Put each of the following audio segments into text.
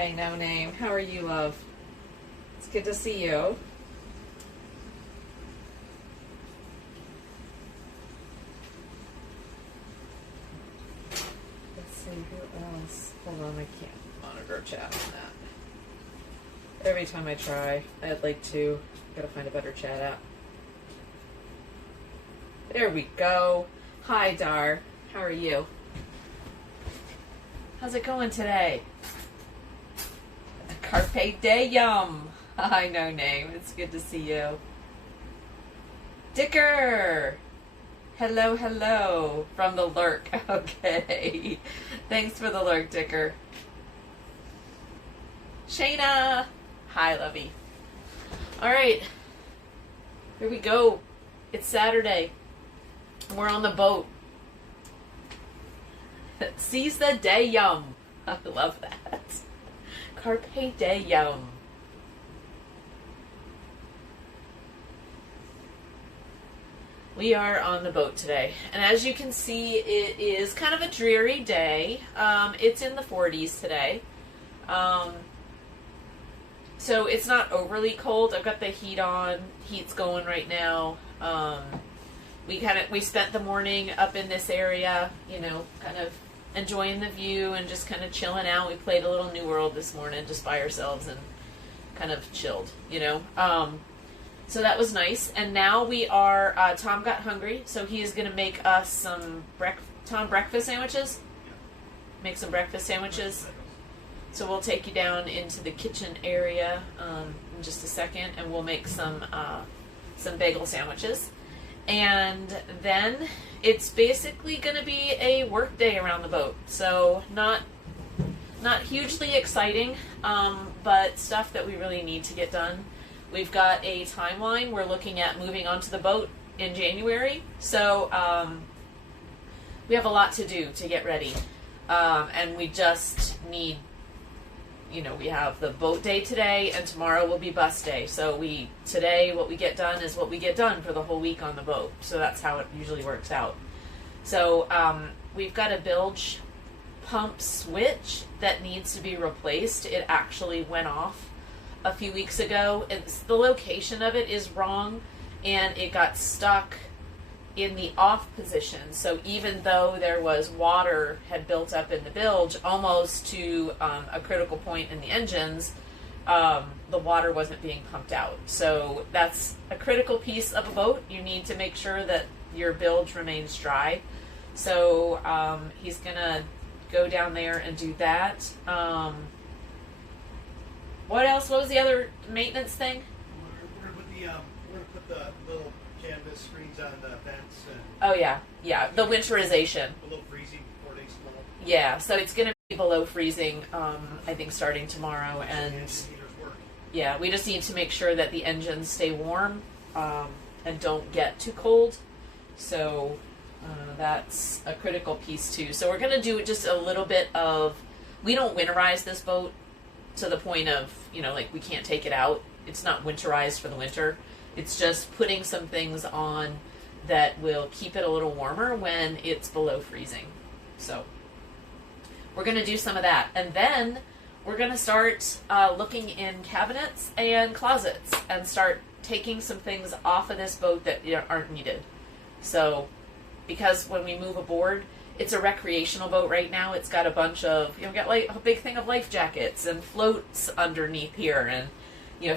Hi, no name. How are you, love? It's good to see you. Let's see who else. Hold on, I can't monitor chat on that. Every time I try, I'd like to. Gotta find a better chat app. There we go. Hi, Dar. How are you? How's it going today? Carpe Diem. Hi, no name. It's good to see you. Dicker. Hello, hello. From the lurk. Okay. Thanks for the lurk, Dicker. Shayna. Hi, lovey. All right. Here we go. It's Saturday. We're on the boat. Seize the day, yum. I love that. Carpe diem. We are on the boat today, and as you can see, it is kind of a dreary day. It's in the 40s today, so it's not overly cold. I've got the heat on. Heat's going right now. We spent the morning up in this area, kind of enjoying the view and just kind of chilling out. We played a little New World this morning just by ourselves and kind of chilled, So that was nice. And now we are, Tom got hungry, so he is going to make us some breakfast sandwiches. Make some breakfast sandwiches. So we'll take you down into the kitchen area in just a second, and we'll make some bagel sandwiches. And then it's basically going to be a work day around the boat. So not hugely exciting, but stuff that we really need to get done. We've got a timeline. We're looking at moving onto the boat in January. So we have a lot to do to get ready. And we just need, we have the boat day today, and tomorrow will be bus day. So today what we get done is what we get done for the whole week on the boat. So that's how it usually works out. So we've got a bilge pump switch that needs to be replaced. It actually went off a few weeks ago. The location of it is wrong, and it got stuck in the off position. So even though there was water had built up in the bilge almost to a critical point in the engines, the water wasn't being pumped out. So that's a critical piece of a boat. You need to make sure that your bilge remains dry. So he's gonna go down there and do that. What else? What was the other maintenance thing? We're gonna put the little canvas screens on the fence. Oh yeah. The winterization. Below freezing before they snow. Yeah, so it's gonna be below freezing. I think starting tomorrow, and yeah, we just need to make sure that the engines stay warm and don't get too cold. So that's a critical piece too. So we're gonna do just a little bit of. We don't winterize this boat to the point of, we can't take it out. It's not winterized for the winter. It's just putting some things on that will keep it a little warmer when it's below freezing. So we're going to do some of that. And then we're going to start looking in cabinets and closets and start taking some things off of this boat that aren't needed. So because when we move aboard, it's a recreational boat right now. It's got a bunch of, we've got like a big thing of life jackets and floats underneath here, and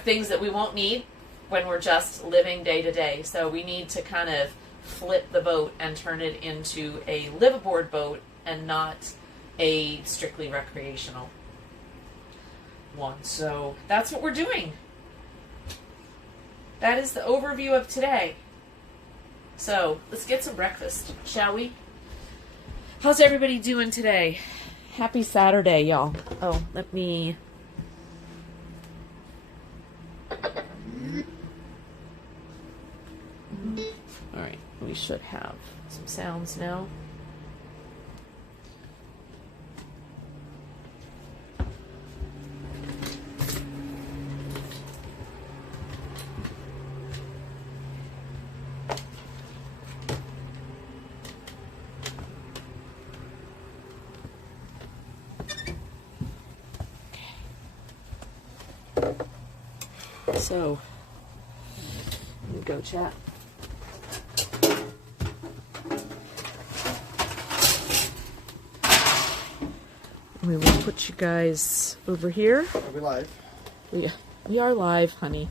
things that we won't need when we're just living day to day. So we need to kind of flip the boat and turn it into a live-aboard boat and not a strictly recreational one. So that's what we're doing. That is the overview of today. So let's get some breakfast, shall we? How's everybody doing today? Happy Saturday, y'all. Oh, let me... Alright, we should have some sounds now. So, here you go, chat. We will put you guys over here. Are we live? We are live, honey.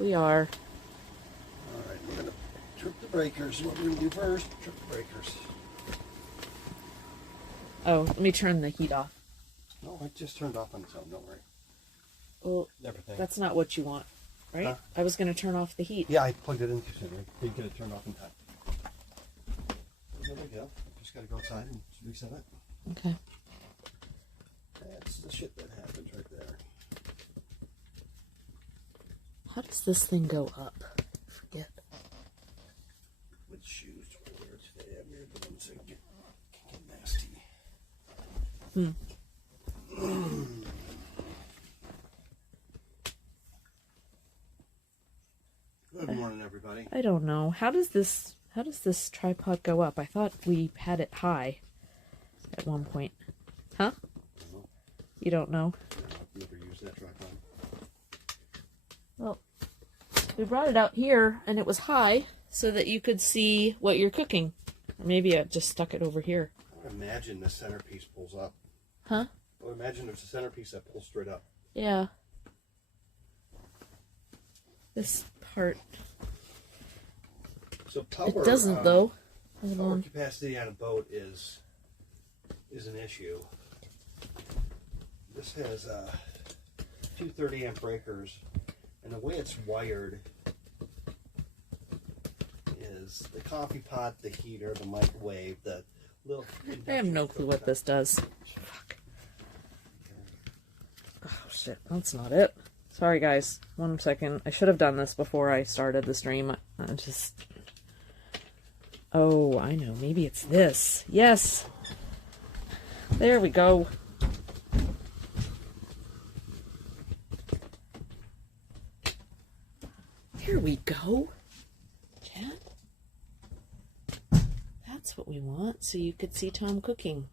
We are. All right, we're gonna trip the breakers. What we're gonna do first? Trip the breakers. Oh, let me turn the heat off. No, it just turned off on its own. Don't worry. Well, Everything. that's not what you want, right? Huh? I was going to turn off the heat. Yeah, I plugged it in too soon. I didn't get it turned off in time. There we go. Just gotta go outside and reset it. Okay. That's the shit that happens right there. How does this thing go up? I forget. With shoes to wear today, I'm wearing the ones that get nasty. Good morning, everybody. I don't know. How does this tripod go up? I thought we had it high at one point. Huh? You don't know? I've never used that tripod. Well, we brought it out here and it was high so that you could see what you're cooking. Or maybe I just stuck it over here. I would imagine the centerpiece pulls up. Huh? I would imagine there's a centerpiece that pulls straight up. Yeah. This part. So power. It doesn't though. Hold Power on. capacity on a boat is an issue. This has 230 amp breakers, and the way it's wired is the coffee pot, the heater, the microwave, the little. I have no clue what this does. Fuck. Oh shit, that's not it. Sorry guys, 1 second. I should have done this before I started the stream. I just... Oh, I know. Maybe it's this. Yes! There we go. There we go. Chat. That's what we want, so you could see Tom cooking.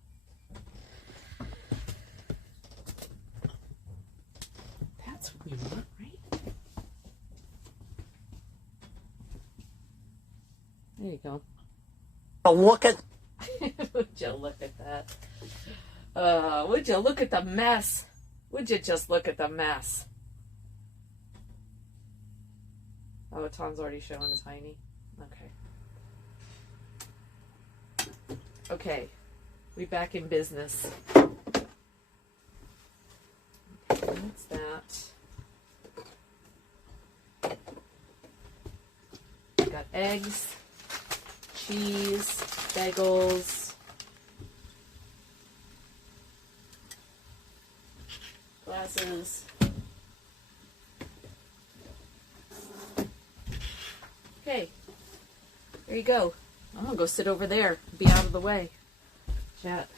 That's what we want, right? There you go. Look at. Would you look at that? Would you look at the mess? Would you just look at the mess? Oh, Tom's already showing his hiney. Okay. Okay. We back in business. That's that. We got eggs, cheese, bagels, glasses. Okay, there you go. I'm gonna go sit over there, be out of the way. Chat.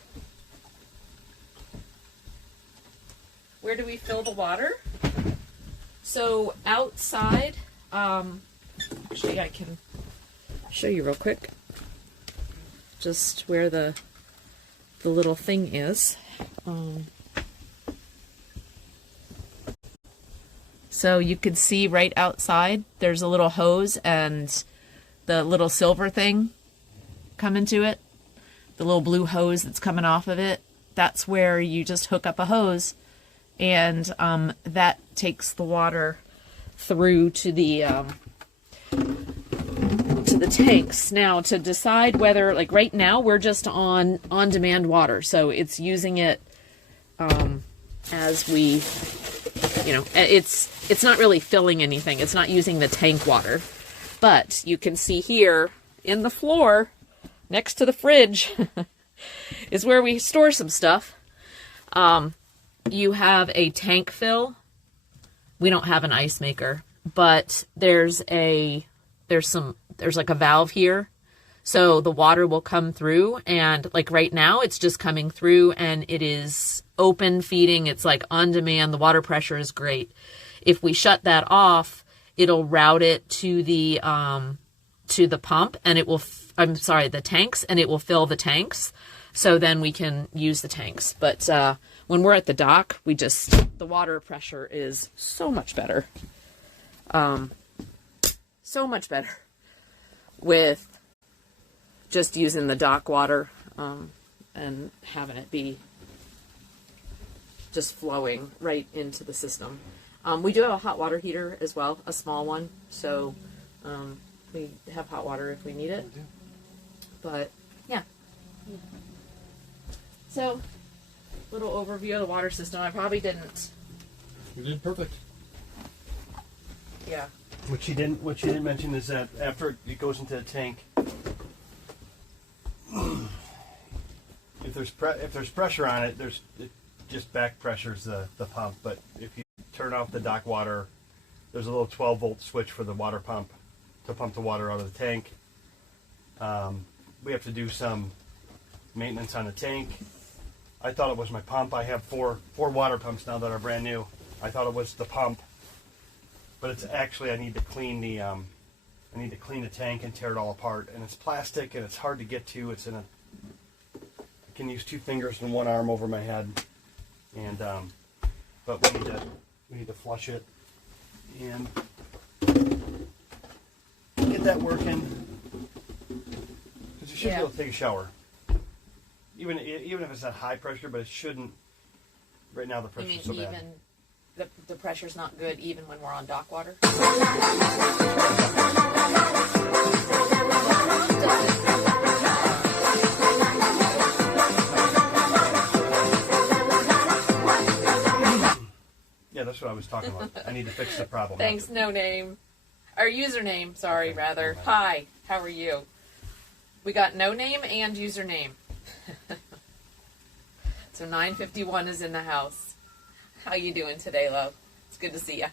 Where do we fill the water? So outside, actually I can show you real quick. Just where the little thing is. So you could see right outside, there's a little hose and the little silver thing coming to it. The little blue hose that's coming off of it. That's where you just hook up a hose and that takes the water through to the tanks. Now to decide whether, like right now, we're just on demand water. So it's using it as we, you know, it's not really filling anything. It's not using the tank water. But you can see here in the floor, next to the fridge, is where we store some stuff. You have a tank fill. We don't have an ice maker, but there's like a valve here. So the water will come through, and like right now it's just coming through and it is open feeding. It's like on demand. The water pressure is great. If we shut that off, it'll route it to the pump, and it will, the tanks, and it will fill the tanks. So then we can use the tanks. But when we're at the dock, the water pressure is so much better. So much better with just using the dock water and having it be just flowing right into the system. We do have a hot water heater as well, a small one, so we have hot water if we need it. But yeah. So, little overview of the water system. I probably didn't. You did perfect. Yeah. What you didn't mention is that after it goes into the tank, if there's pressure on it, it just back pressures the pump. But if you turn off the dock water, there's a little 12-volt switch for the water pump to pump the water out of the tank. We have to do some maintenance on the tank. I thought it was my pump. I have four water pumps now that are brand new. I thought it was the pump, but it's actually I need to clean the tank and tear it all apart. And it's plastic and it's hard to get to. It's I can use 2 fingers and 1 arm over my head, and but we need to flush it and get that working. Because you should be able to take a shower. Even if it's not high pressure, but it shouldn't. Right now the pressure's so bad. The pressure's not good even when we're on dock water? Yeah, that's what I was talking about. I need to fix the problem. Thanks, no name. Or username, sorry, rather. Hi, how are you? We got no name and username. So 951 is in the house. How you doing today, love? It's good to see you.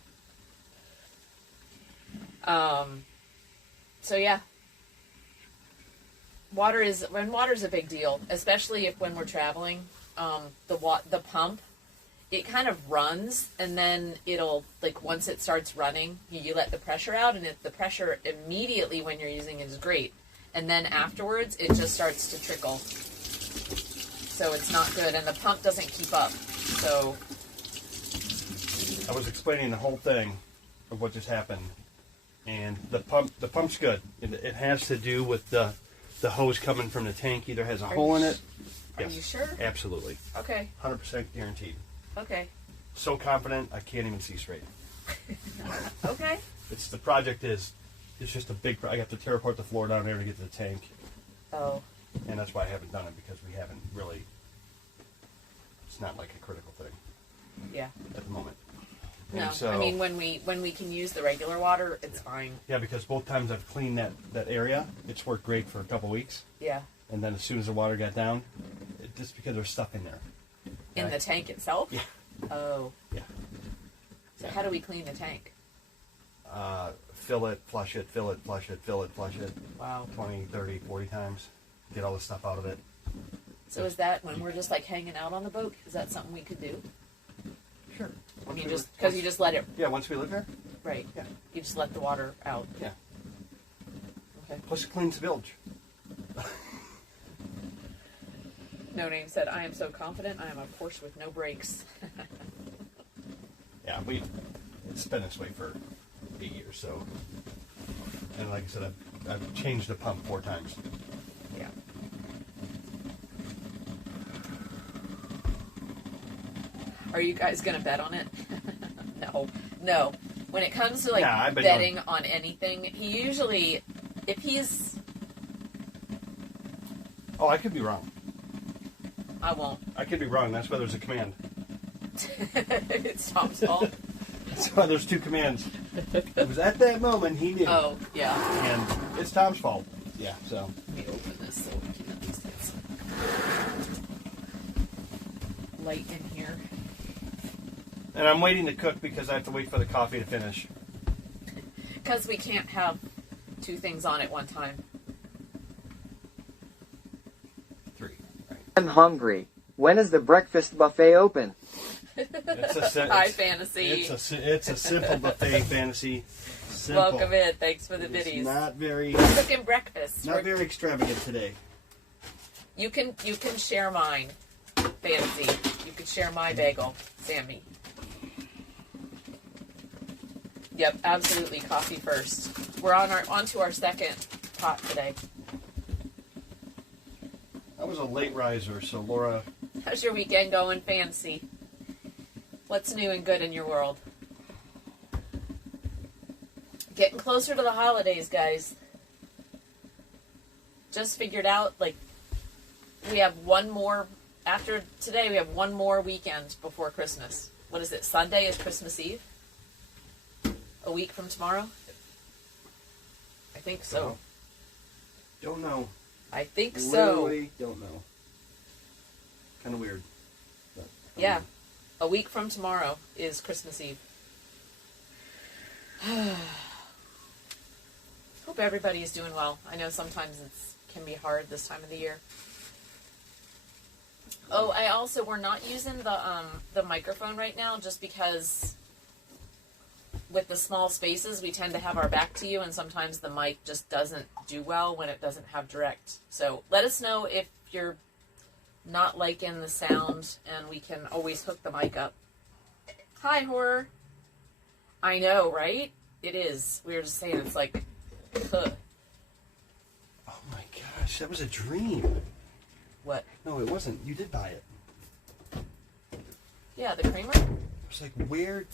So yeah, water's a big deal, especially when we're traveling. The pump, it kind of runs, and then it'll, like, once it starts running, you let the pressure out, and the pressure immediately when you're using it is great, and then afterwards it just starts to trickle. So it's not good, and the pump doesn't keep up. So I was explaining the whole thing of what just happened, and the pump's good. It has to do with the hose coming from the tank either has a hole in it. Are you sure? Absolutely. Okay. 100% guaranteed. Okay. So confident I can't even see straight. Okay. It's just a big. I have to tear apart the floor down there to get to the tank. Oh. And that's why I haven't done it, because we haven't really. It's not like a critical thing. Yeah. At the moment. No, And so, I mean when we can use the regular water, it's fine. Yeah, because both times I've cleaned that area, it's worked great for a couple weeks. Yeah. And then as soon as the water got down, just because there's stuff in there. In the tank itself? Yeah. Oh. Yeah. So how do we clean the tank? Fill it, flush it, fill it, flush it, fill it, flush it. Wow. 20, 30, 40 times. Get all the stuff out of it. So is that when we're just like hanging out on the boat? Is that something we could do? Sure. You just let it. Yeah, once we live here. Right. Yeah. You just let the water out. Yeah. Okay. Plus it cleans the village. No name said, "I am so confident. I am a Porsche with no brakes." Yeah, it's been this way for 8 years, so. And like I said, I've changed the pump 4 times. Yeah. Are you guys gonna bet on it? No. When it comes to betting on anything, he usually, if he's. Oh, I could be wrong. I won't. I could be wrong. That's why there's a command. It's Tom's fault. That's why there's 2 commands. It was at that moment he knew. Oh, yeah. And it's Tom's fault. Yeah, so. Let me open this so we can at least get some light in here. And I'm waiting to cook because I have to wait for the coffee to finish. Because we can't have 2 things on at one time. 3. Right. I'm hungry. When is the breakfast buffet open? High fantasy. It's a simple buffet fantasy. Simple. Welcome in. Thanks for the biddies. Not very. We're cooking breakfast. Not very extravagant today. You can share mine, fantasy. You can share my bagel, Sammy. Yep, absolutely. Coffee first. We're onto our second pot today. I was a late riser, so Laura. How's your weekend going, Fancy? What's new and good in your world? Getting closer to the holidays, guys. Just figured out, like, we have one more, after today, we have one more weekend before Christmas. What is it? Sunday is Christmas Eve? A week from tomorrow? I think so. Don't know. I think so. Literally don't know. Kind of weird. But, Yeah. A week from tomorrow is Christmas Eve. Hope everybody is doing well. I know sometimes it can be hard this time of the year. Oh, we're not using the microphone right now just because with the small spaces we tend to have our back to you, and sometimes the mic just doesn't do well when it doesn't have direct. So let us know if you're not liking the sound, and we can always hook the mic up. Hi, Horror. I know, right? It is. We were just saying it's like, ugh. Oh my gosh, that was a dream. What? No, it wasn't. You did buy it. Yeah, the creamer? I was like, where?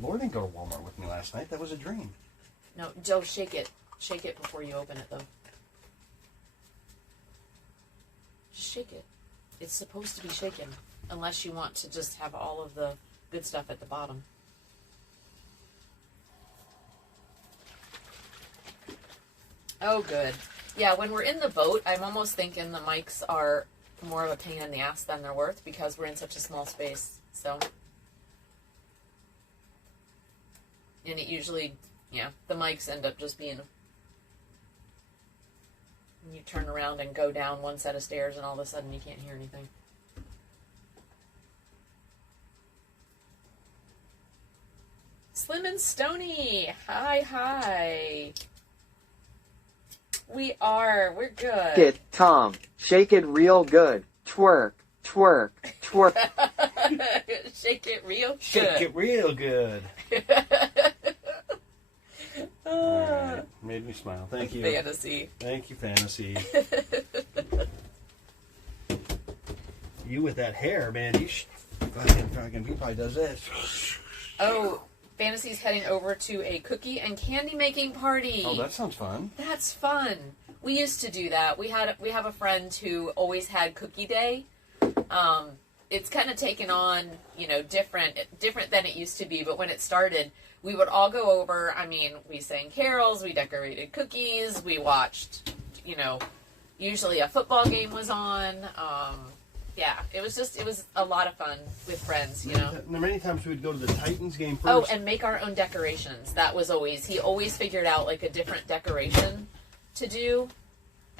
Laura didn't go to Walmart with me last night. That was a dream. No, Joe, shake it. Shake it before you open it, though. Just shake it. It's supposed to be shaken, unless you want to just have all of the good stuff at the bottom. Oh, good. Yeah, when we're in the boat, I'm almost thinking the mics are more of a pain in the ass than they're worth because we're in such a small space. So, and it usually, yeah, the mics end up just being, you turn around and go down one set of stairs and all of a sudden you can't hear anything. Slim and Stony, hi. We're good. Shake it, Tom. Shake it real good. Twerk, twerk, twerk. Shake it real good. Shake it real good. All right. Made me smile. Thank you. Fantasy. Thank you, Fantasy. You with that hair, man. You fucking he probably does this. Oh, Fantasy's heading over to a cookie and candy making party. Oh, that sounds fun. That's fun. We used to do that. We have a friend who always had cookie day. It's kind of taken on, different than it used to be. But when it started, we would all go over. I mean, we sang carols, we decorated cookies, we watched, usually a football game was on. Yeah, it was a lot of fun with friends, Many times we would go to the Titans game first. Oh, and make our own decorations. That was he always figured out like a different decoration to do.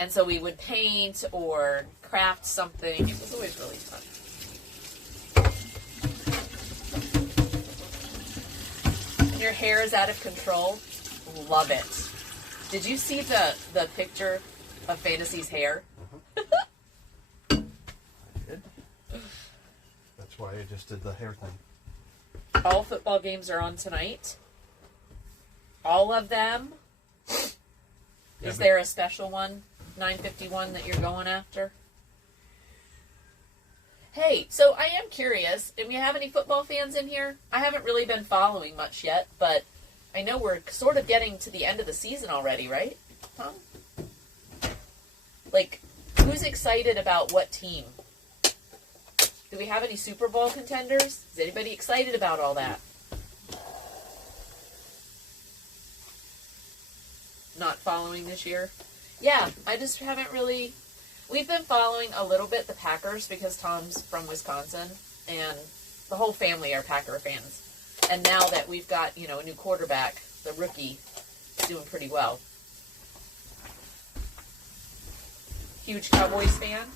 And so we would paint or craft something. It was always really fun. And your hair is out of control. Love it. Did you see the picture of Fantasy's hair? That's why I just did the hair thing. All football games are on tonight. All of them. Yeah, Is there a special one, 9:51, that you're going after? Hey, so I am curious. Do we have any football fans in here? I haven't really been following much yet, but I know we're sort of getting to the end of the season already, right, Tom? Like, who's excited about what team? Do we have any Super Bowl contenders? Is anybody excited about all that? Not following this year? Yeah, I just haven't really... We've been following a little bit the Packers because Tom's from Wisconsin, and the whole family are Packer fans. And now that we've got, a new quarterback, the rookie, is doing pretty well. Huge Cowboys fan?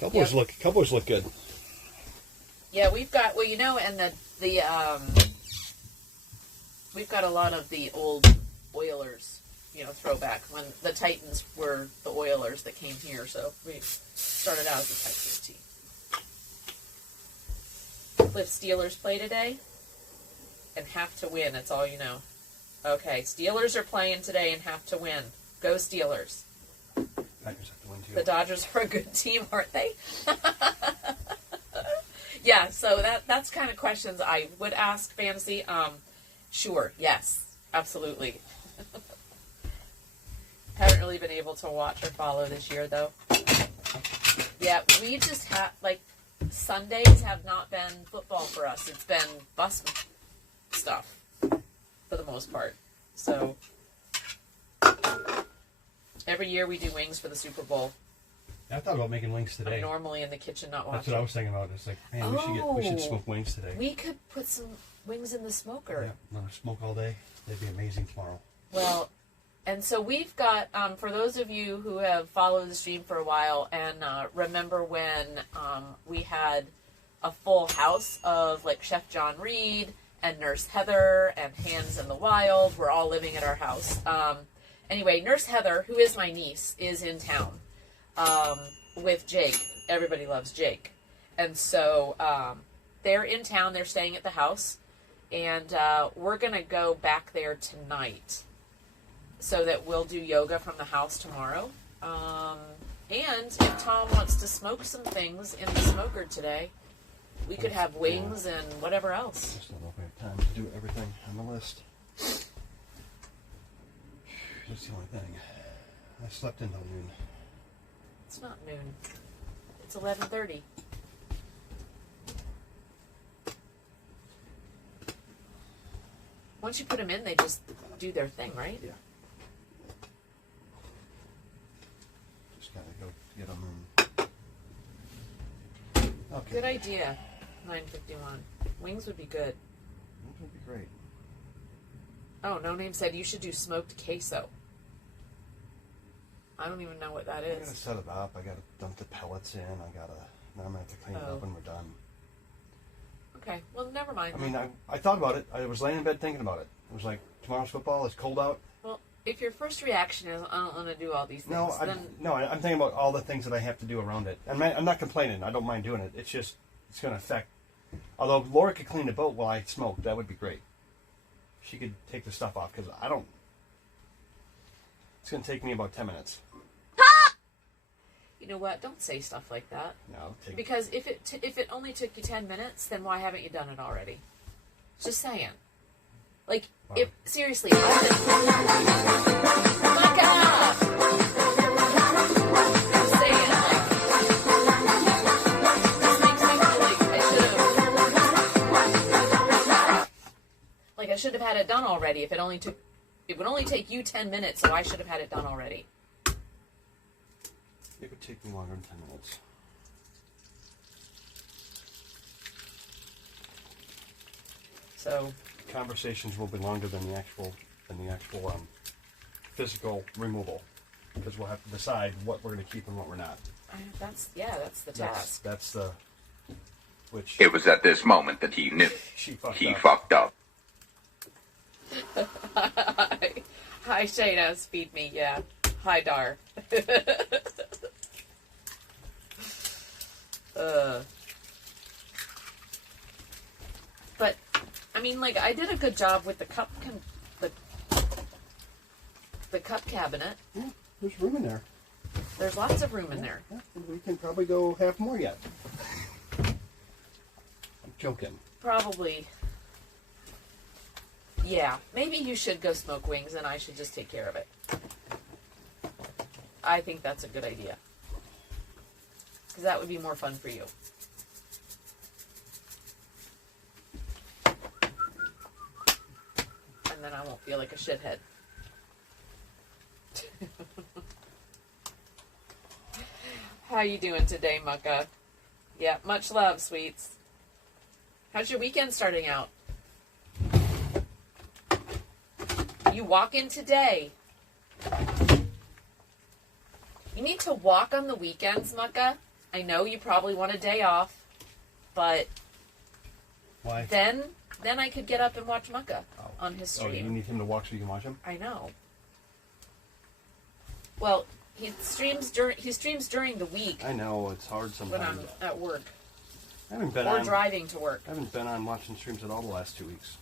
Cowboys look good. Yeah, we've got and we've got a lot of the old Oilers, throwback when the Titans were the Oilers that came here. So we started out as a Texas team. Cliff Steelers play today. and have to win. That's all you know. Okay, Steelers are playing today and have to win. Go Steelers. Packers have to win too. The Dodgers are a good team, aren't they? Yeah, so that's kind of questions I would ask fantasy. Sure, yes, absolutely. Haven't really been able to watch or follow this year, though. Yeah, we just have, like, Sundays have not been football for us. It's been bus stuff, for the most part. So, every year we do wings for the Super Bowl. I thought about making wings today. I'm normally in the kitchen not watching. That's what I was thinking about. It's like, man, we should smoke wings today. We could put some wings in the smoker. Yeah, no, smoke all day. That'd be amazing tomorrow. Well, and so we've got, for those of you who have followed the stream for a while and remember when we had a full house of like Chef John Reed and Nurse Heather and Hands in the Wild, we're all living at our house. Anyway, Nurse Heather, who is my niece, is in town with Jake. Everybody loves Jake. And so they're in town, they're staying at the house, and we're going to go back there tonight so that we'll do yoga from the house tomorrow. And if Tom wants to smoke some things in the smoker today, we could have wings and whatever else. I just don't know if we have time to do everything on the list. That's the only thing. I slept until noon. It's not noon. It's 11:30. Once you put them in, they just do their thing, right? Yeah. Just gotta go get them in. Okay. Good idea. 9:51. Wings would be good. That would be great. Oh, No Name said you should do smoked queso. I don't even know what that I gotta is. set it up. I gotta dump the pellets in. Now I'm gonna have to clean it Oh. up when we're done. Okay, well, never mind. I mean, I thought about it. I was laying in bed thinking about it. It was like, tomorrow's football. It's cold out. Well, if your first reaction is, I don't want to do all these things, No, I'm thinking about all the things that I have to do around it. I'm not complaining. I don't mind doing it. It's just, it's going to affect. Although Laura could clean the boat while I smoked, that would be great. She could take the stuff off because I don't. It's going to take me about 10 minutes. You know what? Don't say stuff like that. No, take. Because if it only took you 10 minutes, then why haven't you done it already? Just saying. Like, Wow. if seriously, I've been. Oh my God! I'm saying, this makes me feel like I should have had it done already. If it would only take you 10 minutes, so I should have had it done already. It would take me longer than 10 minutes. So. Conversations will be longer than the actual physical because we'll have to decide what we're going to keep and what we're not. That's the task. That's the which. It was at this moment that he knew She fucked he up. fucked up. Hi, Shayna. Speed me. Yeah. Hi, Dar. But I mean, like, I did a good job with the cup the cup cabinet. Yeah, there's room in there. There's lots of room in there. Yeah, we can probably go half more yet. I'm joking. Probably. Yeah, maybe you should go smoke wings and I should just take care of it. I think that's a good idea. Because that would be more fun for you. And then I won't feel like a shithead. How you doing today, Mucka? Yeah, much love, sweets. How's your weekend starting out? You walk in today. You need to walk on the weekends, Mucka. I know you probably want a day off, but Why? then I could get up and watch Mucka on his Oh, you stream. need him to walk so you can watch him? I know. Well, he streams during the week I know, it's hard when I'm sometimes. at work I haven't been or on driving to work. I haven't been on watching streams at all the last 2 weeks.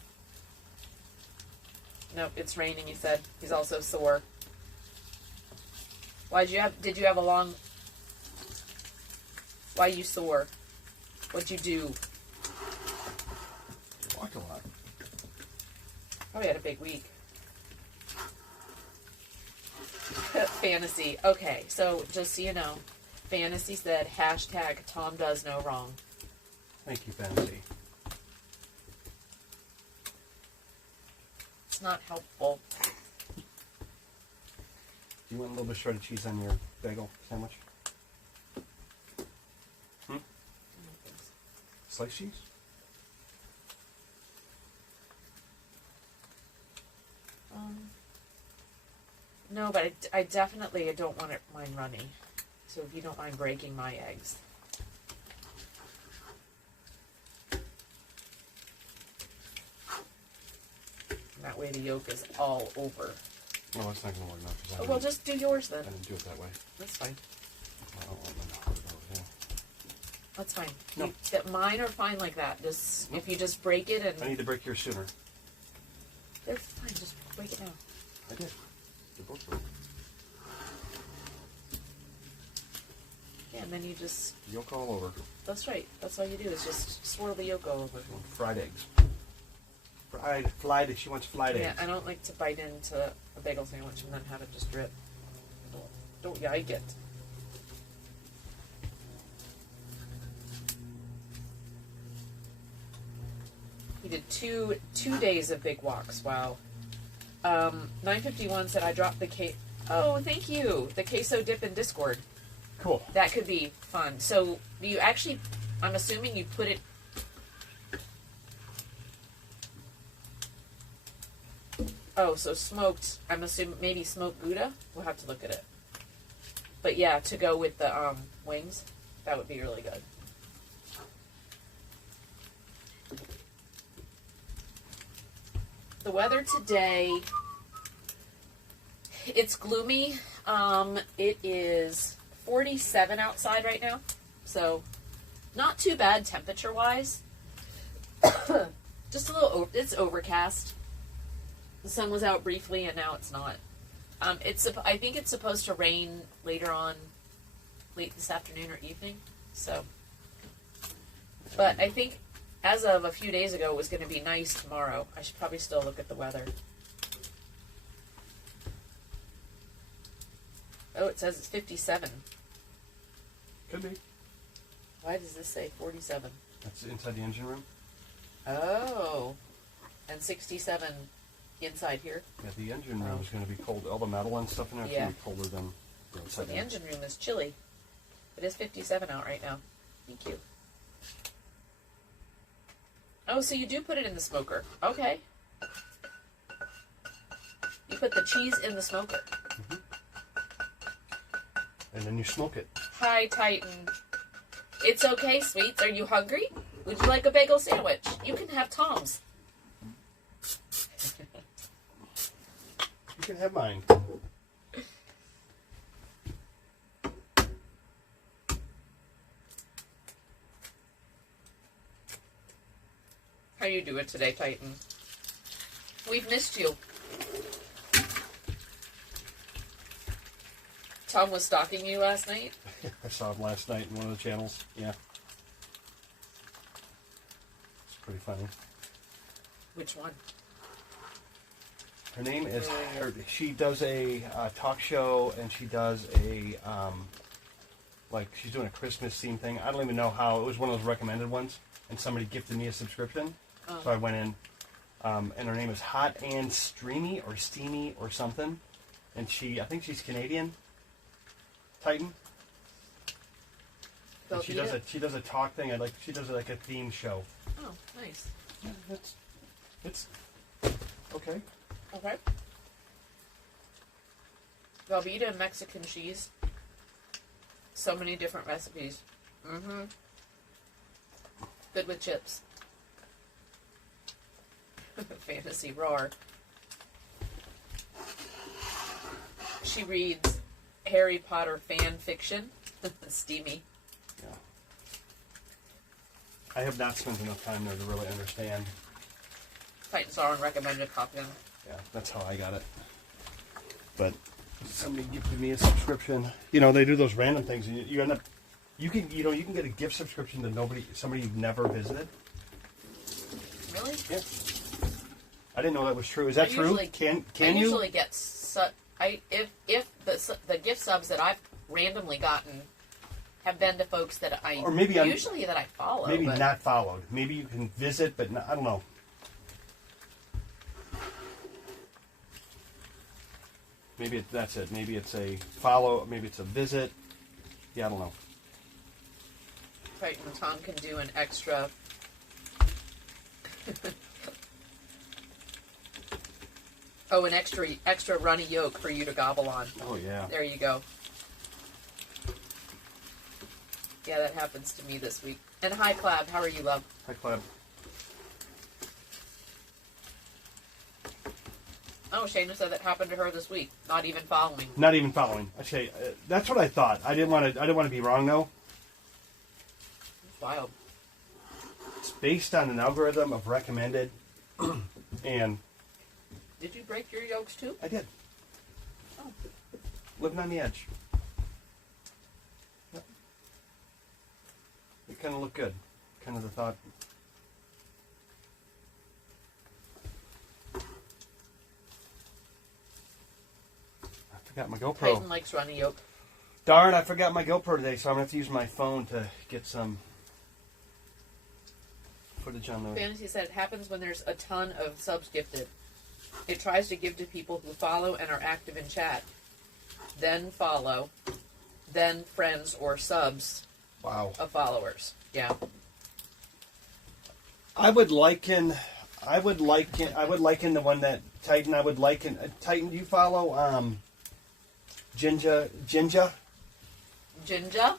Nope, it's raining, he said. He's also sore. Did you have a long, why you sore? What'd you do? Walk a lot. Probably had a big week. Fantasy. Okay, so just so you know, Fantasy said, hashtag Tom does no wrong. Thank you, Fantasy. It's not helpful. Do you want a little bit of shredded cheese on your bagel sandwich? Sliced cheese? No, but I definitely don't want mine runny. So if you don't mind breaking my eggs. And that way the yolk is all over. No, that's not going to work now. 'Cause I Oh, well, didn't- just do yours I then. didn't do it that way. That's fine. I don't want my hard those, yeah. That's fine. No. Mine are fine like that. Just if you just break it and I need to break yours sooner. they're fine. Just break it now. I did. They're both broke. Yeah, and then you just. Yolk all over. That's right. That's all you do is just swirl the yolk all over. Fried eggs. Fried. She wants fried Yeah, eggs. I don't like to bite into a bagel sandwich and then have it just drip. Don't yike it. He did two days of big walks. Wow. 951 said I dropped the Oh, thank you. The queso dip in Discord. Cool. That could be fun. So do you actually? I'm assuming you put it. Oh, so smoked. I'm assuming maybe smoked Gouda. We'll have to look at it. But yeah, to go with the wings, that would be really good. The weather today, it's gloomy. It is 47 outside right now, so not too bad temperature-wise. Just a little. It's overcast. The sun was out briefly, and now it's not. I think it's supposed to rain later on, late this afternoon or evening. So, but I think as of a few days ago, it was going to be nice tomorrow. I should probably still look at the weather. Oh, it says it's 57. Could be. Why does this say 47? That's inside the engine room. Oh, and 67 inside here. Yeah, the engine room is going to be cold. All the metal and stuff in there is going to be colder than the So inside. the engine room is chilly. It is 57 out right now. Thank you. Oh, so you do put it in the smoker. Okay. You put the cheese in the smoker. And then you smoke it. Hi, Titan. It's okay, sweets. Are you hungry? Would you like a bagel sandwich? You can have Tom's. You can have mine. How you doing today, Titan? We've missed you. Tom was stalking you last night? I saw him last night in one of the channels. Yeah. It's pretty funny. Which one? Her name is. She does a talk show, and she does a like she's doing a Christmas theme thing. I don't even know how. It was one of those recommended ones, and somebody gifted me a subscription, so I went in. And her name is Hot and Streamy or Steamy or something, and I think she's Canadian. Titan. And she does a talk thing. She does like a theme show. Oh, nice. Yeah, it's okay. Okay. Velveeta and Mexican cheese. So many different recipes. Mm-hmm. Good with chips. Fantasy roar. She reads Harry Potter fan fiction. Steamy. Yeah. I have not spent enough time there to really understand. Titan Sauron recommended pop in. Yeah, that's how I got it. But somebody gifted me a subscription. You know, they do those random things, and you end up, you can get a gift subscription to somebody you've never visited. Really? Yeah. I didn't know that was true. Is that true? Can I you? usually get if the gift subs that I've randomly gotten have been to folks that I Or maybe usually that I follow. Maybe but not followed. Maybe you can visit, but I don't know. Maybe that's it. Maybe it's a follow. Maybe it's a visit. Yeah, I don't know. Right, and Tom can do an extra. Oh, an extra runny yolk for you to gobble on. Oh yeah. There you go. Yeah, that happens to me this week. And hi, Clab. How are you, love? Hi, Cleb. Oh, Shayna said that happened to her this week. Not even following. Not even following. Okay, that's what I thought. I didn't want to be wrong though. It's wild. It's based on an algorithm of recommended, and Did you break your yolks too? I did. Oh. Living on the edge. Yep. It kind of looked good. Kind of the thought. I forgot my GoPro. Peyton likes runny yolk. Darn, I forgot my GoPro today, so I'm going to have to use my phone to get some footage on the... Fantasy said it happens when there's a ton of subs gifted. It tries to give to people who follow and are active in chat. Then follow. Then friends or subs Wow. of followers. Yeah. I would liken the one that Titan. I would liken Titan. Do you follow Jinja? Jinja? Jinja.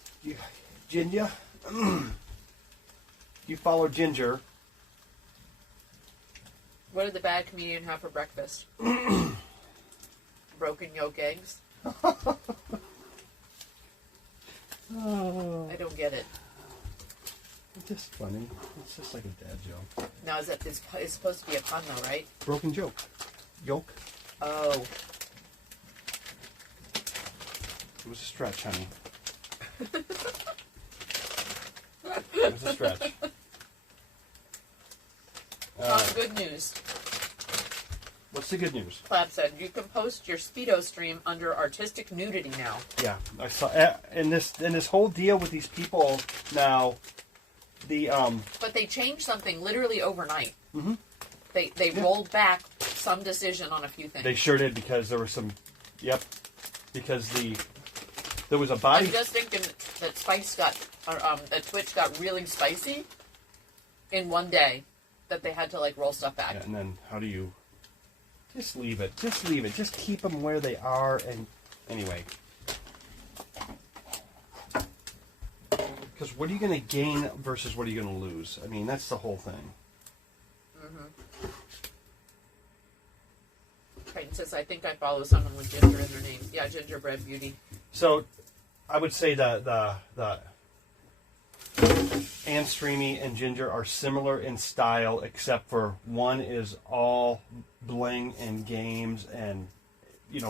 You follow Ginger. What did the bad comedian have for breakfast? Broken yolk eggs? Oh, I don't get it. it's just funny. It's just like a dad joke. Now, it's supposed to be a pun, though, right? Broken joke. Yolk. Oh. It was a stretch, honey. It was a stretch. Good news. What's the good news? Clap said, you can post your Speedo stream under artistic nudity now. Yeah, I saw in this whole deal with these people now. But they changed something literally overnight. Mm-hmm. They rolled back some decision on a few things. They sure did, because there was some. Yep, because there was a body. I'm just thinking that that Twitch got really spicy in one day, that they had to like roll stuff back. Yeah, and then how do you? Just leave it. Just leave it. Just keep them where they are. And anyway, because what are you going to gain versus what are you going to lose? I mean, that's the whole thing. Mm-hmm. Titan says, I think I follow someone with ginger in their name. Yeah, Gingerbread Beauty. So, I would say the Ann Streamy and Ginger are similar in style, except for one is all bling and games and,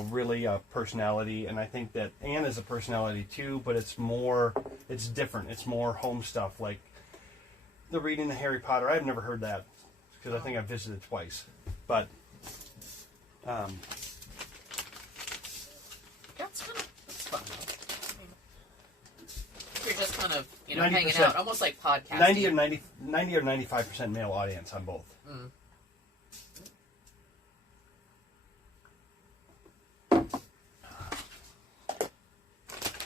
really a personality. And I think that Ann is a personality too, but it's different. It's more home stuff, like the reading the Harry Potter. I've never heard that, because I think I've visited twice. But, That's fun. You're just kind of, 90%. hanging out, almost like podcasting. 90 or 95% male audience on both. Mm.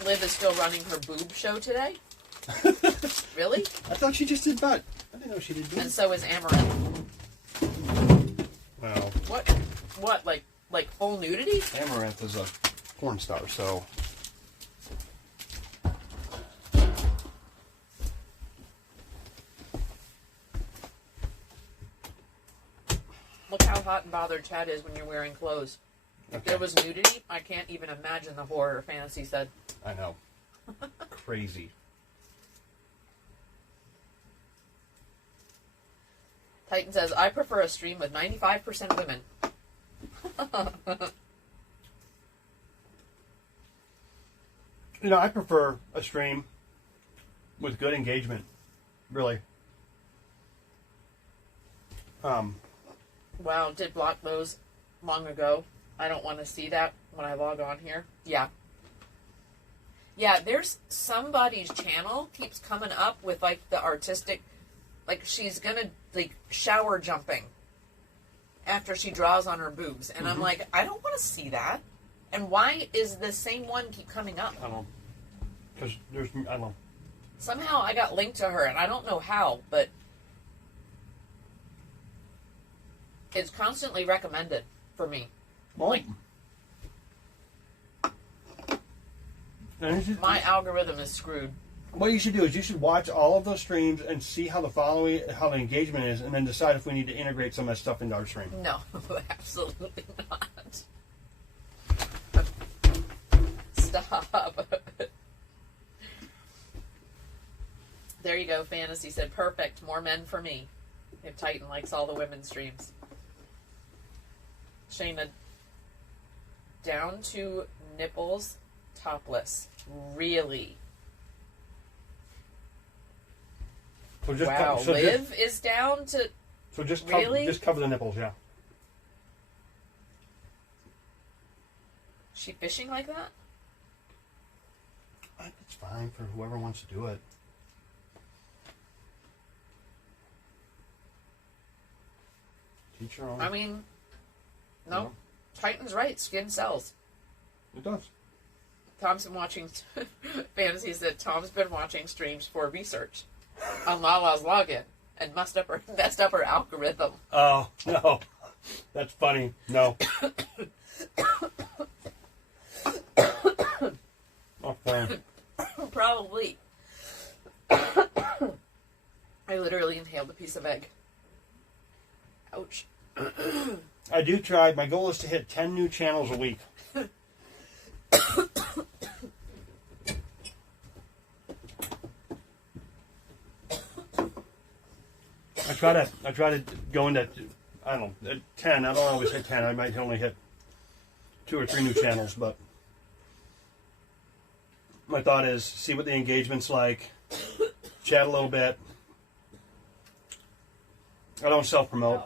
Liv is still running her boob show today? Really? I thought she just did butt. I didn't know she did And boobs. so is Amaranth. Well, What? Like full nudity? Amaranth is a porn star, so... Look how hot and bothered Chad is when you're wearing clothes. If Okay. there was nudity, I can't even imagine the horror Fantasy said. I know. Crazy. Titan says, I prefer a stream with 95% women. You know, I prefer a stream with good engagement, really. Wow, did block those long ago. I don't want to see that when I log on here. Yeah. Yeah, there's somebody's channel keeps coming up with like the artistic, like she's gonna like shower jumping after she draws on her boobs. And I'm like, I don't want to see that. And why is the same one keep coming up? I don't know. Because there's, I don't know. Somehow I got linked to her, and I don't know how, but it's constantly recommended for me. Well, Like, and you should- my algorithm is screwed. what you should do is you should watch all of those streams and see how how the engagement is, and then decide if we need to integrate some of that stuff into our stream. No, absolutely not. Stop. There you go, Fantasy said, perfect, more men for me. If Titan likes all the women's streams. Shayna, down to nipples, topless. Really? So just Wow, so Liv is down to... just Really? just cover the nipples, yeah. She fishing like that? It's fine for whoever wants to do it. Teach your own. I mean, no. Yeah. Titan's right, skin sells. It does. Tom's been watching... Fantasy said Tom's been watching streams for research on Lala's login and messed up her algorithm. Oh, no. That's funny. No. Not funny. Probably. I literally inhaled a piece of egg. Ouch. I do try. My goal is to hit 10 new channels a week. I try to go into, I don't know, 10. I don't always hit 10. I might only hit 2 or 3 new channels, but my thought is see what the engagement's like, chat a little bit. I don't self-promote.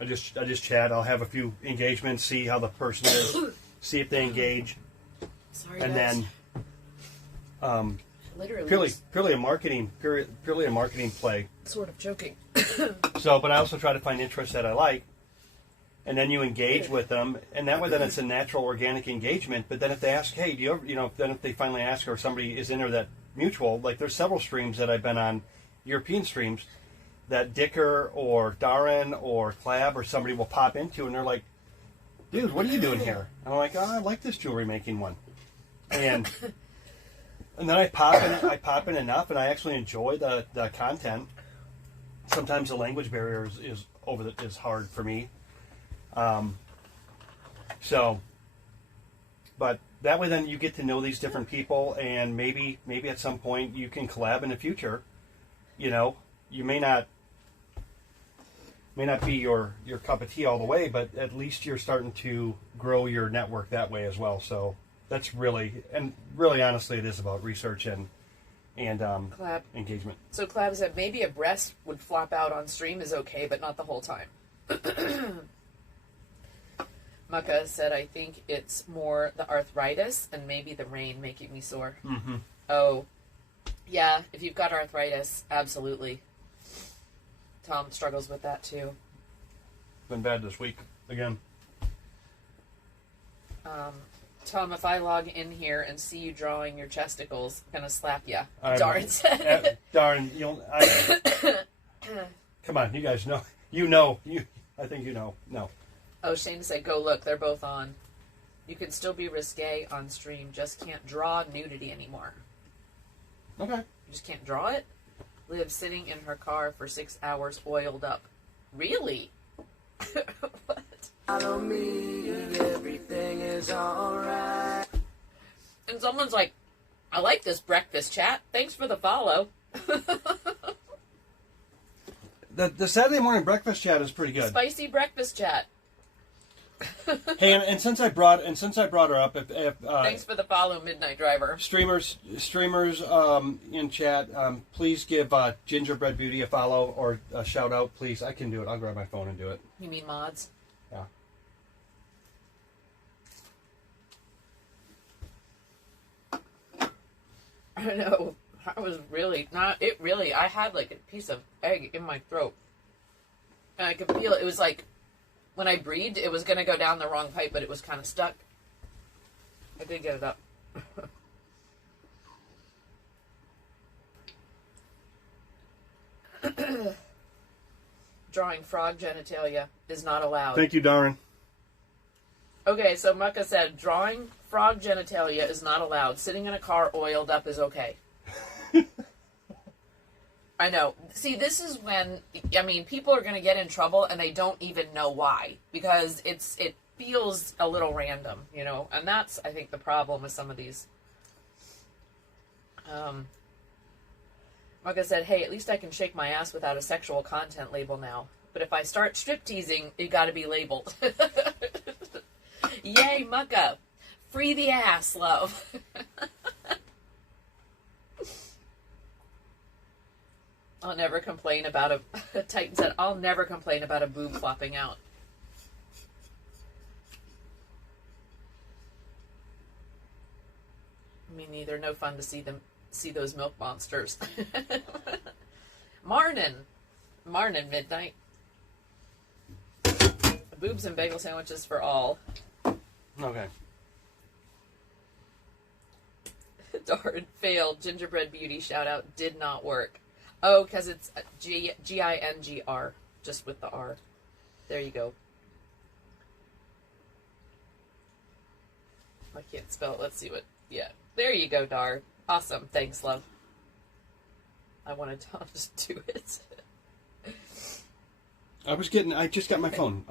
I just chat. I'll have a few engagements, see how the person is, see if they engage, Sorry, and guys. then Literally. purely a marketing play. Sort of joking. So, but I also try to find interests that I like, and then you engage with them, and that way then it's a natural, organic engagement. But then if they ask, hey, do you ever, then if they finally ask, or somebody is in there that mutual, like there's several streams that I've been on, European streams, that Dicker or Darren or Clab or somebody will pop into, and they're like, dude, what are you doing here? And I'm like, oh, I like this jewelry making one, and then I pop in enough, and I actually enjoy the content. Sometimes the language barrier is hard for me. But that way then you get to know these different people, and maybe at some point you can collab in the future. You may not be your cup of tea all the way, but at least you're starting to grow your network that way as well. So that's really honestly, it is about research and Clab. engagement. So Clab said maybe a breast would flop out on stream is okay, but not the whole time. Mucka said, I think it's more the arthritis and maybe the rain making me sore. Mm-hmm. Oh, yeah, if you've got arthritis, absolutely. Tom struggles with that too. Been bad this week again. Tom, if I log in here and see you drawing your chesticles, I'm gonna slap ya. I'm- Darn said. Darn, come on, you guys know. I think you know. No. Oh, Shane said, go look, they're both on. You can still be risque on stream, just can't draw nudity anymore. Okay. You just can't draw it? Liv sitting in her car for 6 hours oiled up. Really? What? Follow me, everything is alright. And someone's like, I like this breakfast chat. Thanks for the follow. The Saturday morning breakfast chat is pretty good. Spicy breakfast chat. Hey, and since I brought her up, if Thanks for the follow, Midnight Driver. streamers in chat, please give Gingerbread Beauty a follow or a shout out, please. I can do it. I'll grab my phone and do it. You mean mods? Yeah. I know. I was really not. It really. I had like a piece of egg in my throat, and I could feel it. It was like when I breathed, it was gonna go down the wrong pipe, but it was kind of stuck. I did get it up. Drawing frog genitalia is not allowed. Thank you, Darren. Okay, so Mucka said drawing frog genitalia is not allowed. Sitting in a car oiled up is okay. I know. See, this is when, I mean, people are going to get in trouble and they don't even know why. Because it feels a little random, you know? And that's, I think, the problem with some of these. Mucka said, hey, at least I can shake my ass without a sexual content label now. But if I start strip teasing, it got to be labeled. Yay, Mucka. Free the ass, love. I'll never complain about a Titan said, I'll never complain about a boob flopping out. Me neither. No fun to see those milk monsters. Marnin, Midnight. Boobs and bagel sandwiches for all. Okay. Darn, failed. Gingerbread Beauty shout out did not work. Oh, because it's Gingr, just with the R. There you go. I can't spell it. Let's see what. Yeah, there you go, Dar. Awesome. Thanks, love. I wanted to just do it. I just got my phone.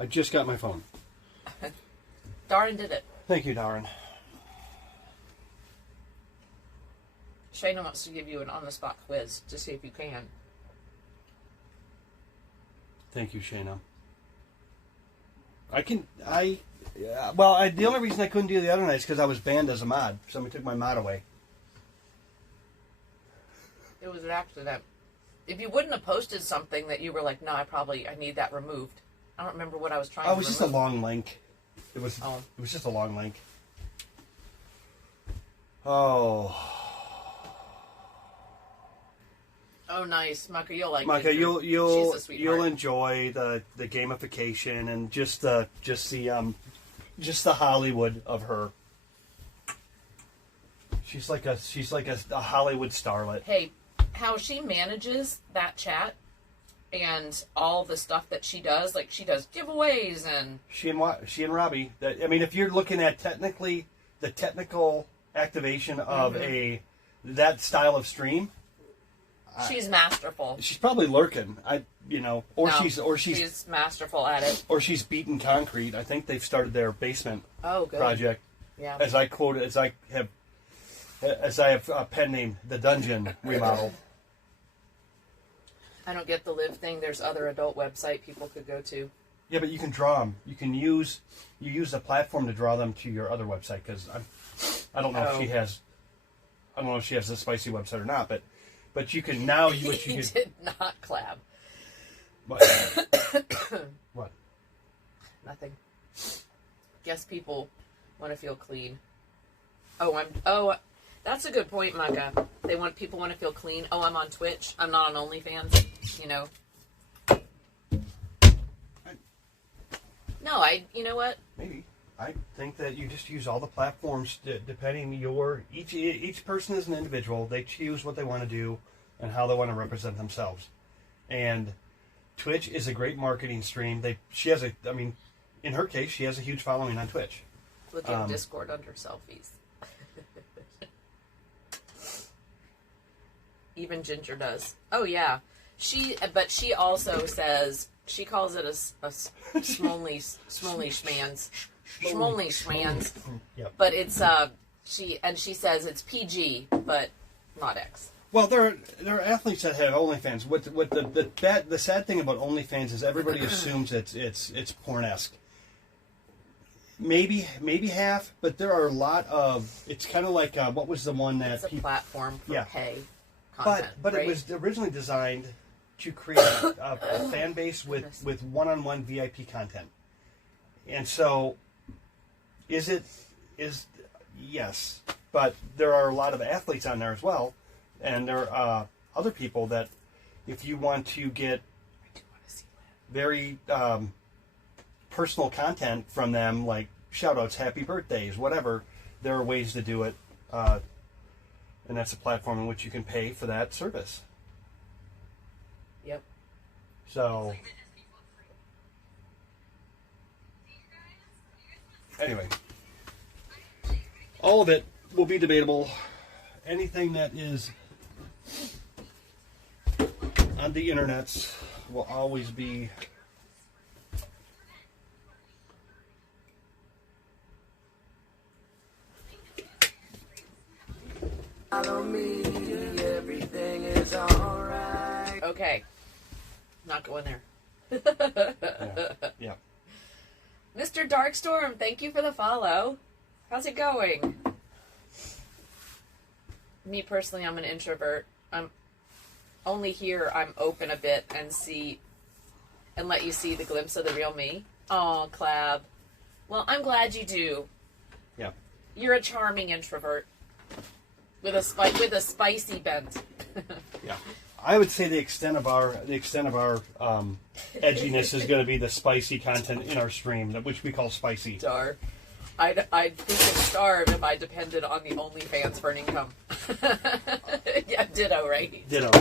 Darren did it. Thank you, Darren. Shayna wants to give you an on-the-spot quiz to see if you can. Thank you, Shayna. The only reason I couldn't do the other night is because I was banned as a mod. Somebody took my mod away. It was an accident. If you wouldn't have posted something that you were like, no, I need that removed. I don't remember what I was trying to remove. Oh, it was just a long link. It was just a long link. Oh. Oh, nice, Mucka. You'll like Micah, it. you'll enjoy the gamification and just the Hollywood of her. She's like a Hollywood starlet. Hey, how she manages that chat and all the stuff that she does, like she does giveaways and She and Robbie. If you're looking at technically the technical activation of that style of stream. she's masterful. She's probably lurking. She's masterful at it. Or she's beating concrete. I think they've started their basement Oh, good. project. Yeah. As I have a pen name, the dungeon remodel. I don't get the live thing. There's other adult website people could go to. Yeah, but you can draw them. You use the platform to draw them to your other website because I don't know if she has. I don't know if she has a spicy website or not, but you can now. He did not clap. What? Nothing. Guess people want to feel clean. That's a good point, Micah. People want to feel clean. Oh, I'm on Twitch. I'm not on OnlyFans. You know. No, you know what? Maybe. I think that you just use all the platforms depending each person is an individual. They choose what they want to do and how they want to represent themselves. And Twitch is a great marketing stream. In her case, she has a huge following on Twitch. Look at Discord under selfies. Even Ginger does. Oh yeah, but she also says she calls it a smolny schmans. Schmolny schmans. Yep. But it's she says it's PG, but not X. Well, there are athletes that have OnlyFans. What the sad thing about OnlyFans is everybody assumes it's pornesque. maybe half, but there are a lot of. It's kind of like what was the one that It's a platform for Yeah. pay content. but right? it was originally designed to create a fan base with one-on-one VIP content. And so, yes, but there are a lot of athletes on there as well, and there are other people that, if you want to get very personal content from them, like shout-outs, happy birthdays, whatever, there are ways to do it, and that's a platform in which you can pay for that service. Yep. So, anyway, all of it will be debatable. Anything that is on the internets will always be Follow me, everything is alright. Okay. Not going there. yeah. Mr. Darkstorm, thank you for the follow. How's it going? Me personally, I'm an introvert. I'm only here. I'm open a bit and let you see the glimpse of the real me. Aw, Clab. Well, I'm glad you do. Yeah. You're a charming introvert with a spicy bent. Yeah. I would say the extent of our edginess is going to be the spicy content in our stream, which we call spicy. Star. I'd think of starve if I depended on the OnlyFans for an income. Yeah, ditto, right? Ditto.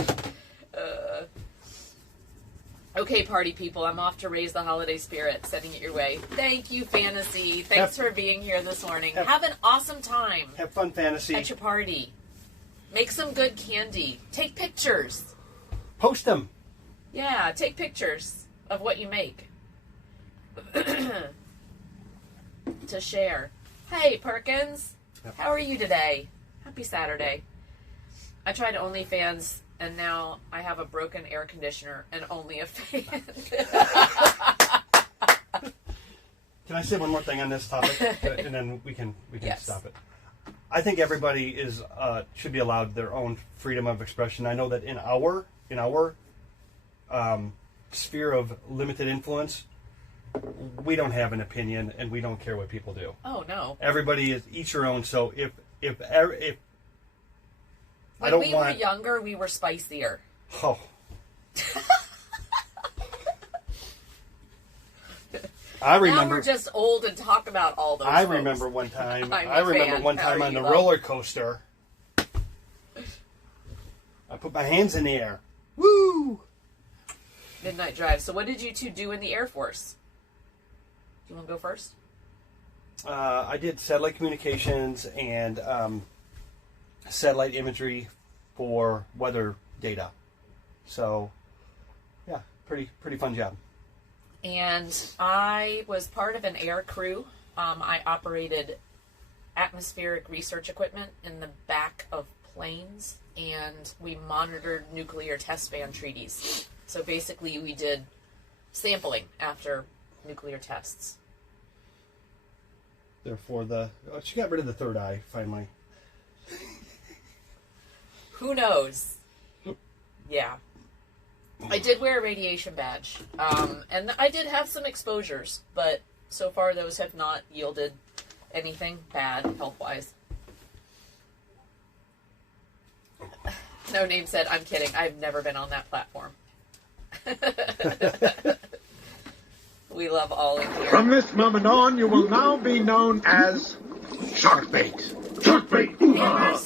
Okay, party people, I'm off to raise the holiday spirit, sending it your way. Thank you, Fantasy. Thanks for being here this morning. Have an awesome time Have fun, fantasy. at your party. Make some good candy. Take pictures. Post them. Yeah, take pictures of what you make to share. Hey, Perkins. How are you today? Happy Saturday. I tried OnlyFans, and now I have a broken air conditioner and only a fan. Can I say one more thing on this topic, and then we can Yes. stop it? I think everybody should be allowed their own freedom of expression. I know that in our sphere of limited influence, we don't have an opinion, and we don't care what people do. Oh, no. Everybody is each your own. So if I When don't we want were younger, we were spicier. oh. I Now remember. we're just old and talk about all those I folks. remember one time. I'm a I remember fan. one How time are on you, the love? roller coaster. I put my hands in the air. Woo! Midnight Drive. So what did you two do in the Air Force? Do you want to go first? I did satellite communications and satellite imagery for weather data. So, yeah, pretty fun job. And I was part of an air crew. I operated atmospheric research equipment in the back of planes, and we monitored nuclear test ban treaties. So basically, we did sampling after nuclear tests. Therefore, she got rid of the third eye finally. Who knows? Yeah. I did wear a radiation badge, and I did have some exposures, but so far those have not yielded anything bad health-wise. No Name said, I'm kidding, I've never been on that platform. We love all in here. From this moment on, you will now be known as Sharkbait. Sharkbait.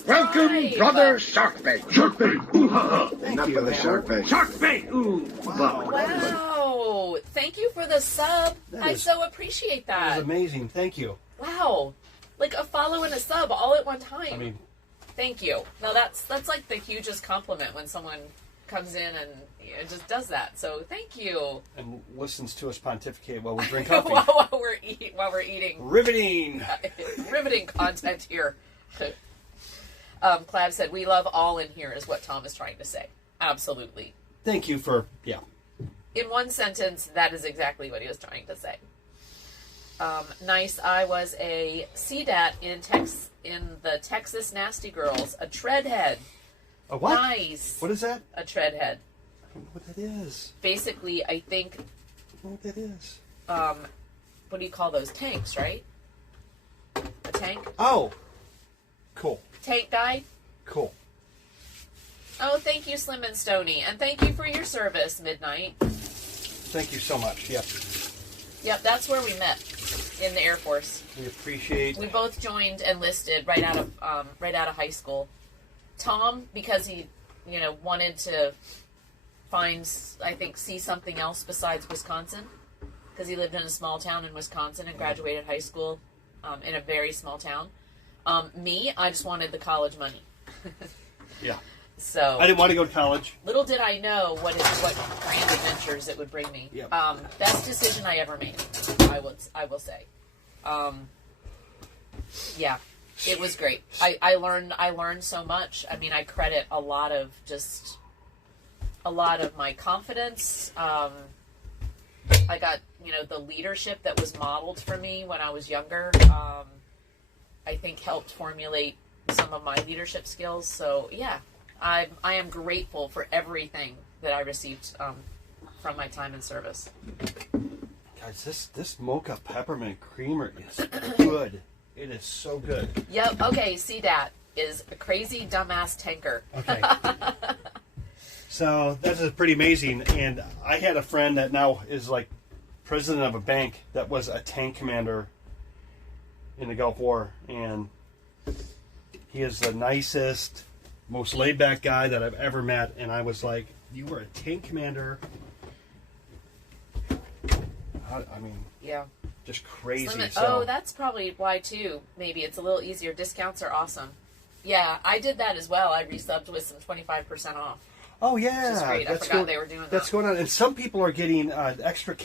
Welcome, Hi. brother Sharkbait. Sharkbait. Enough of the Sharkbait. Sharkbait. Ooh. Wow! Thank you for the sub. I is- so appreciate That that. was amazing. Thank you. Wow. Like a follow and a sub all at one time. I mean, Thank you. No, that's like the hugest compliment when someone comes in and just does that. So thank you. and listens to us pontificate while we drink coffee. while we're eating. Riveting. Riveting content here. Clav said, we love all in here is what Tom is trying to say. Absolutely. Thank you for In one sentence, that is exactly what he was trying to say. nice. I was a CDAT in the Texas Nasty Girls, a treadhead. A what? Nice. What is that? A treadhead. I don't know what that is. Basically, I think, I don't know what that is. what do you call those? Tanks, right? A tank? Oh. Cool. Tank guy? Cool. Oh, thank you, Slim and Stony. And thank you for your service, Midnight. Thank you so much. Yep. Yep, that's where we met, in the Air Force. We appreciate. We both joined, enlisted right out of high school. Tom, because he, wanted to see something else besides Wisconsin, because he lived in a small town in Wisconsin and graduated high school in a very small town. Me, I just wanted the college money. Yeah. So I didn't want to go to college. little did I know what grand adventures it would bring me. Yep. Best decision I ever made, I will say. Yeah, it was great. I learned so much. I mean, I credit a lot of my confidence. I got, the leadership that was modeled for me when I was younger. I think helped formulate some of my leadership skills. So yeah, I am grateful for everything that I received from my time in service. Guys, this mocha peppermint creamer is good. It is so good. Yep. Okay. CDAT is a crazy dumbass tanker. Okay. So this is pretty amazing. And I had a friend that now is like president of a bank that was a tank commander in the Gulf War, and he is the nicest, most laid-back guy that I've ever met. And I was like, "You were a tank commander." I mean, Yeah. just crazy. Oh, that's probably why too. Maybe it's a little easier. Discounts are awesome. Yeah, I did that as well. I resubbed with some 25% off. Oh yeah, Which is great. I forgot they were doing that. That's going on, and some people are getting extra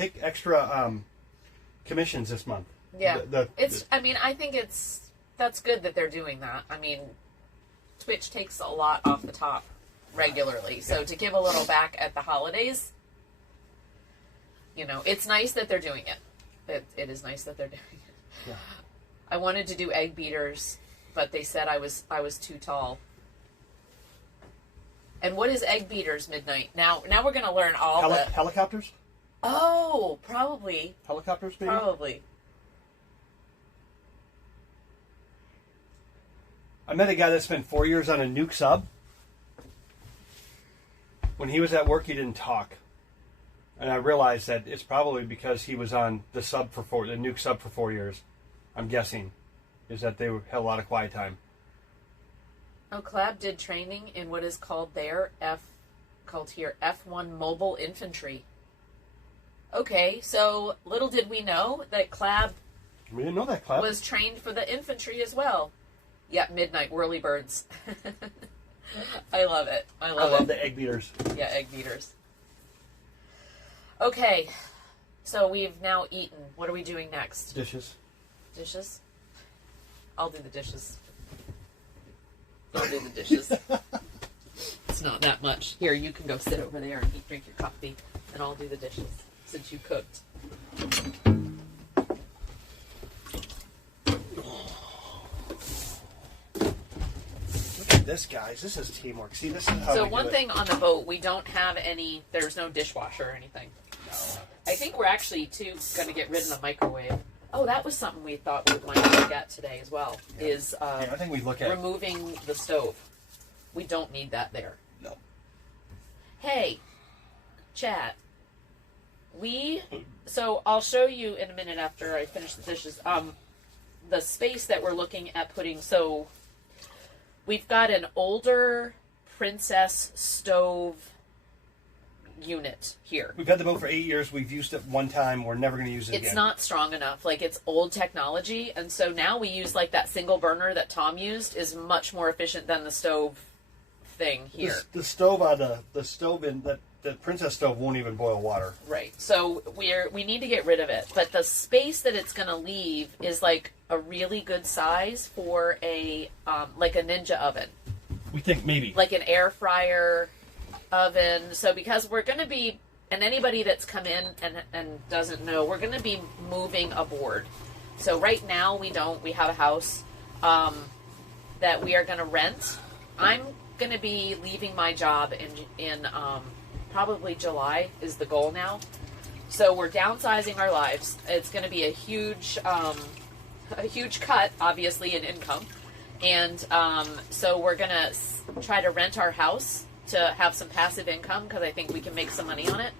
commissions this month. Yeah, I mean, I think that's good that they're doing that. I mean, Twitch takes a lot off the top regularly, so to give a little back at the holidays, it's nice that they're doing it. It is nice that they're doing it. Yeah. I wanted to do egg beaters, but they said I was too tall. And what is egg beaters, Midnight? Now we're going to learn all the... Helicopters? Oh, probably. Helicopters, maybe? Probably. I met a guy that spent 4 years on a nuke sub. When he was at work, he didn't talk. And I realized that it's probably because he was on the nuke sub for 4 years. I'm guessing. Is that they had a lot of quiet time. Oh, Clab did training in what is called F1 Mobile Infantry. Okay, so little did we know that Clab We didn't know that, Clab. was trained for the infantry as well. Yeah, Midnight Whirly Birds. I love it. I love the egg beaters. Yeah, egg beaters. Okay, so we've now eaten. What are we doing next? Dishes. Dishes? I'll do the dishes. I'll do the dishes. It's not that much. Here, you can go sit over there and drink your coffee, and I'll do the dishes since you cooked. Look at this, guys. This is teamwork. See, this is how So we one do it. thing on the boat, we don't have there's no dishwasher or anything. I think we're actually, too, going to get rid of the microwave. Oh, that was something we thought we might look at today as well, is I think we look at removing the stove. We don't need that there. No. Hey, chat. So I'll show you in a minute after I finish the dishes, the space that we're looking at putting. So we've got an older Princess stove unit here. We've had the boat for 8 years. We've used it one time. We're never going to use it again. It's not strong enough. Like, it's old technology, and so now we use like that single burner that Tom used is much more efficient than the stove thing here. The stove on the stove in the Princess stove won't even boil water. Right. So we need to get rid of it. But the space that it's going to leave is like a really good size for a like a Ninja oven. We think maybe. Like an air fryer oven. So because we're going to be and anybody that's come in and doesn't know, we're going to be moving a board. So right now we have a house that we are going to rent. I'm going to be leaving my job in probably July is the goal now. So we're downsizing our lives. It's going to be a huge cut, obviously, in income. And so we're going to try to rent our house to have some passive income because I think we can make some money on it.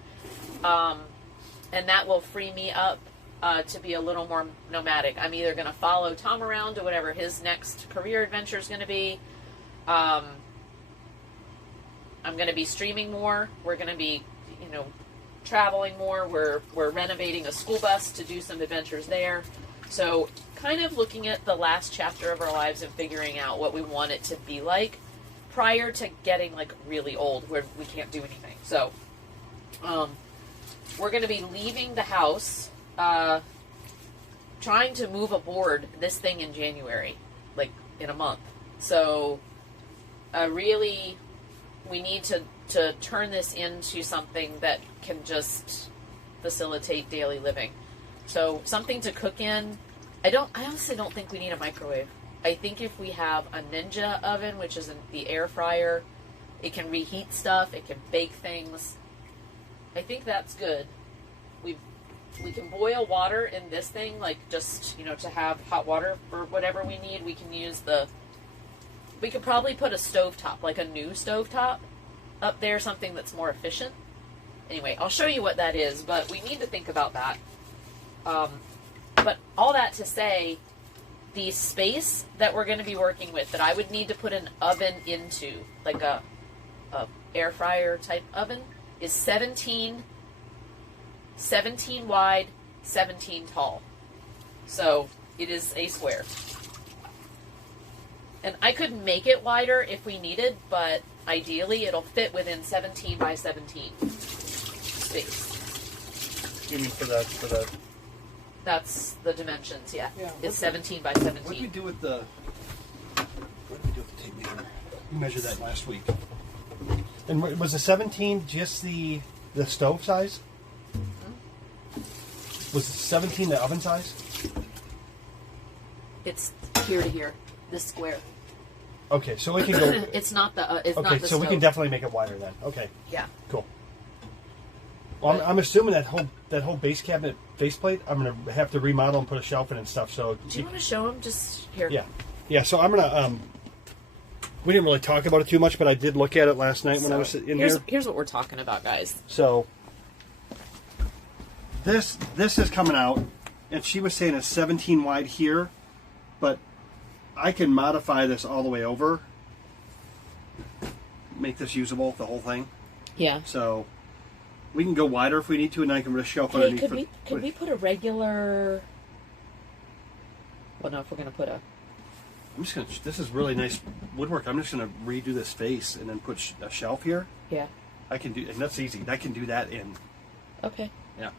And that will free me up to be a little more nomadic. I'm either going to follow Tom around to whatever his next career adventure is going to be. I'm going to be streaming more. We're going to be, traveling more. We're renovating a school bus to do some adventures there. So kind of looking at the last chapter of our lives and figuring out what we want it to be like prior to getting like really old where we can't do anything. So we're going to be leaving the house, trying to move aboard this thing in January, like in a month. So really we need to turn this into something that can just facilitate daily living. So something to cook in. I honestly don't think we need a microwave. I think if we have a Ninja oven, which is the air fryer, it can reheat stuff, it can bake things. I think that's good. We can boil water in this thing, like just, to have hot water for whatever we need. We can use we could probably put a stovetop, like a new stovetop up there, something that's more efficient. Anyway, I'll show you what that is, but we need to think about that. But all that to say, the space that we're going to be working with, that I would need to put an oven into, like a air fryer type oven, is 17 wide, 17 tall. So it is a square. And I could make it wider if we needed, but ideally it'll fit within 17 by 17 space. You mean for the That's the dimensions, yeah. Yeah, It's 17 by 17. What did we do with the tape measure? We measured that last week. And was the 17 just the stove size? Was the 17 the oven size? It's here to here, this square. Okay, so we can go. It's not the. It's Okay, not the so we can stove. definitely make it wider then. Okay, Yeah. cool. Well, I'm assuming that whole base cabinet faceplate, I'm gonna have to remodel and put a shelf in and stuff. So Do you want to show them? Just here. yeah. So I'm gonna. We didn't really talk about it too much, but I did look at it last night when I was in here. Here's what we're talking about, guys. So this is coming out, and she was saying it's 17 wide here, but I can modify this all the way over, make this usable, the whole thing. Yeah. So we can go wider if we need to, and I can put a shelf Hey, underneath. could we put a regular? Well, no, if we're gonna put a. I'm just gonna. This is really nice woodwork. I'm just gonna redo this face and then put a shelf here. Yeah. I can do, and that's easy. I can do that in. Okay. Yeah.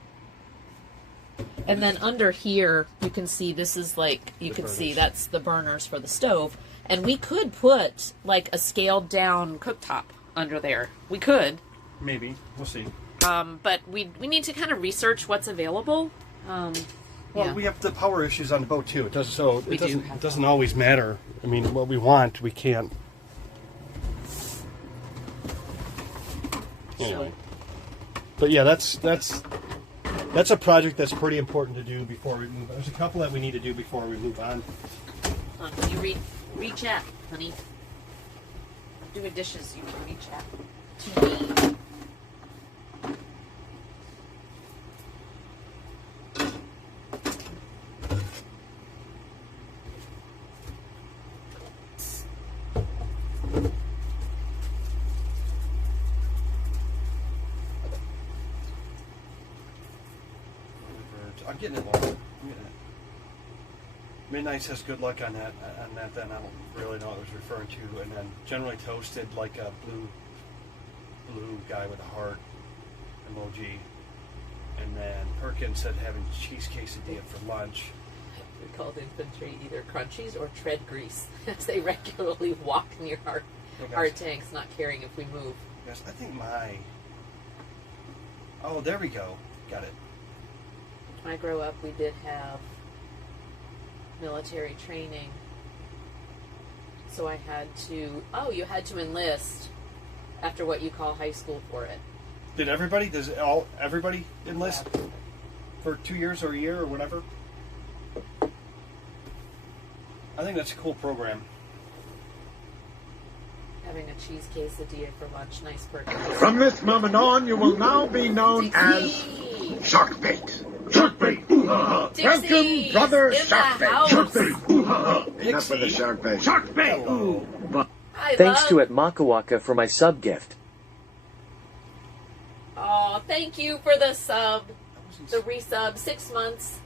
And then under here, you can see this is like, you can see burners. that's the burners for the stove. And we could put like a scaled down cooktop under there. We could. Maybe we'll see. But we need to kind of research what's available. Well, Yeah. we have the power issues on the boat too. It doesn't. So We it do doesn't. have It doesn't always matter. I mean, what we want, we can't. Anyway. But yeah, that's a project that's pretty important to do before we move. There's a couple that we need to do before we move on. You read chat, honey. Doing dishes, you can read chat. TV. I'm getting it, Laura. I'm getting it. Midnight says good luck on that. Then I don't really know what it was referring to. And then generally toasted like a blue guy with a heart emoji. And then Perkins said having cheese quesadilla for lunch. We called infantry either crunchies or tread grease, as they regularly walk near our tanks, not caring if we move. Yes, I think Oh, there we go. Got it. When I grew up, we did have military training. So I had to, you had to enlist after what you call high school for it. Did everybody? Everybody enlist for 2 years or a year or whatever? I think that's a cool program. Having a cheese quesadilla for lunch, nice perk. From this moment on, you will now be known as Dixie! Shark Bait. Shark Bait. Ooh, ha, ha. Welcome, Dixie's brother in Shark the Bait. house. Shark Bait. Ooh, ha, ha. Enough with the shark bait. Shark Bait. Hello. I Thanks love... to at Makawaka for my sub gift. Oh, thank you for the sub. The resub, 6 months.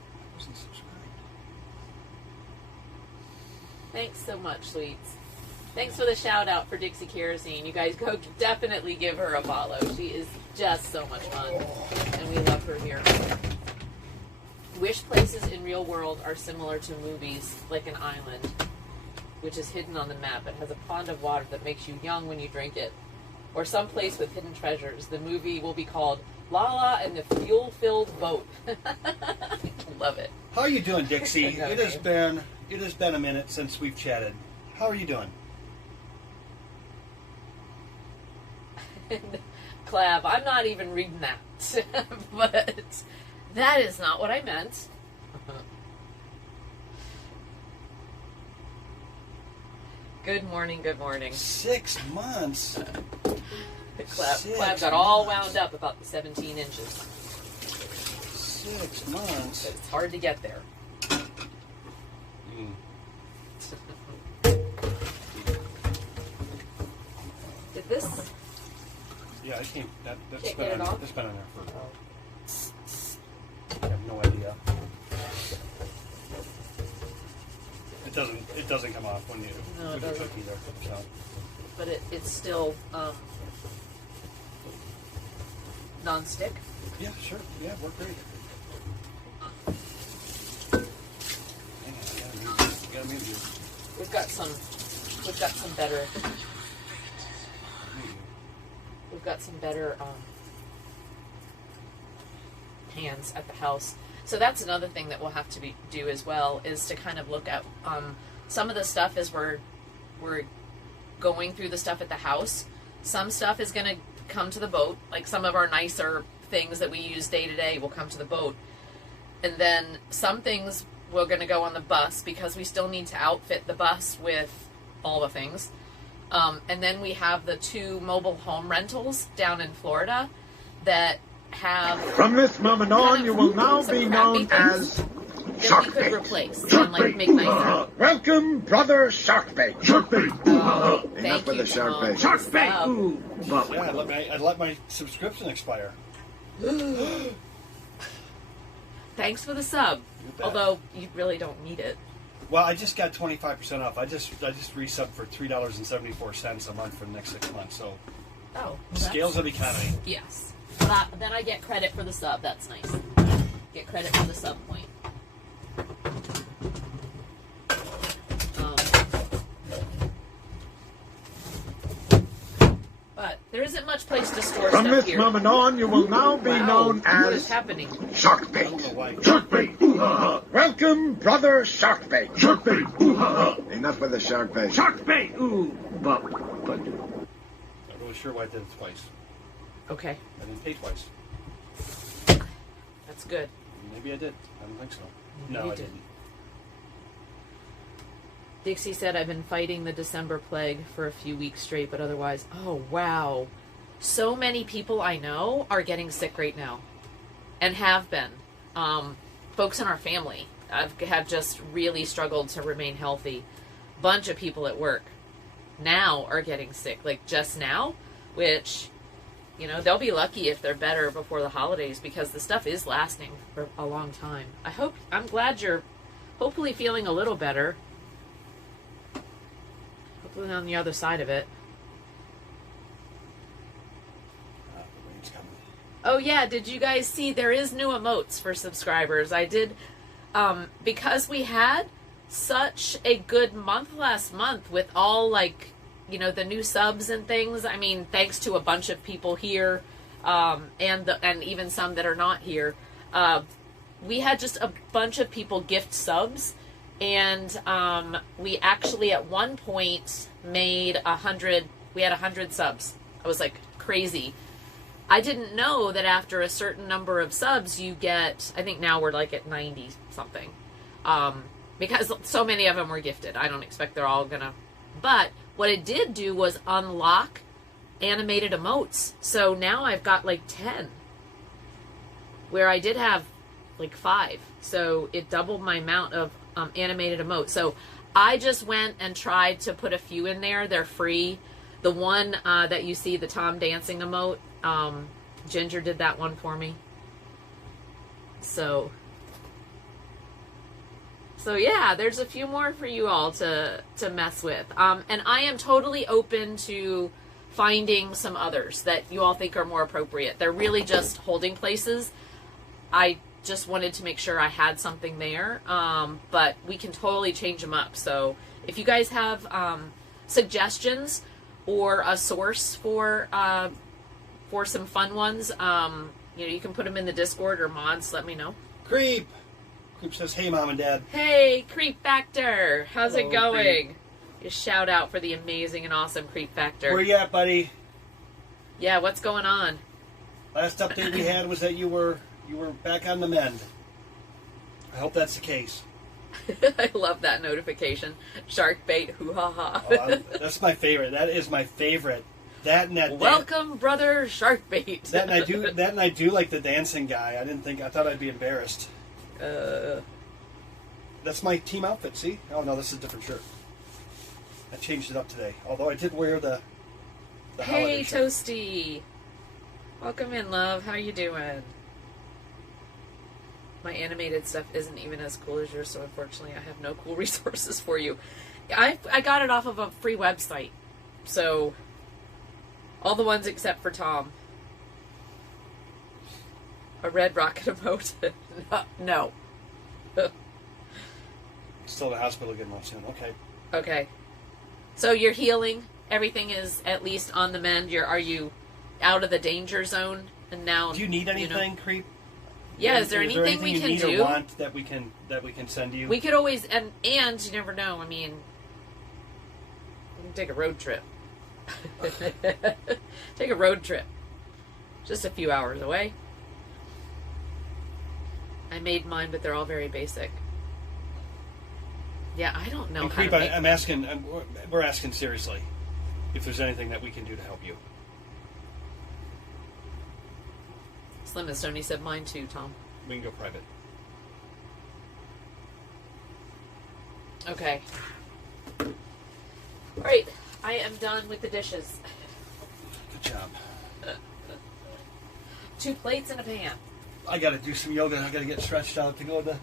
Thanks so much, sweets. Thanks for the shout out for Dixie Kerosene. You guys go definitely give her a follow. She is just so much fun, and we love her here. Wish places in real world are similar to movies, like an island, which is hidden on the map. It has a pond of water that makes you young when you drink it, or some place with hidden treasures. The movie will be called Lala and the Fuel-Filled Boat. Love it. How are you doing, Dixie? Okay. It has been a minute since we've chatted. How are you doing? Clav, I'm not even reading that. But that is not what I meant. Good morning, good morning. 6 months. Clav got all wound up about the 17 inches. 6 months. It's hard to get there. Did this? Yeah, I can't. That's Can't been get it on, off? that's been on there for. I have no idea. It doesn't come off when you No, it when you doesn't. cook either. So. But it's still non-stick. Yeah, sure. Yeah, work great. Hang on, I gotta mute you. We've got some better. We've got some better pans at the house. So that's another thing that we'll have to do as well, is to kind of look at some of the stuff as we're going through the stuff at the house. Some stuff is going to come to the boat, like some of our nicer things that we use day to day will come to the boat. And then some things we're going to go on the bus because we still need to outfit the bus with all the things. And then we have the 2 mobile home rentals down in Florida that have From this moment on, you will now some be crappy known things as that Shark we could Bait. replace Shark and like Bait. make Ooh, nicer. ha, ha. Welcome, brother Shark Bait. Shark Bait. Ooh, ha, ha. Thank Enough with you, the shark Tom. bait. Shark Bait. Wow. Ooh. Yeah, I let my subscription expire. Thanks for the sub. You bet. Although you really don't need it. Well, I just got 25% off. I just resubbed for $3.74 a month for the next 6 months. So Oh, well, scales of economy. yes. But then I get credit for the sub. That's nice. Get credit for the sub point. But there isn't much place to store From stuff this here. moment on, you will now be Wow, known what is as happening? Shark I Bait. don't know why. Shark Bait. Ooh, ha, ha. Welcome, brother Shark Bait. Shark Bait. Ooh, ha, ha. Enough with the shark bait. Shark Bait. Ooh. But. I'm not really sure why I did it twice. Okay, I didn't pay twice. that's good. Maybe I did. I don't think so. Maybe No, you I did. didn't. Dixie said, I've been fighting the December plague for a few weeks straight, but otherwise, oh wow. So many people I know are getting sick right now and have been. Folks in our family have just really struggled to remain healthy. Bunch of people at work now are getting sick, like just now, which, you know, they'll be lucky if they're better before the holidays because the stuff is lasting for a long time. I'm glad you're hopefully feeling a little better. Hopefully on the other side of it. The rain's coming. Oh yeah, did you guys see there is new emotes for subscribers? I did, because we had such a good month last month with all, like, you know, the new subs and things. I mean, thanks to a bunch of people here and even some that are not here. We had just a bunch of people gift subs, and we actually at one point made 100. We had 100 subs. I was like, crazy. I didn't know that after a certain number of subs, you get, I think now we're like at 90 something. Because so many of them were gifted. I don't expect they're all gonna, but what it did do was unlock animated emotes. So now I've got like 10, where I did have like 5. So it doubled my amount of animated emotes. So I just went and tried to put a few in there. They're free. The one that you see, the Tom dancing emote, Ginger did that one for me. So yeah, there's a few more for you all to mess with. And I am totally open to finding some others that you all think are more appropriate. They're really just holding places. I just wanted to make sure I had something there, but we can totally change them up. So if you guys have suggestions or a source for some fun ones, you can put them in the Discord or mods. Let me know. Creep says, "Hey, Mom and Dad." Hey, Creep Factor, how's it Hello, going? Creep. Just shout out for the amazing and awesome Creep Factor. Where you at, buddy? Yeah, what's going on? Last update we had was that you were back on the mend. I hope that's the case. I love that notification. Shark bait, hoo ha ha. That's my favorite. That is my favorite. That and that. Welcome, brother Shark bait. That and I do like the dancing guy. I thought I'd be embarrassed. That's my team outfit. See? Oh no, this is a different shirt. I changed it up today. Although I did wear the holiday Hey, shirt. Toasty. Welcome in, love. How you doing? My animated stuff isn't even as cool as yours, so unfortunately I have no cool resources for you. I got it off of a free website. So, all the ones except for Tom. A red rocket emote? No. Still in the hospital getting well soon. Okay. Okay. So you're healing. Everything is at least on the mend. Are you out of the danger zone? And now. Do you need anything, Creep? Yeah. Is there anything we can you need do? or want that we can send you? We could always and you never know. I mean, we can take a road trip. Take a road trip. Just a few hours away. I made mine, but they're all very basic. Yeah, I don't know And how Creep, to make I'm asking. We're asking seriously if there's anything that we can do to help you. Slim as Sony said mine too, Tom. We can go private. Okay. Alright, I am done with the dishes. Good job. 2 plates and a pan. I got to do some yoga. I got to get stretched out to go to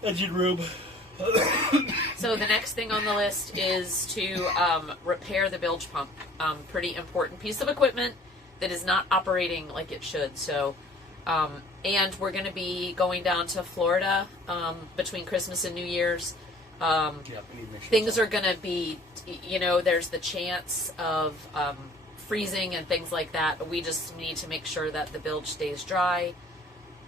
the engine room. So the next thing on the list is to repair the bilge pump. Pretty important piece of equipment that is not operating like it should. So, and we're going to be going down to Florida between Christmas and New Year's. Yeah, we need to make sure Things are going to be, there's the chance of freezing and things like that. But we just need to make sure that the bilge stays dry,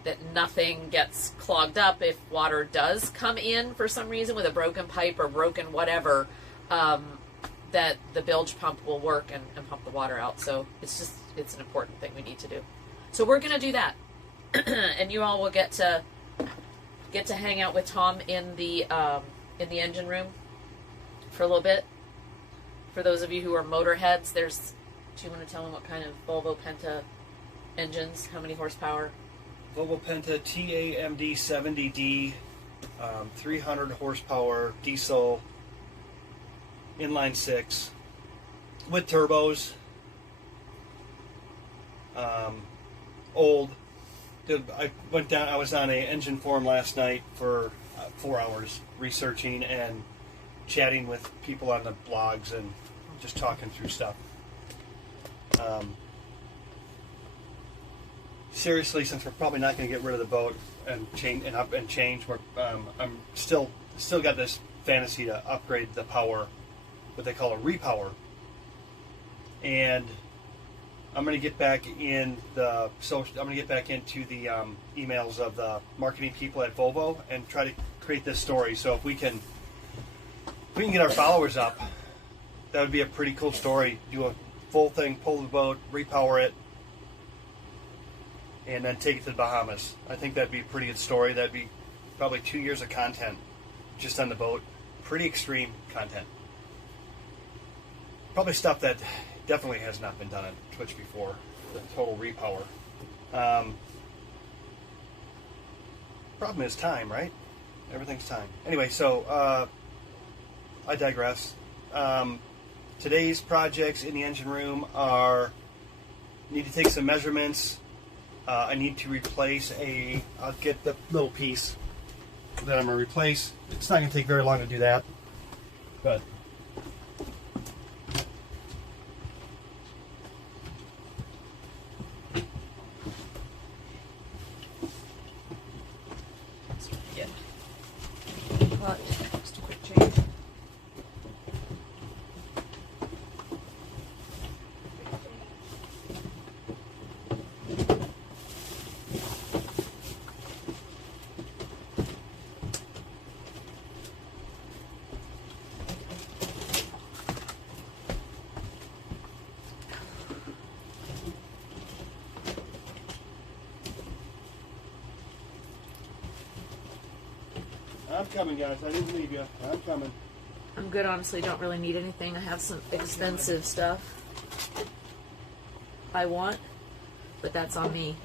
that nothing gets clogged up if water does come in for some reason with a broken pipe or broken whatever, that the bilge pump will work and pump the water out. So it's an important thing we need to do. So we're going to do that. And you all will get to hang out with Tom in the engine room for a little bit. For those of you who are motorheads, do you want to tell them what kind of Volvo Penta engines, how many horsepower? Volvo Penta TAMD 70D, 300 horsepower, diesel, inline 6, with turbos. Old. I went down. I was on a engine forum last night for 4 hours researching and chatting with people on the blogs and just talking through stuff. Seriously, since we're probably not going to get rid of the boat and change, I'm still got this fantasy to upgrade the power, what they call a repower, and I'm going to get back in the social. I'm going to get back into the emails of the marketing people at Volvo and try to create this story. So if we can get our followers up, that would be a pretty cool story. Do a full thing, pull the boat, repower it, and then take it to the Bahamas. I think that'd be a pretty good story. That'd be probably 2 years of content just on the boat. Pretty extreme content. Probably stuff that definitely has not been done on Twitch before. The total repower. Problem is time, right? Everything's time. Anyway, so I digress. Today's projects in the engine room are need to take some measurements. I need to replace I'll get the little piece that I'm going to replace. It's not going to take very long to do that. But Yeah. Well, just a quick change. I'm coming, guys. I didn't leave you. I'm coming. I'm good, honestly. Don't really need anything. I have some expensive stuff I want, but that's on me.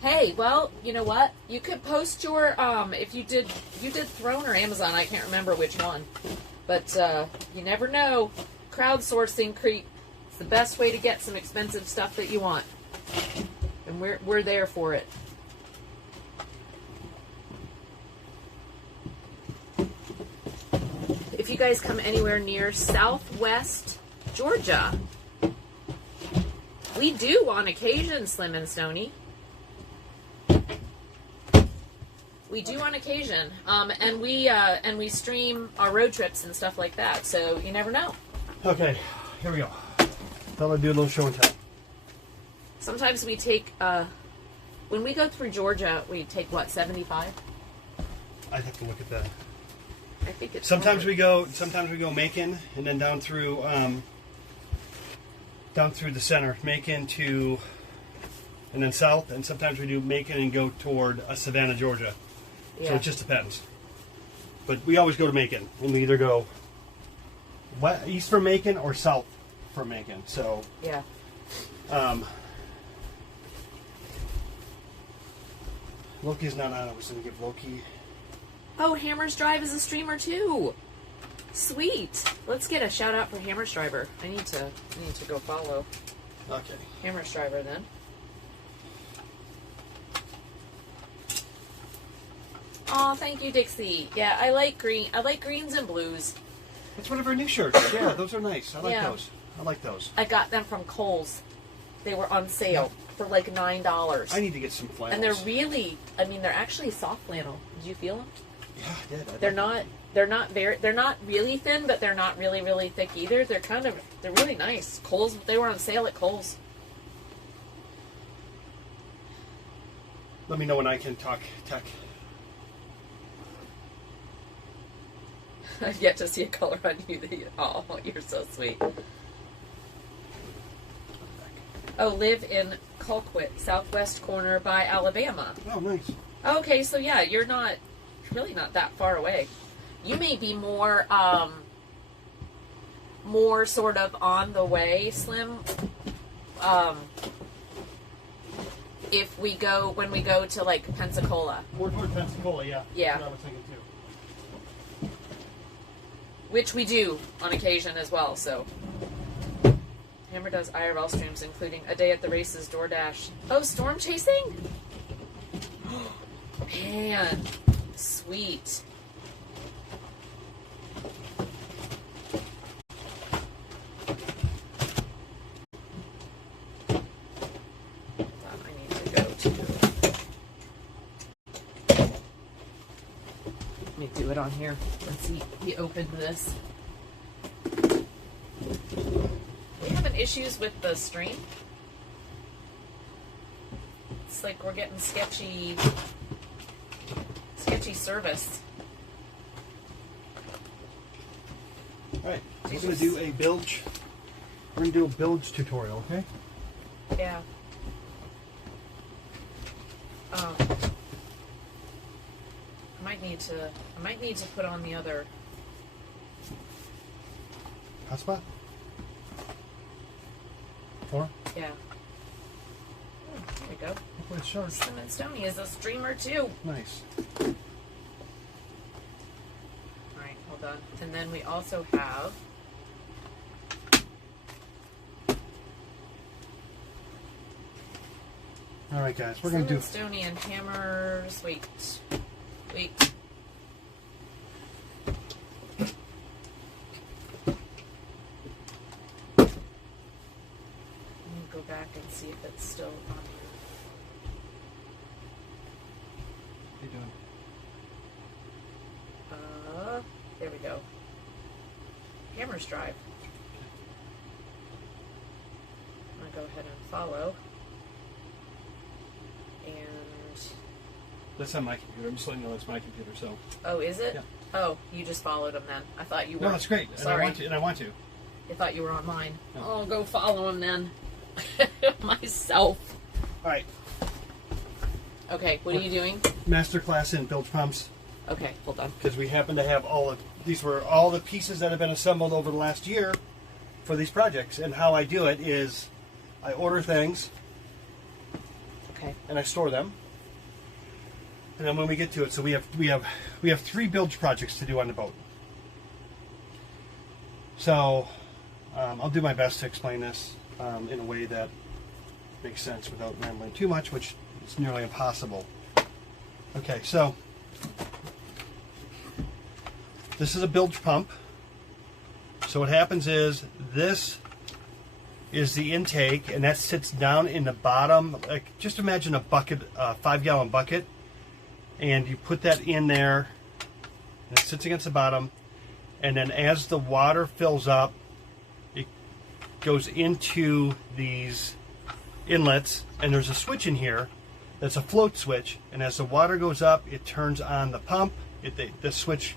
Hey, well, you know what? You could post your if you did Throne or Amazon. I can't remember which one, but you never know. Crowdsourcing, Crete. It's the best way to get some expensive stuff that you want, and we're there for it. If you guys come anywhere near Southwest Georgia, we do on occasion, Slim and Stony. We do on occasion, and we stream our road trips and stuff like that. So you never know. Okay, here we go. Thought I'd do a little show and tell. Sometimes we take when we go through Georgia, we take what 75. I have to look at that. I think it's Sometimes more. we go Macon and then down through the center, Macon to, and then south, and sometimes we do Macon and go toward Savannah, Georgia. So Yeah. it just depends. But we always go to Macon, and we either go east from Macon or south from Macon. So Yeah. Loki's not on. I was going to give Loki. Oh, Hammer's Drive is a streamer too. Sweet. Let's get a shout out for Hammer's Driver. I need to go follow Okay. Hammer's Driver then. Oh, thank you, Dixie. Yeah, I like green. I like greens and blues. It's one of our new shirts. Yeah, those are nice. I like Yeah. those. I like those. I got them from Kohl's. They were on sale for like $9. I need to get some flannels. And they're really, I mean, they're actually soft flannel. Did you feel them? Yeah, I did. They're not really thin, but they're not really, really thick either. They're really nice. Kohl's, they were on sale at Kohl's. Let me know when I can talk tech. I've yet to see a color on you. Oh, you're so sweet. Oh, live in Colquitt, southwest corner by Alabama. Oh, nice. Okay, so yeah, you're really not that far away. You may be more sort of on the way, Slim. When we go to like Pensacola, More toward Pensacola, yeah. Yeah. That's what I was thinking too. which we do on occasion as well. So, Hammer does IRL streams, including a day at the races, DoorDash. Oh, storm chasing? Man, sweet. I need to go to. Let me do it on here. Let's see. He opened this. We having issues with the stream? It's like we're getting sketchy service. All right, we're going to do a bilge. We're going to do a bilge tutorial, okay? Yeah. I might need to put on the other. Hotspot? 4? Yeah. Oh, there we go. Hopefully it's short. Slim and Stony is a streamer too. Nice. Alright, hold on. And then we also have All right, guys, we're Slim going to do... and Stony and hammers. Wait. Let me go back and see if it's still on here. What are you doing? There we go. Hammers drive. I'm gonna go ahead and follow. And That's not my computer. I'm just letting you know that's my computer, so... oh, is it? Yeah. Oh, you just followed him then. I thought you were. No, that's great. Sorry. And I want to. I thought you were on mine. No. Oh, go follow him then. Myself. All right, Okay, what are you doing? masterclass in bilge pumps, Okay, hold on. because we happen to have all of... These were all the pieces that have been assembled over the last year for these projects. And how I do it is I order things Okay. and I store them. And then when we get to it, so we have 3 bilge projects to do on the boat. So I'll do my best to explain this in a way that makes sense without rambling too much, which is nearly impossible. Okay, so this is a bilge pump. So what happens is this is the intake, and that sits down in the bottom. Like, just imagine a bucket, a 5-gallon bucket, and you put that in there, and it sits against the bottom. And then as the water fills up, it goes into these inlets, and there's a switch in here that's a float switch. And as the water goes up, it turns on the pump. The switch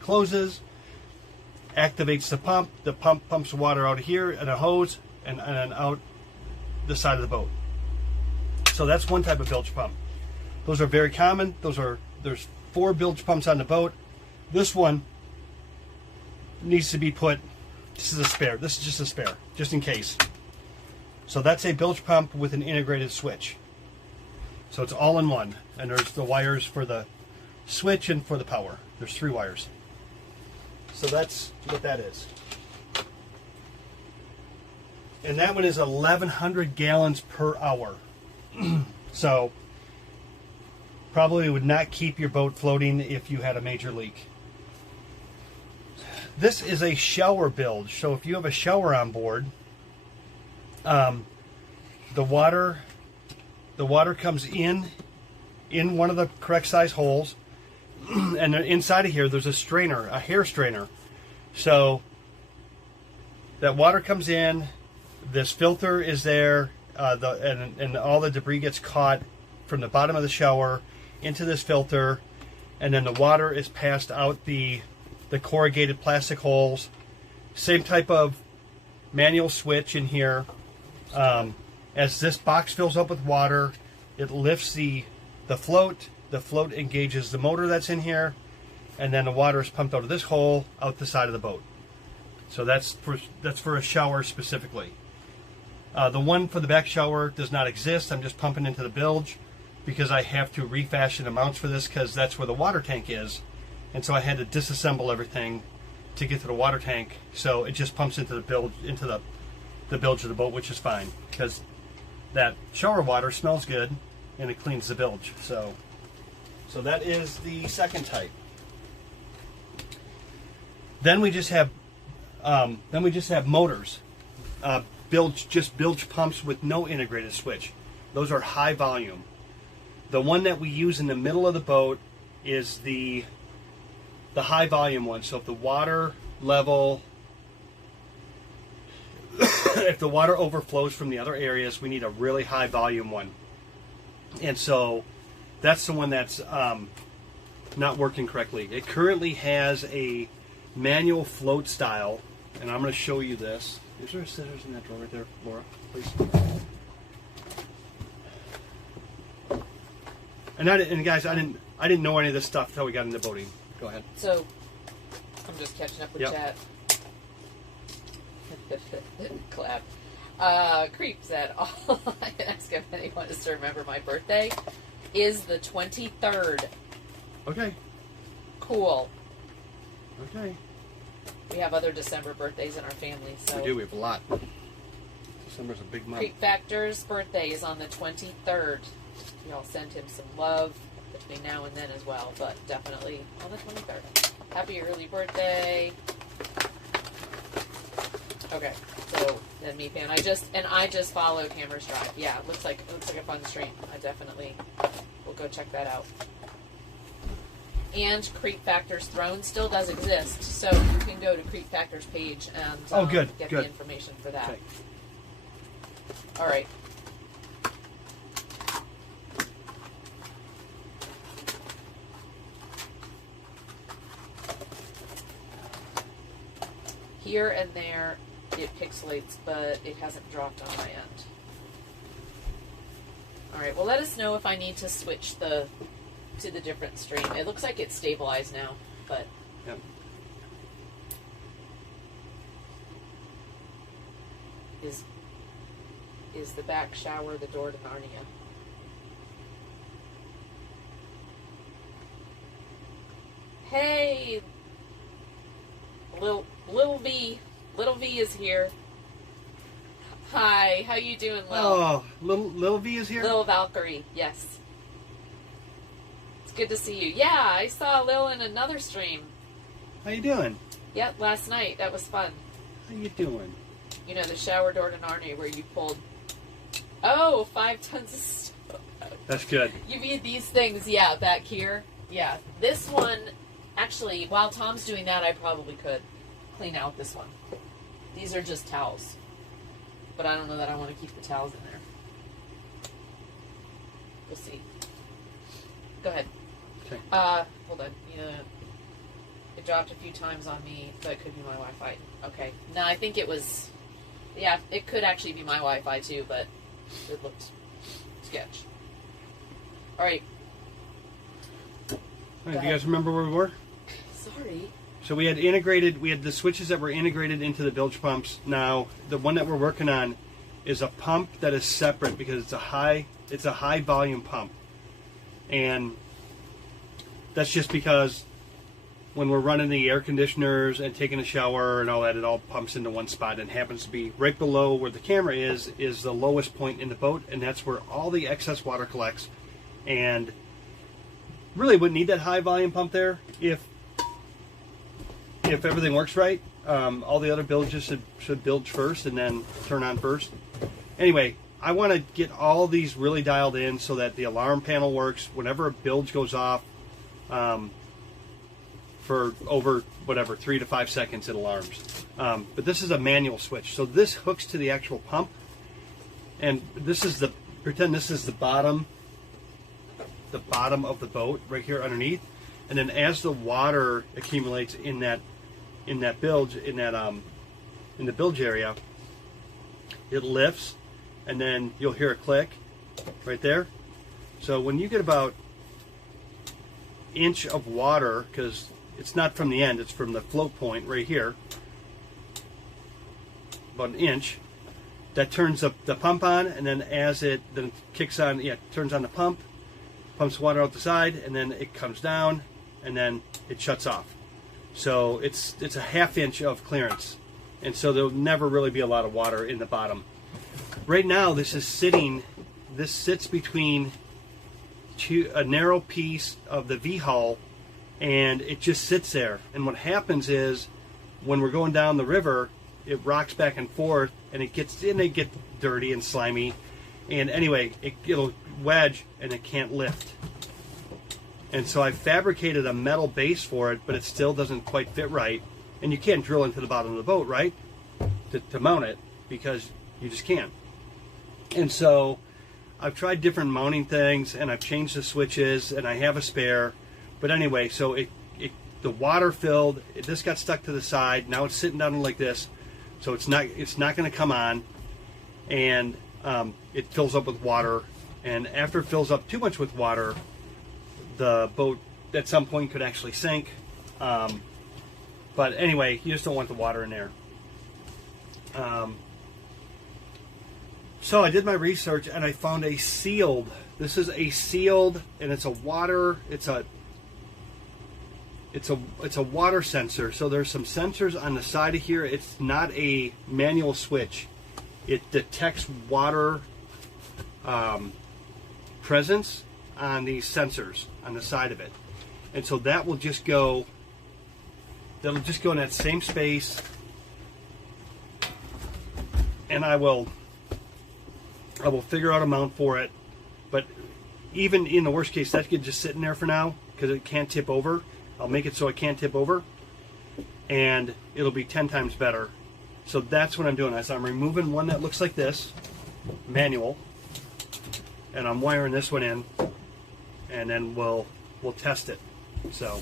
closes, activates the pump. The pump pumps the water out of here and a hose, and then out the side of the boat. So that's one type of bilge pump. Those are very common. There's 4 bilge pumps on the boat. This one needs to be put, this is a spare. This is just a spare, just in case. So that's a bilge pump with an integrated switch. So it's all in one. And there's the wires for the switch and for the power. There's 3 wires. So that's what that is. And that one is 1,100 gallons per hour. So probably would not keep your boat floating if you had a major leak. This is a shower bilge. So if you have a shower on board, the water comes in one of the correct size holes, and inside of here there's a strainer, a hair strainer. So that water comes in, this filter is there, and all the debris gets caught from the bottom of the shower into this filter, and then the water is passed out the corrugated plastic holes. Same type of manual switch in here. As this box fills up with water, it lifts the float. The float engages the motor that's in here, and then the water is pumped out of this hole out the side of the boat. So that's for a shower specifically. The one for the back shower does not exist. I'm just pumping into the bilge because I have to refashion the mounts for this, because that's where the water tank is. And so I had to disassemble everything to get to the water tank. So it just pumps into the bilge, the bilge of the boat, which is fine, because that shower water smells good and it cleans the bilge. So that is the second type. Then we just have motors, bilge pumps with no integrated switch. Those are high volume. The one that we use in the middle of the boat is the high volume one. So if the water level, if the water overflows from the other areas, we need a really high volume one. And so that's the one that's not working correctly. It currently has a manual float style, and I'm going to show you this. Is there scissors in that drawer right there, Laura? Please. And guys, I didn't know any of this stuff until we got into boating. Go ahead. So, I'm just catching up with Yep. chat. Clap. Creep said, all I can ask if anyone is to remember my birthday is the 23rd. Okay. Cool. Okay. We have other December birthdays in our family, so. We do. We have a lot. December's a big month. Creep Factor's birthday is on the 23rd. Y'all send him some love between now and then as well, but definitely on the 23rd. Happy early birthday. Okay, so then me fan. I just followed Hammer's Drive. Yeah, it looks like a fun stream. I definitely will go check that out. And Creep Factor's Throne still does exist, so you can go to Creep Factor's page and get the information for that. Okay. All right. Here and there, it pixelates, but it hasn't dropped on my end. All right. Well, let us know if I need to switch to the different stream. It looks like it's stabilized now, but. Yep. Is the back shower the door to Narnia? Hey, little V is here. Hi, how you doing, Lil? Oh, little V is here. Lil Valkyrie, yes. It's good to see you. Yeah, I saw Lil in another stream. How you doing? Yep, last night. That was fun. How you doing? You know, the shower door to Narnia where you pulled 5 tons of stuff. That's good. You mean these things, yeah, back here? Yeah. This one, actually, while Tom's doing that, I probably could clean out this one. These are just towels. But I don't know that I want to keep the towels in there. We'll see. Go ahead. Okay. Hold on. Yeah. It dropped a few times on me, so it could be my Wi-Fi. Okay. No, I think it was... Yeah, it could actually be my Wi-Fi too, but it looked sketch. Alright. All right, do you guys remember where we were? Sorry. So we had the switches that were integrated into the bilge pumps. Now, the one that we're working on is a pump that is separate because it's a high volume pump. And that's just because when we're running the air conditioners and taking a shower and all that, it all pumps into one spot and happens to be right below where the camera is the lowest point in the boat, and that's where all the excess water collects. And really wouldn't need that high volume pump there if everything works right. All the other bilges should bilge first and then turn on first. Anyway, I want to get all these really dialed in so that the alarm panel works whenever a bilge goes off. For over 3 to 5 seconds it alarms. But this is a manual switch, so this hooks to the actual pump, and pretend this is the bottom of the boat right here underneath, and then as the water accumulates in the bilge area, it lifts, and then you'll hear a click right there. So when you get about inch of water, because it's not from the end, it's from the float point right here, about an inch, that turns up the pump on, and then as it kicks on, turns on the pump, pumps water out the side, and then it comes down, and then it shuts off. So it's a half inch of clearance, and so there'll never really be a lot of water in the bottom. Right now, this sits between a narrow piece of the V-hull, and it just sits there. And what happens is, when we're going down the river, it rocks back and forth, and it gets dirty and slimy. And anyway, it'll wedge, and it can't lift. And so I fabricated a metal base for it, but it still doesn't quite fit right. And you can't drill into the bottom of the boat, right? To mount it, because you just can't. And so I've tried different mounting things, and I've changed the switches, and I have a spare. But anyway, so the water filled. This got stuck to the side. Now it's sitting down like this, so it's not going to come on, and it fills up with water. And after it fills up too much with water, the boat at some point could actually sink. But anyway, you just don't want the water in there. So I did my research and I found a sealed. This is a sealed, and it's a water. It's a water sensor. So there's some sensors on the side of here. It's not a manual switch. It detects water presence on these sensors on the side of it, and so that will just go. That'll just go in that same space, and I will figure out a mount for it. But even in the worst case, that could just sit in there for now because it can't tip over. I'll make it so it can't tip over, and it'll be 10 times better. So that's what I'm doing. Is I'm removing one that looks like this, manual, and I'm wiring this one in, and then we'll test it. So,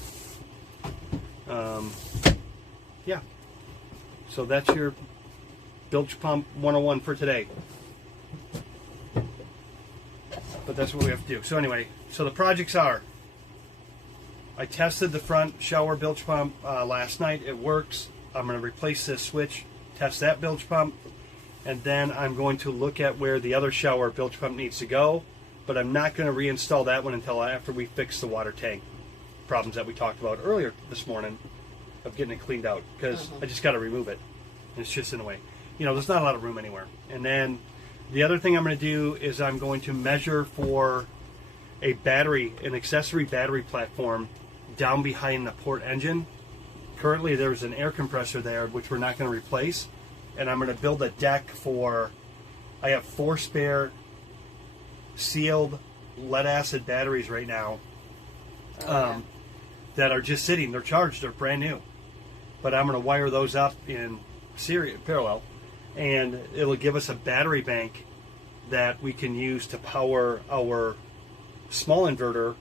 yeah. So that's your bilge pump 101 for today. But that's what we have to do. So anyway, so the projects are, I tested the front shower bilge pump last night. It works. I'm going to replace this switch, test that bilge pump, and then I'm going to look at where the other shower bilge pump needs to go, but I'm not going to reinstall that one until after we fix the water tank problems that we talked about earlier this morning of getting it cleaned out, because I just got to remove it. And it's just in the way. You know, there's not a lot of room anywhere. And then the other thing I'm going to do is I'm going to measure for a battery, an accessory battery platform down behind the port engine. Currently there's an air compressor there, which we're not going to replace. And I'm going to build a deck for, I have 4 spare sealed lead acid batteries right now that are just sitting. They're charged, they're brand new. But I'm going to wire those up in parallel, and it'll give us a battery bank that we can use to power our small inverter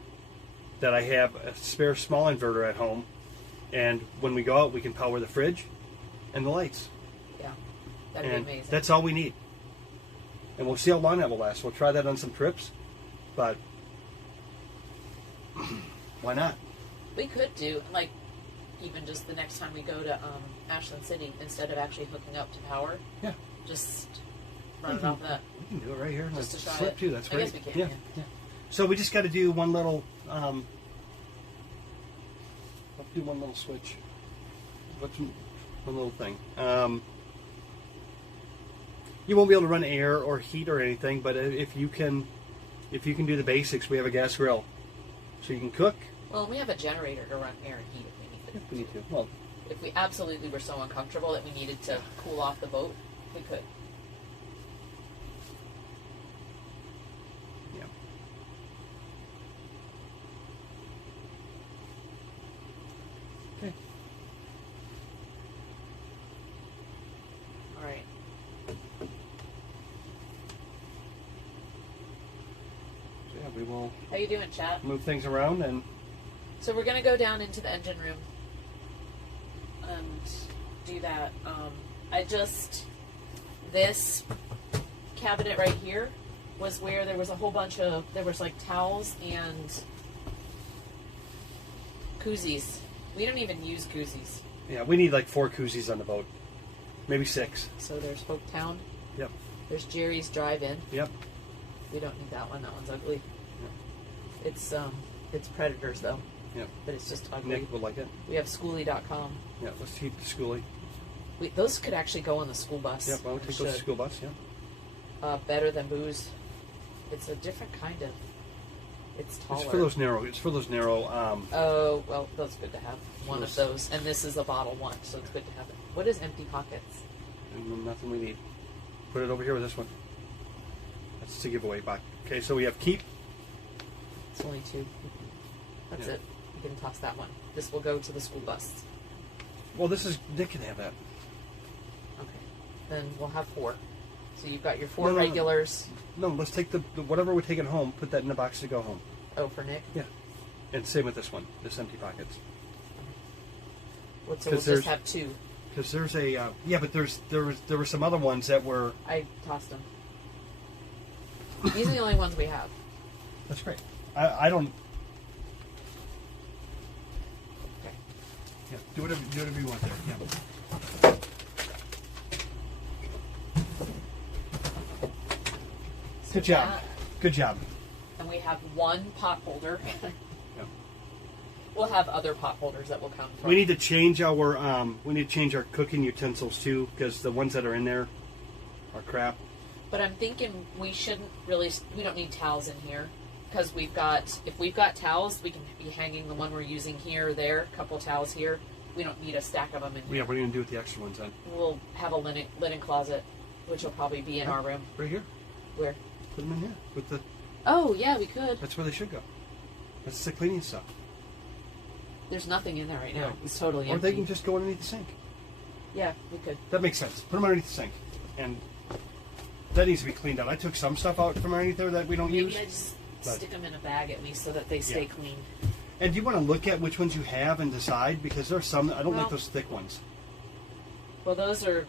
that I have, a spare small inverter at home. And when we go out, we can power the fridge and the lights. Yeah, that'd And be amazing. that's all we need. And we'll see how long that will last. We'll try that on some trips, but why not? We could do, like, even just the next time we go to Ashland City, instead of actually hooking up to power, Yeah, just run it off that. we can do it right here. Just to try Slip it. too. That's I great. guess we can, Yeah, yeah. yeah. So we just got to do one little. Do one little switch. What's one little thing? You won't be able to run air or heat or anything, but if you can do the basics, we have a gas grill, so you can cook. Well, we have a generator to run air and heat if we need it. If we need to. Well, If we absolutely were so uncomfortable that we needed to cool off the boat, we could. yeah. Okay. All right. So yeah, we will How you doing, chat? move things around and. So we're gonna go down into the engine room and do that. This cabinet right here was where there was a whole bunch of, there was like towels and koozies. We don't even use koozies. Yeah, we need like 4 koozies on the boat, maybe 6. So there's Hopetown. Yep. There's Jerry's Drive-In. Yep. We don't need that one. That one's ugly. It's Predators though, Yep. but it's just ugly. Nick would like it. We have Schoolie.com. Yeah, let's keep the schoolie. Those could actually go on the school bus. Yep, I would take those to Should. school bus. Yeah. Better than booze. It's a different kind of. It's taller. It's for those narrow. It's for those narrow. Oh well, that's good to have one Yes. of those, and this is a bottle one, so it's good to have it. What is empty pockets? Nothing we need. Put it over here with this one. That's to give away back. Okay, so we have keep. It's only 2. That's Yeah. it. You can toss that one. This will go to the school bus. Well, this is Nick can have that. Okay. Then we'll have 4. So you've got your 4 No, no, no. regulars. No, let's take the whatever we're taking home, put that in the box to go home. Oh, for Nick. Yeah. And same with this one, this empty pockets. So we'll 'Cause just there's- have 2. Because there's a but there were some other ones that were. I tossed them. These are the only ones we have. That's great. I don't. Okay. Yeah, do whatever you want there. Yeah. Good job. that- Good job. And we have 1 pot holder. Yeah. We'll have other pot holders that will come from. We need to change our cooking utensils too, because the ones that are in there are crap. But I'm thinking we don't need towels in here. Because if we've got towels, we can be hanging the one we're using here or there, a couple towels here. We don't need a stack of them in Yeah, here. what are you gonna do with the extra ones then? We'll have a linen closet, which will probably be in our room. Right here. Where? Put them in here. With the. Oh, yeah, we could. That's where they should go. That's the cleaning stuff. There's nothing in there right now. Yeah. It's totally Or empty. they can just go underneath the sink. Yeah, we could. That makes sense. Put them underneath the sink, and that needs to be cleaned out. I took some stuff out from underneath there that we don't use. Maybe I just But- stick them in a bag at least so that they stay Yeah. clean. And do you want to look at which ones you have and decide? Because there's some I don't Well- like those thick ones. Well, those are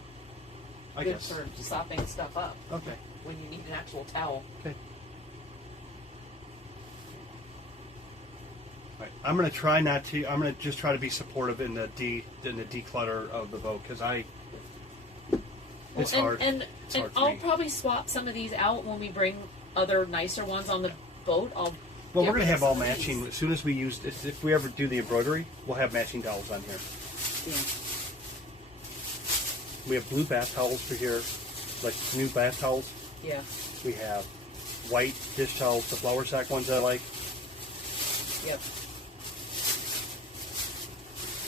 I good guess. for sopping stuff up Okay. when you need an actual towel. Okay. All right. I'm gonna try not to. I'm gonna just try to be supportive in the declutter of the boat because it's hard. And It's hard for I'll me. probably swap some of these out when we bring other nicer ones on the boat. Well, get we're rid gonna of have some all of matching. these. As soon as we use, if we ever do the embroidery, we'll have matching towels on here. Yeah. We have blue bath towels for here, like new bath towels. Yeah. We have white dish towels, the flour sack ones I like. Yep.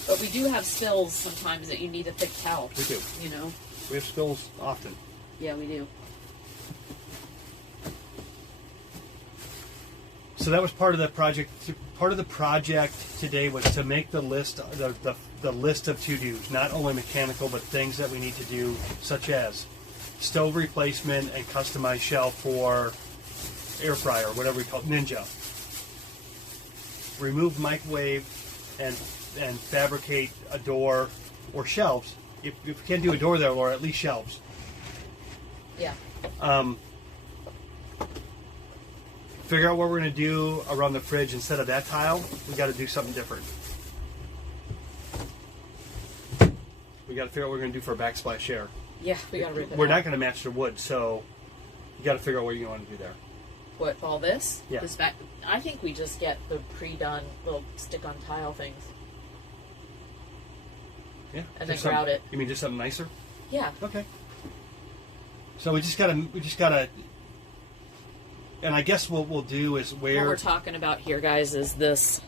But we do have spills sometimes that you need a thick towel. We do. You know. We have spills often. Yeah, we do. So that was part of the project. Part of the project today was to make the list, the list of to-dos, not only mechanical, but things that we need to do, such as stove replacement and customized shelf for air fryer, whatever we call it, Ninja. Remove microwave and fabricate a door or shelves. If you can't do a door there, Laura, at least shelves. Yeah. Figure out what we're going to do around the fridge instead of that tile. We got to do something different. We got to figure out what we're going to do for a backsplash share. Yeah, we gotta rip it We're out. not going to match the wood, so you got to figure out what you want to do there. What, all this? Yeah. This back, I think we just get the pre-done little stick-on tile things. Yeah. And Just then grout something- it. You mean just something nicer? Yeah. Okay. So we just gotta, and I guess what we'll do is What where we're talking about here, guys, is this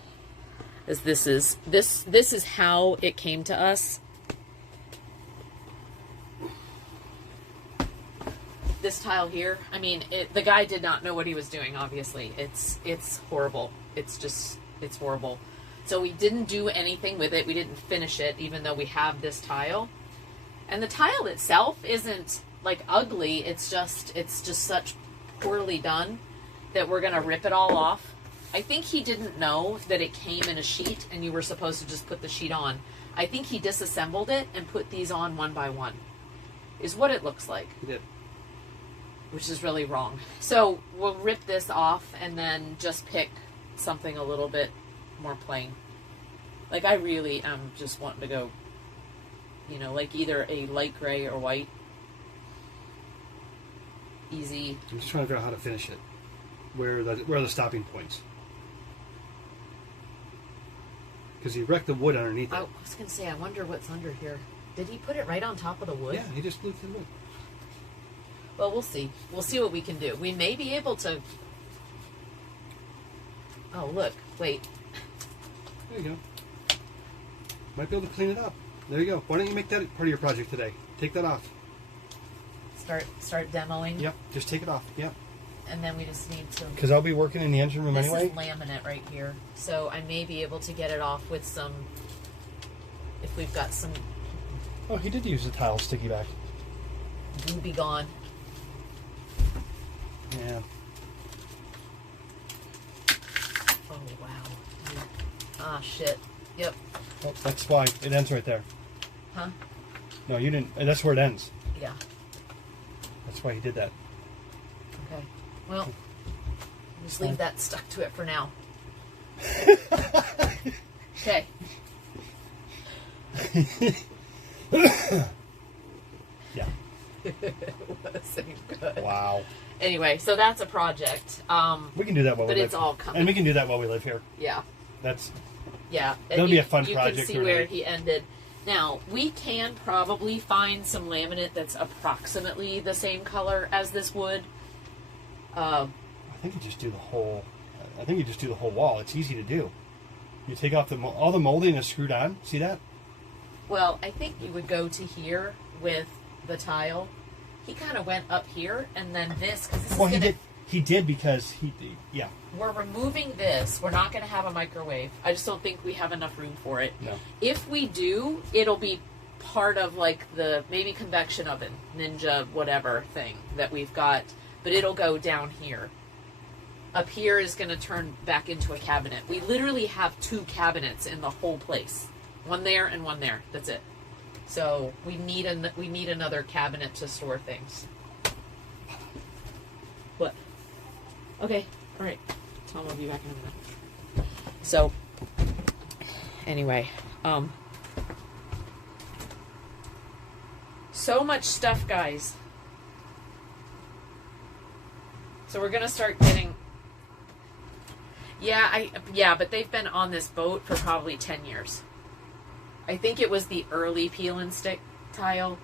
is how it came to us. This tile here, I mean, the guy did not know what he was doing, obviously. It's horrible. It's horrible. So we didn't do anything with it. We didn't finish it, even though we have this tile. And the tile itself isn't, like, ugly. It's just such poorly done that we're going to rip it all off. I think he didn't know that it came in a sheet and you were supposed to just put the sheet on. I think he disassembled it and put these on one by one, is what it looks like. we did. Which is really wrong. So we'll rip this off and then just pick something a little bit more plain. Like, I really am just wanting to go, you know, like either a light gray or white. Easy. I'm just trying to figure out how to finish it. Where are the stopping points? Because he wrecked the wood underneath it. I was going to say, I wonder what's under here. Did he put it right on top of the wood? Yeah, he just blew through the wood. Well, we'll see. We'll see what we can do. We may be able to... Oh, look. Wait. There you go. Might be able to clean it up. There you go. Why don't you make that part of your project today? Take that off. Start demoing. Yep, just take it off. Yep. And then we just need to... Because I'll be working in the engine room This anyway. is laminate right here. So I may be able to get it off with some... If we've got some Oh, he did use the tile sticky back. Glue Be Gone. shit. Yep. Oh, that's why it ends right there. Huh? No, you didn't. That's where it ends. Yeah. That's why he did that. Okay. Well, just leave that stuck to it for now. Okay. Yeah. Wasn't good. Wow. Anyway, so that's a project. We can do that while But we live. it's all coming. And we can do that while we live here. Yeah. That's Yeah. And That'll be a fun you project can see to where read. he ended. Now, we can probably find some laminate that's approximately the same color as this wood. I think you just do the whole. I think you just do the whole wall. It's easy to do. You take off all the molding is screwed on. See that? Well, I think you would go to here with the tile. He kind of went up here, and then this, because this Well, is he gonna, did. He did because yeah. we're removing this. We're not going to have a microwave. I just don't think we have enough room for it. No. If we do, it'll be part of like the maybe convection oven, Ninja, whatever thing that we've got, but it'll go down here. Up here is going to turn back into a cabinet. We literally have 2 cabinets in the whole place. One there and one there. That's it. So we need another cabinet to store things. What? Okay. All right. Tom will be back in a minute. So anyway, so much stuff, guys. So we're gonna start getting. Yeah, but they've been on this boat for probably 10 years. I think it was the early peel and stick tile.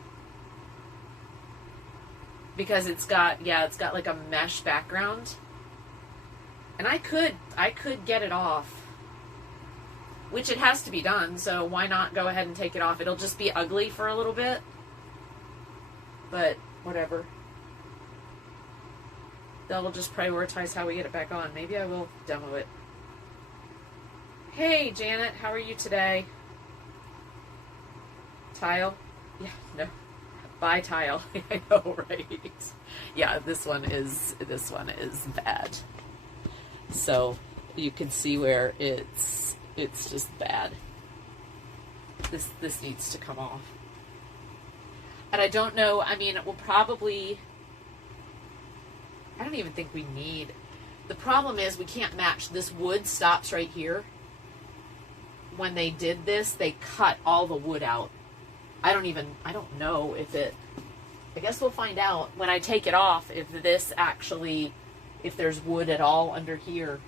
Because it's got like a mesh background. And I could get it off. Which it has to be done, so why not go ahead and take it off? It'll just be ugly for a little bit. But whatever. They'll just prioritize how we get it back on. Maybe I will demo it. Hey, Janet, how are you today? Tile? Yeah, no. Buy tile. I know, right? Yeah, this one is bad. So you can see where it's just bad. This needs to come off. And I don't know, I mean, we'll probably, I don't even think we need, the problem is we can't match. This wood stops right here. When they did this, they cut all the wood out. I don't know if it, I guess we'll find out when I take it off if this actually, if there's wood at all under here.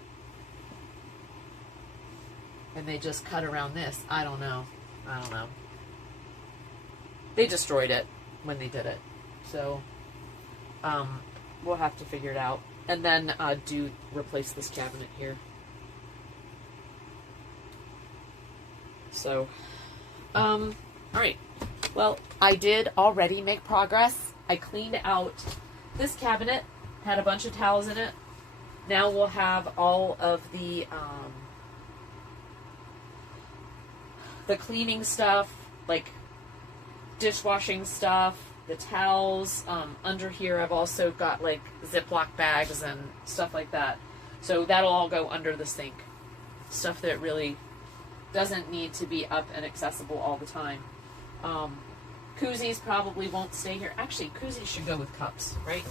And they just cut around this. I don't know. They destroyed it when they did it. So, we'll have to figure it out. And then, replace this cabinet here. So, alright. Well, I did already make progress. I cleaned out this cabinet, had a bunch of towels in it. Now we'll have all of the cleaning stuff, like dishwashing stuff, the towels. Under here I've also got like Ziploc bags and stuff like that. So that'll all go under the sink. Stuff that really doesn't need to be up and accessible all the time. Koozies probably won't stay here. Actually, koozies should go with cups, right?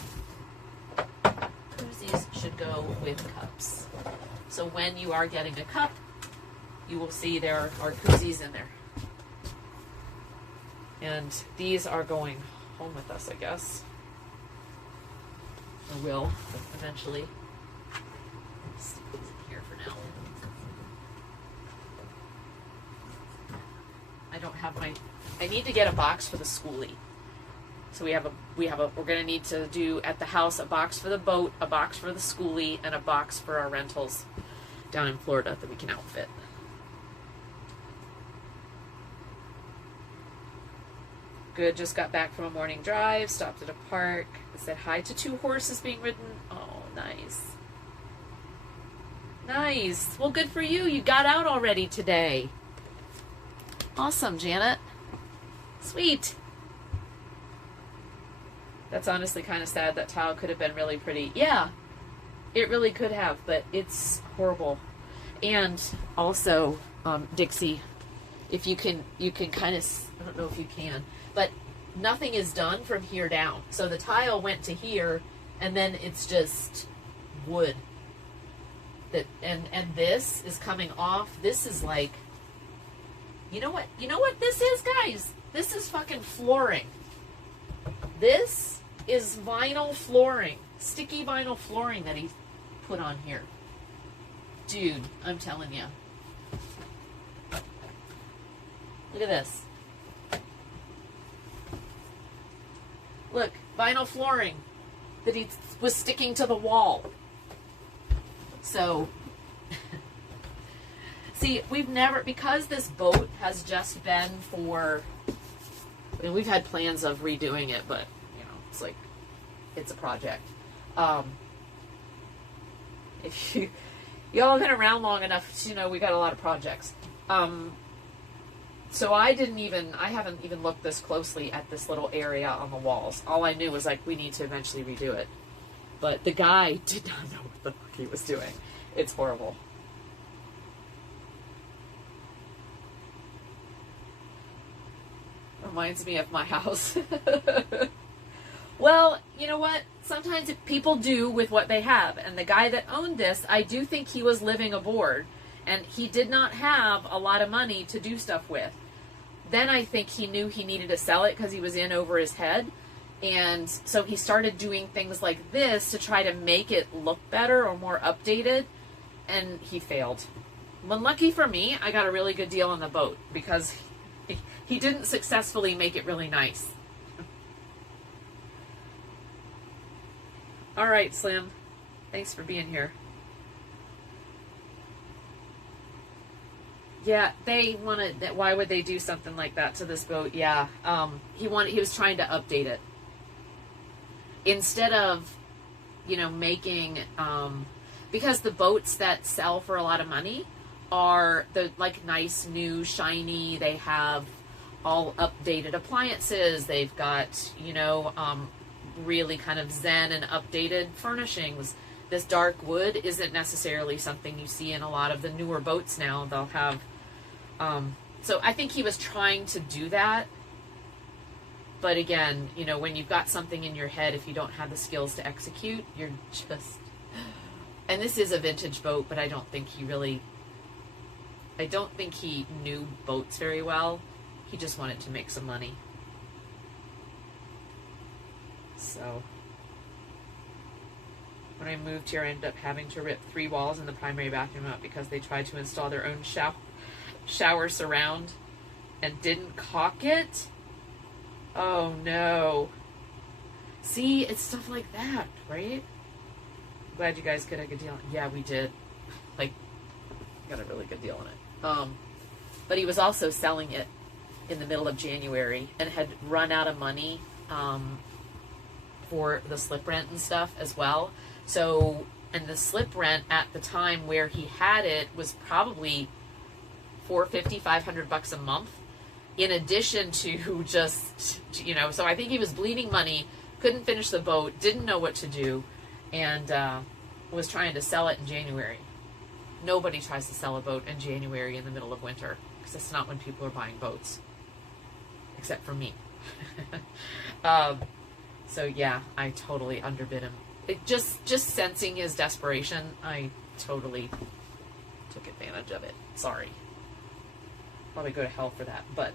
Koozies should go with cups. So when you are getting a cup, you will see there are koozies in there. And these are going home with us, I guess. Or will, eventually. Stick these in here for now. I don't have my, I need to get a box for the schoolie. So we're gonna need to do at the house a box for the boat, a box for the schoolie, and a box for our rentals down in Florida that we can outfit. Good, just got back from a morning drive, stopped at a park, said hi to 2 horses being ridden. Oh, nice. Nice. Well, good for you. You got out already today. Awesome, Janet. Sweet. That's honestly kind of sad. That tile could have been really pretty. Yeah, it really could have, but it's horrible. And also, Dixie, if you can kind of, I don't know if you can, but nothing is done from here down. So the tile went to here, and then it's just wood. That and this is coming off. This is like, you know what this is, guys? This is fucking flooring. This is vinyl flooring, sticky vinyl flooring that he put on here. Dude, I'm telling you. Look at this. Look, vinyl flooring that he was sticking to the wall. So, see, we've never, because this boat has just been for, I mean, we've had plans of redoing it, but, you know, it's like, it's a project. If y'all have been around long enough to know we got a lot of projects. So I haven't even looked this closely at this little area on the walls. All I knew was like, we need to eventually redo it. But the guy did not know what the fuck he was doing. It's horrible. Reminds me of my house. Well, you know what? Sometimes people do with what they have. And the guy that owned this, I do think he was living aboard. And he did not have a lot of money to do stuff with. Then I think he knew he needed to sell it because he was in over his head. And so he started doing things like this to try to make it look better or more updated. And he failed. But lucky for me, I got a really good deal on the boat because he didn't successfully make it really nice. All right, Slim. Thanks for being here. Yeah, they wanted that. Why would they do something like that to this boat? Yeah, he was trying to update it instead of, you know, making because the boats that sell for a lot of money are the like nice, new, shiny. They have all updated appliances. They've got, you know, really kind of zen and updated furnishings. This dark wood isn't necessarily something you see in a lot of the newer boats now. They'll have, so I think he was trying to do that. But again, you know, when you've got something in your head, if you don't have the skills to execute, you're just, and this is a vintage boat, but I don't think he knew boats very well. He just wanted to make some money. So when I moved here, I ended up having to rip 3 walls in the primary bathroom out because they tried to install their own shower surround and didn't caulk it. Oh no. See, it's stuff like that, right? Glad you guys got a good deal. Yeah, we did. Like, got a really good deal on it. But he was also selling it in the middle of January and had run out of money for the slip rent and stuff as well. So, and the slip rent at the time where he had it was probably $450, $500 a month, in addition to just, you know, so I think he was bleeding money, couldn't finish the boat, didn't know what to do, and was trying to sell it in January. Nobody tries to sell a boat in January in the middle of winter, because it's not when people are buying boats, except for me. So yeah, I totally underbid him. Just sensing his desperation, I totally took advantage of it. Sorry. Probably go to hell for that, but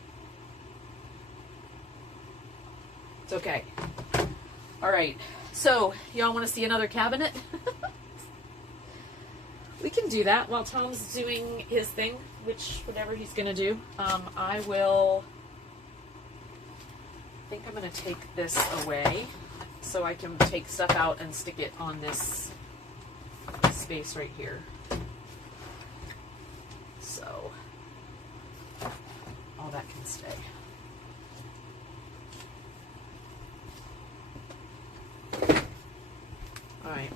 it's okay. All right, so y'all want to see another cabinet? We can do that while Tom's doing his thing, whatever he's gonna do. I think I'm gonna take this away so I can take stuff out and stick it on this space right here. So all that can stay. All right.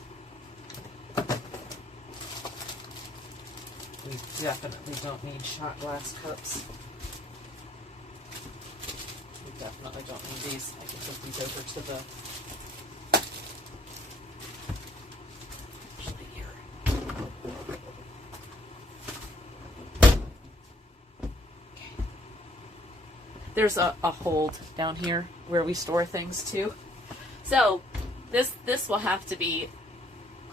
We definitely don't need shot glass cups. We definitely don't need these. I can put these over to the actually here. there's a hold down here where we store things too. So this will have to be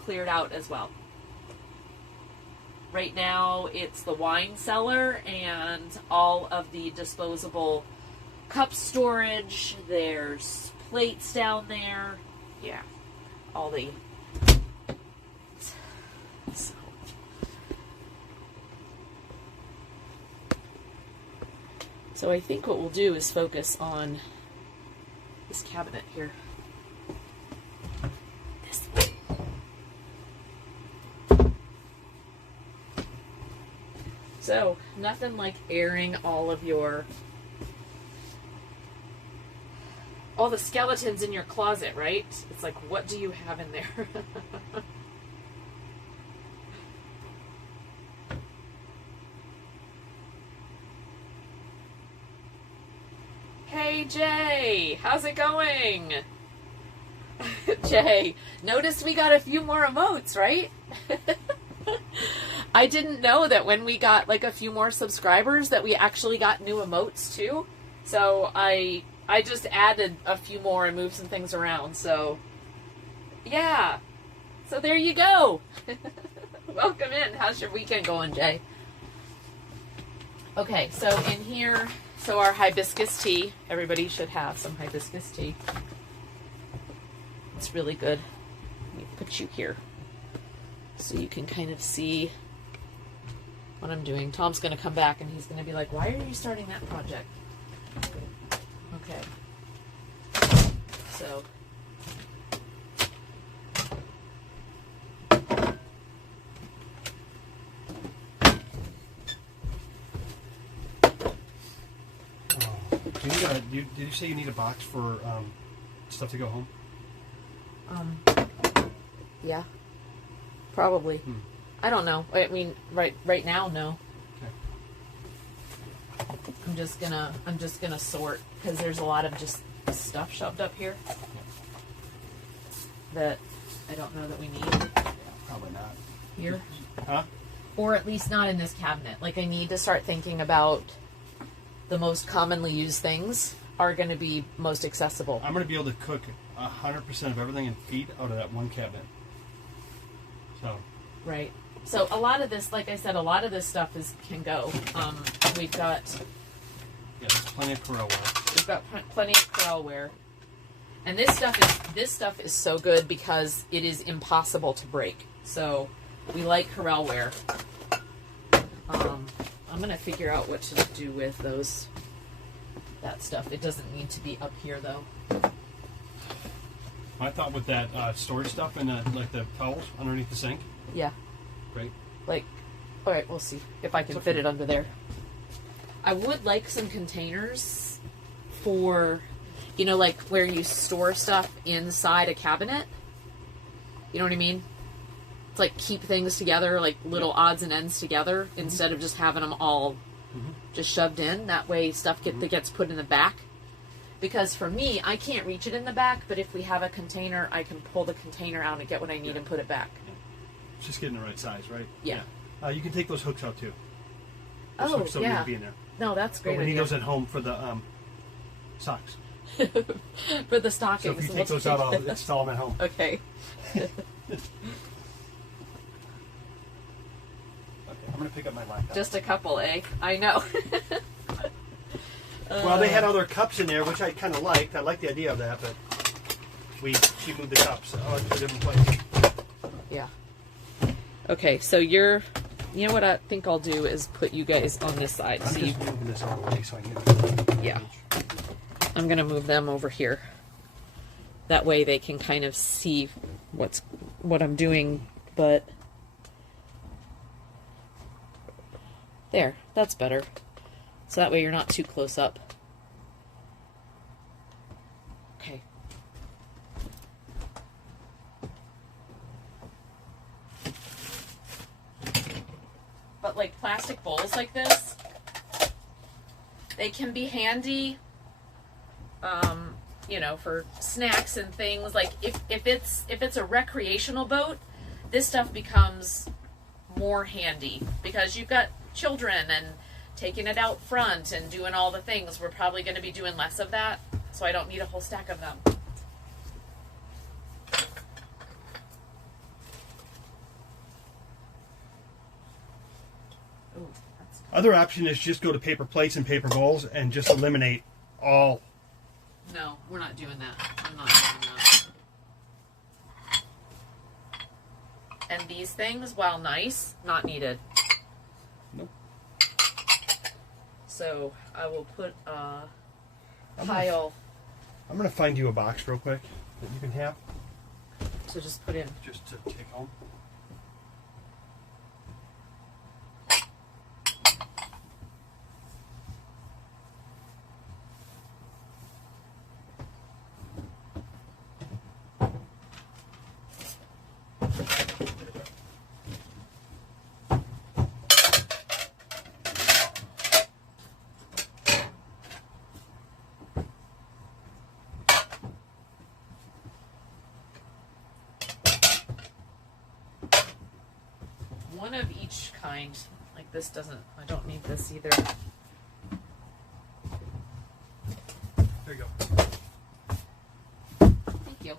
cleared out as well. Right now it's the wine cellar and all of the disposable cup storage. There's plates down there. Yeah, all the... So I think what we'll do is focus on this cabinet here. This way. So, nothing like airing all the skeletons in your closet, right? It's like, what do you have in there? Hey Jay, how's it going? Jay, notice we got a few more emotes, right? I didn't know that when we got like a few more subscribers that we actually got new emotes too. So I just added a few more and moved some things around. So yeah. So there you go. Welcome in. How's your weekend going, Jay? Okay, so in here, so our hibiscus tea. Everybody should have some hibiscus tea. It's really good. Let me put you here so you can kind of see what I'm doing. Tom's going to come back and he's going to be like, why are you starting that project? Okay. So... Did you say you need a box for stuff to go home? Yeah. Probably. I don't know. I mean, right now, no. Okay. I'm just gonna sort because there's a lot of just stuff shoved up here that I don't know that we need Probably not. here, Huh? or at least not in this cabinet. Like I need to start thinking about the most commonly used things are going to be most accessible. I'm going to be able to cook 100% of everything and feed out of that one cabinet. So. Right. So a lot of this, like I said, a lot of this stuff can go. We've got... Yeah, there's plenty of Corelware. We've got plenty of Corelware. And this stuff is so good because it is impossible to break. So we like Corelware. I'm going to figure out what to do with that stuff. It doesn't need to be up here though. I thought with that storage stuff and like the towels underneath the sink. Yeah. Great. Like, all right, we'll see if I can fit it under there. I would like some containers for, you know, like where you store stuff inside a cabinet. You know what I mean? It's like keep things together, like little odds and ends together, instead of just having them all just shoved in. That way stuff gets put in the back. Because for me, I can't reach it in the back, but if we have a container, I can pull the container out and get what I need and put it back. Just getting the right size, right? Yeah. You can take those hooks out too. Those Oh, hooks don't need yeah. to be in there. No, that's great. But we need idea. those at home for the socks. For the So stockings. if you take those out, I'll install them at home. Okay. Okay, I'm going to pick up my laptop. Just a couple, eh? I know. Well, they had other cups in there, which I kind of liked. I liked the idea of that, but she moved the cups to a different place. Yeah. Okay, so you know what I think I'll do is put you guys on this side. I'm So just moving this all the way so I can yeah. I'm going to move them over here. That way they can kind of see what I'm doing, but there, that's better. So that way you're not too close up. Okay. But like plastic bowls like this, they can be handy, you know, for snacks and things. Like if it's a recreational boat, this stuff becomes more handy because you've got children and taking it out front and doing all the things. We're probably going to be doing less of that, so I don't need a whole stack of them. Ooh, that's Other option is just go to paper plates and paper bowls and just eliminate all. no, we're not doing that. I'm not doing that. And these things, while nice, not needed. Nope. So I will put a pile. I'm going to find you a box real quick that you can have So just put in. just to take home. One of each kind. Like this doesn't, I don't need this either. There you go. Thank you.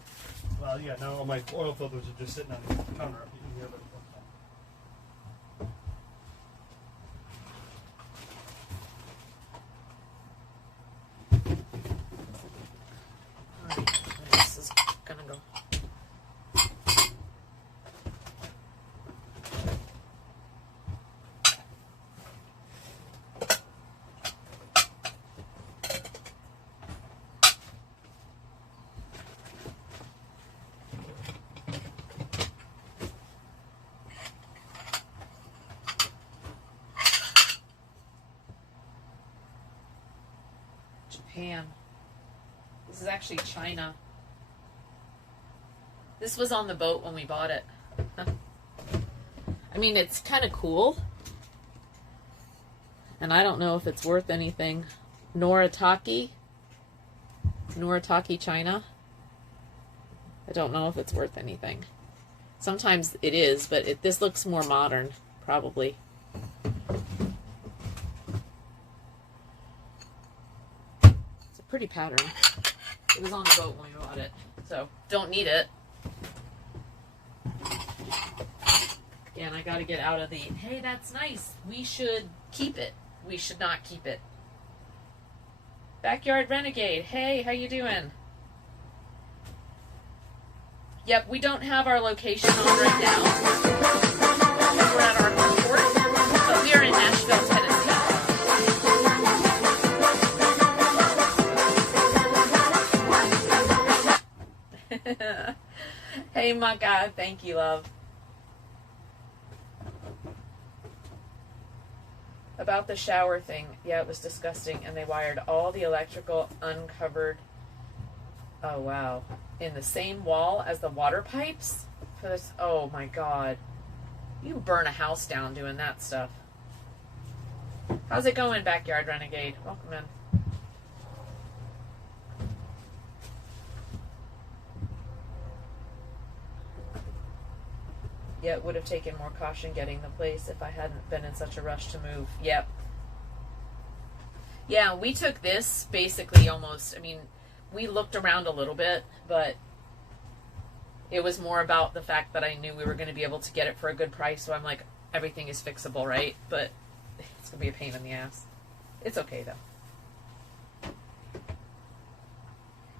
Well, yeah, now all my oil filters are just sitting on the counter up in here. But Alright, this is gonna go. Japan. This is actually China. This was on the boat when we bought it. I mean, it's kind of cool. And I don't know if it's worth anything. Noritake, China. I don't know if it's worth anything. Sometimes it is, but this looks more modern, probably. It's a pretty pattern. It was on the boat when we bought it, so don't need it. Again, I gotta get out of the, hey, that's nice, we should keep it. We should not keep it. Backyard Renegade, hey, how you doing? Yep, we don't have our location on right now. We're at our home port, but we are in Nashville, Tennessee. Hey, Maka, thank you, love. About the shower thing, yeah, it was disgusting, and they wired all the electrical uncovered. Oh wow, in the same wall as the water pipes for this. Oh my god, you can burn a house down doing that stuff. How's it going, Backyard Renegade? Welcome in. Yeah, it would have taken more caution getting the place if I hadn't been in such a rush to move. Yep. Yeah, we took this basically almost, I mean, we looked around a little bit, but it was more about the fact that I knew we were going to be able to get it for a good price, so I'm like, everything is fixable, right? But it's going to be a pain in the ass. It's okay, though.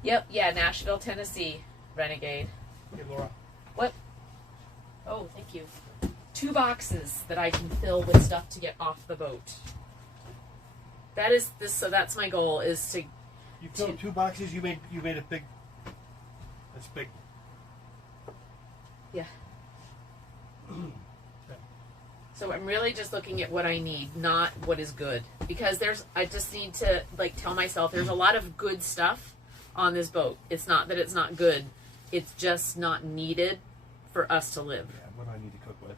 Yep, yeah, Nashville, Tennessee, Renegade. hey, Laura. What? Oh, thank you. 2 boxes that I can fill with stuff to get off the boat. That is this. So that's my goal: is to. You filled 2 boxes. You made it big. That's big. Yeah. So I'm really just looking at what I need, not what is good, because I just need to like tell myself there's a lot of good stuff on this boat. It's not that it's not good; it's just not needed for us to live. Yeah. What do I need to cook with?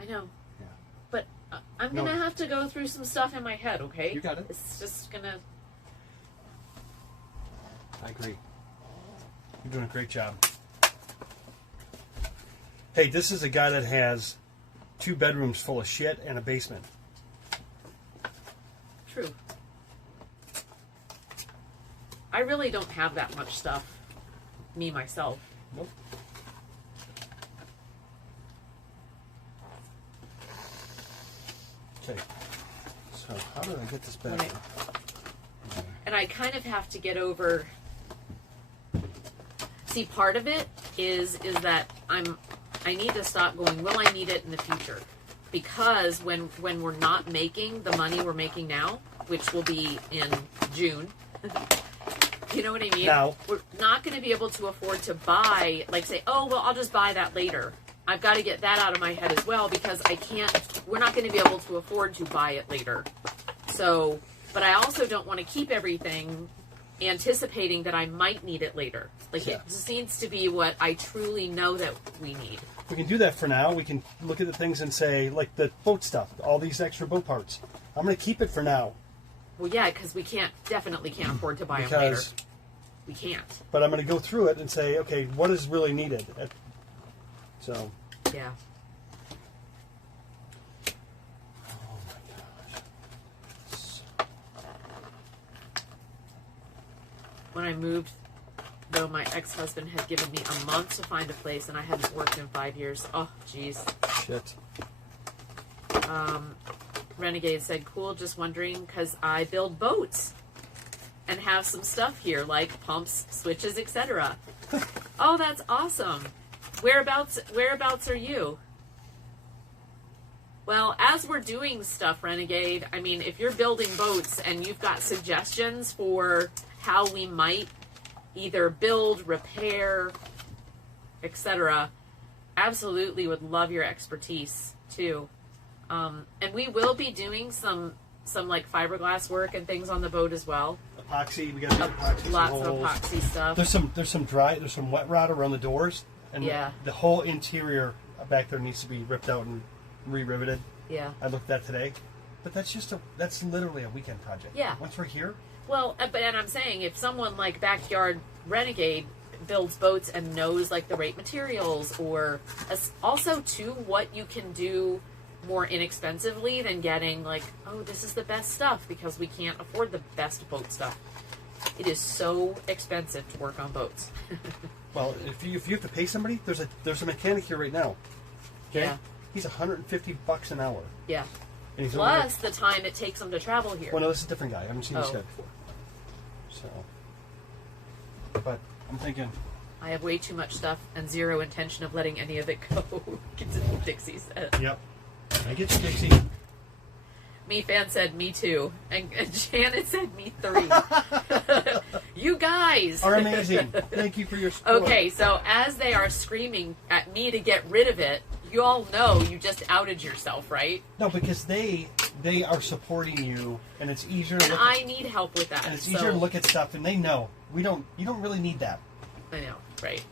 I know. Yeah. But I'm No. gonna have to go through some stuff in my head, okay? You got it. It's just gonna. I agree. You're doing a great job. Hey, this is a guy that has 2 bedrooms full of shit and a basement. true. I really don't have that much stuff, me myself. Nope. Okay. So how do I get this back? Right. And I kind of have to get over. See, part of it is that I need to stop going, will I need it in the future? Because when we're not making the money we're making now, which will be in June, you know what I mean? Now. We're not going to be able to afford to buy, like say, oh, well, I'll just buy that later. I've got to get that out of my head as well because we're not going to be able to afford to buy it later. So, but I also don't want to keep everything anticipating that I might need it later. Like Yeah. it just needs to be what I truly know that we need. We can do that for now. We can look at the things and say, like the boat stuff, all these extra boat parts. I'm going to keep it for now. Well, yeah, because we definitely can't afford to buy them later. Because, We can't. but I'm going to go through it and say, okay, what is really needed? So, Yeah. oh my gosh. When I moved, though, my ex-husband had given me a month to find a place, and I hadn't worked in 5 years. Oh, jeez. Shit. Renegade said, cool, just wondering, because I build boats and have some stuff here, like pumps, switches, etc. Oh, that's awesome. Whereabouts are you? Well, as we're doing stuff, Renegade, I mean, if you're building boats and you've got suggestions for how we might either build, repair, etc., absolutely would love your expertise too. And we will be doing some like fiberglass work and things on the boat as well. Epoxy, we got to do epoxy. some Lots of holes. epoxy stuff. There's some wet rot around the doors, and Yeah. the whole interior back there needs to be ripped out and re-riveted. Yeah. I looked at that today, but that's literally a weekend project. Yeah. Once we're here, Well, and I'm saying if someone like Backyard Renegade builds boats and knows like the right materials, or also too what you can do more inexpensively than getting like, oh, this is the best stuff, because we can't afford the best boat stuff. It is so expensive to work on boats. well, if you have to pay somebody, there's a mechanic here right now. Okay, Yeah. he's $150 an hour, Yeah. and he's only Plus the time it takes them to travel here. well, no, this is a different guy. I haven't seen this Oh. guy before. So, but I'm thinking, I have way too much stuff and zero intention of letting any of it go. Dixie said. yep, I get you, Dixie. Me fan said me too, and Janet said me 3. You guys Are amazing. Thank you for your support. Okay, so as they are screaming at me to get rid of it, you all know you just outed yourself, right? No, because they are supporting you, and it's easier to And look I need help with that. and it's so- easier to look at stuff, and they know you don't really need that. I know, right?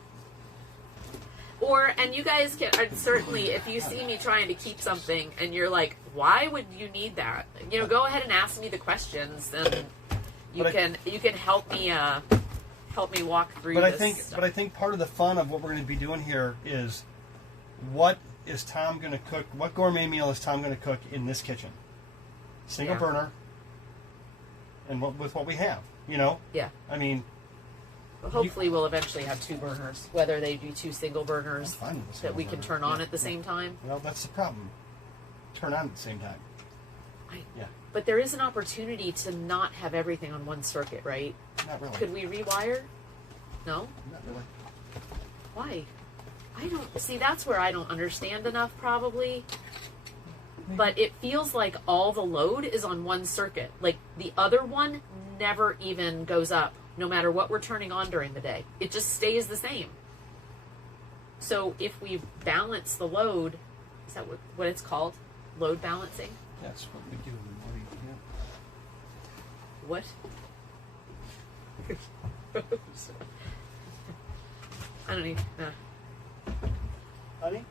And you guys can certainly, if you see me trying to keep something and you're like, why would you need that? You know, go ahead and ask me the questions, and you But can help me walk through. But I this think part of the fun of what we're going to be doing here is, what is Tom going to cook? What gourmet meal is Tom going to cook in this kitchen? Single Yeah. burner, and with what we have, you know. Yeah. I mean, Hopefully, we'll eventually have 2 burners, whether they be 2 single burners I'm fine with the that single we can burner. turn on Yeah, at the yeah. same time. well, that's the problem. Turn on at the same time. Yeah, But there is an opportunity to not have everything on one circuit, right? not really. Could we rewire? No? Not really. Why? I don't see. That's where I don't understand enough, probably. But it feels like all the load is on one circuit. Like the other one never even goes up, no matter what we're turning on during the day. It just stays the same. So if we balance the load, is that what it's called? Load balancing? That's what we do. What? I don't even know. Honey?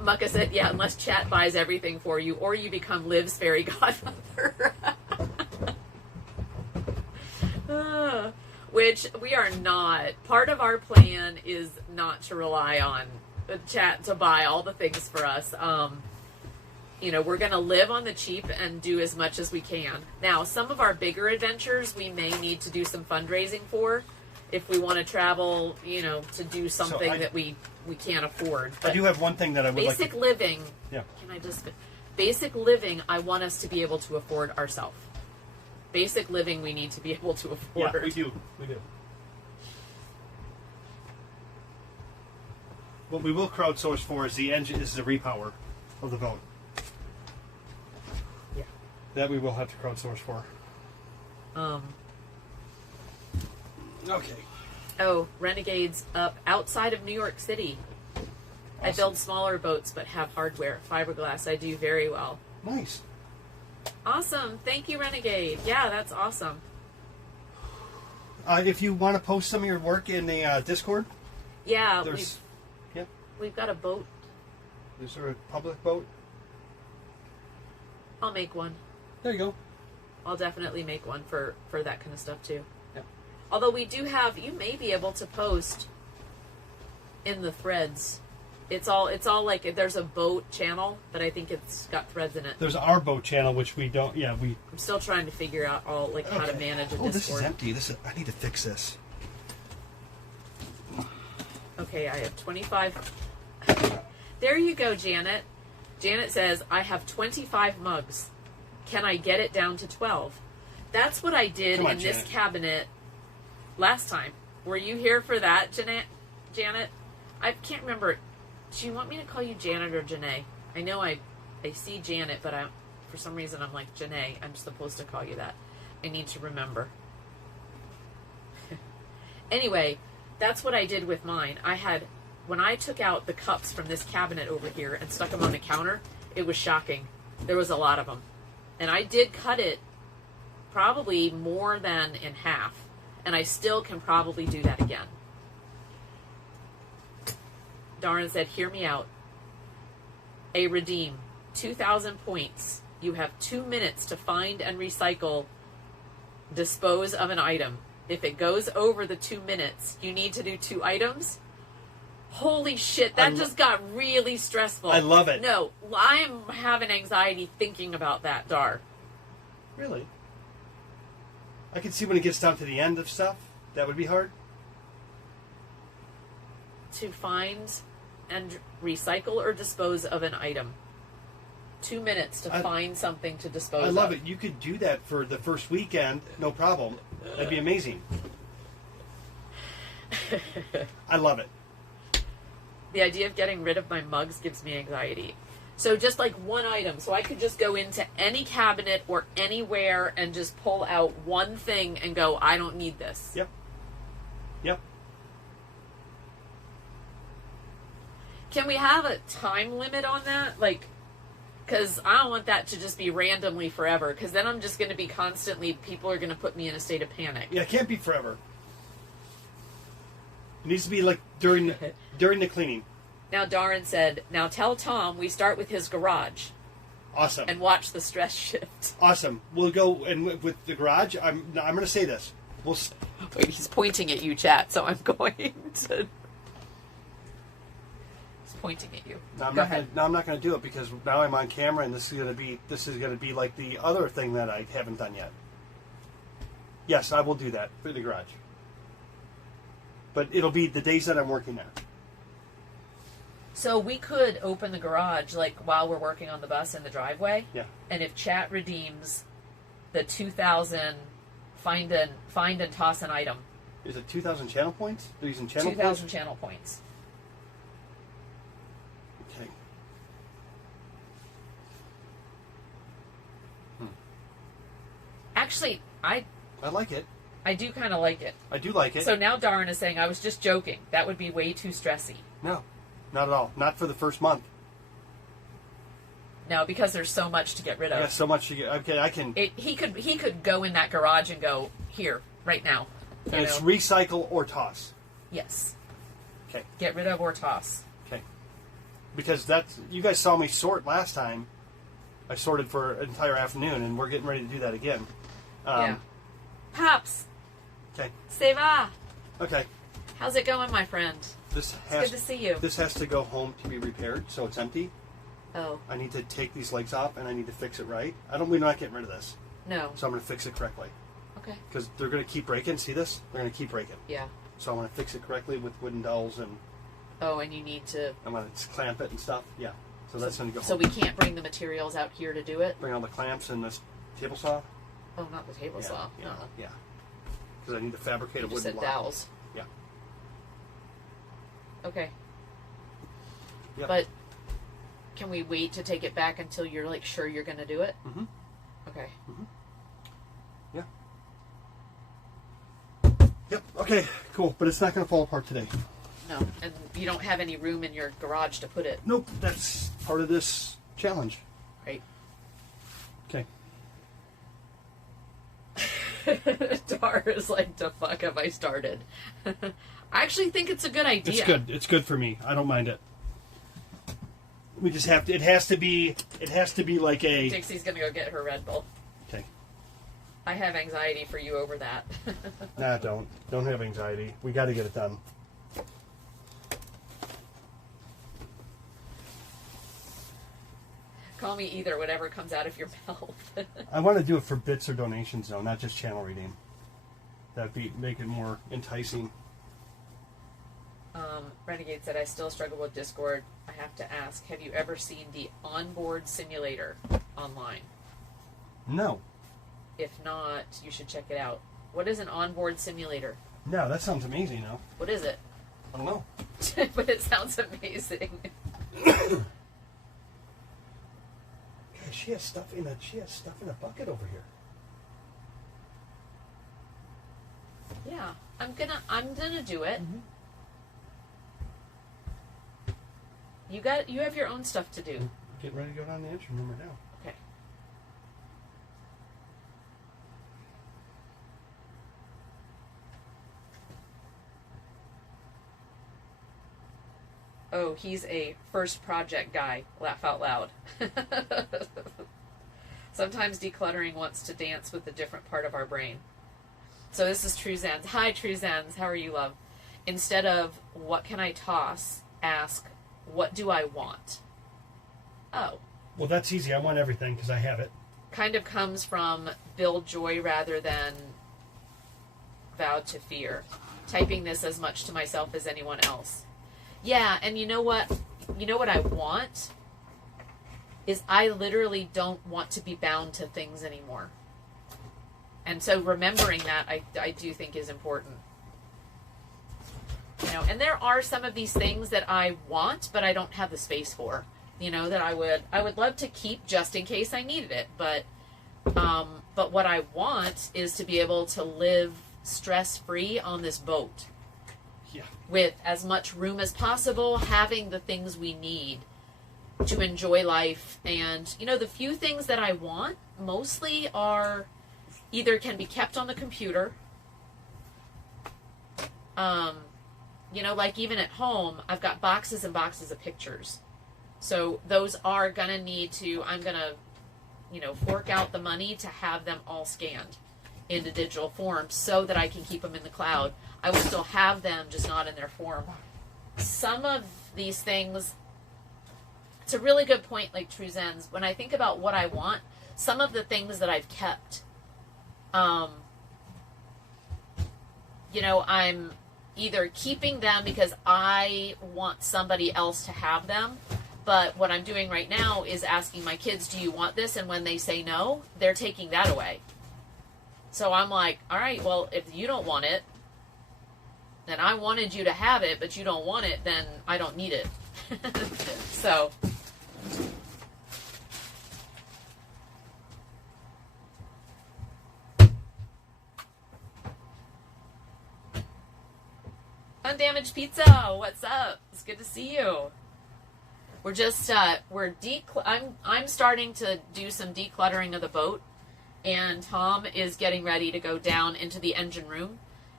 Mucka said, yeah, unless chat buys everything for you, or you become Liv's fairy godmother. Which we are not. Part of our plan is not to rely on chat to buy all the things for us. you know, we're going to live on the cheap and do as much as we can. Now, some of our bigger adventures we may need to do some fundraising for if we want to travel, you know, to do something that we can't afford. I do have one thing that I would basic like to... living. Yeah. Can I just... Basic living, I want us to be able to afford ourselves. Basic living, we need to be able to afford. Yeah, we do. We do. What we will crowdsource for is the engine, is the repower of the boat. Yeah. That we will have to crowdsource for. Okay. Oh, Renegade's up outside of New York City. I build smaller boats but have hardware. Fiberglass, I do very well. Nice. Awesome. Thank you, Renegade. Yeah, that's awesome. If you want to post some of your work in the Discord, Yeah, there's... we've got a boat. Is there a public boat? I'll make one. There you go. I'll definitely make one for that kind of stuff too. Yeah. Although we do have, you may be able to post in the threads. It's all like, there's a boat channel, but I think it's got threads in it. There's our boat channel, which we don't... Yeah, we... I'm still trying to figure out how to manage a Discord. Oh, this is empty. I need to fix this. Okay, I have 25. There you go, Janet. Janet says, I have 25 mugs. Can I get it down to 12? That's what I did in this cabinet last time. Were you here for that, Janet? I can't remember. Do you want me to call you Janet or Janae? I know I see Janet, but for some reason I'm like, Janae, I'm supposed to call you that. I need to remember. Anyway, that's what I did with mine. When I took out the cups from this cabinet over here and stuck them on the counter, it was shocking. There was a lot of them. And I did cut it probably more than in half. And I still can probably do that again. Darren said, hear me out. A redeem. 2,000 points. You have 2 minutes to find and recycle, dispose of an item. If it goes over the 2 minutes, you need to do 2 items. Holy shit, that just got really stressful. I love it. No, I am having anxiety thinking about that, Dar. Really? I can see when it gets down to the end of stuff, that would be hard. To find and recycle or dispose of an item. 2 minutes to find something to dispose of. I love it. You could do that for the first weekend, no problem. That'd be amazing. I love it. The idea of getting rid of my mugs gives me anxiety. So just like one item. So I could just go into any cabinet or anywhere and just pull out one thing and go, I don't need this. Yep. Yep. Can we have a time limit on that? Like, because I don't want that to just be randomly forever. Because then I'm just going to be constantly, people are going to put me in a state of panic. Yeah, it can't be forever. It needs to be like during the cleaning. Now Darren said, now tell Tom we start with his garage. Awesome. And watch the stress shift. Awesome. We'll go, and with the garage, I'm going to say this. Wait, he's pointing at you, chat, so I'm going to... He's pointing at you. I'm Go not ahead. I'm not going to do it because now I'm on camera, and this is going to be like the other thing that I haven't done yet. Yes, I will do that for the garage. But it'll be the days that I'm working there. So we could open the garage, like, while we're working on the bus in the driveway. Yeah. And if chat redeems the 2,000 find and toss an item. Is it 2,000 channel points? They're using channel 2,000 points? channel points. Okay. Actually, I like it. I do kind of like it. I do like it. So now Darren is saying, I was just joking. That would be way too stressy. No, not at all. Not for the first month. No, because there's so much to get rid of. I got so much to get. Okay, I can. He could go in that garage and go, here, right now. You And it's know? recycle or toss. Yes. Okay. Get rid of or toss. Okay. Because that's, you guys saw me sort last time. I sorted for an entire afternoon, and we're getting ready to do that again. Yeah. Pops. Okay. Ça va? Okay. How's it going, my friend? This It's good to see you. This has to go home to be repaired, so it's empty. Oh, I need to take these legs off and I need to fix it right. We're not getting rid of this. no. So I'm going to fix it correctly. Okay. Because they're going to keep breaking. See this? They're going to keep breaking. Yeah. So I want to fix it correctly with wooden dowels, and Oh, and you need to. I'm going to clamp it and stuff. Yeah. So that's going to go So home. we can't bring the materials out here to do it? Bring all the clamps and this table saw. Oh, not the table saw. Yeah. No. Yeah. Because I need to fabricate You a just wooden said block. dowels. Yeah. Okay. Yep. But can we wait to take it back until you're like sure you're going to do it? Mhm. Okay. Yeah. Yep. Okay. Cool. But it's not going to fall apart today. No, and you don't have any room in your garage to put it, Nope. That's part of this challenge. right? Okay. Tara's like, the fuck have I started? I actually think it's a good idea. It's good. It's good for me. I don't mind it. We just have to. It has to be like a. Dixie's gonna go get her Red Bull. Okay. I have anxiety for you over that. Nah, don't have anxiety. We got to get it done. Call me either, whatever comes out of your mouth. I want to do it for bits or donations though, not just channel reading. That'd make it more enticing. Renegade said, I still struggle with Discord. I have to ask, have you ever seen the onboard simulator online? No. If not, you should check it out. What is an onboard simulator? No, that sounds amazing though. What is it? I don't know. But it sounds amazing. God, she has stuff in a bucket over here. Yeah, I'm gonna do it. Mm-hmm. You have your own stuff to do. Getting ready to go down the engine room right now. Okay. Oh, he's a first project guy. Laugh out loud. Sometimes decluttering wants to dance with a different part of our brain. So this is Truzans. Hi, Truzans. How are you, love? Instead of, what can I toss, ask, what do I want? Oh. Well, that's easy. I want everything because I have it. Kind of comes from build joy rather than vowed to fear. Typing this as much to myself as anyone else. Yeah, and you know what? You know what I want? Is I literally don't want to be bound to things anymore. And so remembering that I do think is important. You know, and there are some of these things that I want, but I don't have the space for. You know, that I would love to keep just in case I needed it. But what I want is to be able to live stress-free on this boat. Yeah. With as much room as possible, having the things we need to enjoy life. And, you know, the few things that I want mostly are either can be kept on the computer. You know, like even at home, I've got boxes and boxes of pictures. So those are going to need to, I'm going to, you know, fork out the money to have them all scanned into digital form so that I can keep them in the cloud. I will still have them, just not in their form. Some of these things, it's a really good point, like Truzens. When I think about what I want, some of the things that I've kept, you know, I'm either keeping them because I want somebody else to have them. But what I'm doing right now is asking my kids, do you want this? And when they say no, they're taking that away. So I'm like, all right, well, if you don't want it, then I wanted you to have it, but you don't want it, then I don't need it. So. Undamaged Pizza, what's up? It's good to see you. We're just, I'm starting to do some decluttering of the boat, and Tom is getting ready to go down into the engine room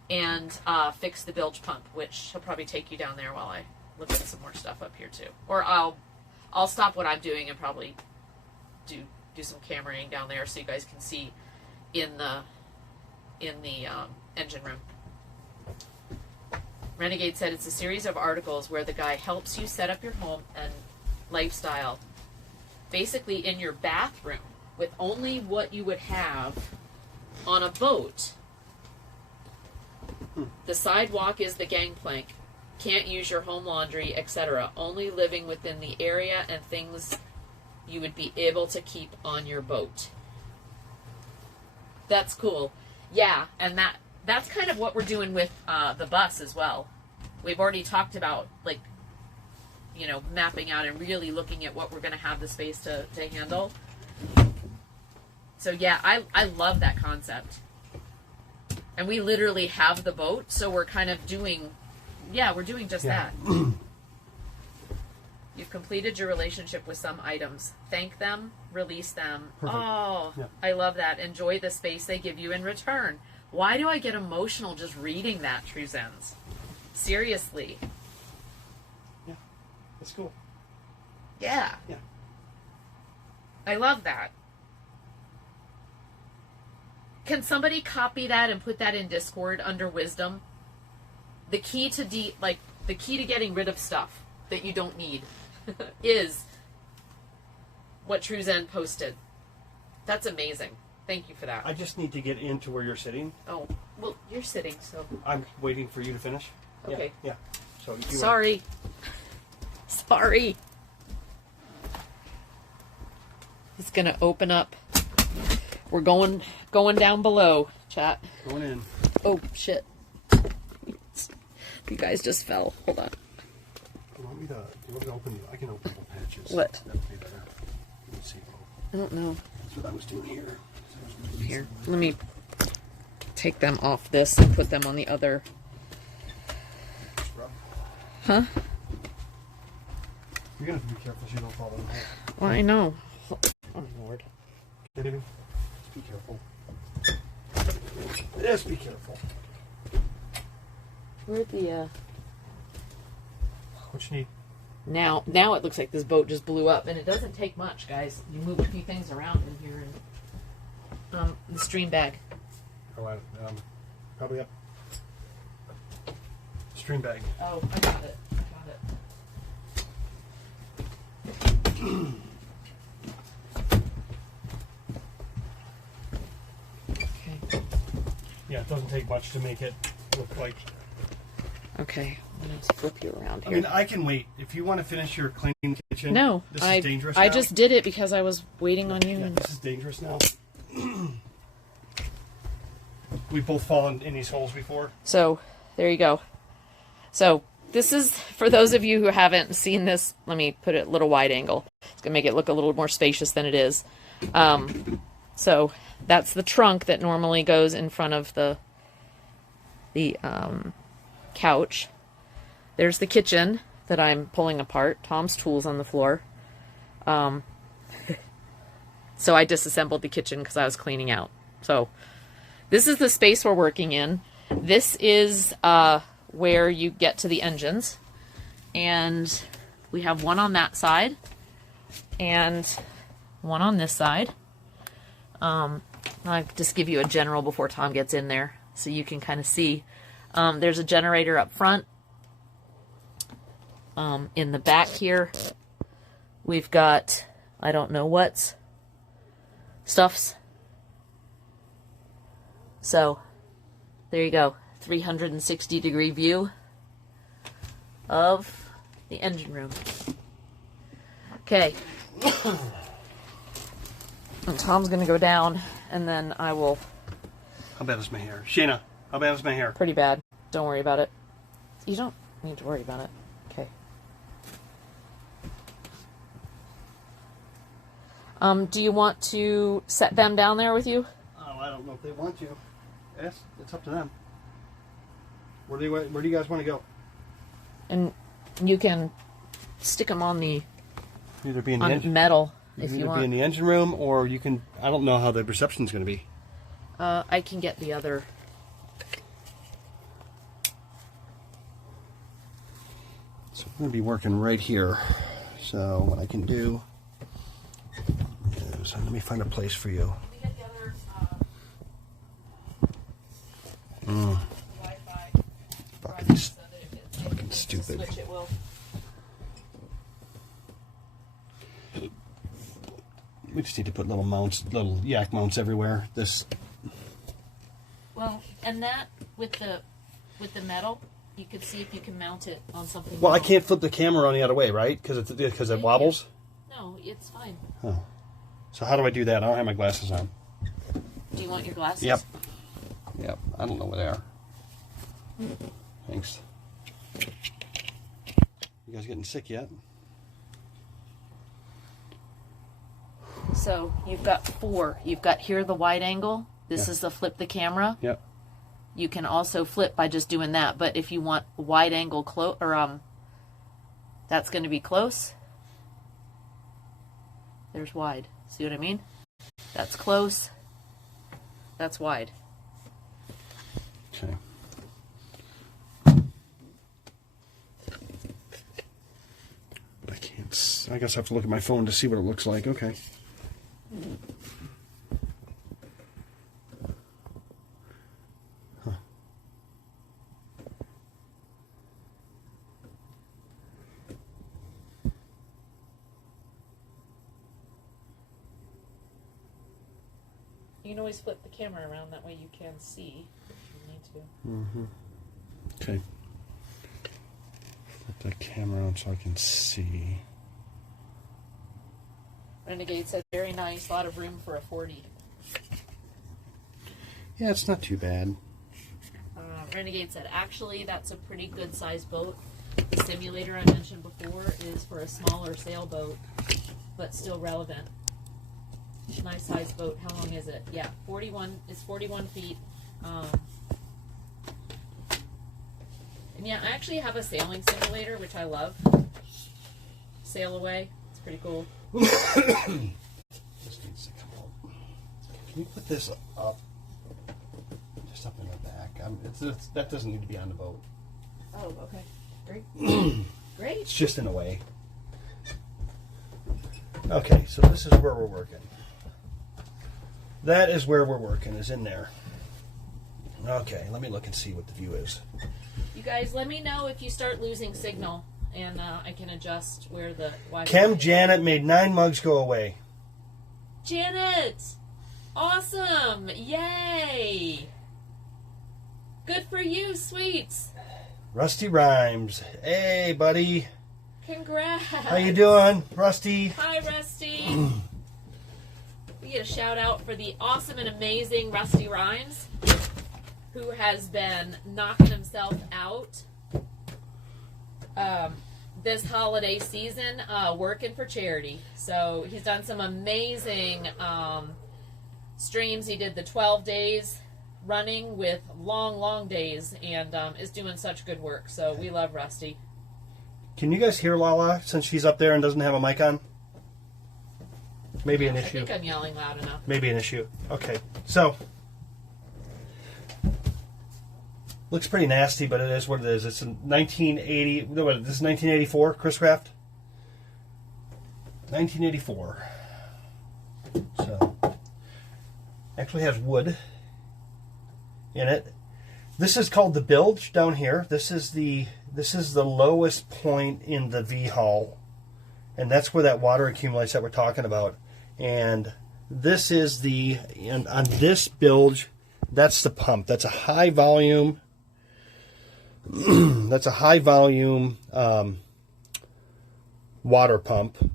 and fix the bilge pump, which he'll probably take you down there while I look at some more stuff up here too. Or I'll stop what I'm doing and probably do some cameraing down there so you guys can see in the engine room. Renegade said it's a series of articles where the guy helps you set up your home and lifestyle basically in your bathroom with only what you would have on a boat. The sidewalk is the gangplank. Can't use your home laundry, etc. Only living within the area and things you would be able to keep on your boat. That's cool. Yeah, and that's kind of what we're doing with the bus as well. We've already talked about, like, you know, mapping out and really looking at what we're going to have the space to handle. So yeah, I love that concept. And we literally have the boat, so we're kind of doing, we're doing just that. You've completed your relationship with some items. Thank them, release them. Perfect. Oh, Yeah. I love that. Enjoy the space they give you in return. Why do I get emotional just reading that, True Zens? Seriously. Yeah, that's cool. Yeah. Yeah. I love that. Can somebody copy that and put that in Discord under wisdom? The key to the key to getting rid of stuff that you don't need is what True Zen posted. That's amazing. Thank you for that. I just need to get into where you're sitting. Oh, well, you're sitting, so. I'm waiting for you to finish. Okay. Yeah. So you Sorry. Sorry. It's gonna open up. We're going down below, chat. Going in. Oh shit. You guys just fell. Hold on. You want me to open? I can open both hatches. What? That would be better. Let me see. I don't know. That's what I was doing here. Here, let me take them off this and put them on the other. Huh? You're gonna have to be careful so you don't fall in the hole. Well, I know. Oh Lord. Okay, baby. Just be careful. Just be careful. Where'd the What you need? Now it looks like this boat just blew up, and it doesn't take much, guys. You move a few things around in here, and the stream bag. Oh, probably up. Stream bag. Oh, I got it. Okay. Yeah, it doesn't take much to make it look like. Okay. Let's flip you around I here. mean, I can wait. If you want to finish your cleaning kitchen, No, this is dangerous I now. just did it because I was waiting on you. Yeah, And this is dangerous now. We've both fallen in these holes before. so there you go. So this is for those of you who haven't seen this. Let me put it a little wide angle. It's gonna make it look a little more spacious than it is. So that's the trunk that normally goes in front of the couch. There's the kitchen that I'm pulling apart. Tom's tools on the floor. So I disassembled the kitchen because I was cleaning out. So this is the space we're working in. This is where you get to the engines. And we have one on that side and one on this side. I'll just give you a general before Tom gets in there so you can kind of see. There's a generator up front. In the back here, we've got, I don't know what's, stuffs. So, there you go. 360-degree view of the engine room. Okay. And Tom's going to go down, and then I will... How bad is my hair? Shayna, how bad is my hair? Pretty bad. Don't worry about it. You don't need to worry about it. Okay. Do you want to set them down there with you? Oh, I don't know if they want to. Yes, it's up to them. Where do you guys want to go? And you can stick them on the Either be in the engine, metal you if can you either want. be in the engine room, or you can. I don't know how the reception's going to be. I can get the other. So I'm going to be working right here. So what I can do is let me find a place for you. Can we get the other Wi-Fi? Fucking stupid. Switch it will. We just need to put little mounts, little yak mounts everywhere. This. Well, and that with the metal, you could see if you can mount it on something. Well, I else. can't flip the camera on the other way, right? Because it wobbles. No, it's fine. Oh. So how do I do that? I don't have my glasses on. Do you want your glasses? Yep. Yep. I don't know where they are. Thanks. You guys getting sick yet? So you've got 4. You've got here the wide angle. This Yeah. is the flip the camera. Yep. You can also flip by just doing that. But if you want wide angle that's going to be close. There's wide. See what I mean? That's close. That's wide. Okay. I can't. I guess I have to look at my phone to see what it looks like. Okay. Huh. You can always flip the camera around. That way you can see if you need to. Okay. Put the camera on so I can see. Renegade said, very nice. A lot of room for a 40. Yeah, it's not too bad. Renegade said, actually, that's a pretty good sized boat. The simulator I mentioned before is for a smaller sailboat, but still relevant. Nice sized boat. How long is it? Yeah, 41. It's 41 feet. And yeah, I actually have a sailing simulator, which I love. Sail Away. It's pretty cool. This needs to come out. Can you put this up? Just up in the back. That doesn't need to be on the boat. Oh, okay. Great. Great. It's just in a way. Okay, so this is where we're working. That is where we're working, is in there. Okay, let me look and see what the view is. You guys, let me know if you start losing signal, and I can adjust where the Wi-Fi Chem is. Janet made 9 mugs go away. Janet! Awesome! Yay! Good for you, sweets! Rusty Rhymes. Hey, buddy. Congrats! How you doing, Rusty? Hi, Rusty! We get a shout out for the awesome and amazing Rusty Rhymes, who has been knocking himself out this holiday season working for charity. So he's done some amazing streams. He did the 12 days running with long days, and is doing such good work. So we love Rusty. Can you guys hear Lala since she's up there and doesn't have a mic on? Maybe an I issue. think I'm yelling loud enough. Maybe an issue. Okay, so looks pretty nasty, but it is what it is. It's a 1980. No, what, this is 1984. Chris Craft. 1984. So actually has wood in it. This is called the bilge down here. This is the lowest point in the V hull, and that's where that water accumulates that we're talking about. And this is and on this bilge, that's the pump. That's a high volume. That's a high volume water pump,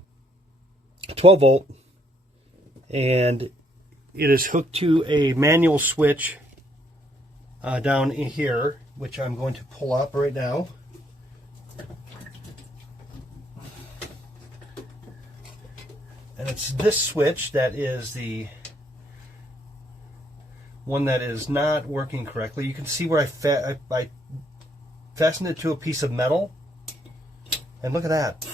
12 volt, and it is hooked to a manual switch down in here, which I'm going to pull up right now. And it's this switch that is the one that is not working correctly. You can see where I fastened it to a piece of metal. And look at that.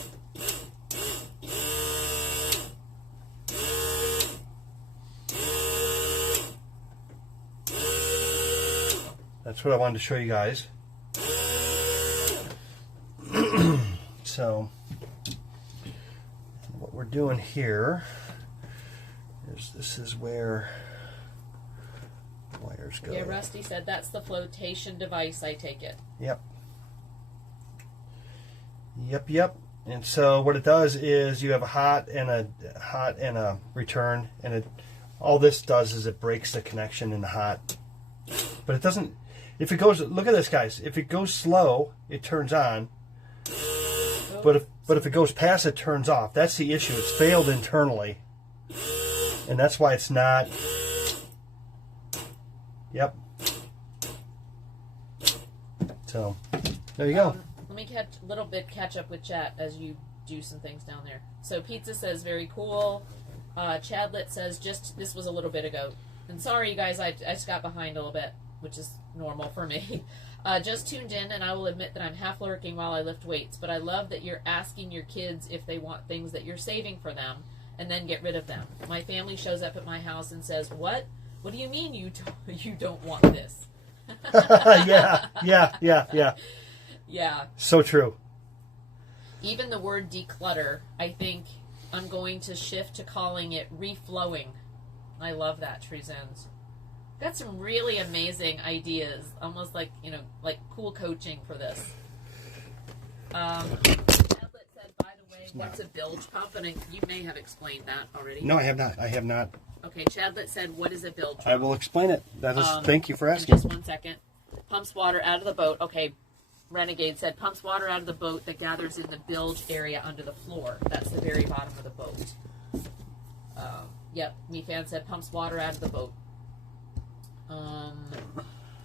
That's what I wanted to show you guys. So what we're doing here is this is where wires go. Yeah, Rusty said that's the flotation device, I take it. Yep. Yep, yep. And so what it does is you have a hot and a return, and all this does is it breaks the connection in the hot. But it doesn't. If it goes, look at this, guys. If it goes slow, it turns on. But if it goes past, it turns off. That's the issue. It's failed internally, and that's why it's not. Yep. So there you go. Let me catch up with chat as you do some things down there. So Pizza says very cool. Chadlet says this was a little bit ago. And sorry you guys, I just got behind a little bit, which is normal for me. Just tuned in, and I will admit that I'm half lurking while I lift weights, but I love that you're asking your kids if they want things that you're saving for them, and then get rid of them. My family shows up at my house and says, "What? What do you mean you don't want this?" Yeah. Yeah. So true. Even the word declutter, I think I'm going to shift to calling it reflowing. I love that, Trezens. Got some really amazing ideas, almost like, like cool coaching for this. Tablet said, by the way, what's a bilge pump? And you may have explained that already. No, I have not. Okay, Chadlet said, what is a bilge pump? I will explain it. Thank you for in asking. Just 1 second. Pumps water out of the boat. Okay, Renegade said, pumps water out of the boat that gathers in the bilge area under the floor. That's the very bottom of the boat. Yep, MeFan said, pumps water out of the boat.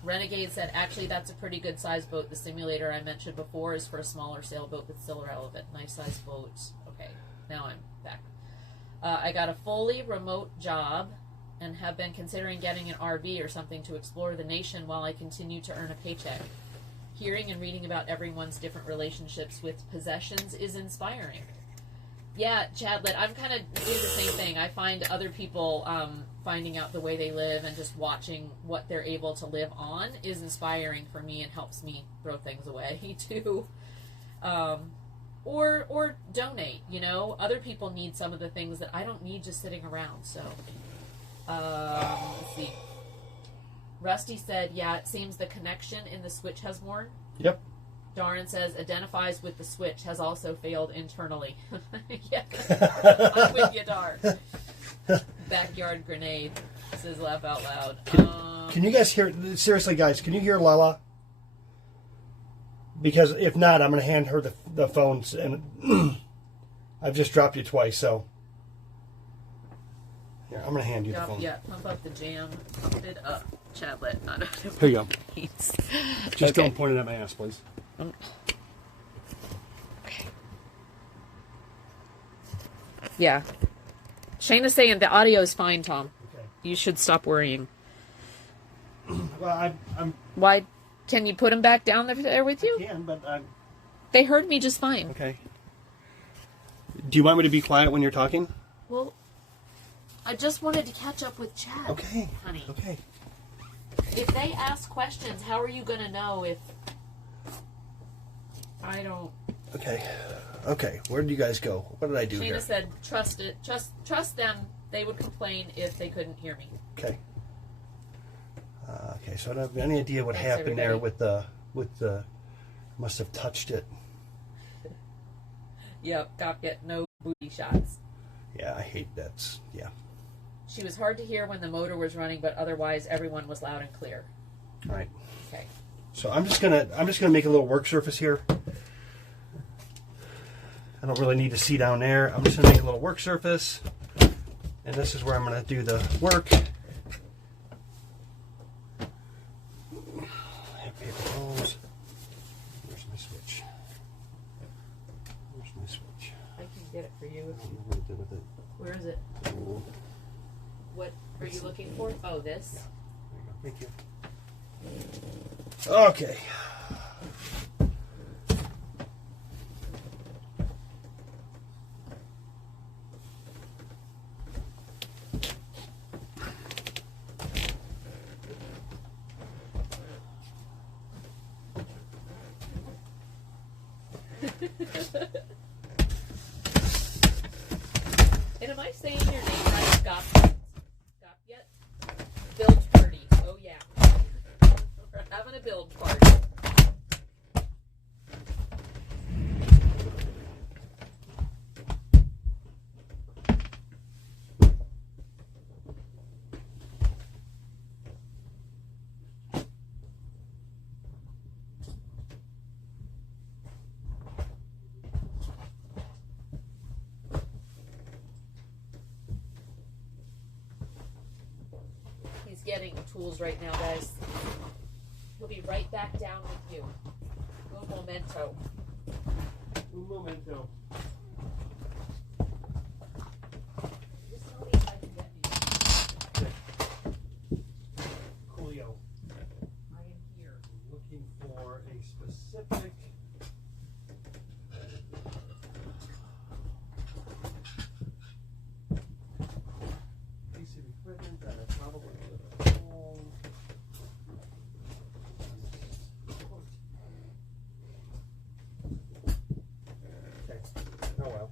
Renegade said, actually, that's a pretty good size boat. The simulator I mentioned before is for a smaller sailboat, but still relevant. Nice size boat. Okay, now I'm back. I got a fully remote job and have been considering getting an RV or something to explore the nation while I continue to earn a paycheck. Hearing and reading about everyone's different relationships with possessions is inspiring. Yeah, Chadlet, I'm kind of doing the same thing. I find other people finding out the way they live and just watching what they're able to live on is inspiring for me and helps me throw things away too. Or donate, Other people need some of the things that I don't need just sitting around, so. Let's see. Rusty said, yeah, it seems the connection in the switch has worn. Yep. Darren says, identifies with the switch has also failed internally. Yeah. I'm with you, Dar. Backyard grenade. Says laugh out loud. Can you guys hear, seriously guys, can you hear Lala? Because if not, I'm going to hand her the phones, and I've just dropped you twice, so. Here, I'm going to hand you the phone. Yeah, pump up the jam. Pump it up. Chatlet. Here you go. Just Just don't point it at my ass, please. Okay. Yeah. Shayna's saying the audio is fine, Tom. Okay. You should stop worrying. Well, I'm Why? Can you put them back down there with you? I can, but I'm... They heard me just fine. Okay. Do you want me to be quiet when you're talking? Well, I just wanted to catch up with Chad. Okay. Honey. Okay. If they ask questions, how are you going to know if... I don't... Okay. Okay. Where did you guys go? What did I do Shayna here? said, trust it. Trust them. They would complain if they couldn't hear me. Okay. Okay, so I don't have any idea what Thanks, happened everybody. there with the must have touched it. Yep, got no booty shots. Yeah, I hate that. Yeah. She was hard to hear when the motor was running, but otherwise everyone was loud and clear. All right. Okay. So I'm just gonna make a little work surface here. I don't really need to see down there. I'm just gonna make a little work surface, and this is where I'm gonna do the work. I have paper towels. Where's my switch? Where's my switch? I can get it for you. I don't know what I did with it. Where is it? Oh, What are you looking for? Oh, this? there you go. Thank you. Okay. And am I saying your name right? Stop yet? Build party. Oh, yeah. We're having a build party. getting tools right now, guys. He'll be right back down with you. Un momento. Un momento. Just tell me if I can get you. Coolio. I am here. Looking for a specific piece of equipment that I probably would have home. Okay. Oh well.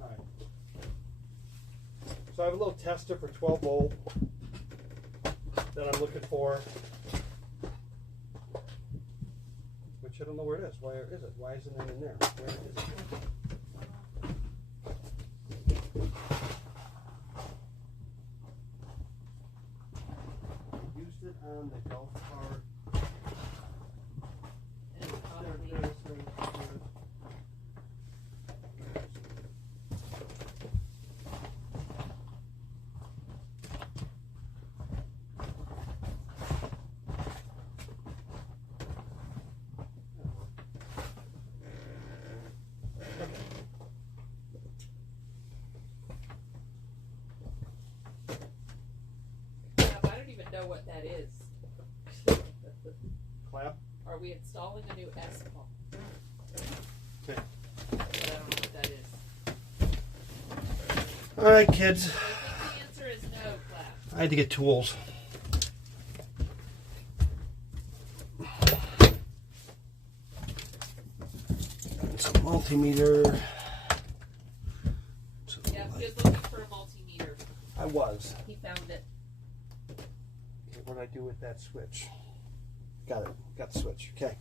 Alright. So I have a little tester for 12 volt that I'm looking for, which I don't know where it is. Where is it? Why isn't it in there? Where is it? I used it on the golf cart. And probably There. I don't even know what that is. Clap. Are we installing a new S pump? Okay. But I don't know what that is. All right, kids. I think the answer is no, Clap. I had to get tools. It's a multimeter. It's a Yeah, light. he was looking for a multimeter. I was. He found it. Okay, what do I do with that switch? Got it. Got the switch. Okay.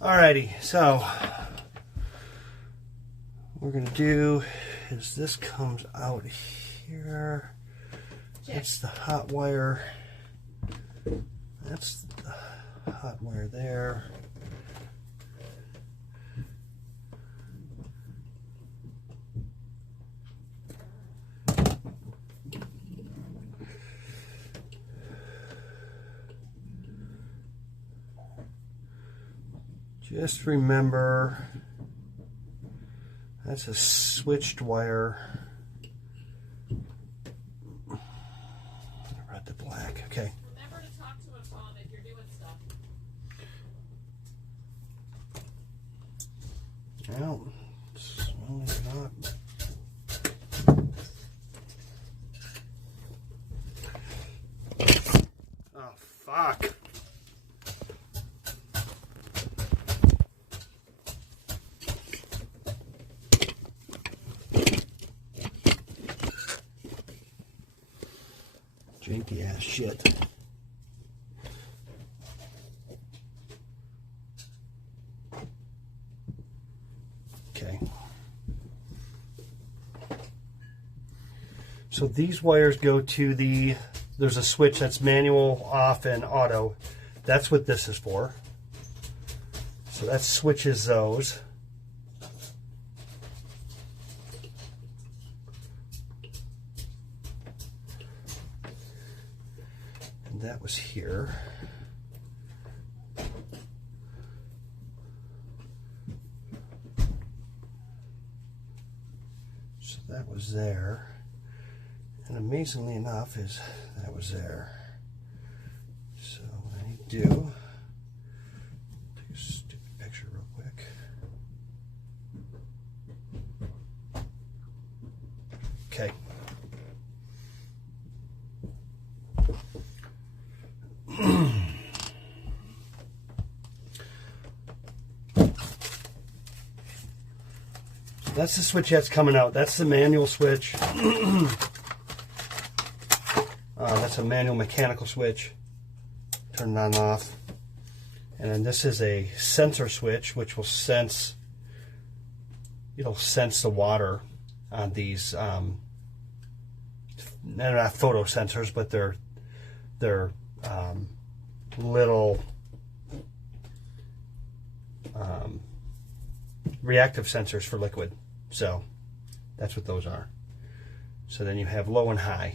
Alrighty. So what we're gonna do is this comes out here. That's the hot wire. That's the hot wire there. Just remember, that's a switched wire. Red to black. Okay. Remember to talk to him, Tom, if you're doing stuff. Well, it's only not. Oh, fuck. Janky ass shit. Okay. So these wires go to there's a switch that's manual, off, and auto. That's what this is for. So that switches those. And that was here. So that was there. And amazingly enough is that was there. So what I need to do, take a stupid picture real quick. Okay. That's the switch that's coming out. That's the manual switch. That's a manual mechanical switch. Turn it on and off. And then this is a sensor switch, which will sense. It'll sense the water on these. They're not photo sensors, but they're little reactive sensors for liquid. So that's what those are. So then you have low and high.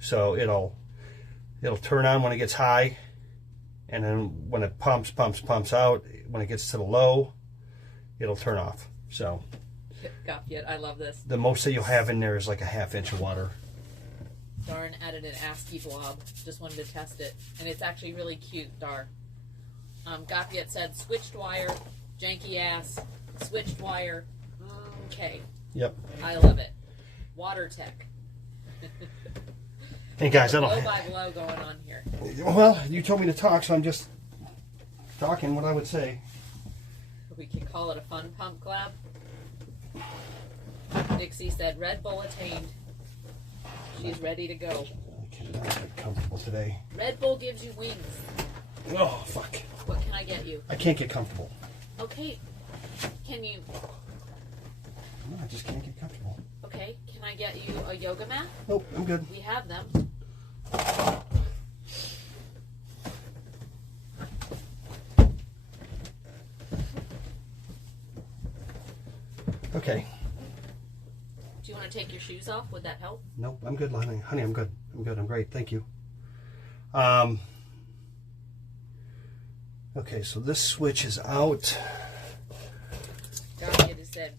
So it'll turn on when it gets high, and then when it pumps out, when it gets to the low, it'll turn off. So Lafayette, I love this. the most that you'll have in there is like a ½ inch of water. Darn added an ASCII blob. Just wanted to test it. And it's actually really cute, Dar. Lafayette said, switched wire, janky ass, switched wire. Okay. Yep. I love it. Water tech. Hey guys, I don't. Blow by blow going on here. Well, you told me to talk, so I'm just talking what I would say. We could call it a fun pump collab. Dixie said, Red Bull attained. She's ready to go. I cannot get comfortable today. Red Bull gives you wings. Oh, fuck. What can I get you? I can't get comfortable. Okay. Can you... No, I just can't get comfortable. Okay. Can I get you a yoga mat? Nope, I'm good. We have them. Okay. Do you want to take your shoes off? Would that help? Nope, I'm good, honey. Honey, I'm good. I'm good. I'm great. Thank you. Okay, so this switch is out. Darby has said,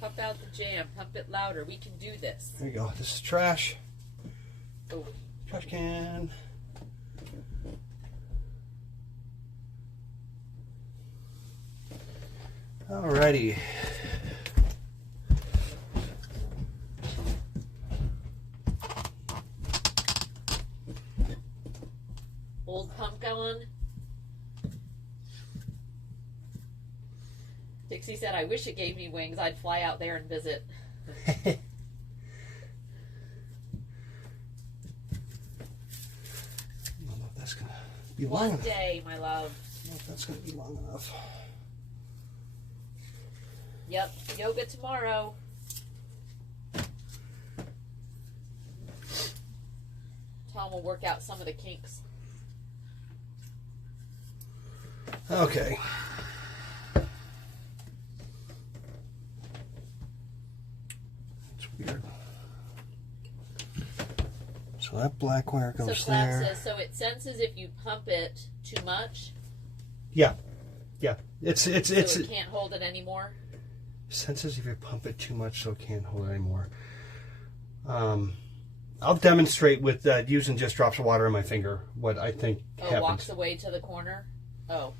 pump out the jam. Pump it louder. We can do this. There you go. This is trash. Oh. Trash can. Alrighty. Old pump going. Dixie said, I wish it gave me wings. I'd fly out there and visit. I don't know if that's going to be long One enough. day, my love. I don't know if that's going to be long enough. Yep, yoga tomorrow. Tom will work out some of the kinks. Okay. It's weird. So that black wire So goes Clap there. says, so it senses if you pump it too much, Yeah. Yeah. It's so it can't hold it anymore. senses if you pump it too much, so it can't hold it anymore. I'll demonstrate with using just drops of water in my finger what I think Oh, happens. walks away to the corner. Oh.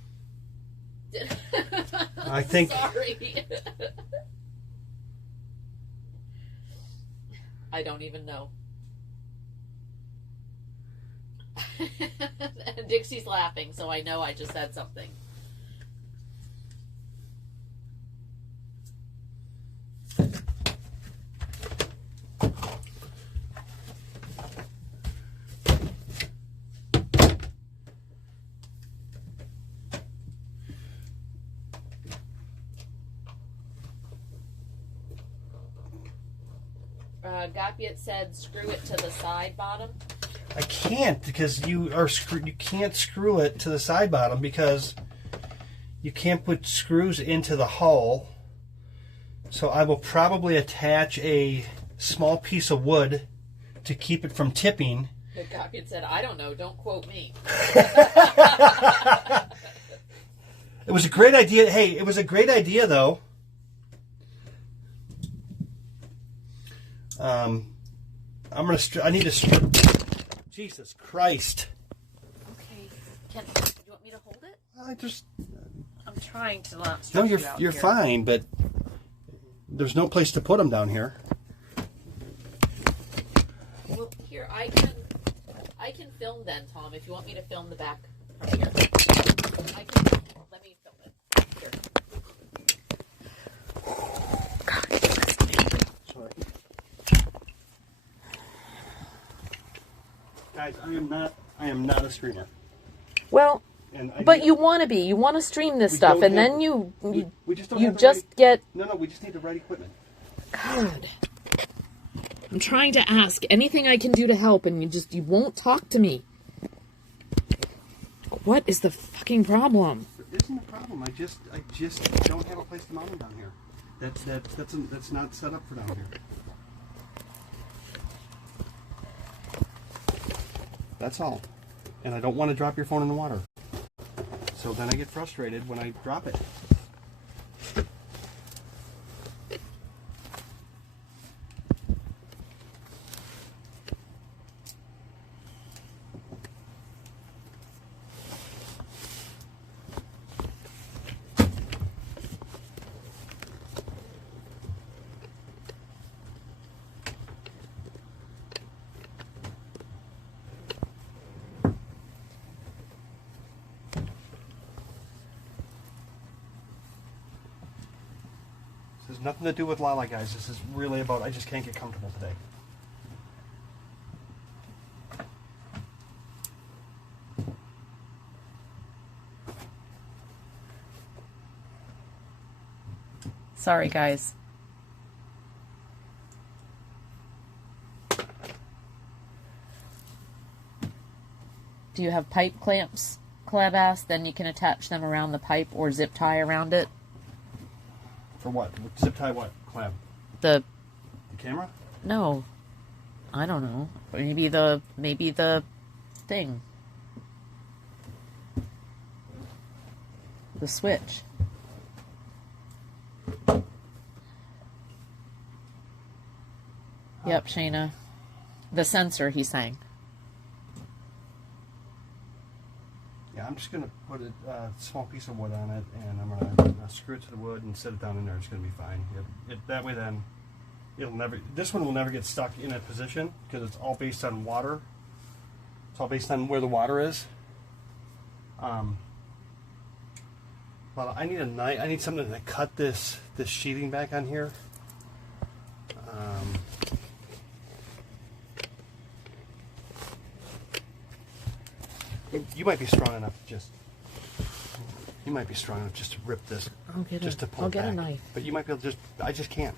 I think- Sorry. I don't even know. And Dixie's laughing, so I know I just said something. Lafayette said, screw it to the side bottom. I can't because you can't screw it to the side bottom because you can't put screws into the hull. So I will probably attach a small piece of wood to keep it from tipping. Lafayette said, I don't know, don't quote me. It was a great idea. Hey, it was a great idea though. I need to. Jesus Christ. Okay. Do you want me to hold it? I just. I'm trying to not No, stress you out you're here. fine, but there's no place to put them down here. Well, here, I can film then, Tom, if you want me to film the back from here. I can, let me film it. Here. Sorry. Guys, I am not a streamer. Well, And but you want to be. You want to stream this We stuff, don't and have- then you we just don't you have the just right, get. No, we just need the right equipment. God. I'm trying to ask anything I can do to help, and you won't talk to me. What is the fucking problem? There isn't a problem. I just don't have a place to mount them down here. That's not set up for down here. That's all. And I don't want to drop your phone in the water. So then I get frustrated when I drop it. This has nothing to do with Lala, guys. This is really about I just can't get comfortable today. Sorry, guys. Do you have pipe clamps, Caleb asked? Then you can attach them around the pipe or zip tie around it. For what? Zip tie what? Clam? The camera? No. I don't know. Maybe the thing. The switch. Yep, Shayna. The sensor, he's saying. Yeah, I'm just going to put a small piece of wood on it, and I'm going to screw it to the wood and set it down in there. It's going to be fine. That way then, this one will never get stuck in a position because it's all based on water. It's all based on where the water is. Well, I need a knife. I need something to cut this sheathing back on here. You might be strong enough just. You might be strong enough just to rip this. I'll get a knife. But you might be able to just. I just can't.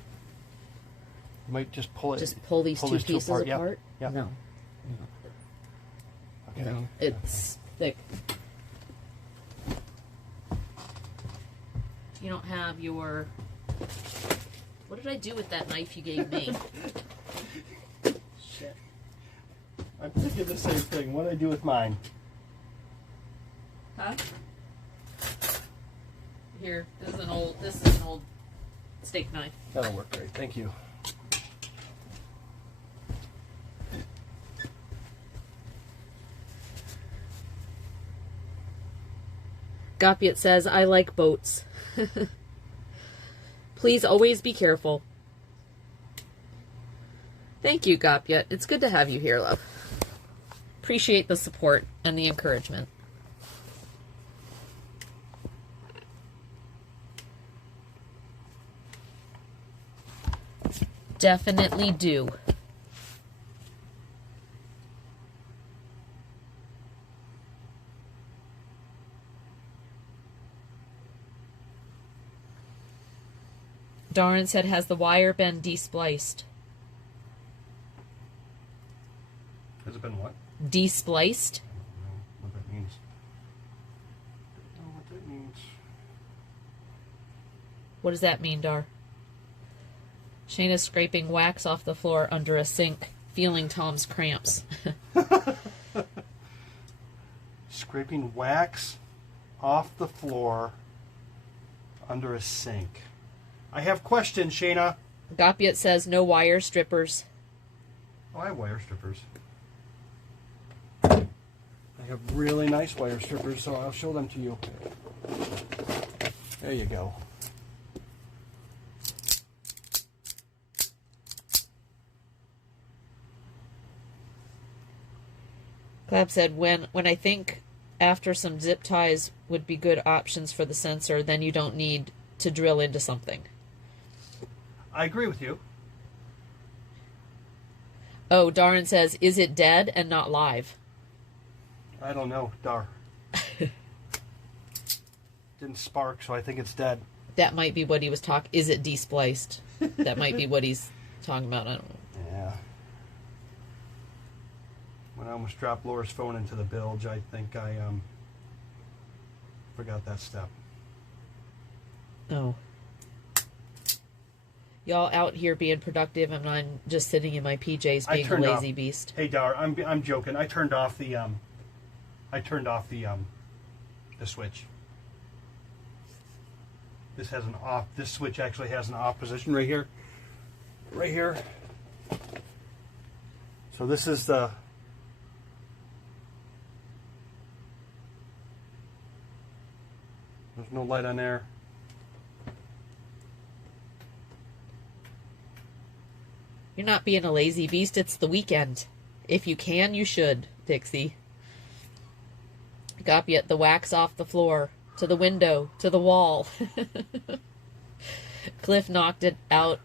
You might just pull it. Just pull these two pieces apart? Yep. No. Okay. No. It's thick. You don't have your... What did I do with that knife you gave me? Shit. I'm thinking the same thing. What did I do with mine? Huh? Here, this is an old steak knife. That'll work great. Thank you. Gopiet says, I like boats. Please always be careful. Thank you, Gopiet. It's good to have you here, love. Appreciate the support and the encouragement. Definitely do. Darren said, has the wire been despliced? Has it been what? Despliced? I don't know what that means. I don't know what that means. What does that mean, Dar? Shayna's scraping wax off the floor under a sink, feeling Tom's cramps. Scraping wax off the floor under a sink. I have questions, Shayna. Gopiet says, no wire strippers. Oh, I have wire strippers. I have really nice wire strippers, so I'll show them to you. There you go. Clap said, when I think after some zip ties would be good options for the sensor, then you don't need to drill into something. I agree with you. Oh, Darren says, is it dead and not live? I don't know, Dar. Didn't spark, so I think it's dead. That might be what he was talking. Is it despliced? That might be what he's talking about. I don't know. Yeah. When I almost dropped Laura's phone into the bilge, I think I forgot that step. Oh. Y'all out here being productive, and I'm just sitting in my PJs being a turned lazy off- beast. Hey, Dar, I'm joking. I turned off the switch. This has an off. This switch actually has an off position right here. Right here. So this is the. There's no light on there. You're not being a lazy beast. It's the weekend. If you can, you should, Dixie. Copy it. The wax off the floor, to the window, to the wall. Cliff knocked it out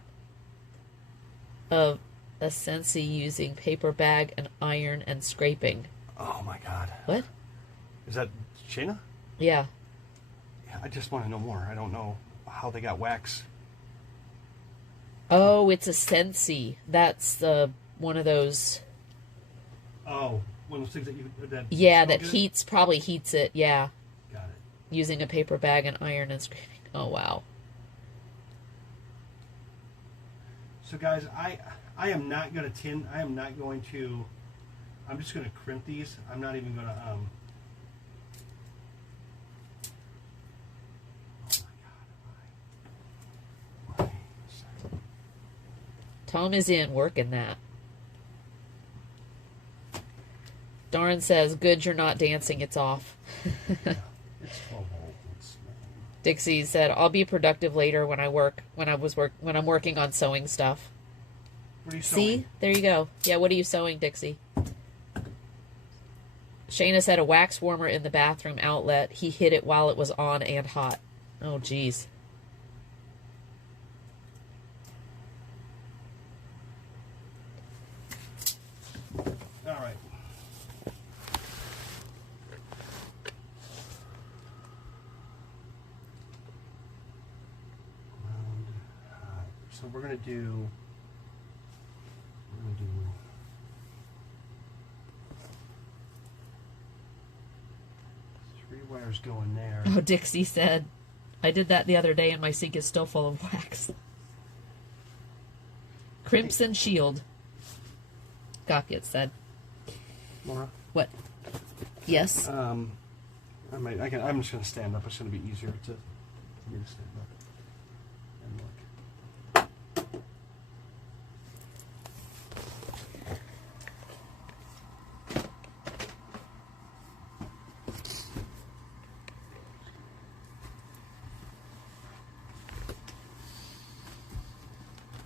of a Scentsy using paper bag and iron and scraping. Oh my God. What? Is that Shayna? Yeah. Yeah, I just want to know more. I don't know how they got wax. Oh, it's a Scentsy. That's one of those. Oh, one of those things that you that. Yeah, smell that good? probably heats it. Yeah, Got it. using a paper bag and iron and scraping. Oh wow. So guys, I am not going to tin. I am not going to. I'm just going to crimp these. I'm not even going to. Oh my God. Tom is in working that. Darn says, "Good, you're not dancing. It's off." It's 12 volt. Dixie said, "I'll be productive later when I'm working on sewing stuff." What are you See, sewing? there you go. Yeah, what are you sewing, Dixie? Shayna said a wax warmer in the bathroom outlet. He hit it while it was on and hot. Oh, geez. All right. So we're gonna do. Three wires going there. Oh, Dixie said, I did that the other day and my sink is still full of wax. Crimson Shield. Copy it said. Laura. What? Yes. I'm just gonna stand up. It's gonna be easier for me to stand up and look.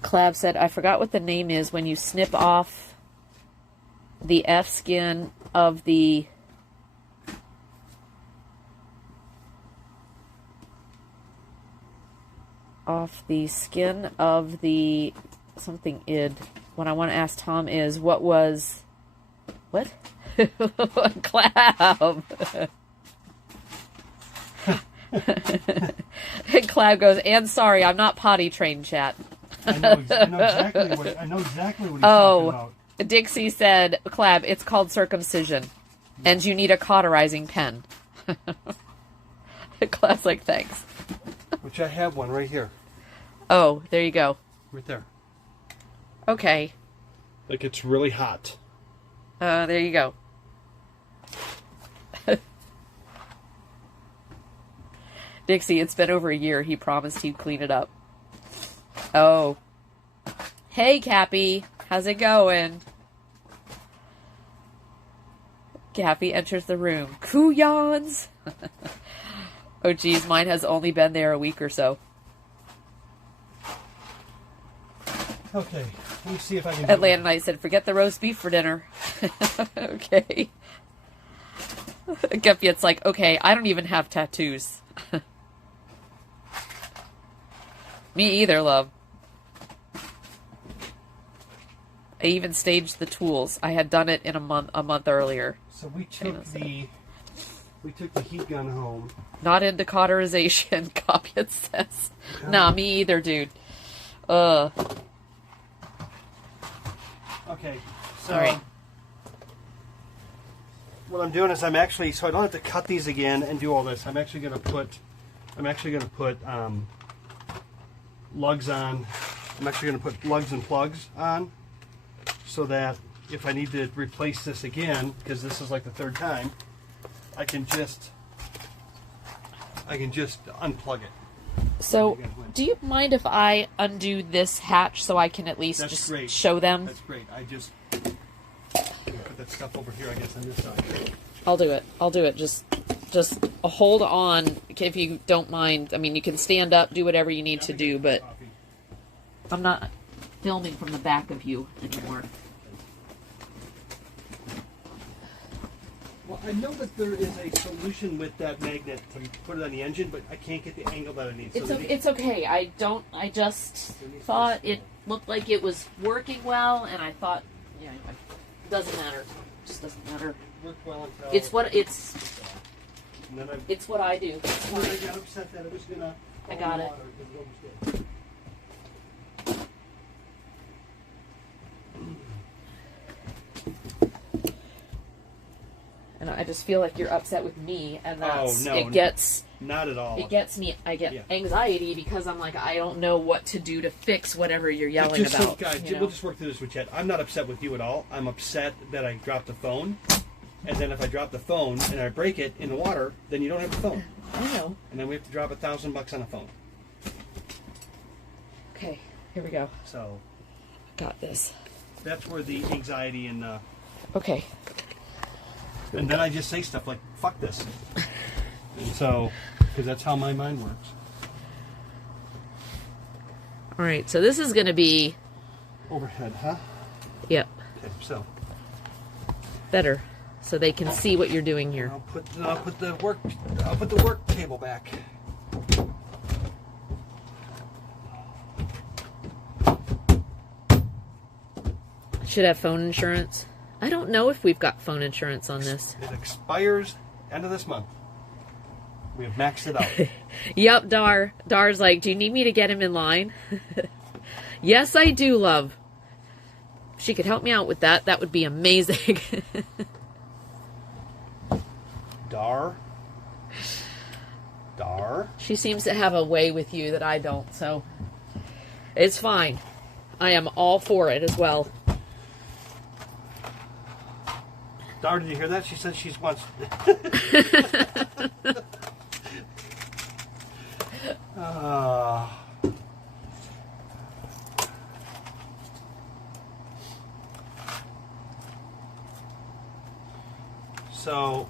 Clab said, I forgot what the name is when you snip off the F skin of the skin of the something id. What I want to ask Tom is what Clab. And Clab goes, and sorry, I'm not potty trained, chat. I know exactly what he's talking about. Dixie said, Clab, it's called circumcision. And you need a cauterizing pen. Clab's like, thanks. Which I have one right here. Oh, there you go. Right there. Okay. Like it's really hot. There you go. Dixie, it's been over a year. He promised he'd clean it up. Oh. Hey, Cappy. How's it going? Cappy enters the room. Kuyans! Oh, geez. Mine has only been there a week or so. Okay. Let me see if I can... Atlanta Knight said, forget the roast beef for dinner. Okay. Guppy, it's like, okay, I don't even have tattoos. Me either, love. I even staged the tools. I had done it in a month earlier. So we took the heat gun home. Not into cauterization, copy it says. Nah, me either, dude. Okay. So All right. What I'm doing is so I don't have to cut these again and do all this. I'm actually gonna put lugs on I'm actually going to put lugs and plugs on so that if I need to replace this again, because this is like the third time, I can just unplug it. So, do you mind if I undo this hatch so I can at least That's just great. show them? That's great. I just put that stuff over here, I guess, on this side. I'll do it. Just hold on if you don't mind. I mean, you can stand up, do whatever you need to do, but I'm not filming from the back of you anymore. Well, I know that there is a solution with that magnet to put it on the engine, but I can't get the angle that I need. It's okay. I just thought it looked like it was working well, and I thought, yeah, it doesn't matter. It just doesn't matter. Worked well until, It's what and then it's what I do. I got upset that it was gonna. I got it. Water because it almost did. And I just feel like you're upset with me, and that's no, it gets not at all. it gets me. I get Yeah. anxiety because I'm like, I don't know what to do to fix whatever you're yelling just about. guys, you know? we'll just work through this with Chet. I'm not upset with you at all. I'm upset that I dropped the phone, and then if I drop the phone and I break it in the water, then you don't have the phone, I know. and then we have to drop $1,000 on a phone. Okay, here we go. So Got this. that's where the anxiety and Okay. and then I just say stuff like "fuck this," and so because that's how my mind works. All right. So this is going to be, Overhead, huh? yep, Okay, so better, so they can see what you're doing here. I'll put the work table back. Should have phone insurance. I don't know if we've got phone insurance on this. It expires end of this month. We have maxed it out. Yep, Dar's like, do you need me to get him in line? Yes, I do, love. If she could help me out with that, that would be amazing. Dar. She seems to have a way with you that I don't, so it's fine. I am all for it as well. Dar, did you hear that? She said she wants. So,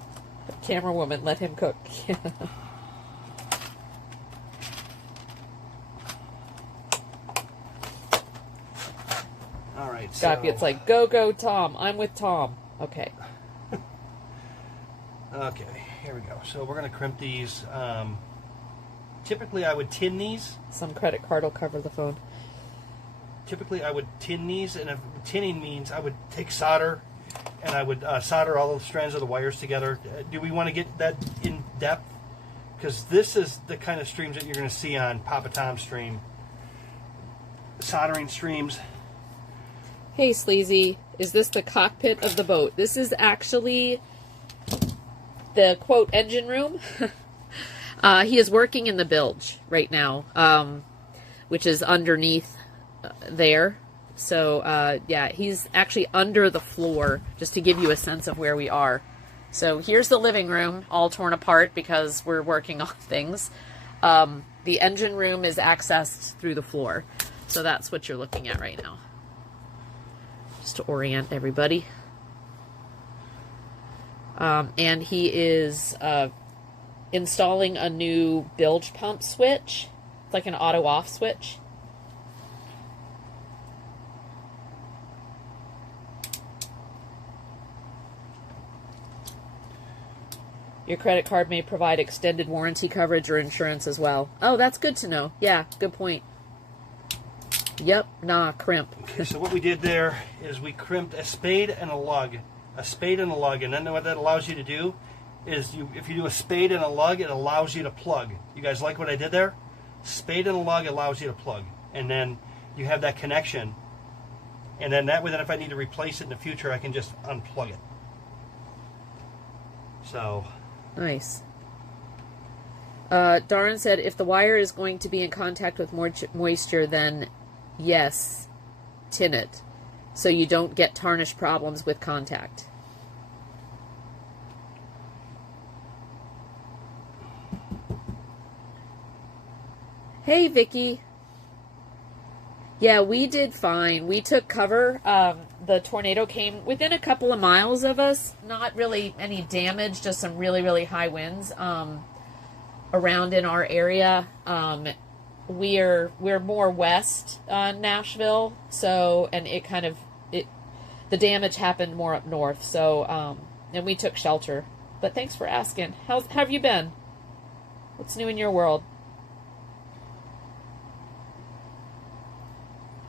Camera woman, let him cook. all right. Scotty, it's like, go, Tom. I'm with Tom. Okay. Okay, here we go. So we're going to crimp these. Typically, I would tin these. Some credit card will cover the phone. Typically, I would tin these, and if tinning means I would take solder, and I would solder all the strands of the wires together. Do we want to get that in depth? Because this is the kind of streams that you're going to see on Papa Tom's stream. Soldering streams. Hey, Sleazy, is this the cockpit of the boat? This is actually the, quote, engine room. He is working in the bilge right now, which is underneath there. So, yeah, he's actually under the floor, just to give you a sense of where we are. So here's the living room, all torn apart because we're working on things. The engine room is accessed through the floor. So that's what you're looking at right now. Just to orient everybody. And he is installing a new bilge pump switch. It's like an auto off switch. Your credit card may provide extended warranty coverage or insurance as well. Oh, that's good to know. Yeah, good point. Yep, nah, crimp. Okay, so what we did there is we crimped a spade and a lug. A spade and a lug. And then what that allows you to do is, if you do a spade and a lug, it allows you to plug. You guys like what I did there? Spade and a lug allows you to plug. And then you have that connection. And then that way, then if I need to replace it in the future, I can just unplug it. So... Nice. Darren said, if the wire is going to be in contact with more moisture, then Yes. Tin it. So you don't get tarnish problems with contact. Hey, Vicky. Yeah, we did fine. We took cover. The tornado came within a couple of miles of us. Not really any damage, just some really, really high winds around in our area. We're more west Nashville, so and the damage happened more up north. So and we took shelter. But thanks for asking. How have you been? What's new in your world?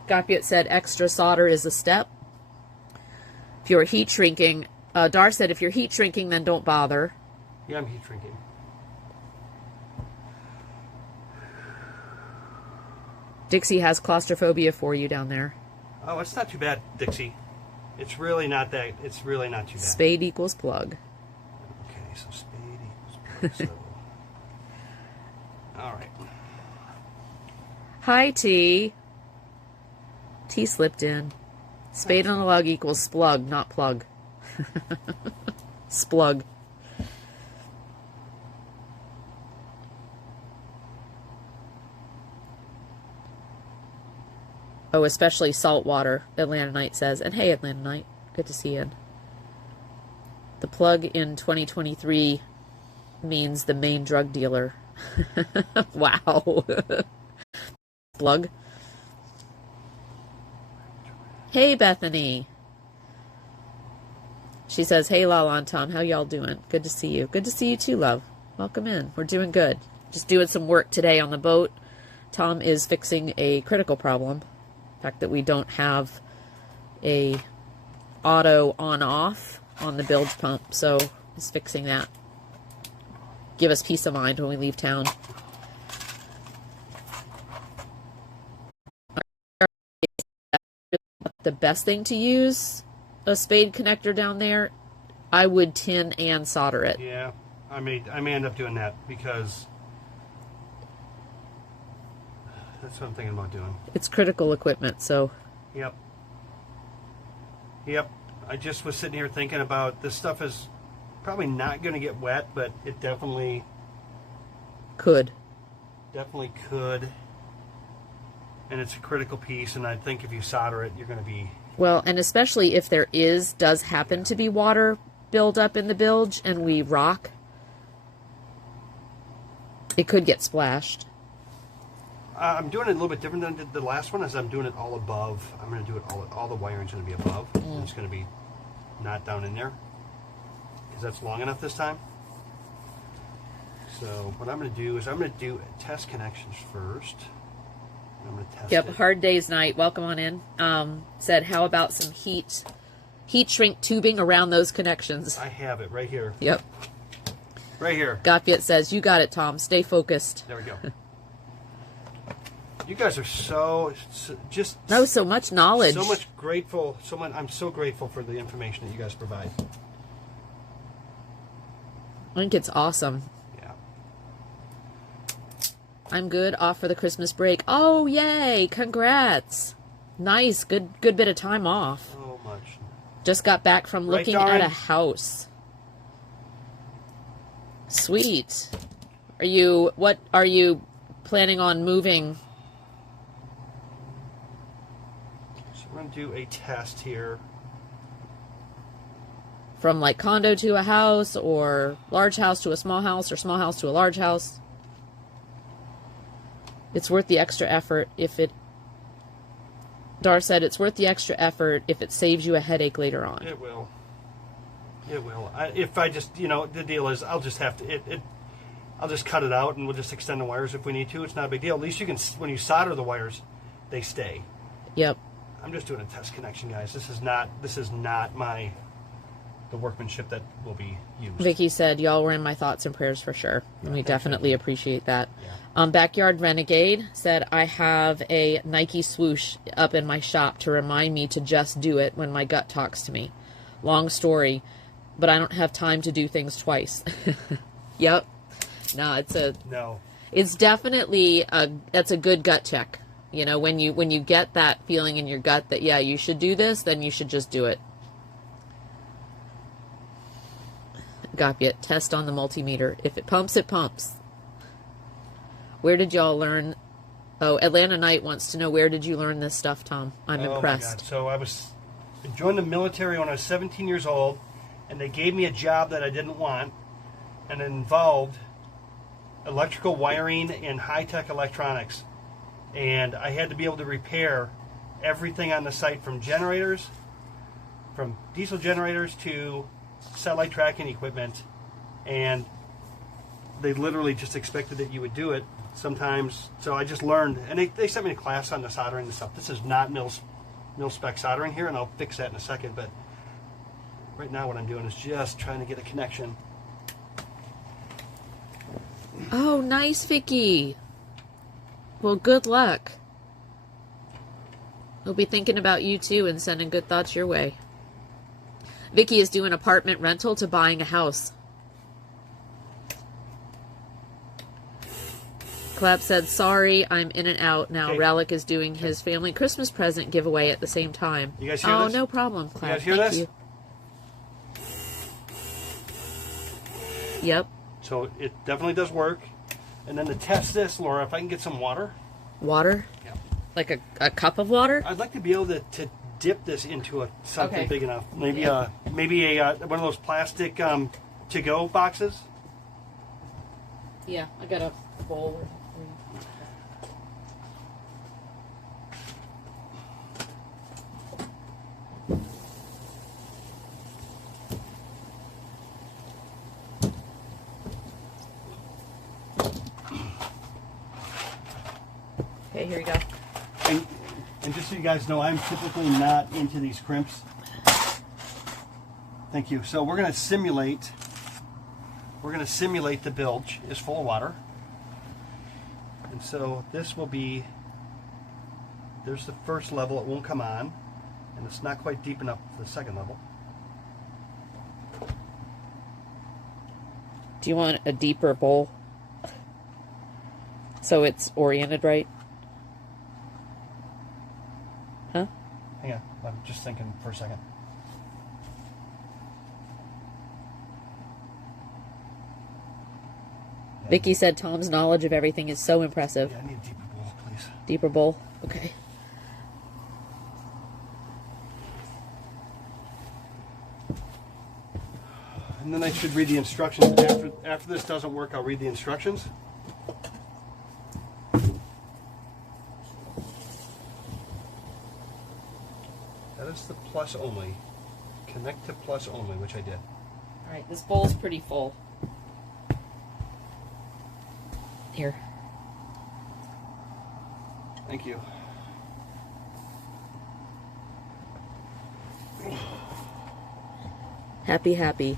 Gopiet said extra solder is a step. If you're heat shrinking, Dar said if you're heat shrinking, then don't bother. Yeah, I'm heat shrinking. Dixie has claustrophobia for you down there. Oh, it's not too bad, Dixie. It's really not that. It's really not too bad. Spade equals plug. Okay, so spade equals plug. All right. Hi, T. T slipped in. Spade on a lug equals splug, not plug. Splug. Oh, especially salt water, Atlanta Knight says. And hey, Atlanta Knight, good to see you. The plug in 2023 means the main drug dealer. Wow. Plug. Hey, Bethany. She says, hey, Lala and Tom, how y'all doing? Good to see you. Good to see you too, love. Welcome in. We're doing good. Just doing some work today on the boat. Tom is fixing a critical problem. The fact that we don't have a auto on-off on the bilge pump, so he's fixing that. Give us peace of mind when we leave town. The best thing to use a spade connector down there, I would tin and solder it. Yeah, I may end up doing that because that's what I'm thinking about doing. It's critical equipment, so. Yep. I just was sitting here thinking about this stuff is probably not going to get wet, but it definitely could. And it's a critical piece, and I think if you solder it, you're going to be... Well, and especially if there does happen to be water buildup in the bilge and we rock, it could get splashed. I'm doing it a little bit different than the last one, as I'm doing it all above. I'm going to do it all the wiring's going to be above. And it's going to be not down in there, because that's long enough this time. So what I'm going to do is I'm going to do test connections first. I'm going to test it. Hard Day's Night, welcome on in. Said, how about some heat shrink tubing around those connections? I have it right here. Yep. Right here. Gopiet says, you got it, Tom. Stay focused. There we go. You guys are so much knowledge. So much grateful. I'm so grateful for the information that you guys provide. I think it's awesome. Yeah. I'm good. Off for the Christmas break. Oh, yay! Congrats. Nice. Good bit of time off. So much. Just got back from Right, looking Darn? at a house. Sweet. What are you planning on moving? So we're going to do a test here. From like condo to a house, or large house to a small house, or small house to a large house? It's worth the extra effort Dar said it's worth the extra effort if it saves you a headache later on. It will. If I just, the deal is I'll just have to, I'll just cut it out and we'll just extend the wires if we need to. It's not a big deal. At least you can, when you solder the wires, they stay. Yep. I'm just doing a test connection, guys. This is not the workmanship that will be used. Vicky said, y'all were in my thoughts and prayers for sure. And we definitely appreciate that. Yeah. Backyard Renegade said, I have a Nike swoosh up in my shop to remind me to just do it when my gut talks to me. Long story, but I don't have time to do things twice. Yep. No, it's definitely that's a good gut check. You know, when you get that feeling in your gut that, yeah, you should do this, then you should just do it. Gopia, test on the multimeter. If it pumps, it pumps. Where did y'all learn? Oh, Atlanta Knight wants to know, where did you learn this stuff, Tom? I'm impressed. So I joined the military when I was 17 years old, and they gave me a job that I didn't want, and it involved electrical wiring and high-tech electronics. And I had to be able to repair everything on the site, from generators, from diesel generators to satellite tracking equipment. And they literally just expected that you would do it sometimes. So I just learned, and they sent me to class on the soldering and stuff. This is not mil spec soldering here, and I'll fix that in a second. But right now what I'm doing is just trying to get a connection. Oh, nice, Vicky. Well, good luck. We'll be thinking about you too and sending good thoughts your way. Vicky is doing apartment rental to buying a house. Clap said, sorry, I'm in and out now. Okay. Relic is doing his family Christmas present giveaway at the same time. You guys hear oh, this? no problem, Clap. You guys hear Thank this? you. Yep. So it definitely does work. And then to test this, Laura, if I can get some water. Water? Yeah. Like a cup of water? I'd like to be able to dip this into something Okay. big enough. Maybe a one of those plastic to-go boxes. Yeah, I got a bowl. Okay, here you go. And just so you guys know, I'm typically not into these crimps. Thank you. So we're going to simulate the bilge is full of water. And so this will be, there's the first level, it won't come on, and it's not quite deep enough for the second level. Do you want a deeper bowl? So it's oriented right? Huh? Hang on, I'm just thinking for a second. Vicky said Tom's knowledge of everything is so impressive. Yeah, I need a deeper bowl, please. Deeper bowl? Okay. And then I should read the instructions. After this doesn't work, I'll read the instructions. That is the plus only. Connect to plus only, which I did. All right, this bowl's pretty full. Here. Thank you. Happy.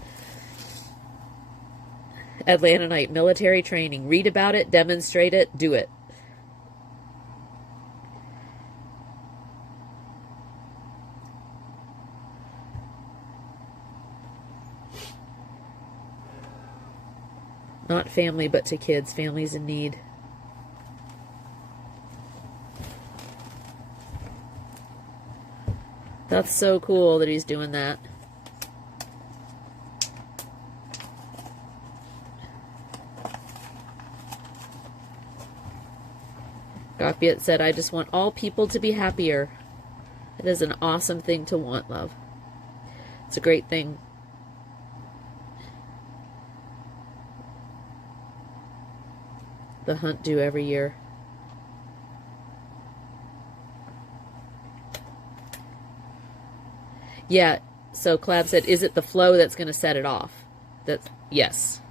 Atlanta Knight military training. Read about it, demonstrate it, do it. Not family, but to kids. Families in need. That's so cool that he's doing that. Gopiet said, I just want all people to be happier. It is an awesome thing to want, love. It's a great thing. The hunt do every year. Yeah, so Clab said, is it the flow that's going to set it off? That's yes.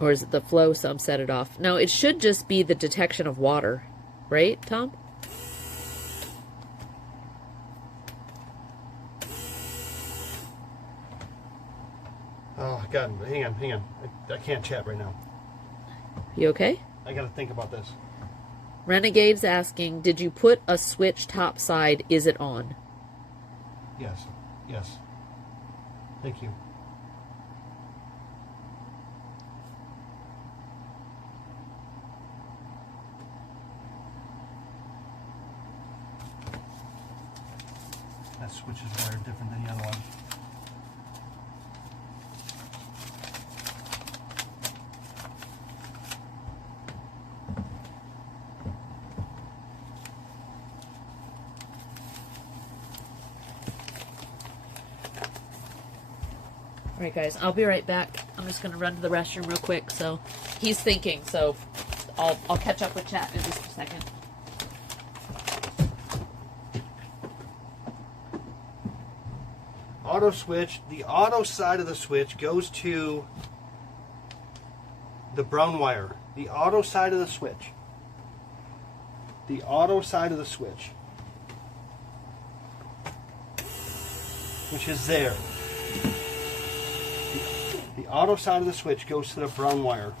Or is it the flow some set it off? No, it should just be the detection of water. Right, Tom? Oh, God, hang on. I can't chat right now. You okay? I got to think about this. Renegade's asking, did you put a switch topside? Is it on? Yes. Thank you. switches that are different than the other one. All right, guys, I'll be right back. I'm just going to run to the restroom real quick. So he's thinking, so I'll catch up with chat in just a second. Auto switch. The auto side of the switch goes to the brown wire. The auto side of the switch. The auto side of the switch. Which is there. The auto side of the switch goes to the brown wire.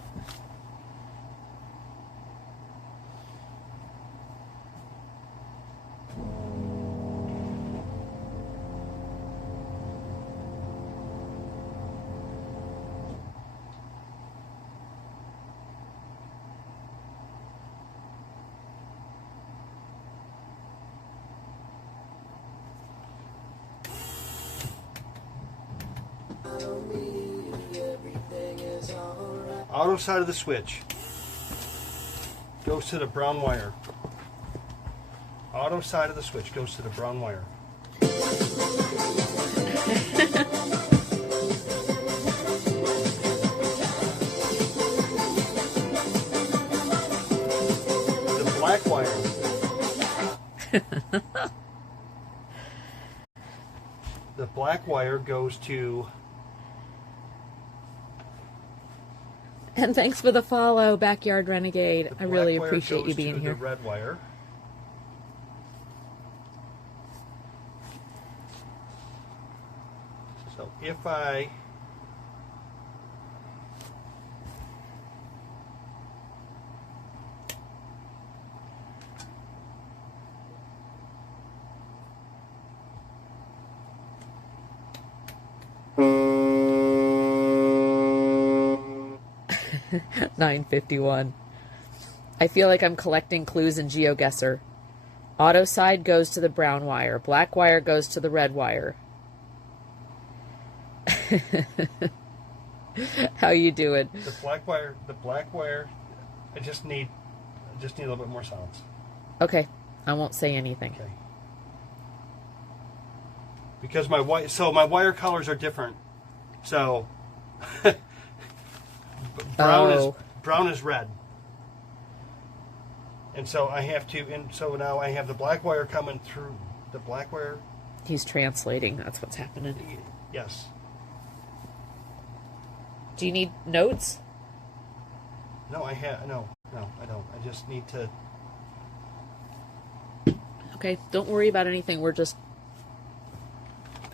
Auto side of the switch goes to the brown wire. Auto side of the switch goes to the brown wire. The black wire. The black wire goes to. And thanks for the follow, Backyard Renegade. I really black wire appreciate you goes being to here. The red wire. So if I $9.51. I feel like I'm collecting clues in GeoGuessr. Auto side goes to the brown wire. Black wire goes to the red wire. How you doing? the black wire, I just need a little bit more sounds. Okay, I won't say anything. Okay. Because my wire colors are different. So brown is red. And so I have to, and so now I have the black wire coming through the black wire. He's translating. That's what's happening. Yes. Do you need notes? No, I don't. I just need to. Okay, don't worry about anything. We're just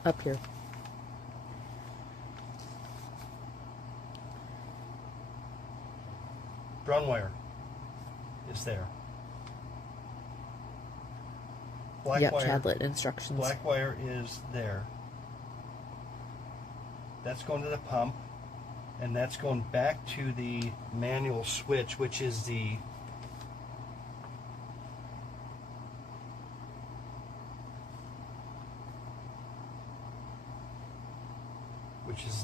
up here. Brown wire is there. Black Yep, wire. Chadlet instructions. Black wire is there. That's going to the pump, and that's going back to the manual switch, which is the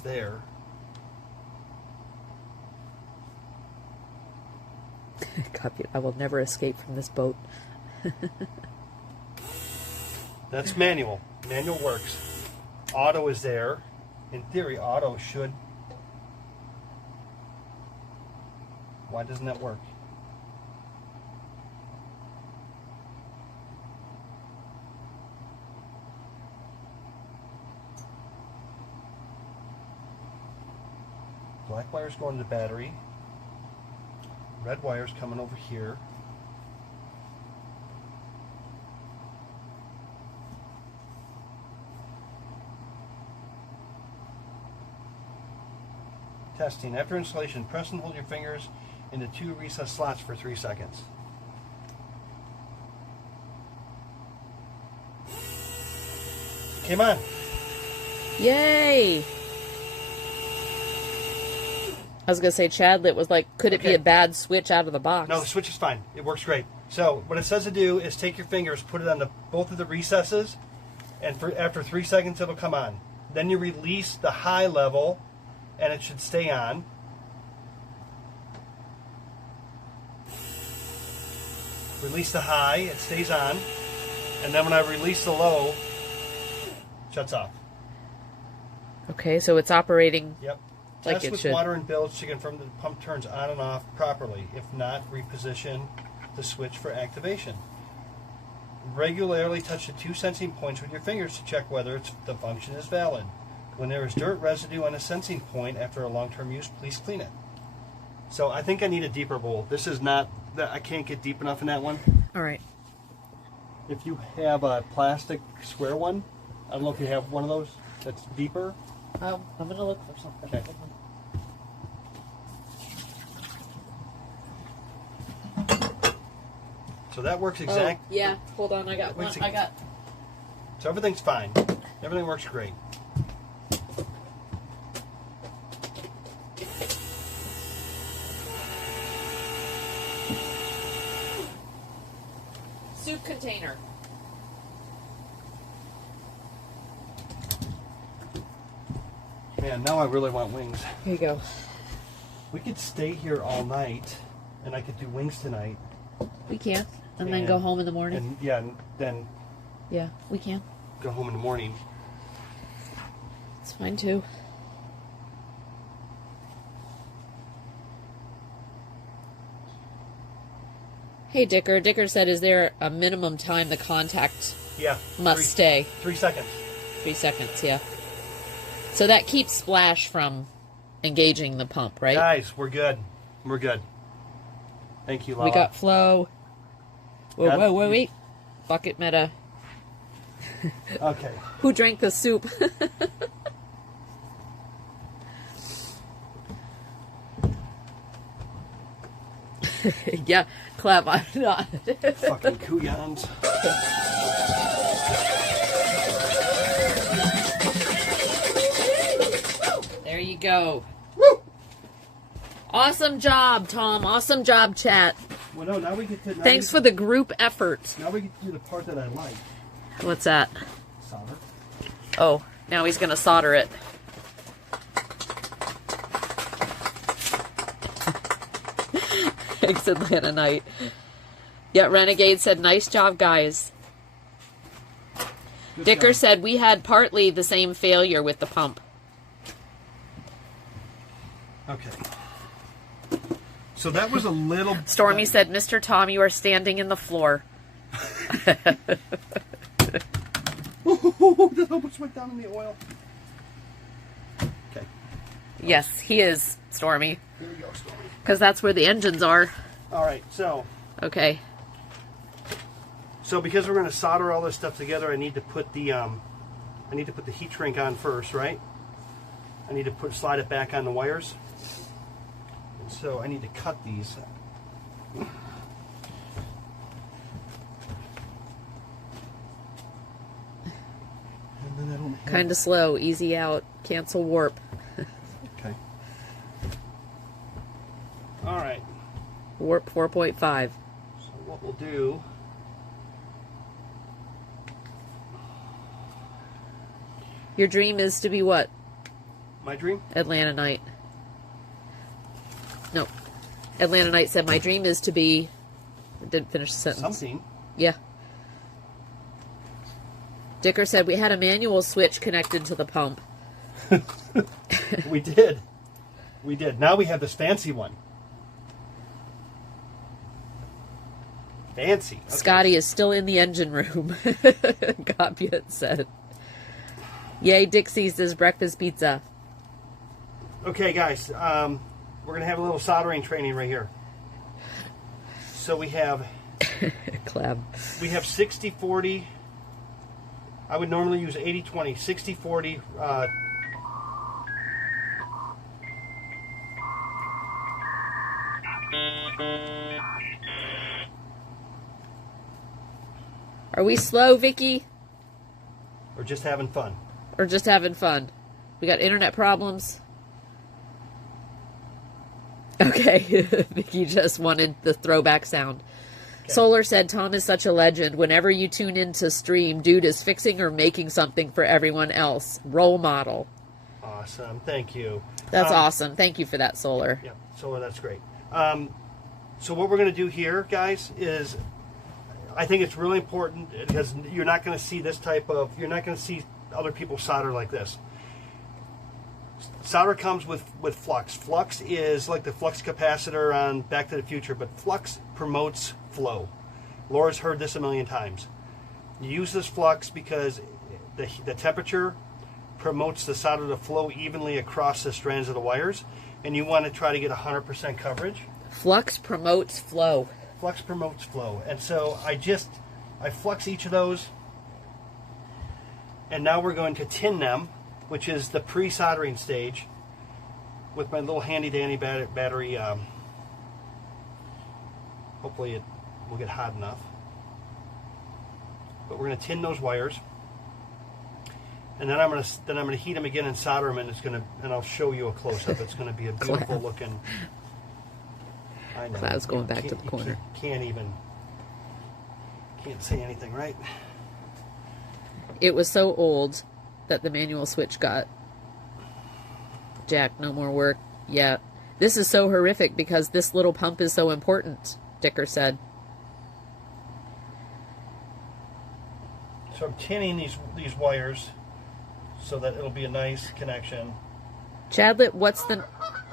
there. Copy it. I will never escape from this boat. That's manual. Manual works. Auto is there. In theory, auto should. Why doesn't that work? Black wire's going to the battery. Red wire's coming over here. Testing. After installation, press and hold your fingers in the two recessed slots for 3 seconds. Came on. Yay! I was going to say, Chadlet was like, could it be Okay. a bad switch out of the box? No, the switch is fine. It works great. So what it says to do is take your fingers, put it on both of the recesses, and after 3 seconds it'll come on. Then you release the high level, and it should stay on. Release the high, it stays on, and then when I release the low, it shuts off. Okay, so it's operating. Yep. Like Test it with should. water and bilge to confirm that the pump turns on and off properly. If not, reposition the switch for activation. Regularly touch the 2 sensing points with your fingers to check whether the function is valid. When there is dirt residue on a sensing point after a long-term use, please clean it. So I think I need a deeper bowl. This is not, I can't get deep enough in that one. All right. If you have a plastic square one, I don't know if you have one of those that's deeper. I'm going to look for something. Okay. So that works exact. Oh, yeah. Hold on. I got Wait a one. second. I got. So everything's fine. Everything works great. Soup container. Man, now I really want wings. Here you go. We could stay here all night, and I could do wings tonight. We can. And then go home in the morning. And yeah, and then Yeah, we can. go home in the morning. It's fine too. Hey, Dicker. Dicker said, is there a minimum time the contact Yeah. must stay? 3 seconds. 3 seconds, yeah. So that keeps Splash from engaging the pump, right? Guys, we're good. We're good. Thank you, Lala. We got Flo. Whoa, Got- whoa, wait, wait. Bucket meta. Okay. Who drank the soup? Yeah, Clem, I'm not. Fucking kuyans. There you go. Woo! Awesome job, Tom. Awesome job, chat. Well, no, now we get to. Thanks for the group effort. Now we get to the part that I like. What's that? Solder. Oh, now he's going to solder it. Thanks, Atlanta Night. Yeah, Renegade said, nice job, guys. Good Dicker job. said, we had partly the same failure with the pump. Okay. So that was a little. Stormy said, Mr. Tom, you are standing in the floor. That almost went down in the oil. Okay. Yes, he is, Stormy. Here we go, Stormy. Because that's where the engines are. All right. So Okay. because we're going to solder all this stuff together, I need to put the heat shrink on first, right? I need to slide it back on the wires. And so I need to cut these. And then I don't have- Kind of slow. Easy out. Cancel warp. Okay. All right. Warp 4.5. So what we'll do. Your dream is to be what? My dream? Atlanta Night. No. Atlanta Night said, my dream is to be... I didn't finish the sentence. Something. Yeah. Dicker said, we had a manual switch connected to the pump. We did. We did. Now we have this fancy one. Fancy. Okay. Scotty is still in the engine room. Gabiet said. Yay, Dixie's is breakfast pizza. Okay, guys. We're going to have a little soldering training right here. So we have Clab. 60-40. I would normally use 80-20. 60-40. Are we slow, Vicky? Or just having fun. Or just having fun? We got internet problems? Okay. Vicky just wanted the throwback sound. Solar said, Tom is such a legend. Whenever you tune into stream, dude is fixing or making something for everyone else. Role model. Awesome. Thank you. That's awesome. Thank you for that, Solar. Yeah, Solar, that's great. So what we're going to do here, guys, is I think it's really important because you're not going to see this type of, you're not going to see other people solder like this. Solder comes with flux. Flux is like the flux capacitor on Back to the Future, but flux promotes flow. Laura's heard this a million times. You use this flux because the temperature promotes the solder to flow evenly across the strands of the wires, and you want to try to get 100% coverage. Flux promotes flow. Flux promotes flow. And so I flux each of those, and now we're going to tin them, which is the pre-soldering stage, with my little handy-dandy battery. Hopefully it will get hot enough. But we're going to tin those wires, and then I'm going to heat them again and solder them, and I'll show you a close-up. It's going to be a beautiful looking. I know. Cloud's going back to the corner. Can't say anything, right? It was so old that the manual switch got jacked. No more work. Yeah. This is so horrific because this little pump is so important, Dicker said. So I'm tinning these wires so that it'll be a nice connection. Chadlet,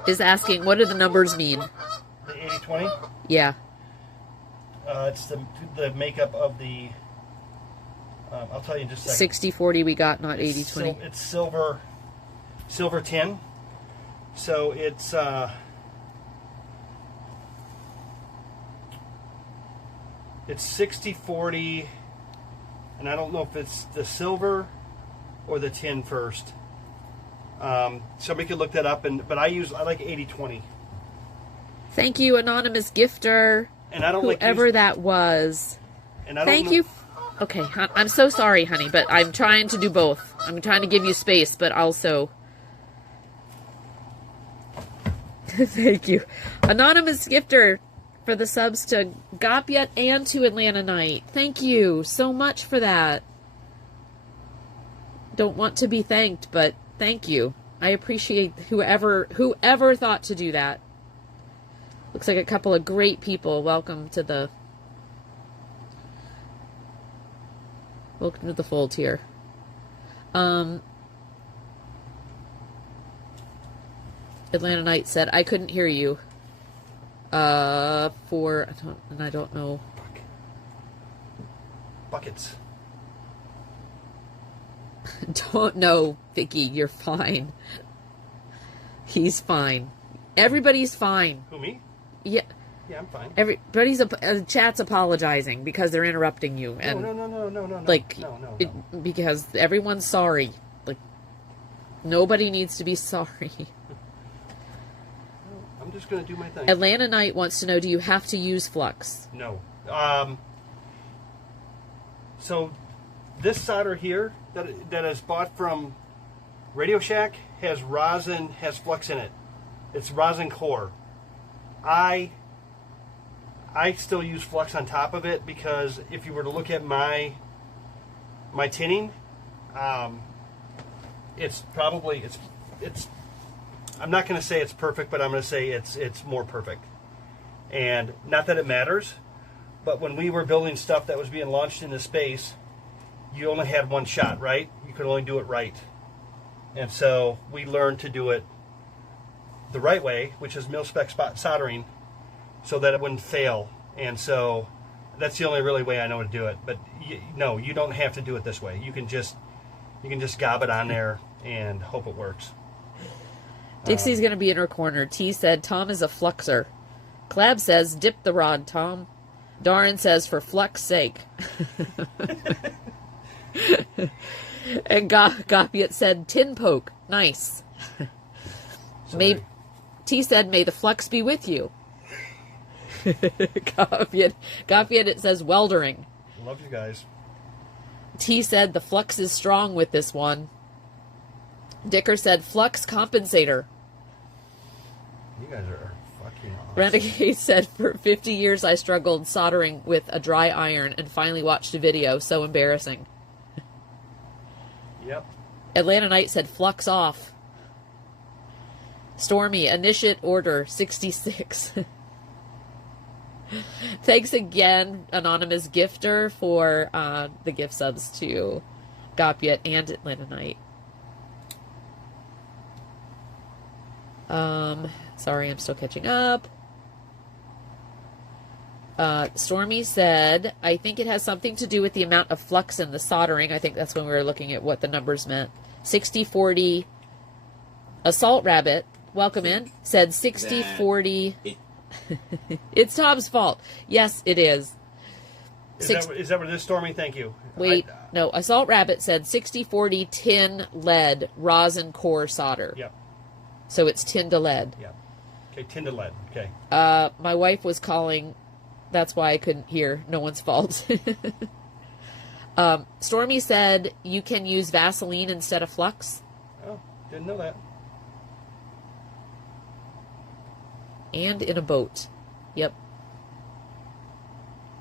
is asking, what do the numbers mean? The 80-20? Yeah. It's the makeup of the, I'll tell you in just a second. 60-40 we got, not 80-20. It's silver tin. So it's it's 60-40, and I don't know if it's the silver or the tin first. Somebody could look that up, but I like 80-20. Thank you, anonymous gifter. And I don't whoever that was. And I don't Thank know. you. Okay, I'm so sorry, honey, but I'm trying to do both. I'm trying to give you space, but also... Thank you. Anonymous gifter for the subs to Gopyet and to Atlanta Knight. Thank you so much for that. Don't want to be thanked, but thank you. I appreciate whoever thought to do that. Looks like a couple of great people. Welcome to the fold here. Atlanta Knight said, I couldn't hear you. I don't know. Buckets. Don't know, Vicky. You're fine. He's fine. Everybody's fine. Who, me? Yeah. Yeah, I'm fine. Everybody's chat's apologizing because they're interrupting you, and No. like No. because everyone's sorry. Like nobody needs to be sorry. I'm just gonna do my thing. Atlanta Knight wants to know: do you have to use flux? No. So this solder here that is bought from Radio Shack has flux in it. It's rosin core. I still use flux on top of it because if you were to look at my tinning, it's probably I'm not going to say it's perfect, but I'm going to say it's more perfect. And not that it matters, but when we were building stuff that was being launched into space, you only had one shot, right? You could only do it right. And so we learned to do it the right way, which is mil-spec soldering, so that it wouldn't fail. And so that's the only really way I know to do it. But no, you don't have to do it this way. You can just gob it on there and hope it works. Dixie's going to be in her corner. T said, Tom is a fluxer. Clab says, dip the rod, Tom. Darren says, for flux sake. And Gopyet said, tin poke. Nice. T said, may the flux be with you. Gopyet, it says, weldering. Love you guys. T said, the flux is strong with this one. Dicker said, flux compensator. You guys are fucking awesome. Renegade said, for 50 years I struggled soldering with a dry iron and finally watched a video. So embarrassing. Yep. Atlanta Knight said, flux off. Stormy, initiate order 66. Thanks again, Anonymous Gifter, for the gift subs to Gopiet and Atlanta Knight. Sorry, I'm still catching up. Stormy said, I think it has something to do with the amount of flux in the soldering. I think that's when we were looking at what the numbers meant. 60-40. Assault Rabbit, welcome in, said 60-40. It's Tom's fault. Yes, it is. Is that what it is, Stormy? Thank you. Wait, no. Assault Rabbit said 60-40 tin lead rosin core solder. Yep. So it's tin to lead. Yep. Okay, tin to lead. Okay. My wife was calling. That's why I couldn't hear. No one's fault. Stormy said you can use Vaseline instead of flux. Oh, didn't know that. And in a boat. Yep.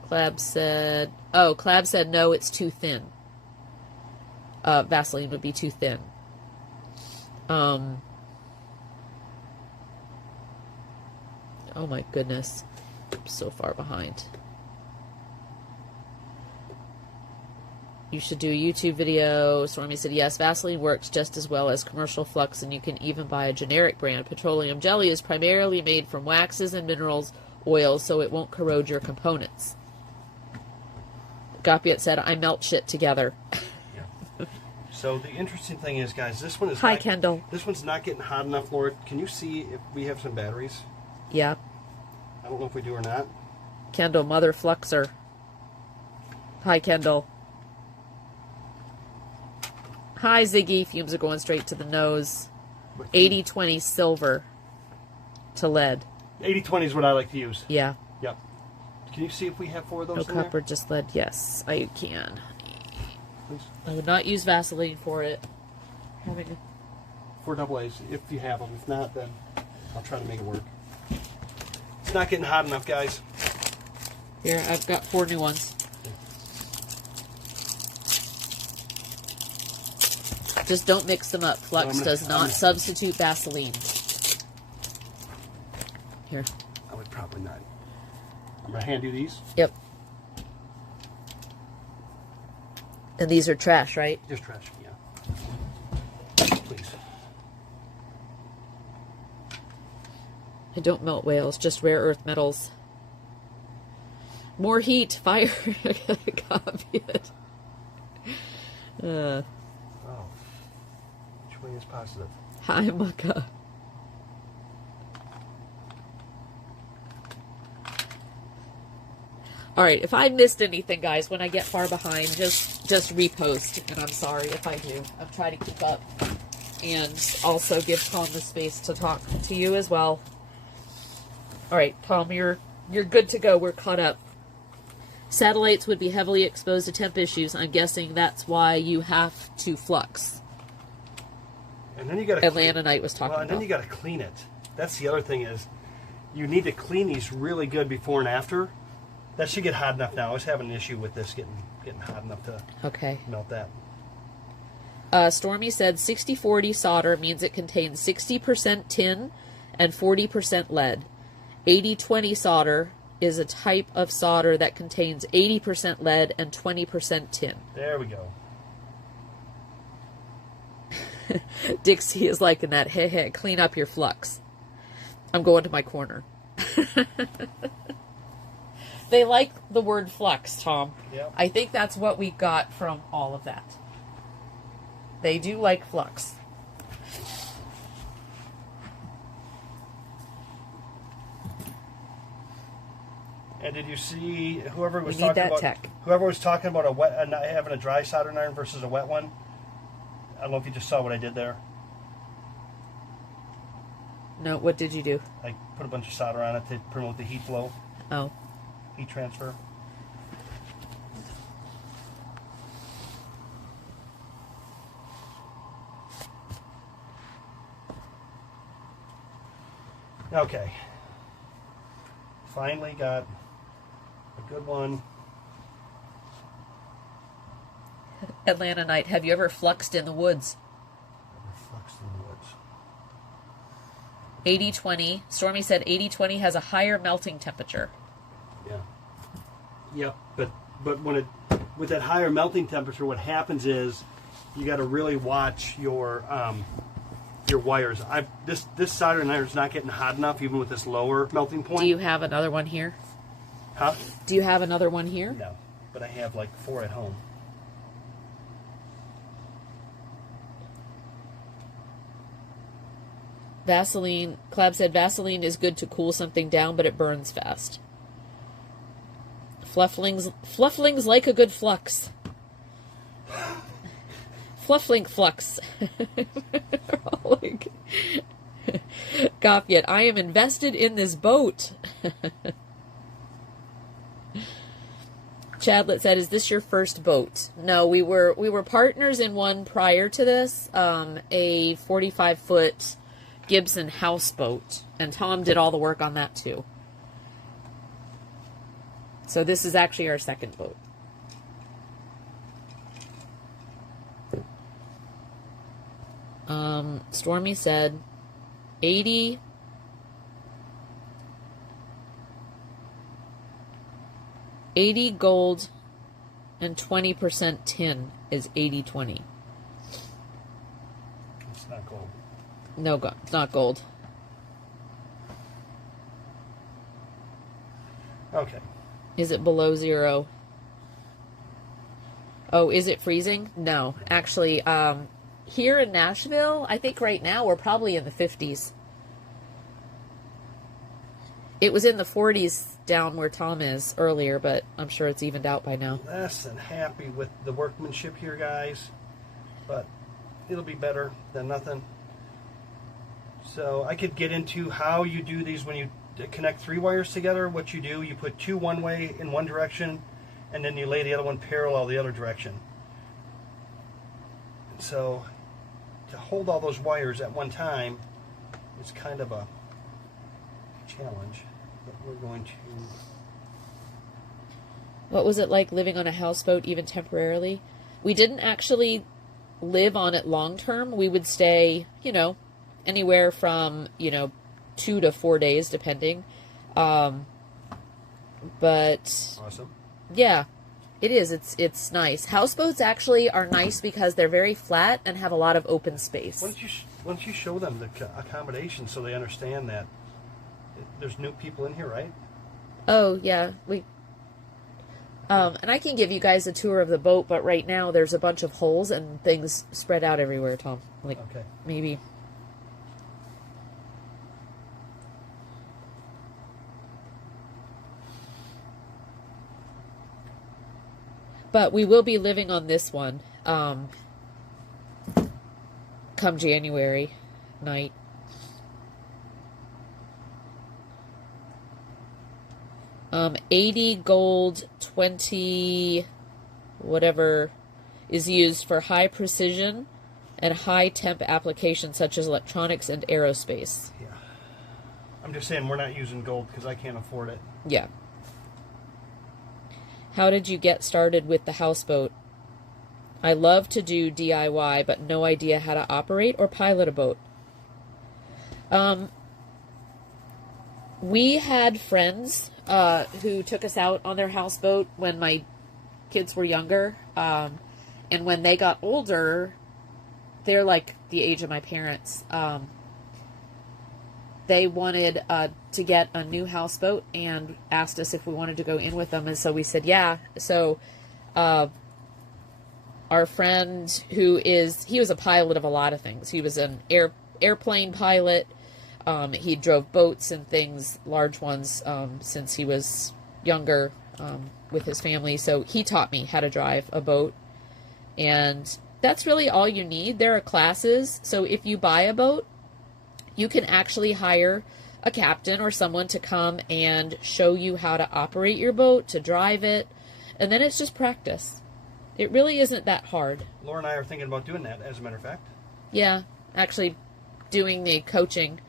Clab said no, it's too thin. Vaseline would be too thin. Oh my goodness. I'm so far behind. You should do a YouTube video. Stormy said, yes, Vaseline works just as well as commercial flux, and you can even buy a generic brand. Petroleum jelly is primarily made from waxes and minerals oils, so it won't corrode your components. Gopiet said, I melt shit together. Yeah. So the interesting thing is, guys, this one is Hi, not, Kendall. This one's not getting hot enough, Laura. Can you see if we have some batteries? Yeah. I don't know if we do or not. Kendall, mother fluxer. Hi, Kendall. Hi, Ziggy. Fumes are going straight to the nose. 80-20 silver to lead. 80-20 is what I like to use. Yeah. Yep. Can you see if we have 4 of those No in there? copper, just lead. Yes, I can. Please. I would not use Vaseline for it. Having 4 double A's, if you have them. If not, then I'll try to make it work. It's not getting hot enough, guys. Here, I've got 4 new ones. Just don't mix them up. Flux does not substitute Vaseline. Here. I would probably not. I'm going to hand you these. Yep. And these are trash, right? Just trash, yeah. Please. I don't melt whales, just rare earth metals. More heat, fire. Copy it. Oh. Which way is positive? Hi, Mucka. All right, if I missed anything, guys, when I get far behind, just repost, and I'm sorry if I do. I'm trying to keep up and also give Tom the space to talk to you as well. All right, Tom, you're good to go. We're caught up. Satellites would be heavily exposed to temp issues. I'm guessing that's why you have to flux. And then you got to Atlanta Knight was talking and then about. you got to clean it. That's the other thing is, you need to clean these really good before and after. That should get hot enough now. I was having an issue with this getting hot enough to Okay. melt that. Stormy said 60-40 solder means it contains 60% tin and 40% lead. 80-20 solder is a type of solder that contains 80% lead and 20% tin. There we go. Dixie is liking that. Hey, hey, clean up your flux. I'm going to my corner. They like the word flux, Tom. Yep. I think that's what we got from all of that. They do like flux. And did you see whoever was We need talking that about tech. whoever was talking about having a dry soldering iron versus a wet one? I don't know if you just saw what I did there. No, what did you do? I put a bunch of solder on it to promote the heat flow, Oh. heat transfer. Okay. Finally got a good one. Atlanta night. Have you ever fluxed in the woods? Fluxed in the woods. 80-20. Stormy said 80-20 has a higher melting temperature. Yeah. Yep. But when it with that higher melting temperature, what happens is you got to really watch your wires. This soldering iron is not getting hot enough, even with this lower melting point. Do you have another one here? Huh? Do you have another one here? No, but I have like 4 at home. Vaseline, Clab said Vaseline is good to cool something down, but it burns fast. Flufflings like a good flux. Fluffling flux. Like, Gofiet, I am invested in this boat. Chadlet said, "Is this your first boat?" No, we were partners in one prior to this, a 45-foot Gibson houseboat, and Tom did all the work on that too. So this is actually our second boat. Stormy said 80 gold and 20% tin is 80-20. It's not gold. No, it's not gold. Okay. Is it below 0? Oh, is it freezing? No. Actually, here in Nashville, I think right now we're probably in the 50s. It was in the 40s down where Tom is earlier, but I'm sure it's evened out by now. Less than happy with the workmanship here, guys, but it'll be better than nothing. So I could get into how you do these when you connect 3 wires together. What you do, you put 2 one way in one direction, and then you lay the other one parallel the other direction. And so to hold all those wires at one time is kind of a challenge, but we're going to... What was it like living on a houseboat, even temporarily? We didn't actually live on it long term. We would stay, anywhere from, 2 to 4 days, depending. But Awesome. yeah, it is. It's nice. Houseboats actually are nice because they're very flat and have a lot of open space. Why don't you show them the accommodation so they understand that there's new people in here, right? Oh yeah, and I can give you guys a tour of the boat, but right now there's a bunch of holes and things spread out everywhere, Tom. Like, Okay. maybe. But we will be living on this one come January night. Um, 80 gold, 20 whatever is used for high precision and high temp applications such as electronics and aerospace. Yeah. I'm just saying we're not using gold because I can't afford it. Yeah. How did you get started with the houseboat? I love to do DIY, but no idea how to operate or pilot a boat. We had friends who took us out on their houseboat when my kids were younger. And when they got older, they're like the age of my parents. They wanted to get a new houseboat and asked us if we wanted to go in with them. And so we said, yeah. So our friend he was a pilot of a lot of things. He was an airplane pilot. He drove boats and things, large ones, since he was younger with his family. So he taught me how to drive a boat. And that's really all you need. There are classes. So if you buy a boat, you can actually hire a captain or someone to come and show you how to operate your boat, to drive it, and then it's just practice. It really isn't that hard. Laura and I are thinking about doing that, as a matter of fact. Yeah, actually doing the coaching.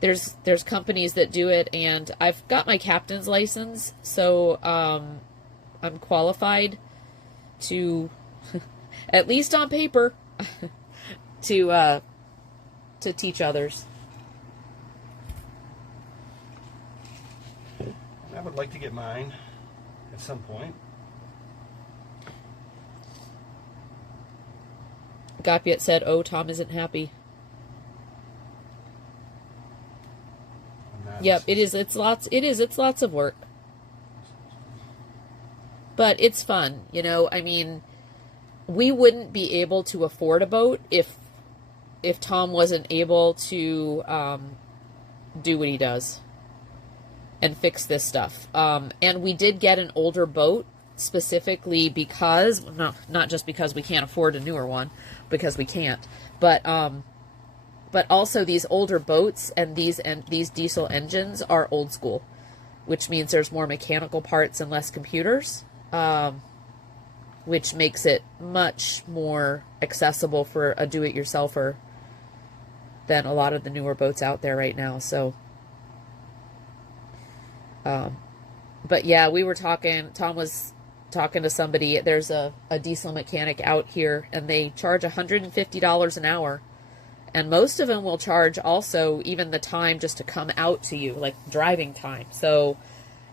there's companies that do it, and I've got my captain's license, so I'm qualified to, at least on paper, to teach others. I would like to get mine at some point. Gapiet said, "Oh, Tom isn't happy." I'm not- Yep, it is. It's lots. It is. It's lots of work, but it's fun. You know, I mean, we wouldn't be able to afford a boat if Tom wasn't able to do what he does and fix this stuff. And we did get an older boat specifically because, not just because we can't afford a newer one, because we can't, but also these older boats and these diesel engines are old school, which means there's more mechanical parts and less computers, which makes it much more accessible for a do-it-yourselfer than a lot of the newer boats out there right now. So, but yeah, we were talking, Tom was talking to somebody. There's a diesel mechanic out here, and they charge $150 an hour. And most of them will charge also even the time just to come out to you, like driving time. So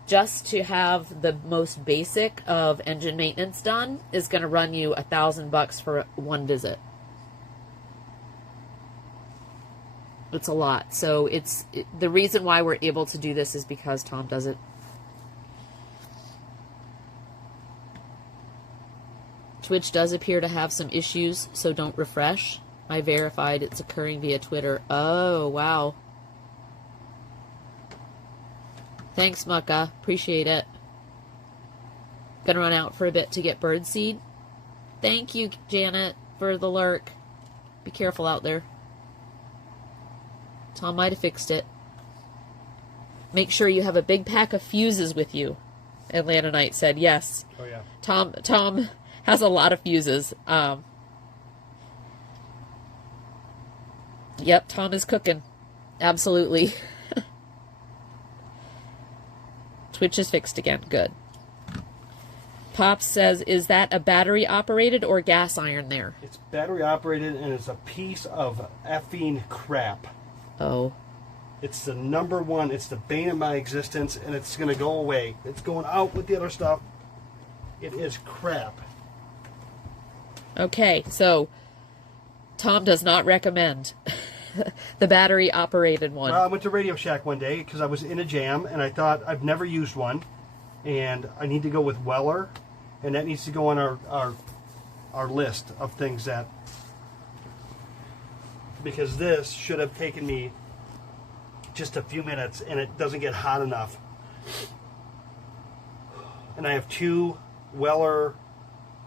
just to have the most basic of engine maintenance done is going to run you $1,000 for one visit. It's a lot. So the reason why we're able to do this is because Tom does it. Twitch does appear to have some issues, so don't refresh. I verified it's occurring via Twitter. Oh, wow. Thanks, Mucka. Appreciate it. Gonna run out for a bit to get birdseed. Thank you, Janet, for the lurk. Be careful out there. Tom might have fixed it. Make sure you have a big pack of fuses with you. Atlanta Knight said yes. Oh yeah. Tom has a lot of fuses. Yep, Tom is cooking. Absolutely. Twitch is fixed again. Good. Pops says, is that a battery operated or gas iron there? It's battery operated, and it's a piece of effing crap. Oh. It's the number one. It's the bane of my existence, and it's going to go away. It's going out with the other stuff. It is crap. Okay, so Tom does not recommend the battery operated one. Well, I went to Radio Shack one day because I was in a jam, and I thought I've never used one, and I need to go with Weller, and that needs to go on our list of things that, because this should have taken me just a few minutes, and it doesn't get hot enough. And I have 2 Weller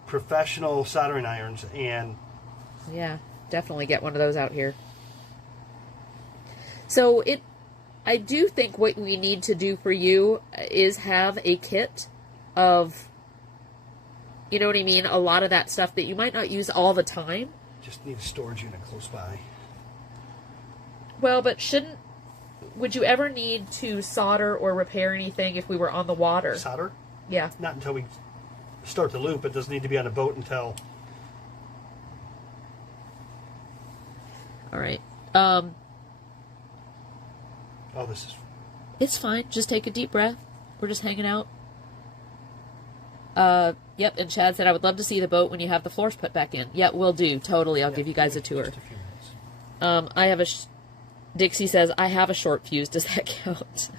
professional soldering irons, and Yeah, definitely get one of those out here. So I do think what we need to do for you is have a kit of, you know what I mean, a lot of that stuff that you might not use all the time. just need a storage unit close by. Well, but would you ever need to solder or repair anything if we were on the water? Solder? Yeah. Not until we start the loop. It doesn't need to be on a boat until... All right. Oh, this is... It's fine. Just take a deep breath. We're just hanging out. Yep, and Chad said, I would love to see the boat when you have the floors put back in. Yeah, we'll do. Totally. I'll give you guys a tour. Just a few minutes. I have Dixie says, I have a short fuse. Does that count?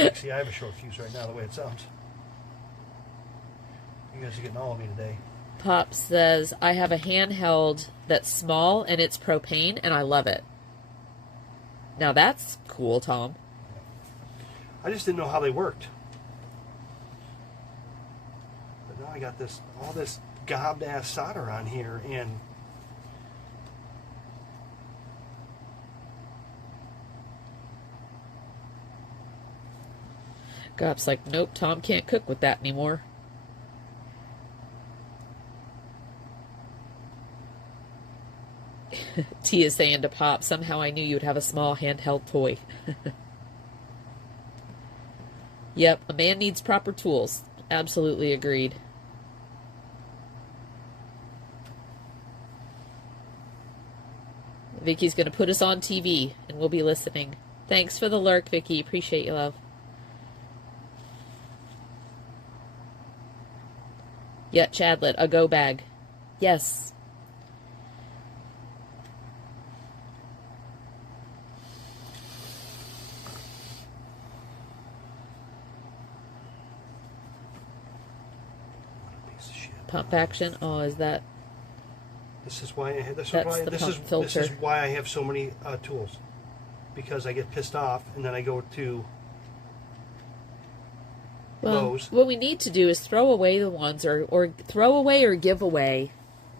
Actually, I have a short fuse right now, the way it sounds. You guys are getting all of me today. Pop says, I have a handheld that's small and it's propane and I love it. Now that's cool, Tom. I just didn't know how they worked. But now I got all this gobbed ass solder on here, and Gop's like, nope, Tom can't cook with that anymore. T is saying to Pop, somehow I knew you'd have a small handheld toy. Yep, a man needs proper tools. Absolutely agreed. Vicky's going to put us on TV, and we'll be listening. Thanks for the lurk, Vicky. Appreciate you, love. Yeah, Chadlet, a go bag. Yes. Piece of shit. Pump action. Oh, is that... This is why I have, That's the pump this is filter. why I have so many tools, because I get pissed off and then I go to Well, Lowe's. what we need to do is throw away the ones, or throw away or give away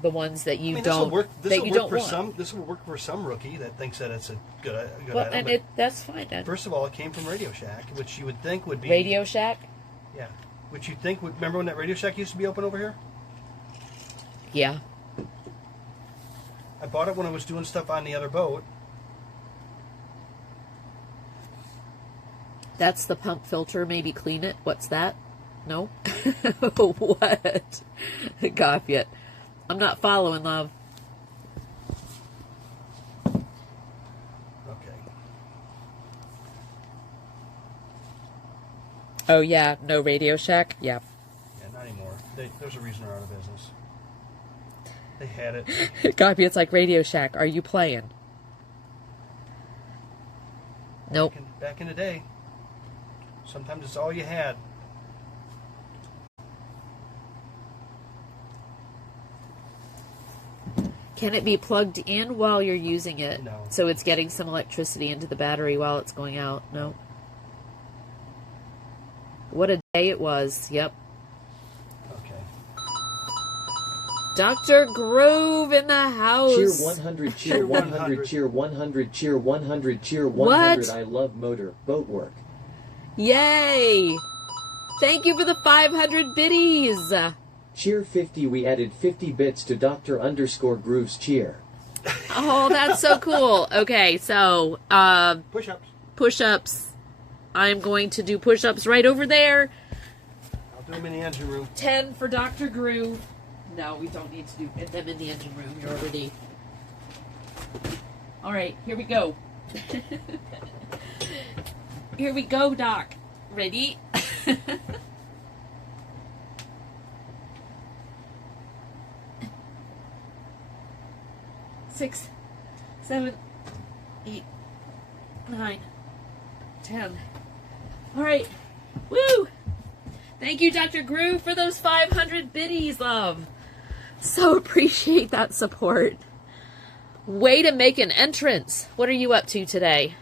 the ones that you This will don't work. This that will you work don't for want. some. This will work for some rookie that thinks that it's a good Well, item. and but that's fine then. first of all, it came from Radio Shack, which you would think would be Radio Shack. Yeah, which you think would. Remember when that Radio Shack used to be open over here? Yeah. I bought it when I was doing stuff on the other boat. That's the pump filter. Maybe clean it. What's that? No? What? Got it. I'm not following, love. Okay. Oh, yeah. No Radio Shack? Yeah. Yeah, not anymore. There's a reason they're out of business. They had it. Got it's like Radio Shack. Are you playing? Nope. Back in the day. Sometimes it's all you had. Can it be plugged in while you're using it? No. So it's getting some electricity into the battery while it's going out? No. What a day it was. Yep. Okay. Dr. Groove in the house. Cheer 100, cheer 100, cheer 100, cheer 100, cheer 100. What? I love motor boat work. Yay! Thank you for the 500 biddies. Cheer 50. We added 50 bits to Dr._Groove's cheer. Oh, that's so cool. Okay, so Push-ups. push-ups. I'm going to do push-ups right over there. I'll do them in the engine room. 10 for Dr. Groove. No, we don't need to do them in the engine room. You're already... All right, here we go. Here we go, Doc. Ready? Six, 7, 8, 9, 10. All right. Woo! Thank you, Dr. Groove, for those 500 biddies, love. So appreciate that support. Way to make an entrance. What are you up to today?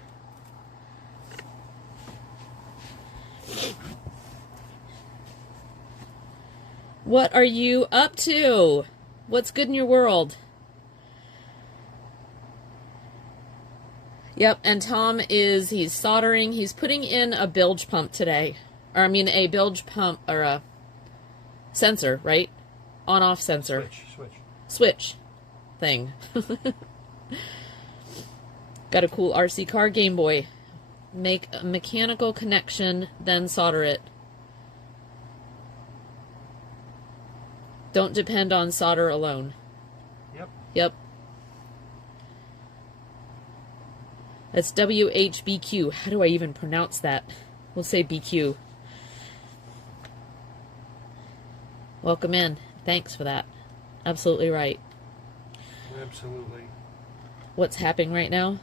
What are you up to? What's good in your world? Yep, and Tom he's soldering. He's putting in a bilge pump today. Or, I mean, a bilge pump, or a sensor, right? On-off sensor. Switch thing. Got a cool RC car Game Boy. Make a mechanical connection, then solder it. Don't depend on solder alone. Yep. Yep. That's WHBQ. How do I even pronounce that? We'll say BQ. Welcome in. Thanks for that. Absolutely right. Absolutely. What's happening right now?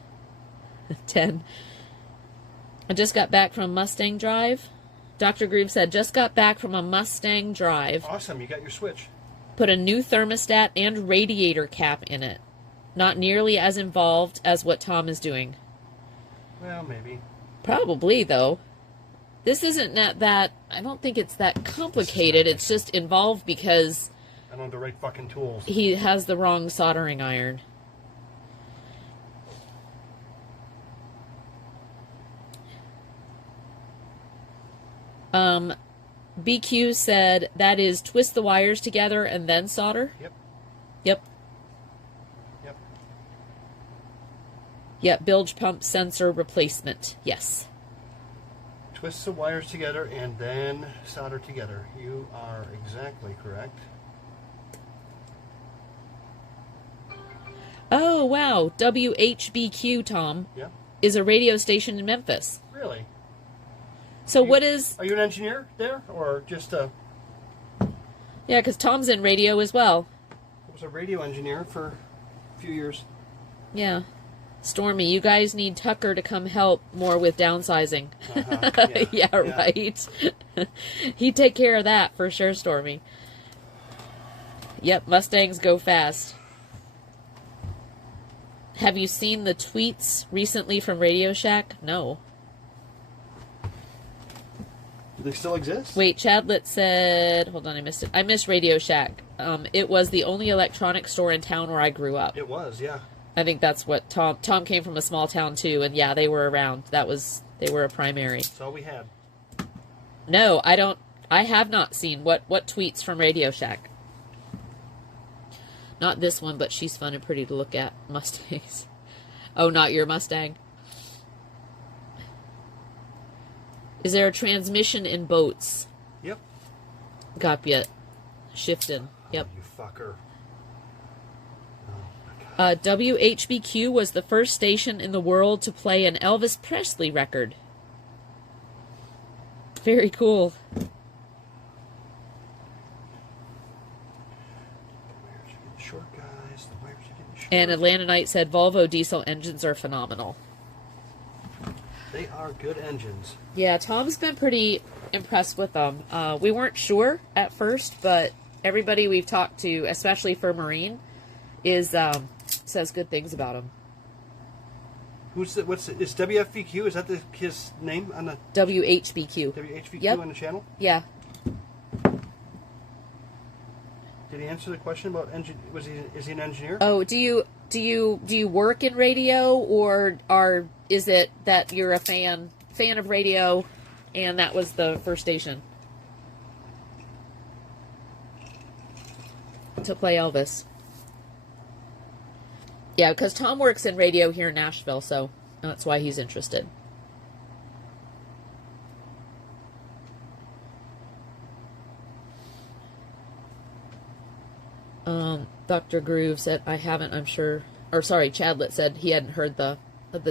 10. I just got back from Mustang Drive. Dr. Groove said, just got back from a Mustang Drive. Awesome. You got your switch. Put a new thermostat and radiator cap in it. Not nearly as involved as what Tom is doing. Well, maybe. Probably, though. This isn't that I don't think it's that complicated. It's just involved because I don't have the right fucking tools. he has the wrong soldering iron. BQ said that is twist the wires together and then solder. Yep. Yep. Yep. Yep, bilge pump sensor replacement. Yes. Twist the wires together and then solder together. You are exactly correct. Oh, wow. WHBQ, Tom, Yeah. is a radio station in Memphis. Really? So what is... Are you an engineer there, or just a? Yeah, because Tom's in radio as well. I was a radio engineer for a few years. Yeah. Stormy, you guys need Tucker to come help more with downsizing. Yeah, right. He'd take care of that for sure, Stormy. Yep, Mustangs go fast. Have you seen the tweets recently from Radio Shack? No. Do they still exist? Wait, Chadlet said... Hold on, I missed it. I missed Radio Shack. It was the only electronics store in town where I grew up. It was, yeah. I think that's what Tom came from, a small town too, and yeah, they were around. They were a primary. That's all we had. No, I have not seen what tweets from Radio Shack. Not this one, but she's fun and pretty to look at. Mustangs. Oh, not your Mustang. Is there a transmission in boats? Yep. Gotcha. Shifting. Yep. Oh, you fucker. WHBQ was the first station in the world to play an Elvis Presley record. Very cool. The wires are getting short, guys. The wires are getting short. And Atlanta Knight said Volvo diesel engines are phenomenal. They are good engines. Yeah, Tom's been pretty impressed with them. We weren't sure at first, but everybody we've talked to, especially for Marine, says good things about them. Is WFVQ? Is that his name on the WHBQ. WHVQ Yep. on the channel? Yeah. Did he answer the question about engine? Is he an engineer? Oh, do you work in radio, or is it that you're a fan of radio, and that was the first station to play Elvis? Yeah, because Tom works in radio here in Nashville, so that's why he's interested. Dr. Groove said, I haven't, I'm sure. Or sorry, Chadlet said he hadn't heard the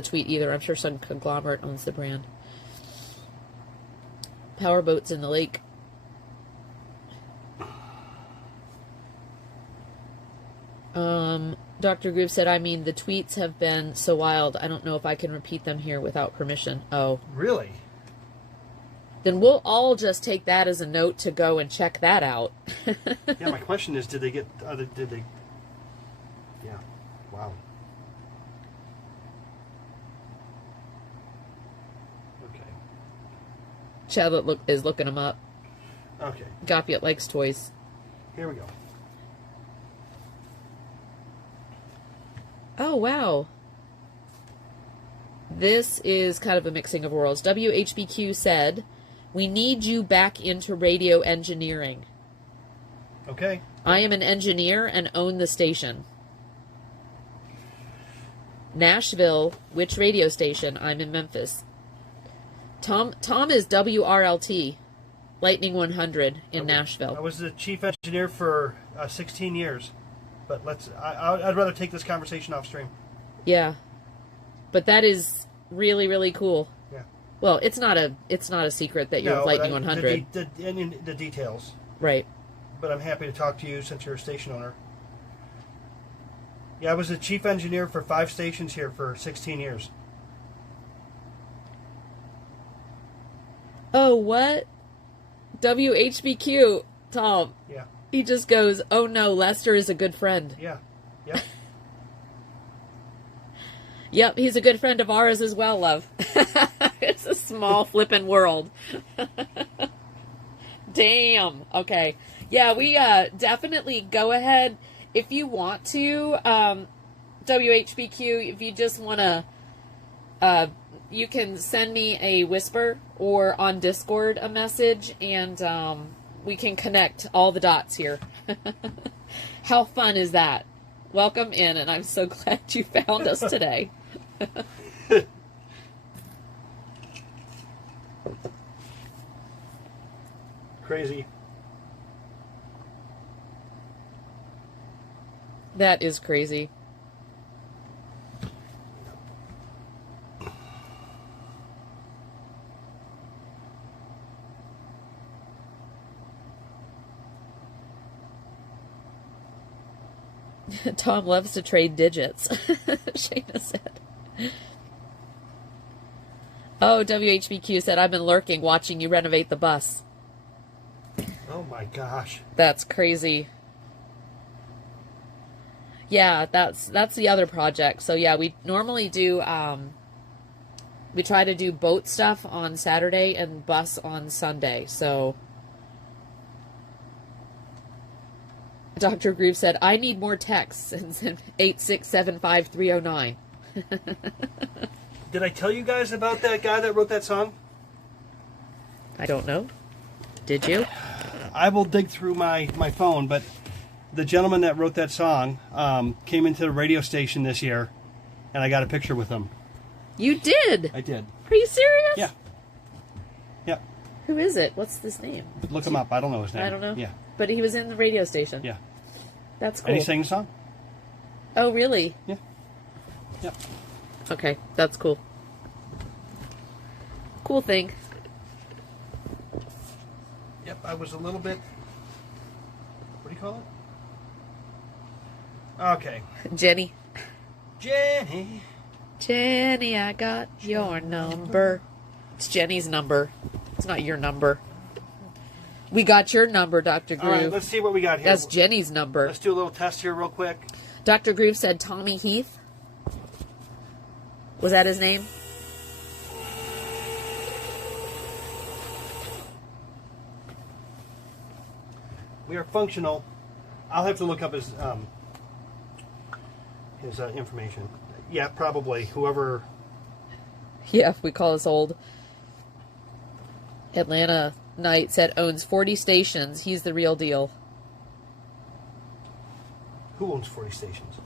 tweet either. I'm sure some conglomerate owns the brand. Powerboats in the lake. Dr. Groove said, I mean, the tweets have been so wild, I don't know if I can repeat them here without permission. Oh. Really? Then we'll all just take that as a note to go and check that out. Yeah, my question is, did they? Yeah. Wow. Okay. Chadlet is looking them up. Okay. Gopiet likes toys. Here we go. Oh, wow. This is kind of a mixing of worlds. WHBQ said, we need you back into radio engineering. Okay. I am an engineer and own the station. Nashville, which radio station? I'm in Memphis. Tom is WRLT, Lightning 100 in Nashville. I was the chief engineer for 16 years, but I'd rather take this conversation off stream. Yeah, but that is really, really cool. Yeah. Well, it's not a secret that you're Lightning 100. The details. Right. But I'm happy to talk to you since you're a station owner. Yeah, I was the chief engineer for 5 stations here for 16 years. Oh, what? WHBQ, Tom. Yeah. He just goes, oh no, Lester is a good friend. Yeah. Yep. Yep, he's a good friend of ours as well, love. It's a small flippin' world. Damn. Okay. Yeah, we definitely go ahead if you want to. WHBQ, if you just want to, you can send me a whisper or on Discord a message, and we can connect all the dots here. How fun is that? Welcome in, and I'm so glad you found us today. Crazy. That is crazy. Tom loves to trade digits, Shayna said. Oh, WHBQ said, I've been lurking watching you renovate the bus. Oh my gosh. That's crazy. Yeah, that's the other project. So yeah, we normally do, we try to do boat stuff on Saturday and bus on Sunday. So Dr. Groove said, I need more texts, and sent 8675309. Did I tell you guys about that guy that wrote that song? I don't know. Did you? I will dig through my phone, but the gentleman that wrote that song came into the radio station this year, and I got a picture with him. You did? I did. Are you serious? Yeah. Yeah. Who is it? What's this name? Look him up. I don't know his name. I don't know. Yeah. But he was in the radio station. Yeah. That's cool. And he sang the song? Oh, really? Yeah. Yep. Okay, that's cool. Cool thing. Yep, I was a little bit... What do you call it? Okay. Jenny. Jenny. Jenny, I got your number. It's Jenny's number. It's not your number. We got your number, Dr. Groove. All right, let's see what we got here. That's Jenny's number. Let's do a little test here real quick. Dr. Groove said Tommy Heath. Was that his name? We are functional. I'll have to look up his information. Yeah, probably. Whoever... Yeah, we call us old. Atlanta Knight said owns 40 stations. He's the real deal. Who owns 40 stations?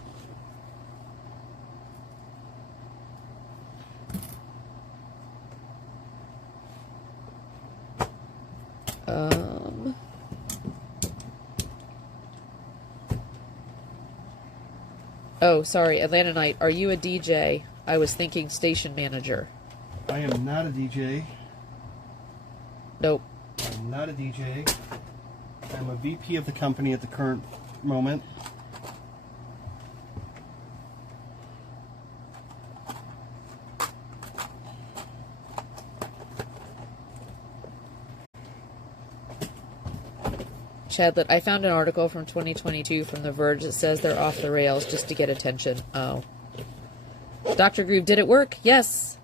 Oh, sorry, Atlanta Knight. Are you a DJ? I was thinking station manager. I am not a DJ. Nope. I'm not a DJ. I'm a VP of the company at the current moment. Chadlet, I found an article from 2022 from The Verge that says they're off the rails just to get attention. Oh. Dr. Groove, did it work? Yes.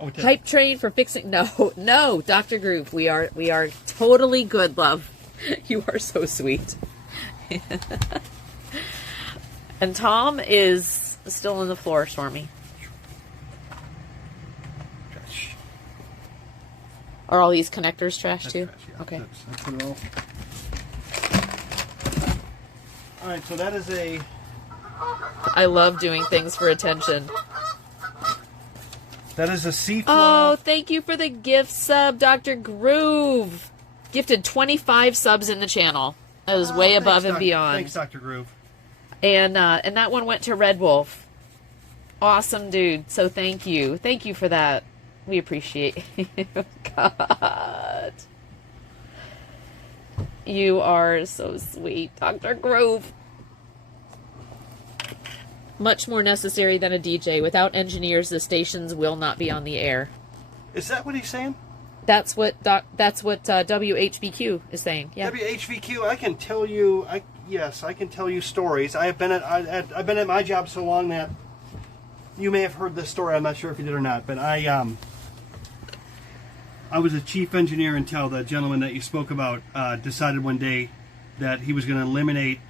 Oh, it did. Hype train for fixing... No, Dr. Groove, we are totally good, love. You are so sweet. And Tom is still on the floor, Stormy. Trash. Are all these connectors trash too? Trash, yeah. Okay. That's it all. All right, so that is a... I love doing things for attention. That is a seafloor. Oh, thank you for the gift sub, Dr. Groove. Gifted 25 subs in the channel. That was way above and beyond. Thanks, Dr. Groove. And that one went to Red Wolf. Awesome, dude. So thank you. Thank you for that. We appreciate you. God. You are so sweet, Dr. Groove. Much more necessary than a DJ. Without engineers, the stations will not be on the air. Is that what he's saying? That's what WHBQ is saying. Yeah. WHVQ, I can tell you. Yes, I can tell you stories. I've been at my job so long that you may have heard this story. I'm not sure if you did or not, but I was a chief engineer until the gentleman that you spoke about decided one day that he was going to eliminate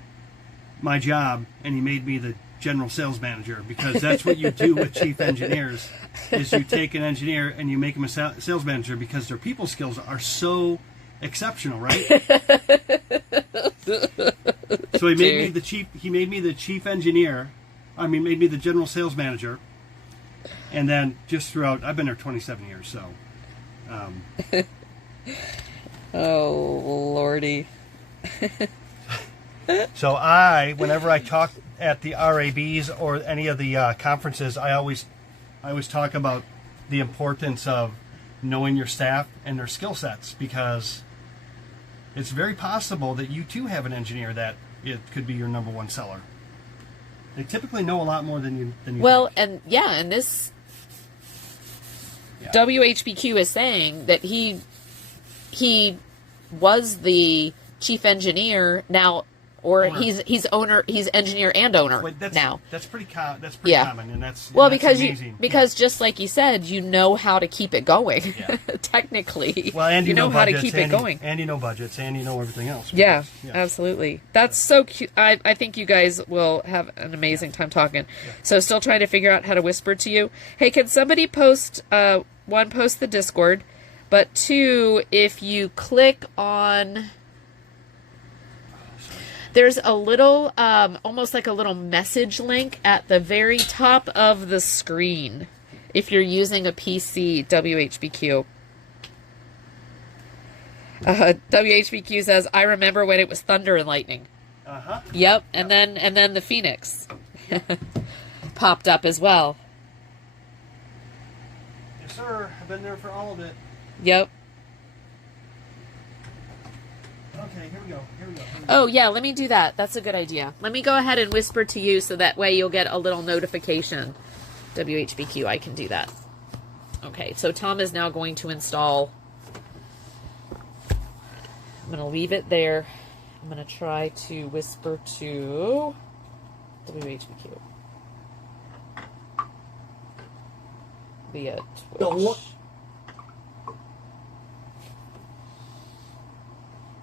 my job, and he made me the general sales manager, because that's what you do with chief engineers, is you take an engineer and you make him a sales manager because their people skills are so exceptional, right? So he made me the chief engineer. Made me the general sales manager. And then just throughout, I've been there 27 years, so. Oh, Lordy. So whenever I talk at the RABs or any of the conferences, I always talk about the importance of knowing your staff and their skill sets, because it's very possible that you too have an engineer that it could be your number one seller. They typically know a lot more than you Well, think. and this Yeah. WHBQ is saying that he was the chief engineer now, or Owner. he's engineer and owner Wait, that's, now. That's pretty common, Yeah. and that's Well, that's because amazing. just like you said, you know how to keep it going. Yeah. Technically, Well, and you know how to budgets, keep it and going. and you know budgets, and you know everything else. Yeah, Yeah. absolutely. That's so cute. I think you guys will have an amazing time talking. So still trying to figure out how to whisper to you. Hey, can somebody post, one, post the Discord, but two, if you click on, there's a little, almost like a little message link at the very top of the screen if you're using a PC, WHBQ. WHBQ says, I remember when it was thunder and lightning. Uh-huh. Yep, and then the Phoenix popped up as well. Yes, sir. I've been there for all of it. Yep. Okay, here we go. Oh yeah, let me do that. That's a good idea. Let me go ahead and whisper to you so that way you'll get a little notification. WHBQ, I can do that. Okay, so Tom is now going to install. I'm going to leave it there. I'm going to try to whisper to WHBQ via Twitch.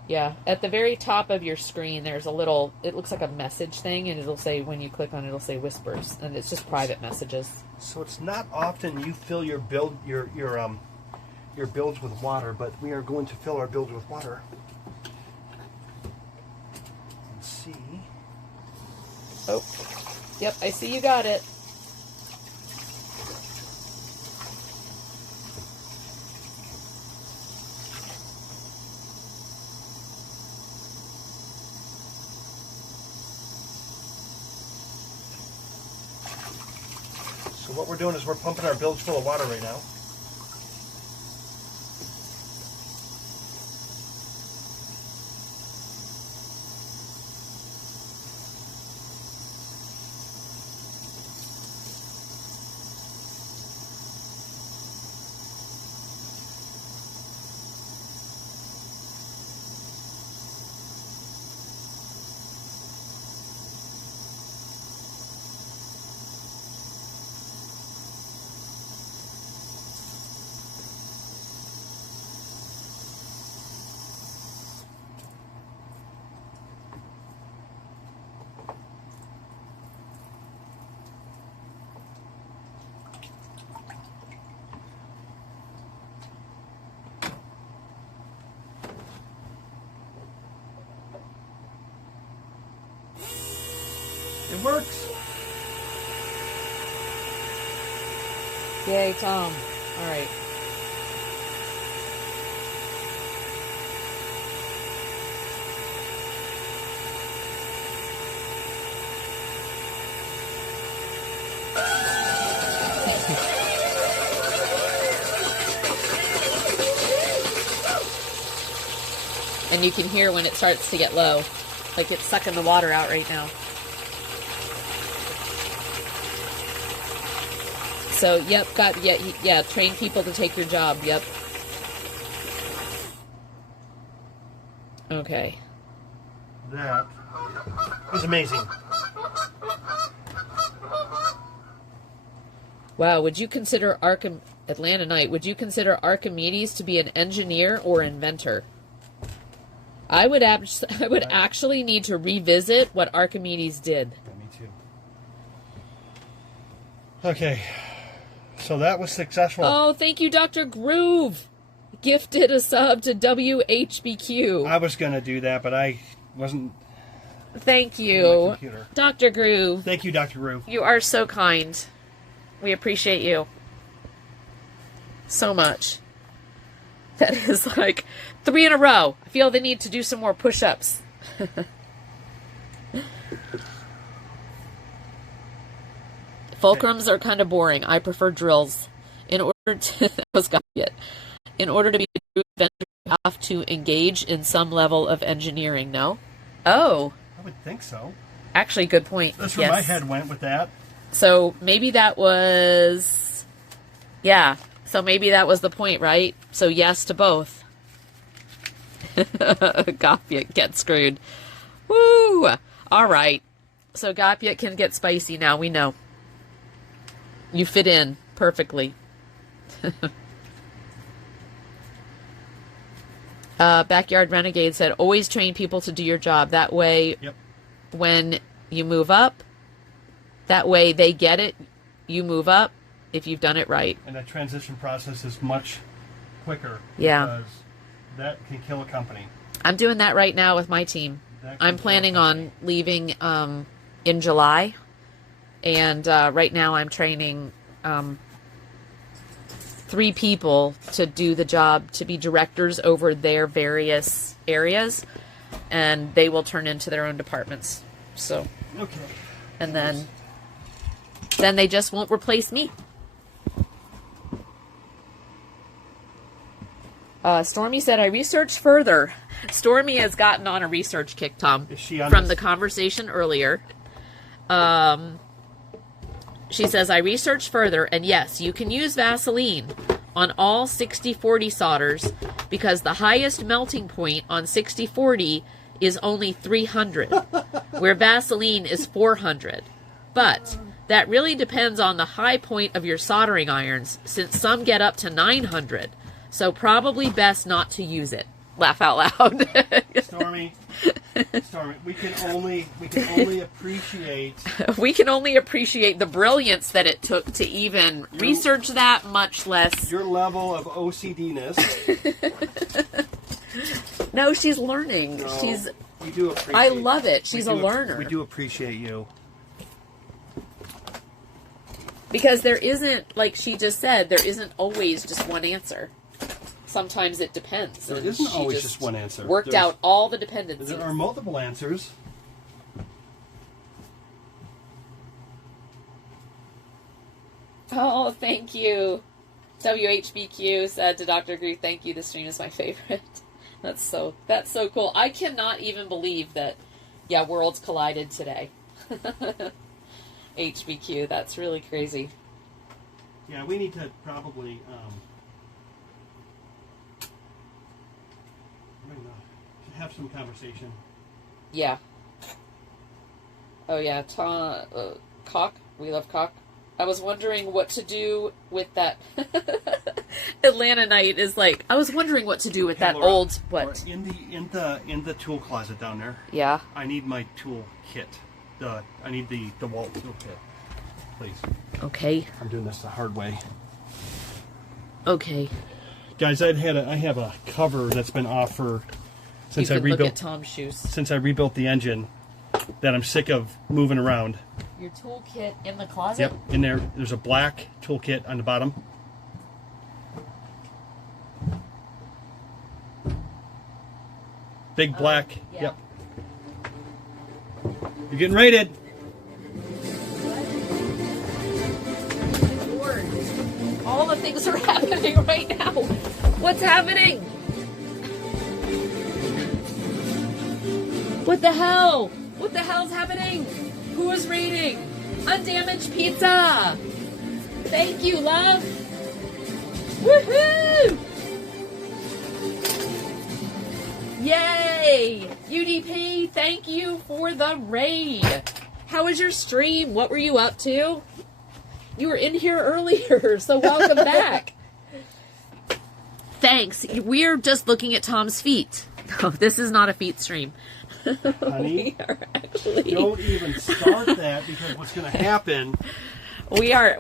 Yeah, at the very top of your screen, there's a little, it looks like a message thing, and it'll say, when you click on it, it'll say whispers, and it's just private messages. So it's not often you fill your builds with water, but we are going to fill our builds with water. Let's see. Oh, yep, I see you got it. So what we're doing is we're pumping our builds full of water right now. It works. Yay, Tom. All right. And you can hear when it starts to get low, like it's sucking the water out right now. So, yep, train people to take your job, yep. Okay. That is amazing. Wow, would you consider Atlanta Knight, would you consider Archimedes to be an engineer or inventor? I would actually need to revisit what Archimedes did. Yeah, me too. Okay. So that was successful. Oh, thank you, Dr. Groove. Gifted a sub to WHBQ. I was going to do that, but I wasn't. Thank My you, computer. Dr. Groove. Thank you, Dr. Roo. You are so kind. We appreciate you. so much. That is like 3 in a row. I feel the need to do some more push-ups. Fulcrums are kind of boring. I prefer drills. In order to in order to be a true inventor, you have to engage in some level of engineering. No? Oh, I would think so. actually, good point. That's where my head went with that. So maybe that was, yeah. So maybe that was the point, right? So yes to both. Gopyuk, get screwed. Woo! All right. So Gopyuk can get spicy now. We know. You fit in perfectly. Backyard Renegade said, always train people to do your job. That way, Yep. when you move up, that way they get it. You move up if you've done it right. And that transition process is much quicker. Yeah. Because that can kill a company. I'm doing that right now with my team. That can I'm kill planning a company. on leaving in July. And right now I'm training 3 people to do the job, to be directors over their various areas. And they will turn into their own departments. So, Okay. and then they just won't replace me. Stormy said, I researched further. Stormy has gotten on a research kick, Tom, Is she on from this? the conversation earlier. She says, I researched further, and yes, you can use Vaseline on all 60-40 solders because the highest melting point on 60-40 is only 300, where Vaseline is 400. But that really depends on the high point of your soldering irons, since some get up to 900. So probably best not to use it. Laugh out loud. Stormy, we can only appreciate We can only appreciate the brilliance that it took to even research that, much less. your level of OCD-ness. No, she's learning. No, She's. we do appreciate. I love it. She's we a do- learner. We do appreciate you. Because there isn't, like she just said, there isn't always just one answer. Sometimes it depends. There and isn't she always just one answer. Worked There's- out all the dependencies. There are multiple answers. Oh, thank you. WHBQ said to Dr. Groove, thank you. This stream is my favorite. That's so cool. I cannot even believe that, yeah, worlds collided today. HBQ, that's really crazy. Yeah, we need to probably have some conversation. Yeah. Oh, yeah. Cock. We love Cock. I was wondering what to do with that. Atlanta Knight is like, I was wondering what to do with that Laura, old, what? Laura, in the tool closet down there, Yeah. I need my tool kit. I need the DeWalt tool kit. Please. Okay. I'm doing this the hard way. Okay. Guys, I have a cover that's been off for since you I can look at rebuilt Tom's shoes. since I rebuilt the engine that I'm sick of moving around. Your toolkit in the closet? Yep, in there's a black toolkit on the bottom. Big black. yeah. Yep. You're getting rated. Lord, all the things are happening right now. What's happening? What the hell? What the hell's happening? Who is raiding? Undamaged pizza. Thank you, love. Woohoo! Yay! UDP, thank you for the raid. How was your stream? What were you up to? You were in here earlier, so welcome back. Thanks. We're just looking at Tom's feet. No, this is not a feet stream. Honey, We are actually. don't even start that because what's going to happen? We are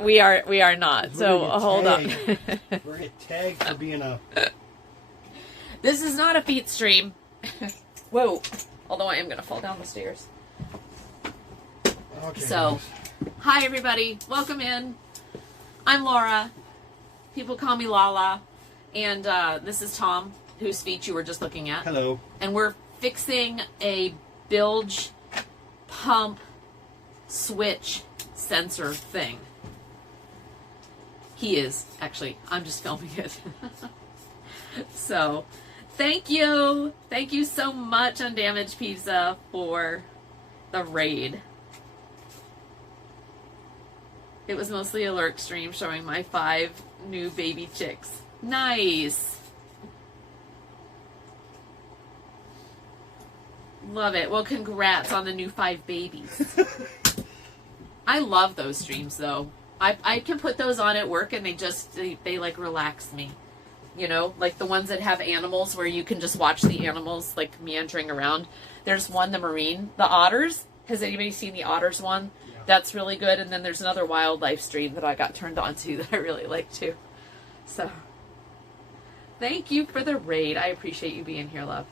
not. So We're gonna hold get on. tagged. We're going to get tagged for being a. This is not a feet stream. Whoa. Although I am going to fall down the stairs. Okay, So, guys. hi everybody. Welcome in. I'm Laura. People call me Lala. And this is Tom, whose feet you were just looking at. Hello. And we're fixing a bilge pump switch sensor thing. He is, actually. I'm just filming it. So, thank you. Thank you so much, Undamaged Pizza, for the raid. It was mostly a lurk stream showing my 5 new baby chicks. Nice. Love it. Well, congrats on the new 5 babies. I love those streams, though. I can put those on at work, and they like relax me. You know, like the ones that have animals where you can just watch the animals like meandering around. There's one, the otters. Has anybody seen the otters one? Yeah. That's really good. And then there's another wildlife stream that I got turned on to that I really like too. So, thank you for the raid. I appreciate you being here, love.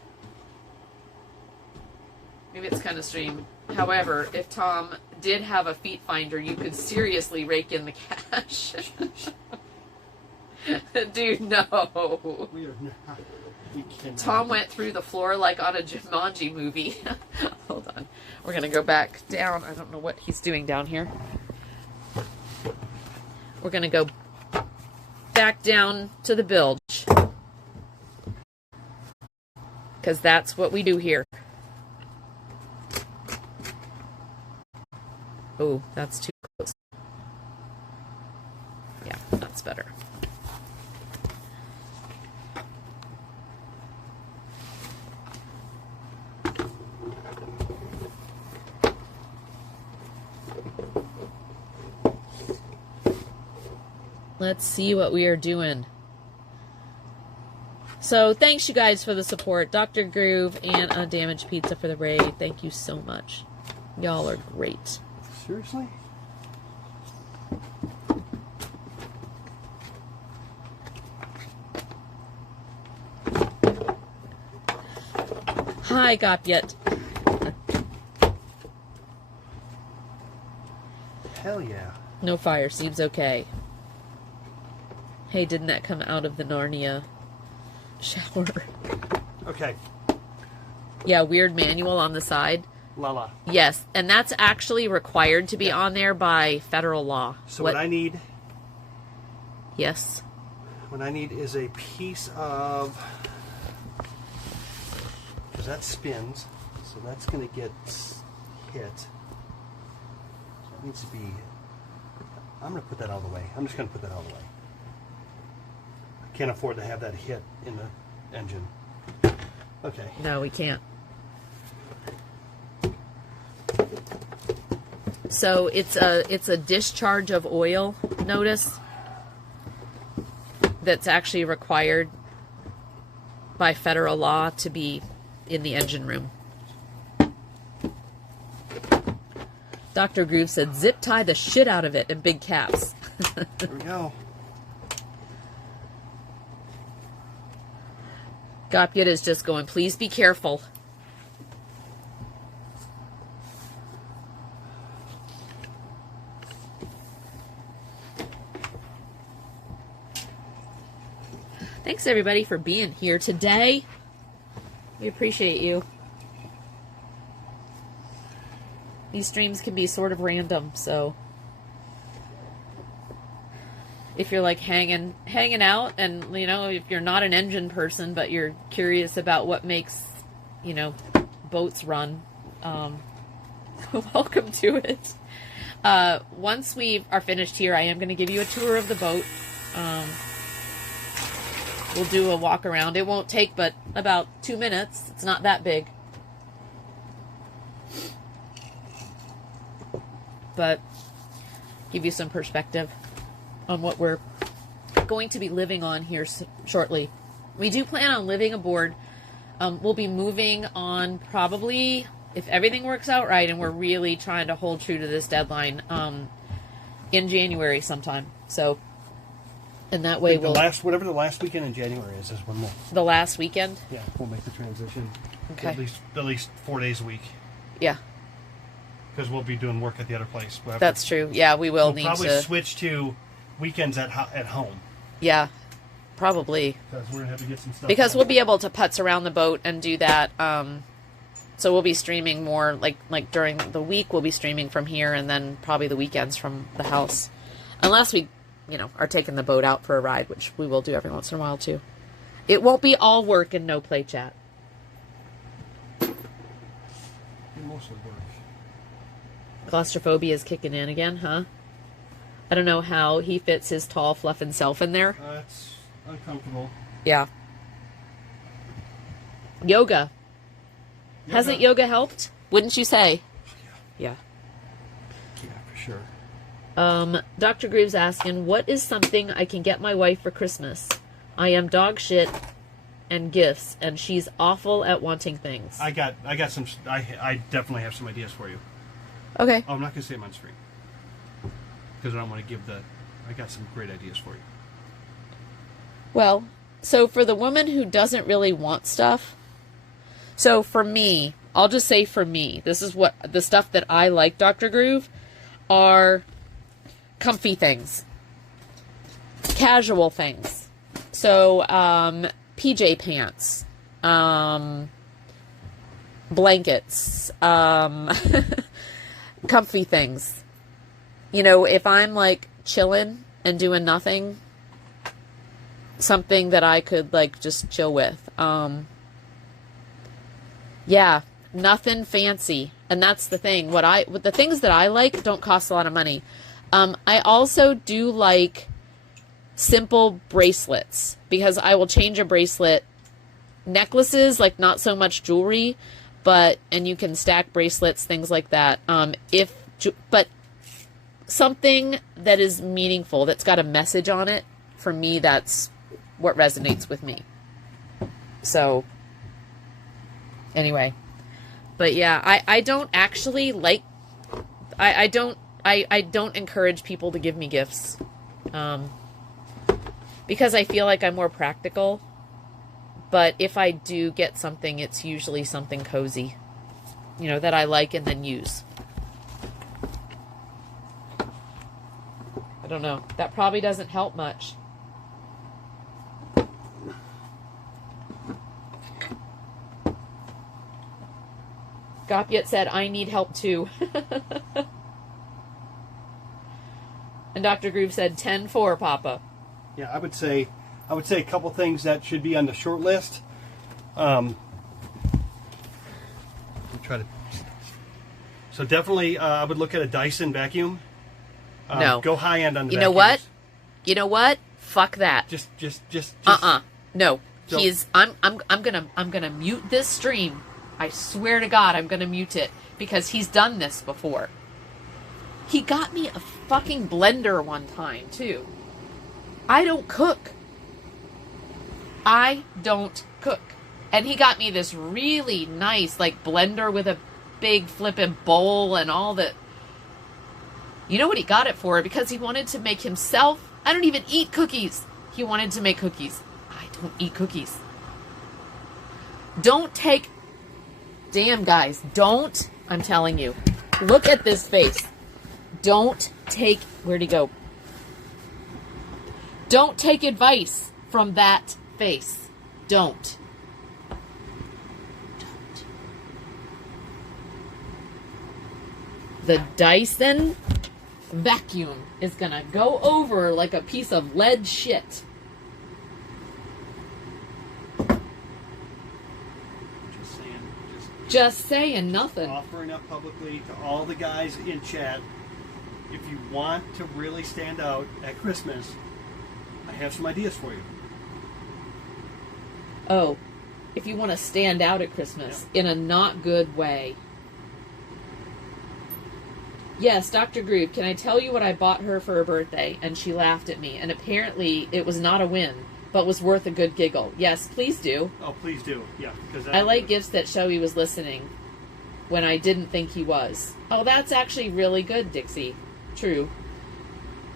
Maybe it's kind of stream. However, if Tom did have a feet finder, you could seriously rake in the cash. Dude, no. We are not. We cannot. Tom went through the floor like on a Jumanji movie. Hold on. We're going to go back down. I don't know what he's doing down here. We're going to go back down to the bilge. Because that's what we do here. Oh, that's too close. Yeah, that's better. Let's see what we are doing. So, thanks you guys for the support. Dr. Groove and Undamaged Pizza for the raid. Thank you so much. Y'all are great. Seriously? Hi, Gopyet. Hell yeah. No fire. Seems okay. Hey, didn't that come out of the Narnia shower? Okay. Yeah, weird manual on the side. Lala. Yes, and that's actually required to be on there by federal law. So what I need... Yes. What I need is a piece of... Because that spins, so that's going to get hit. So it needs to be... I'm going to put that out of the way. I'm just going to put that out of the way. I can't afford to have that hit in the engine. Okay. No, we can't. So it's a discharge of oil notice that's actually required by federal law to be in the engine room. Dr. Groove said, zip tie the shit out of it in big caps. There we go. Gopyet is just going, please be careful. Thanks everybody for being here today. We appreciate you. These streams can be sort of random, so if you're like hanging out and, you know, if you're not an engine person but you're curious about what makes, you know, boats run, welcome to it. Once we are finished here, I am going to give you a tour of the boat. We'll do a walk around. It won't take but about 2 minutes. It's not that big. But give you some perspective on what we're going to be living on here shortly. We do plan on living aboard. We'll be moving on probably, if everything works out right, and we're really trying to hold true to this deadline, in January sometime. So, and that way we'll... Whatever the last weekend in January is when we'll... The last weekend? Yeah, we'll make the transition. Okay. At least 4 days a week. Yeah. Because we'll be doing work at the other place. That's true. Yeah, we will need probably to... switch to weekends at home. Yeah, probably. Because we're gonna have to get some stuff. Because done. we'll be able to putz around the boat and do that. So we'll be streaming more like during the week. We'll be streaming from here, and then probably the weekends from the house, unless we, are taking the boat out for a ride, which we will do every once in a while too. It won't be all work and no play chat. It mostly works. Claustrophobia is kicking in again, huh? I don't know how he fits his tall, fluffing self in there. It's uncomfortable. Yeah. Yoga. Hasn't yoga helped? Wouldn't you say? Yeah. Yeah, for sure. Dr. Groove's asking, what is something I can get my wife for Christmas? I am dog shit and gifts, and she's awful at wanting things. I got some. I definitely have some ideas for you. Okay. Oh, I'm not gonna say them on screen because I don't want to give the. I got some great ideas for you. Well, so for the woman who doesn't really want stuff, so for me, I'll just say for me, this is what the stuff that I like, Dr. Groove, are comfy things, casual things. So, PJ pants, blankets, comfy things. If I'm like chilling and doing nothing, something that I could like just chill with. Yeah, nothing fancy. And that's the thing. The things that I like don't cost a lot of money. I also do like simple bracelets because I will change a bracelet. Necklaces, like not so much jewelry, and you can stack bracelets, things like that. But something that is meaningful, that's got a message on it, for me, that's what resonates with me. So, anyway. But yeah, I don't actually like, I don't encourage people to give me gifts. Because I feel like I'm more practical. But if I do get something, it's usually something cozy, that I like and then use. I don't know. That probably doesn't help much. Gopyet said, I need help too. And Dr. Groove said, 10-4, Papa. Yeah, I would say a couple things that should be on the short list. So definitely, I would look at a Dyson vacuum. No. Go high end on the. You know what? You know what? Fuck that. Just. No. So- I'm gonna mute this stream. I swear to God, I'm gonna mute it because he's done this before. He got me a fucking blender one time too. I don't cook. And he got me this really nice, like, blender with a big flippin' bowl and all that. You know what he got it for? Because he wanted to make himself. I don't even eat cookies. He wanted to make cookies. I don't eat cookies. Damn, guys, don't. I'm telling you. Look at this face. Where'd he go? Don't take advice from that face. Don't. The Dyson vacuum is gonna go over like a piece of lead shit. Just saying nothing. Offering up publicly to all the guys in chat, if you want to really stand out at Christmas, I have some ideas for you. Oh, if you want to stand out at Christmas in a not good way. Yes, Dr. Groove, can I tell you what I bought her for her birthday? And she laughed at me. And apparently it was not a win, but was worth a good giggle. Yes, please do. Oh, please do. Yeah, because I like gifts that show he was listening when I didn't think he was. Oh, that's actually really good, Dixie. True.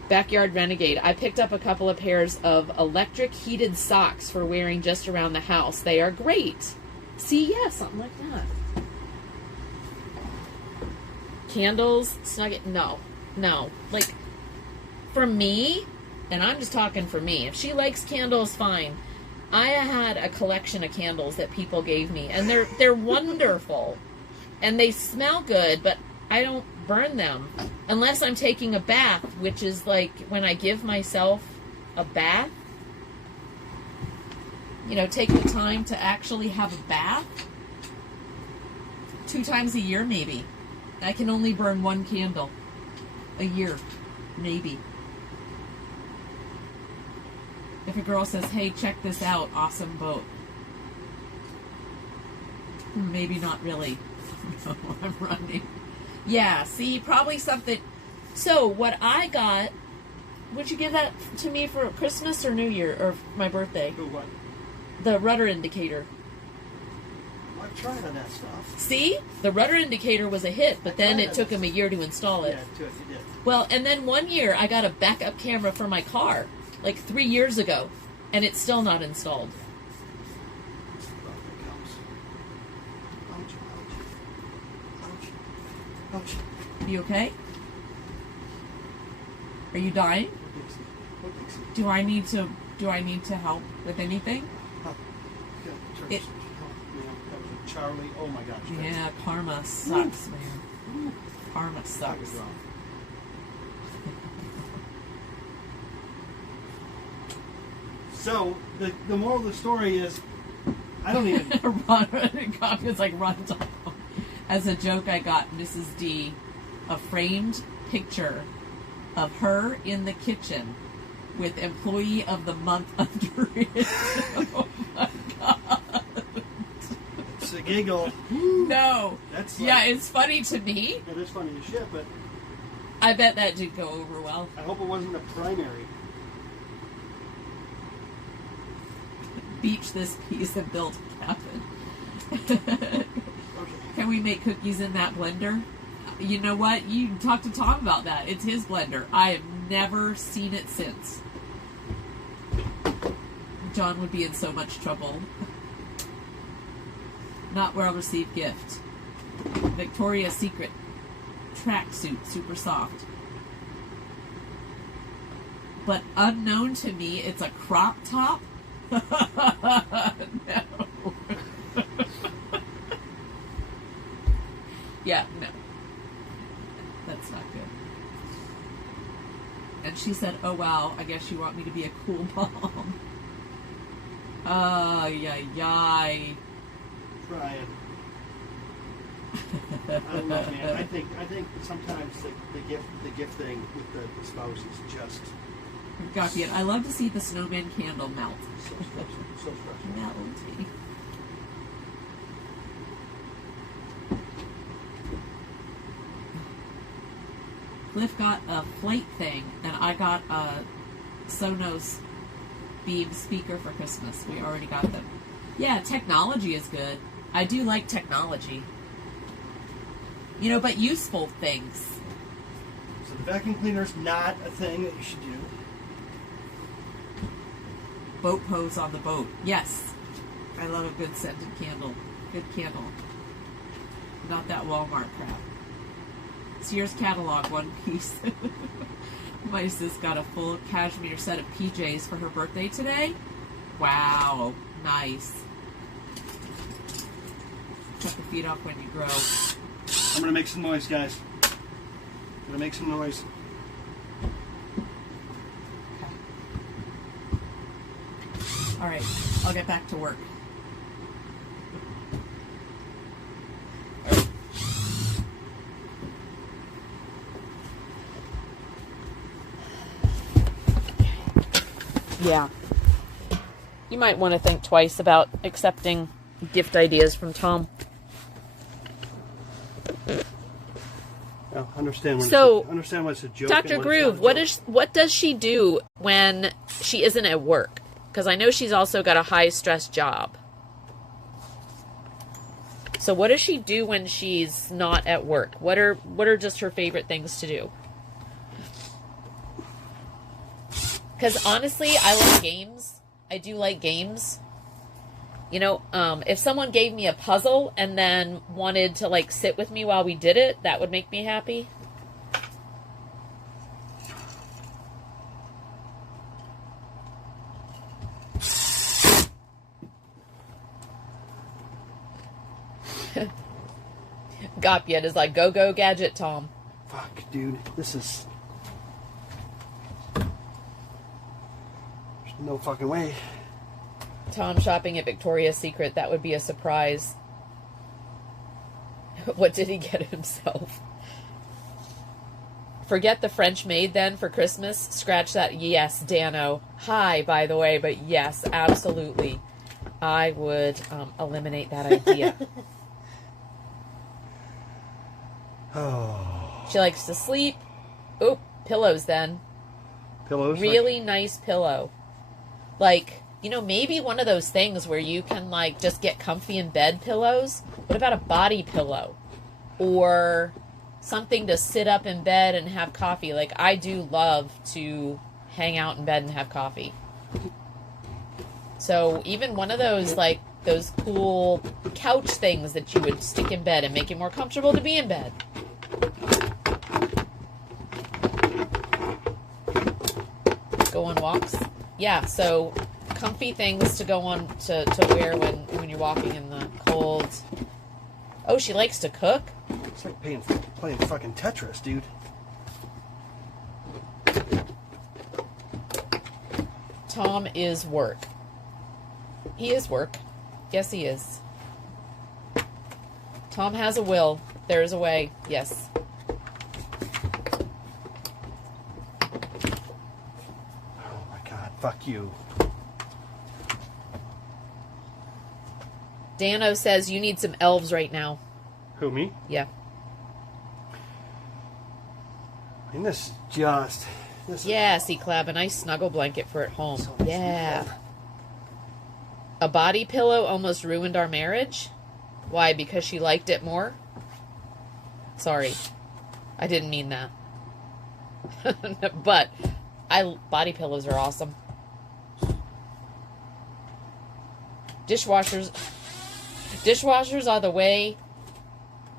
Backyard Renegade. I picked up a couple of pairs of electric heated socks for wearing just around the house. They are great. See, yeah, something like that. Candles, Snugget. No. Like, for me, and I'm just talking for me. If she likes candles, fine. I had a collection of candles that people gave me, and they're wonderful, and they smell good, but I don't burn them unless I'm taking a bath, which is like when I give myself a bath. You know, take the time to actually have a bath 2 times a year, maybe. I can only burn 1 candle a year, maybe. If a girl says, hey, check this out, awesome boat. Maybe not really. No, I'm running. Yeah, see, probably something. So, what I got, would you give that to me for Christmas or New Year, or my birthday? Who, what? The rudder indicator. I've tried on that stuff. See? The rudder indicator was a hit, but then it took him a year to install it. Yeah, it did. Well, and then one year I got a backup camera for my car, like 3 years ago, and it's still not installed. Ouch. You okay? Are you dying? Do I need to help with anything? It- Charlie, oh my gosh. Yeah, karma sucks, man. Karma sucks. So, the moral of the story is, I don't even... It's like run Tom. As a joke, I got Mrs. D a framed picture of her in the kitchen with Employee of the Month under it. Oh my god. It's a giggle. No. That's Yeah, it's funny to me. It is funny as shit, but I bet that did go over well. I hope it wasn't a primary. Beach this piece and build a cabin. Okay. Can we make cookies in that blender? You know what? You talk to Tom about that. It's his blender. I have never seen it since. John would be in so much trouble. Not well received gift. Victoria's Secret tracksuit, super soft. But unknown to me, it's a crop top. No. Yeah, no. That's not good. And she said, oh wow, I guess you want me to be a cool mom. Yay. Trying. I don't know, man. I think sometimes the gift thing with the spouse is just Copy it. I love to see the snowman candle melt. so stressful. So stressful. Melty. Cliff got a flight thing, and I got a Sonos Beam speaker for Christmas. We already got them. Yeah, technology is good. I do like technology. You know, but useful things. So the vacuum cleaner's not a thing that you should do. Boat pose on the boat. Yes. I love a good scented candle. Good candle. Not that Walmart crap. Sears catalog, one piece. My sis got a full cashmere set of PJs for her birthday today. Wow. Nice. Cut the feet off when you grow. I'm gonna make some noise, guys. I'm gonna make some noise. All right. I'll get back to work. Yeah. You might want to think twice about accepting gift ideas from Tom. Now, understand when it's a joke. Dr. Groove, what does she do when she isn't at work? Because I know she's also got a high stress job. So what does she do when she's not at work? What are just her favorite things to do? Because honestly, I like games. I do like games. You know, if someone gave me a puzzle and then wanted to like sit with me while we did it, that would make me happy. Gopyet is like, go, go, gadget, Tom. Fuck, dude. This is... There's no fucking way. Tom shopping at Victoria's Secret. That would be a surprise. What did he get himself? Forget the French maid then for Christmas? Scratch that. Yes, Dano. Hi, by the way, but yes, absolutely. I would eliminate that idea. Oh. She likes to sleep. Oop, pillows then. Pillows? Really nice pillow. Like, you know, maybe one of those things where you can, like, just get comfy in bed pillows. What about a body pillow? Or something to sit up in bed and have coffee. Like, I do love to hang out in bed and have coffee. So even one of those, like, those cool couch things that you would stick in bed and make it more comfortable to be in bed. Go on walks. Yeah, so comfy things to go on to wear when you're walking in the cold. Oh, she likes to cook? It's like playing fucking Tetris, dude. Tom is work. He is work. Yes, he is. Tom has a will. There is a way. Yes. Oh my god, fuck you. Dano says you need some elves right now. Who, me? Yeah. And this just... Yeah, C-Clab, a nice snuggle blanket for at home. So nice. Yeah. A body pillow almost ruined our marriage? Why, because she liked it more? Sorry. I didn't mean that. But body pillows are awesome. Dishwashers are the way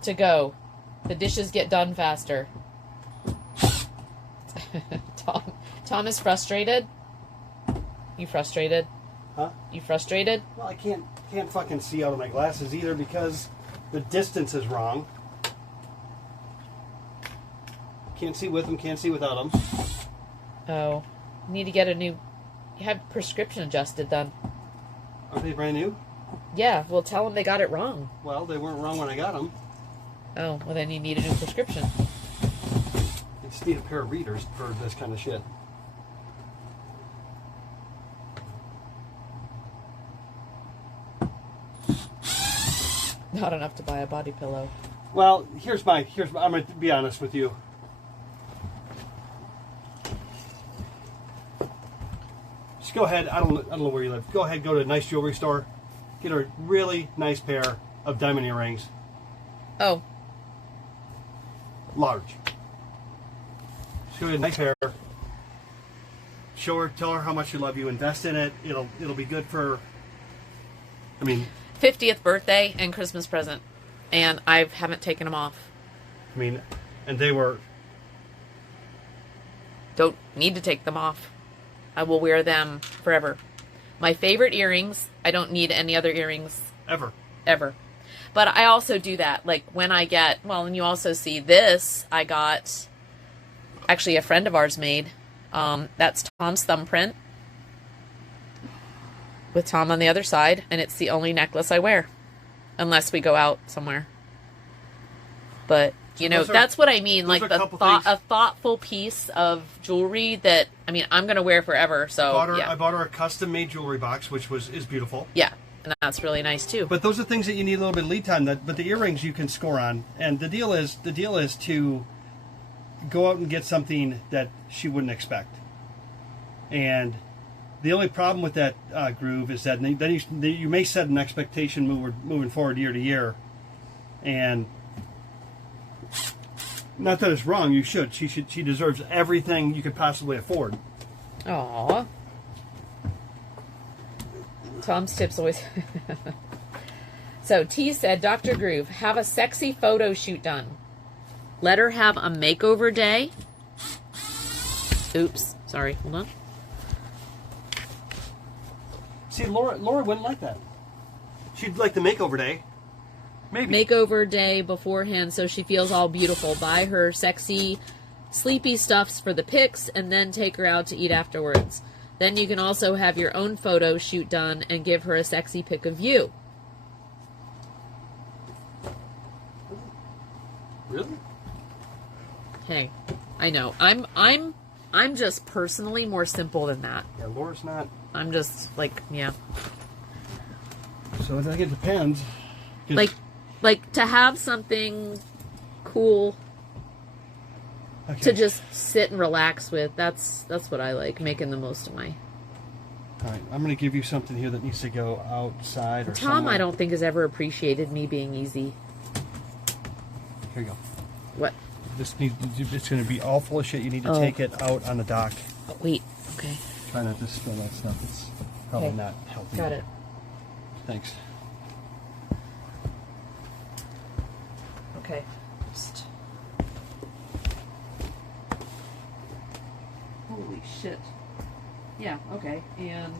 to go. The dishes get done faster. Tom is frustrated. You frustrated? Huh? You frustrated? Well, I can't fucking see out of my glasses either because the distance is wrong. Can't see with them, can't see without them. Oh. You need to get a new... You have prescription adjusted then. Are they brand new? Yeah, well tell them they got it wrong. Well, they weren't wrong when I got them. Oh, well then you need a new prescription. I just need a pair of readers for this kind of shit. Not enough to buy a body pillow. Well, here's my I'm going to be honest with you. Just go ahead. I don't know where you live. Go ahead, go to a nice jewelry store. Get a really nice pair of diamond earrings. Oh. Large. Just go get a nice pair. Show her, tell her how much you love you. Invest in it. It'll be good for... I mean... 50th birthday and Christmas present. And I haven't taken them off. And they were... Don't need to take them off. I will wear them forever. My favorite earrings, I don't need any other earrings. Ever. But I also do that. Like when I get... Well, and you also see this. I got... Actually, a friend of ours made. That's Tom's thumbprint. With Tom on the other side. And it's the only necklace I wear. Unless we go out somewhere. But, you know, that's what I mean. Like a thoughtful piece of jewelry that, I mean, I'm going to wear forever. So, I bought her a custom-made jewelry box, which is beautiful. Yeah, and that's really nice, too. But those are things that you need a little bit of lead time. But the earrings you can score on. And the deal is to go out and get something that she wouldn't expect. And the only problem with that groove is that then you may set an expectation moving forward year to year. And not that it's wrong, you should. She deserves everything you could possibly afford. Aww. Tom's tips always... So, T said, Dr. Groove, have a sexy photo shoot done. Let her have a makeover day. Oops. Sorry. Hold on. See, Laura wouldn't like that. She'd like the makeover day. makeover day beforehand so she feels all beautiful. Buy her sexy, sleepy stuffs for the pics and then take her out to eat afterwards. Then you can also have your own photo shoot done and give her a sexy pic of you. Really? Hey, I know. I'm just personally more simple than that. Yeah, Laura's not. I'm just like, yeah. So I think it depends. 'Cause- Like to have something cool okay. to just sit and relax with. That's what I like, making the most of my. All right, I'm going to give you something here that needs to go outside or Tom, somewhere. I don't think has ever appreciated me being easy. Here you go. What? This needs. It's going to be all full of shit. You need to Oh. take it out on the dock. Oh, wait. Okay. Try not to spill that stuff. It's probably Okay. not healthy. Got it. Thanks. Okay. Just... Holy shit. Yeah. Okay. And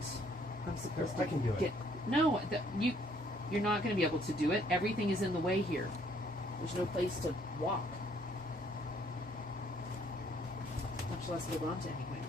I'm supposed Here, I can do it. No, you're not going to be able to do it. Everything is in the way here. There's no place to walk. Much less hold on to anything.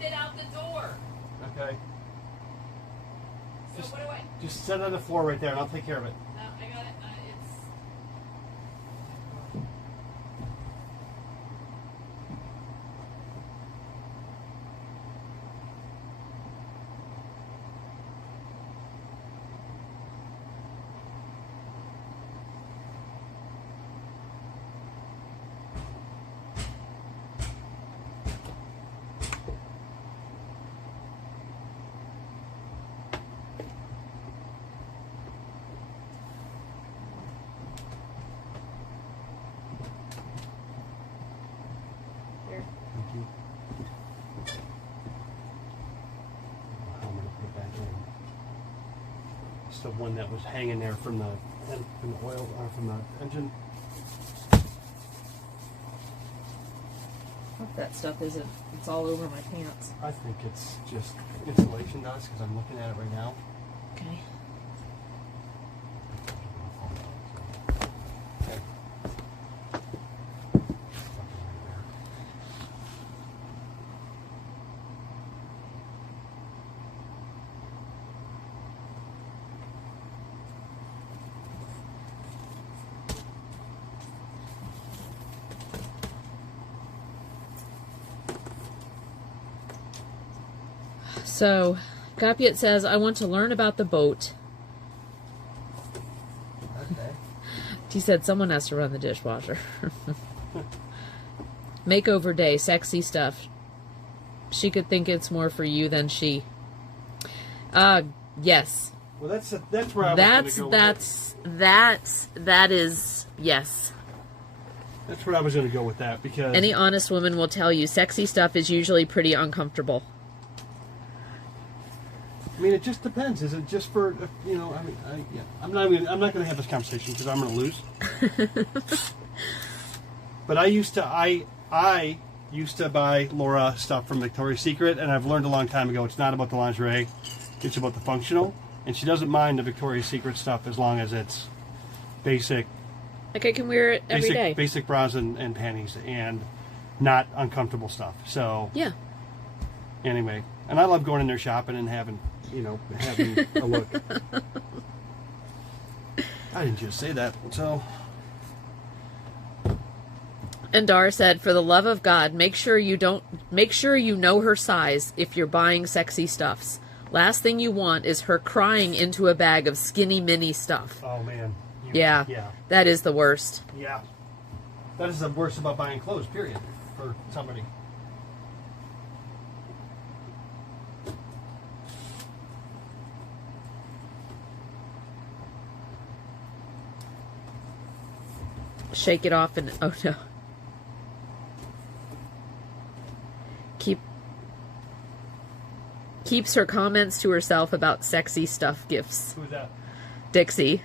Fit out the door. Okay. So what do I? Just set it on the floor right there, and I'll take care of it. No, I got it. It's. There. Thank you. How I'm gonna put it back in. It's the one that was hanging there from the oil or from the engine. Fuck that stuff isn't. It's all over my pants. I think it's just insulation dust because I'm looking at it right now. Okay. Okay. So, Gapiet says, I want to learn about the boat. Okay. He said someone has to run the dishwasher. Makeover day, sexy stuff. She could think it's more for you than she. Yes. Well, that's where I was going to go. That is yes. That's where I was going to go with that because Any honest woman will tell you sexy stuff is usually pretty uncomfortable. I mean, it just depends. Is it just for I'm not going to have this conversation because I'm going to lose. But I used to buy Laura stuff from Victoria's Secret, and I've learned a long time ago it's not about the lingerie, it's about the functional. And she doesn't mind the Victoria's Secret stuff as long as it's basic. Like I can wear it every day. Basic bras and panties, and not uncomfortable stuff. So Yeah. anyway, and I love going in there shopping and having a look. I didn't just say that. So. And Dar said, for the love of God, make sure you know her size if you're buying sexy stuffs. Last thing you want is her crying into a bag of skinny mini stuff. Oh man. Yeah. That is the worst. Yeah. That is the worst about buying clothes, period, for somebody. Shake it off and oh no. Keeps her comments to herself about sexy stuff gifts. Who's that? Dixie.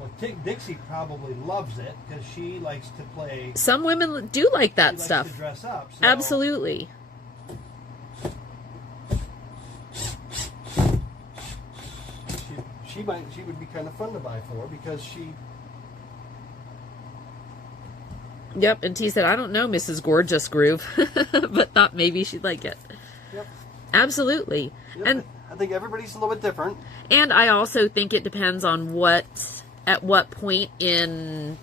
Well, Dixie probably loves it because she likes to play. Some women do like that she stuff. Likes to dress up. So Absolutely. She would be kind of fun to buy for because she. Yep, and T said, I don't know, Mrs. Gorgeous Groove, but thought maybe she'd like it. Yep. Absolutely. Yep. And I think everybody's a little bit different. And I also think it depends on at what point in,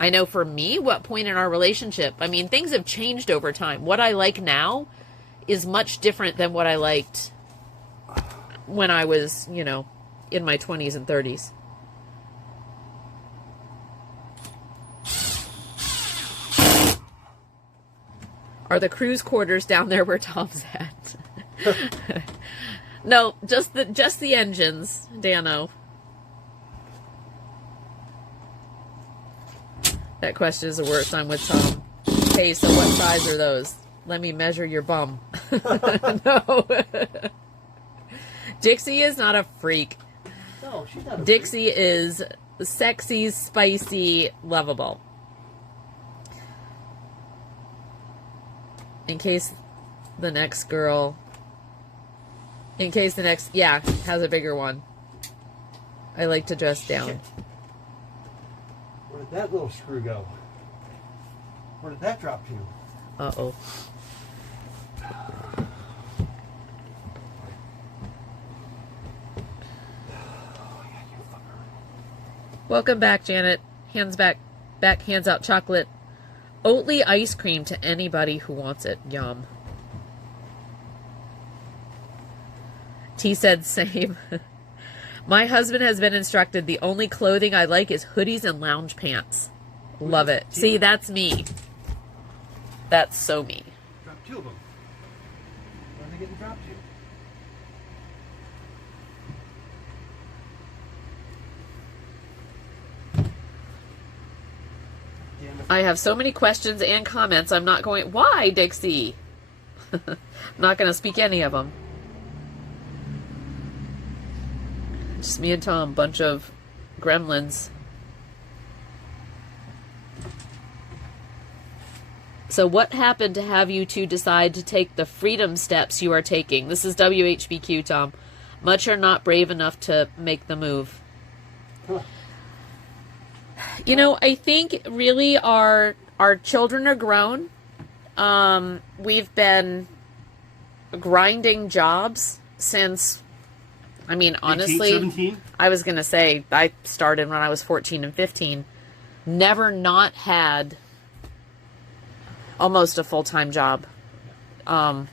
I know for me, what point in our relationship. I mean, things have changed over time. What I like now is much different than what I liked when I was, in my 20s and 30s. Are the cruise quarters down there where Tom's at? No, just the engines, Dano. That question is the worst. I'm with Tom. Hey, so what size are those? Let me measure your bum. No. Dixie is not a freak. No, she's not a Dixie is sexy, spicy, lovable. In case the next, has a bigger one. I like to dress down. Shit. Where did that little screw go? Where did that drop to? Uh-oh. Welcome back, Janet. Hands back, hands out chocolate. Oatly ice cream to anybody who wants it. Yum. T said same. My husband has been instructed the only clothing I like is hoodies and lounge pants. Love it. See, that's me. That's so me. Dropped two of them. Where are they getting dropped to? I have so many questions and comments. I'm not going. Why, Dixie? I'm not going to speak any of them. Just me and Tom, bunch of gremlins. So what happened to have you two decide to take the freedom steps you are taking? This is WHBQ, Tom. Much are not brave enough to make the move. Huh. I think really our children are grown. We've been grinding jobs since, honestly, 17? I was going to say I started when I was 14 and 15. Never not had almost a full-time job. I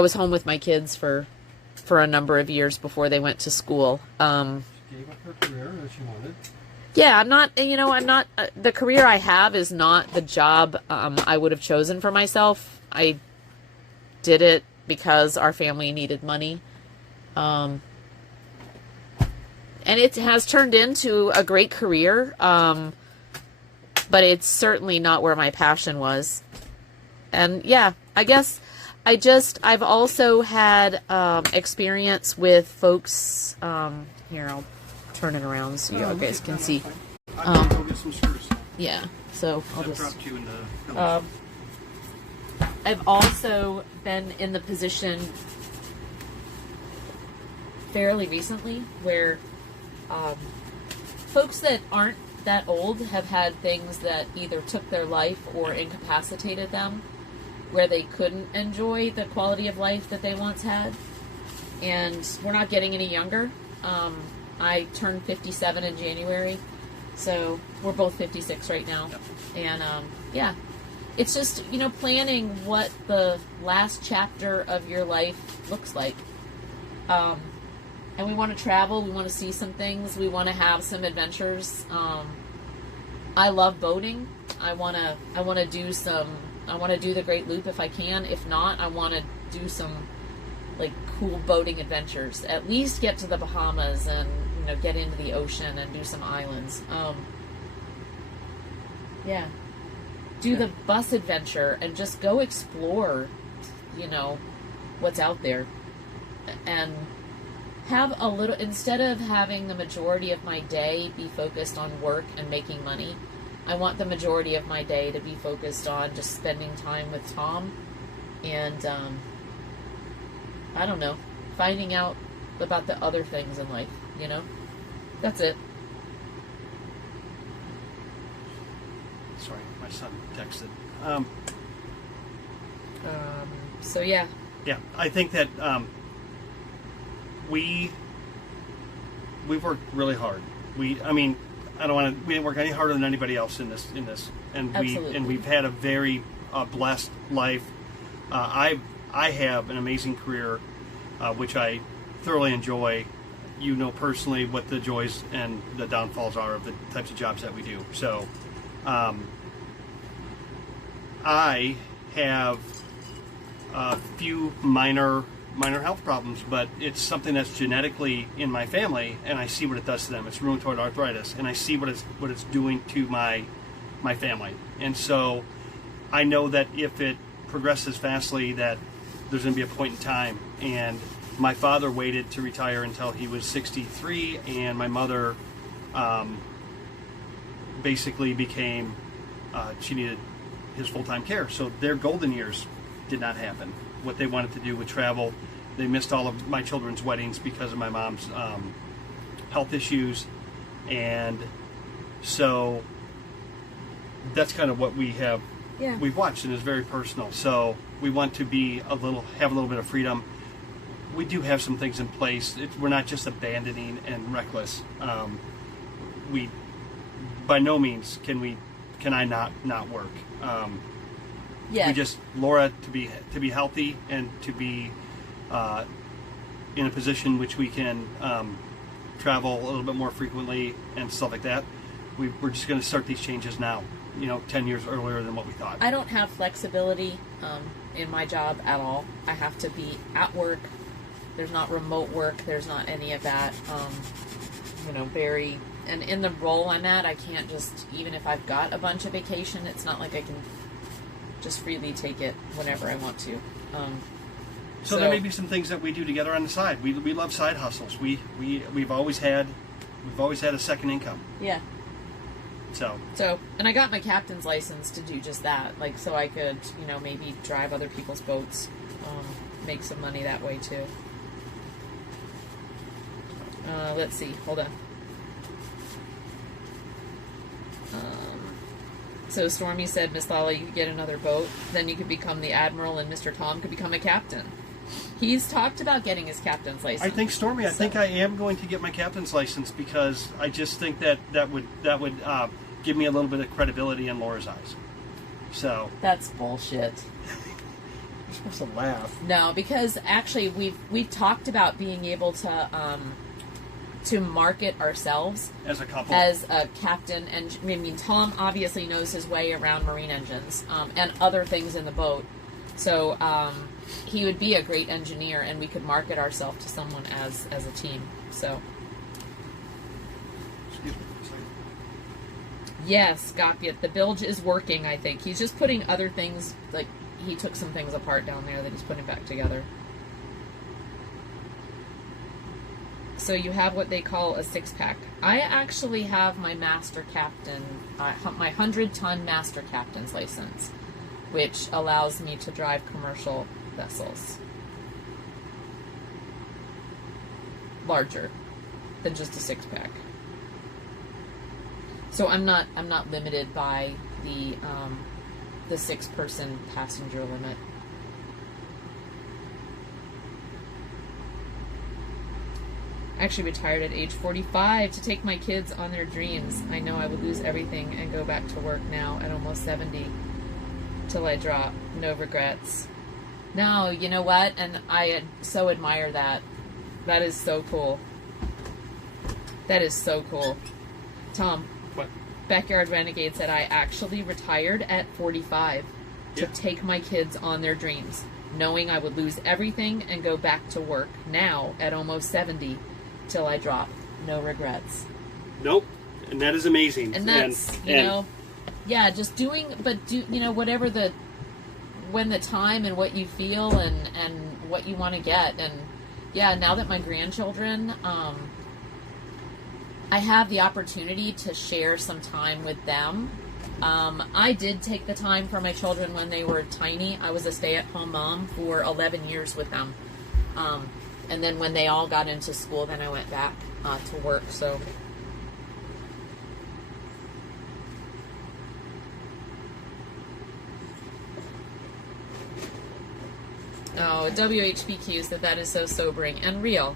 was home with my kids for a number of years before they went to school. Gave up her career that she wanted. Yeah, I'm not, the career I have is not the job I would have chosen for myself. I did it because our family needed money. And it has turned into a great career, but it's certainly not where my passion was. And yeah, I guess I've also had experience with folks, here, I'll turn it around so you guys can see. I'll go get some screws. Yeah, so I'll That just... dropped you in the I've also been in the position fairly recently where folks that aren't that old have had things that either took their life or incapacitated them, where they couldn't enjoy the quality of life that they once had. And we're not getting any younger. I turned 57 in January, so we're both 56 right now. Yep. And yeah, it's just, planning what the last chapter of your life looks like. And we want to travel, we want to see some things, we want to have some adventures. I love boating. I want to do the Great Loop if I can. If not, I want to do some cool boating adventures. At least get to the Bahamas and get into the ocean and do some islands. Yeah. Do the bus adventure and just go explore, what's out there. And have a little, instead of having the majority of my day be focused on work and making money, I want the majority of my day to be focused on just spending time with Tom and, I don't know, finding out about the other things in life, That's it. Sorry, my son texted. So yeah. Yeah, I think that we've worked really hard. I don't want to. We didn't work any harder than anybody else in this, and Absolutely. we've had a very blessed life. I have an amazing career, which I thoroughly enjoy. You know personally what the joys and the downfalls are of the types of jobs that we do. So, I have a few minor health problems, but it's something that's genetically in my family, and I see what it does to them. It's rheumatoid arthritis, and I see what it's doing to my family. And so I know that if it progresses fastly, that there's going to be a point in time. And my father waited to retire until he was 63, and my mother basically became she needed his full-time care. So their golden years did not happen. What they wanted to do with travel, they missed all of my children's weddings because of my mom's health issues, and so that's kind of what we've watched, and it's very personal. So we want to have a little bit of freedom. We do have some things in place. We're not just abandoning and reckless. We by no means can I not work. Yeah. We just, Laura, to be healthy and to be in a position which we can travel a little bit more frequently and stuff like that. We're just going to start these changes now, 10 years earlier than what we thought. I don't have flexibility in my job at all. I have to be at work. There's not remote work. There's not any of that. And in the role I'm at, I can't just, even if I've got a bunch of vacation, it's not like I can just freely take it whenever I want to. So there may be some things that we do together on the side. We love side hustles. We've always had a second income. Yeah. So, and I got my captain's license to do just that, so I could, maybe drive other people's boats, make some money that way too. Let's see, hold on. So Stormy said, Miss Lala, you could get another boat, then you could become the admiral, and Mr. Tom could become a captain. He's talked about getting his captain's license. I think, Stormy, I think I am going to get my captain's license, because I just think that would give me a little bit of credibility in Laura's eyes. So that's bullshit. You're supposed to laugh. No, because actually we've talked about being able to market ourselves as a couple, as a captain. And Tom obviously knows his way around marine engines and other things in the boat, so he would be a great engineer, and we could market ourselves to someone as a team. So excuse me for a second. Yes, Gopyet, the bilge is working. I think he's just putting other things, like he took some things apart down there that he's putting back together. So you have what they call a 6-pack. I actually have my master captain, my 100-ton master captain's license, which allows me to drive commercial vessels. Larger than just a 6-pack. So I'm not limited by the 6-person passenger limit. I actually retired at age 45 to take my kids on their dreams. I know I would lose everything and go back to work now at almost 70 till I drop. No regrets. No, you know what? And I so admire that. That is so cool. That is so cool. Tom, What? Backyard Renegade said I actually retired at 45 to take my kids on their dreams, knowing I would lose everything and go back to work now at almost 70 till I drop. no regrets. Nope. And that is amazing. And that's, yeah, just doing, but whatever when the time and what you feel and what you want to get. And yeah, now that my grandchildren, I have the opportunity to share some time with them. I did take the time for my children when they were tiny. I was a stay-at-home mom for 11 years with them. And then when they all got into school, then I went back to work. So. Oh, WHBQ said that is so sobering and real.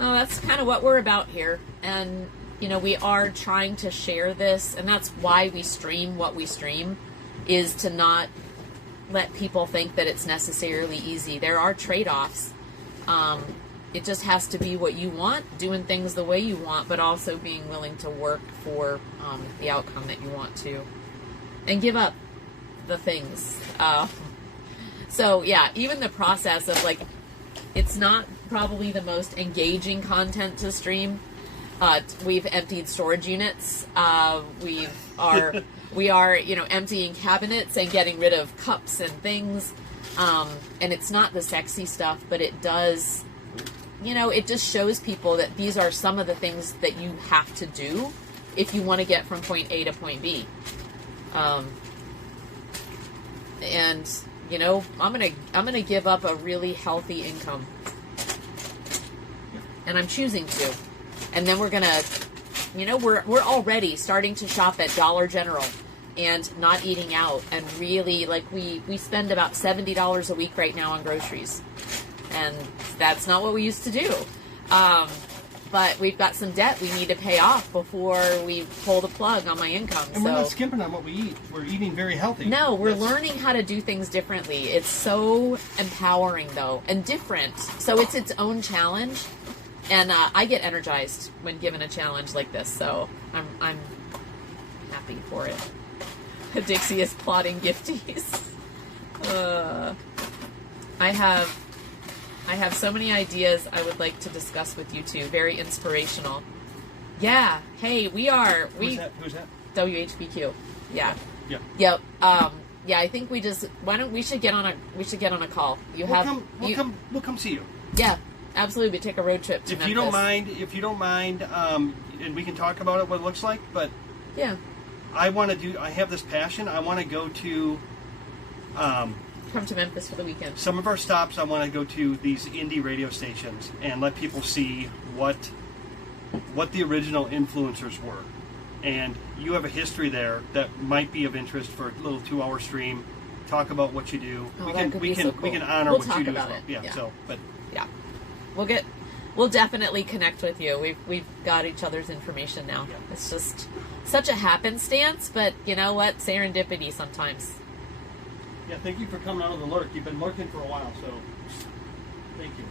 Oh, that's kind of what we're about here. And, we are trying to share this, and that's why we stream what we stream, is to not let people think that it's necessarily easy. There are trade-offs. It just has to be what you want, doing things the way you want, but also being willing to work for the outcome that you want to. And give up the things. So, yeah, even the process of, it's not probably the most engaging content to stream. We've emptied storage units. We are, emptying cabinets and getting rid of cups and things. And it's not the sexy stuff, but it does, it just shows people that these are some of the things that you have to do if you want to get from point A to point B. And I'm gonna give up a really healthy income, and I'm choosing to. And then we're gonna, we're already starting to shop at Dollar General and not eating out, and really we spend about $70 a week right now on groceries, and that's not what we used to do. But we've got some debt we need to pay off before we pull the plug on my income. And we're not skimping on what we eat. We're eating very healthy. No, we're learning how to do things differently. It's so empowering, though, and different. So it's its own challenge. And I get energized when given a challenge like this. So I'm happy for it. Dixie is plotting gifties. I have so many ideas I would like to discuss with you two. Very inspirational. Yeah. Hey, Who's that? WHBQ. Yeah. Yeah. Yep. Yeah, I think we should get on a call. We'll come see you. Yeah, absolutely. We take a road trip to If you don't mind, and we can talk about it, what it looks like, but yeah. I have this passion. I want to go to come to Memphis for the weekend. Some of our stops, I want to go to these indie radio stations and let people see what the original influencers were. And you have a history there that might be of interest for a little 2-hour stream. Talk about what you do. Oh, we can honor what you do as well. Yeah. So, yeah, we'll definitely connect with you. We've got each other's information now. Yeah. It's just such a happenstance, but you know what? Serendipity sometimes. Yeah, thank you for coming out of the lurk. You've been lurking for a while, so thank you.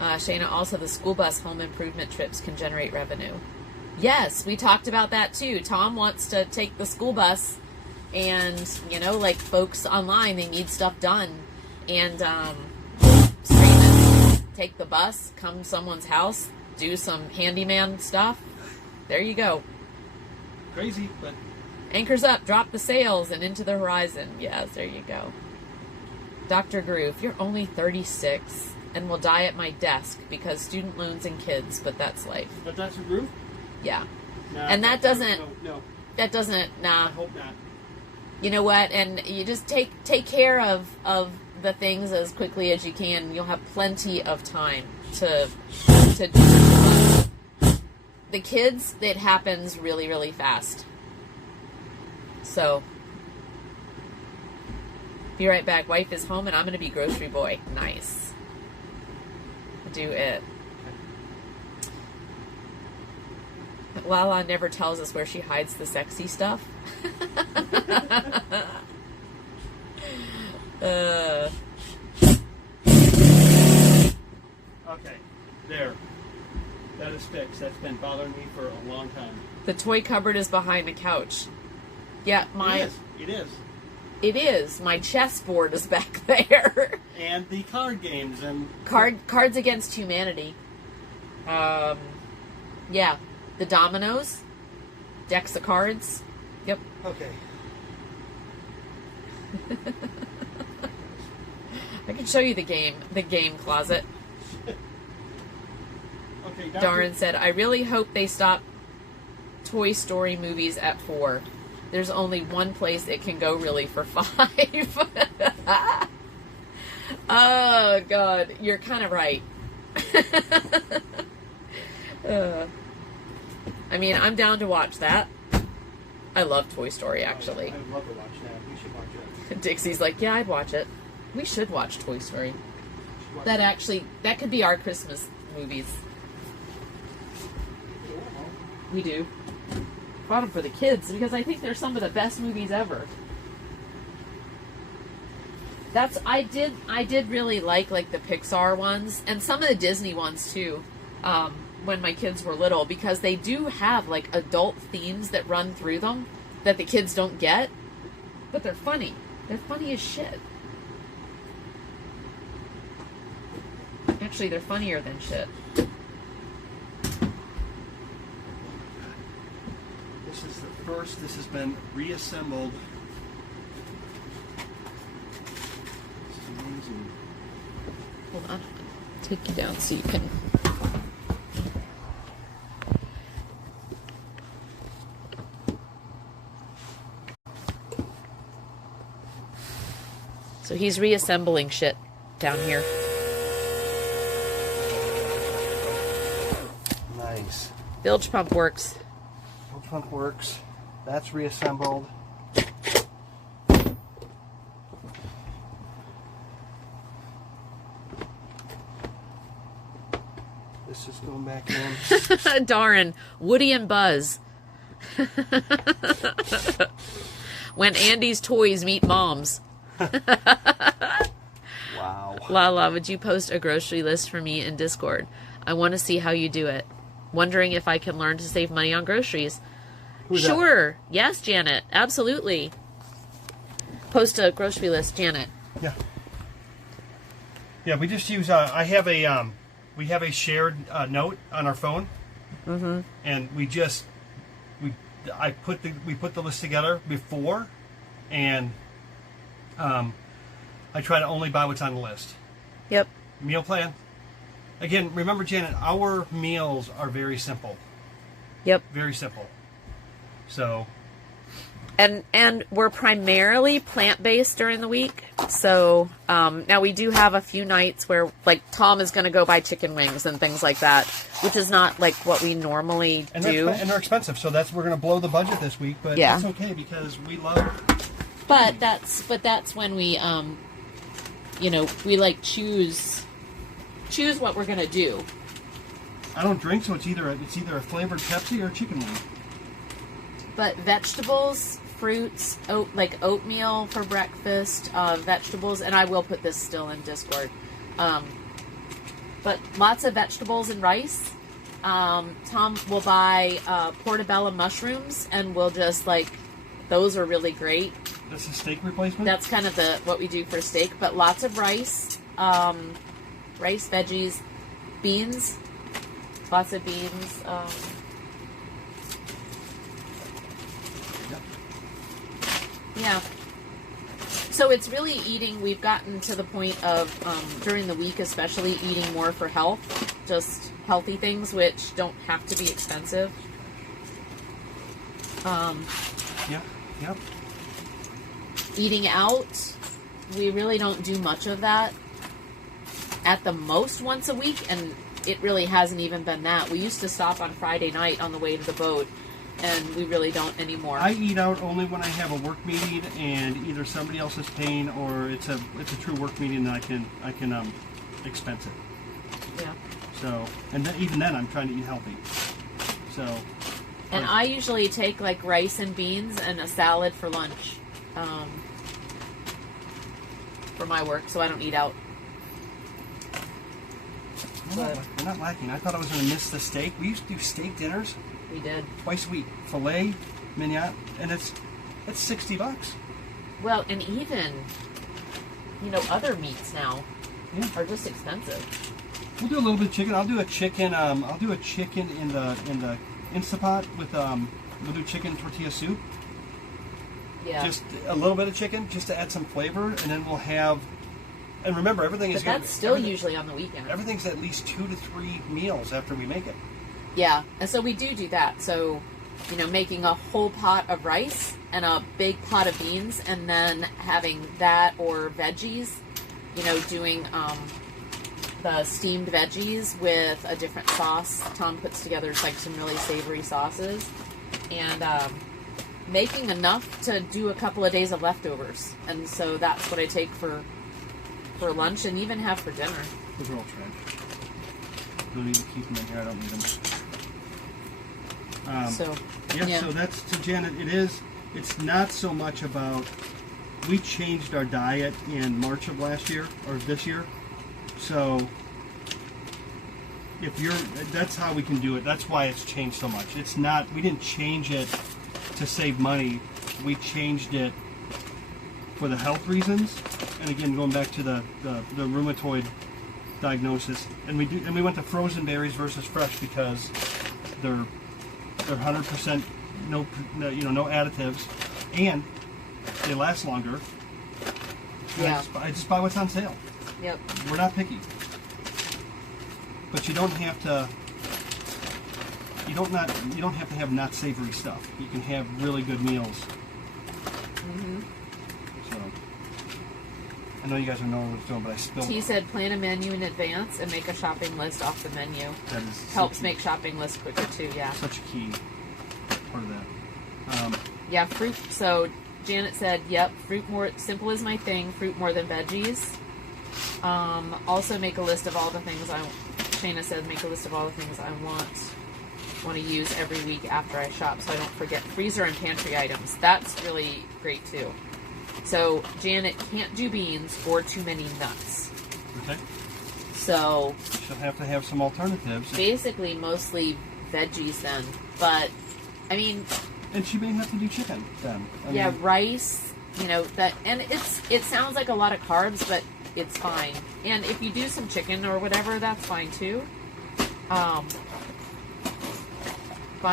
Shayna, also the school bus home improvement trips can generate revenue. Yes, we talked about that too. Tom wants to take the school bus and, folks online, they need stuff done. And stream it. Take the bus, come to someone's house, do some handyman stuff. There you go. Crazy, but... Anchors up, drop the sails, and into the horizon. Yes, there you go. Dr. Groove, you're only 36 and will die at my desk because student loans and kids, but that's life. But Dr. Groove? Yeah. Nah, and that doesn't... No. That doesn't... Nah. I hope not. You know what? And you just take care of the things as quickly as you can. You'll have plenty of time to do the The kids, it happens really, really fast. So, be right back. Wife is home and I'm going to be grocery boy. Nice. Do it. Lala never tells us where she hides the sexy stuff. Okay, there. That is fixed. That's been bothering me for a long time. The toy cupboard is behind the couch. Yeah, It is. It is. My chessboard is back there. And the card games and... Cards Against Humanity. Yeah. The dominoes, decks of cards. Yep. Okay. I can show you the game closet. Okay. Darren said, I really hope they stop Toy Story movies at 4. There's only one place it can go really for 5. Oh, God. You're kind of right. I mean, I'm down to watch that. I love Toy Story, actually. I'd love to watch that. We should watch it. Dixie's like, yeah, I'd watch it. We should watch Toy Story. That could be our Christmas movies. We do. Brought them for the kids because I think they're some of the best movies ever. I did really like the Pixar ones and some of the Disney ones too. When my kids were little, because they do have adult themes that run through them that the kids don't get, but they're funny. They're funny as shit. Actually, they're funnier than shit. This is the first. This has been reassembled. This is amazing. Hold on. Take you down so you can. So he's reassembling shit down here. Nice. Bilge pump works. Bilge pump works. That's reassembled. This is going back in. Darn. Woody and Buzz. When Andy's toys meet Mom's. Wow. Lala, would you post a grocery list for me in Discord? I want to see how you do it. Wondering if I can learn to save money on groceries. Who's Sure. That? Yes, Janet. Absolutely. Post a grocery list, Janet. Yeah. Yeah, we just use. We have a shared note on our phone. Mm-hmm. And we put the list together before, and I try to only buy what's on the list. Yep. Meal plan. Again, remember, Janet, our meals are very simple. Yep. Very simple. So. And we're primarily plant-based during the week. So now we do have a few nights where Tom is going to go buy chicken wings and things like that, which is not what we normally do. And they're expensive, so we're going to blow the budget this week, but yeah. That's okay because we love. But that's when we we choose what we're going to do. I don't drink, so it's either a flavored Pepsi or a chicken wing. But vegetables, fruits, oatmeal for breakfast, vegetables, and I will put this still in Discord. But lots of vegetables and rice. Tom will buy portobello mushrooms, and we'll just those are really great. That's a steak replacement? That's kind of what we do for steak, but lots of rice, rice, veggies, beans, lots of beans. Yeah. So it's really eating. We've gotten to the point of, during the week especially, eating more for health. Just healthy things, which don't have to be expensive. Yep. Eating out, we really don't do much of that. At the most once a week, and it really hasn't even been that. We used to stop on Friday night on the way to the boat, and we really don't anymore. I eat out only when I have a work meeting and either somebody else is paying or it's a true work meeting that I can expense it. Yeah. So, and even then I'm trying to eat healthy. So. And I usually take rice and beans and a salad for lunch, for my work, so I don't eat out. We're not lacking. I thought I was going to miss the steak. We used to do steak dinners. We did. Twice a week. Filet, mignon, and it's $60. Well, and even, other meats now are just expensive. We'll do a little bit of chicken. I'll do a chicken. I'll do a chicken in the Instapot with we'll do chicken tortilla soup. Yeah. Just a little bit of chicken, just to add some flavor, and then we'll have. And remember, everything is. But that's still usually on the weekend. Everything's at least 2 to 3 meals after we make it. Yeah, and so we do that. So, you know, making a whole pot of rice and a big pot of beans, and then having that or veggies. You know, doing the steamed veggies with a different sauce. Tom puts together like some really savory sauces, and making enough to do a couple of days of leftovers. And so that's what I take for lunch and even have for dinner. Those are all trash. Don't even keep them in here. I don't need them. So So that's to Janet. It's not so much about. We changed our diet in March of last year or this year, so that's how we can do it. That's why it's changed so much. It's not. We didn't change it to save money. We changed it for the health reasons. And again, going back to the rheumatoid diagnosis, and we went to frozen berries versus fresh because they're 100% no additives, and they last longer. Yeah. I just buy what's on sale. Yep. We're not picky, but you don't have to. You don't have to have not savory stuff. You can have really good meals. Mm-hmm. So I know you guys are knowing what it's doing, but I still. He said plan a menu in advance and make a shopping list off the menu. That is Helps make shopping lists quicker too. Yeah. such a key part of that. Yeah, fruit. So Janet said, "Yep, fruit more simple is my thing. Fruit more than veggies." Also, make a list of all the things Shayna said, make a list of all the things I want to use every week after I shop, so I don't forget. Freezer and pantry items. That's really great too. So Janet can't do beans or too many nuts. Okay. So She'll have to have some alternatives. basically, mostly veggies then. But I mean, And she may have to do chicken then. I yeah, mean, rice, you know, that, and it sounds like a lot of carbs, but it's fine. And if you do some chicken or whatever, that's fine too. Buy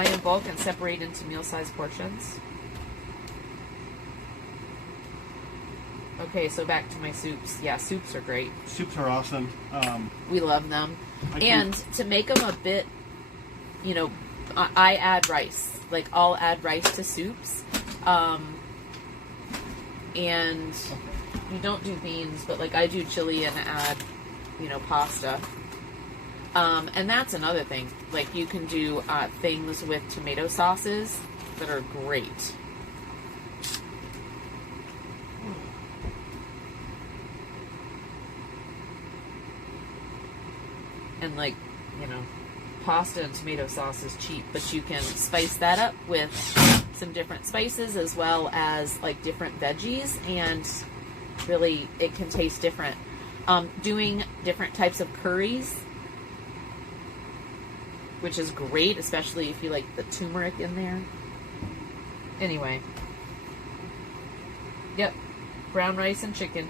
in bulk and separate into meal-sized portions. Okay, so back to my soups. Yeah, soups are great. soups are awesome. We love them. I can- And to make them a bit, you know, I add rice. Like, I'll add rice to soups. And you don't do beans, but, like, I do chili and add, you know, pasta. And that's another thing. Like, you can do things with tomato sauces that are great. And, like, you know, pasta and tomato sauce is cheap, but you can spice that up with some different spices as well as, like, different veggies, and really it can taste different. Doing different types of curries, which is great, especially if you like the turmeric in there. Anyway. Yep. Brown rice and chicken.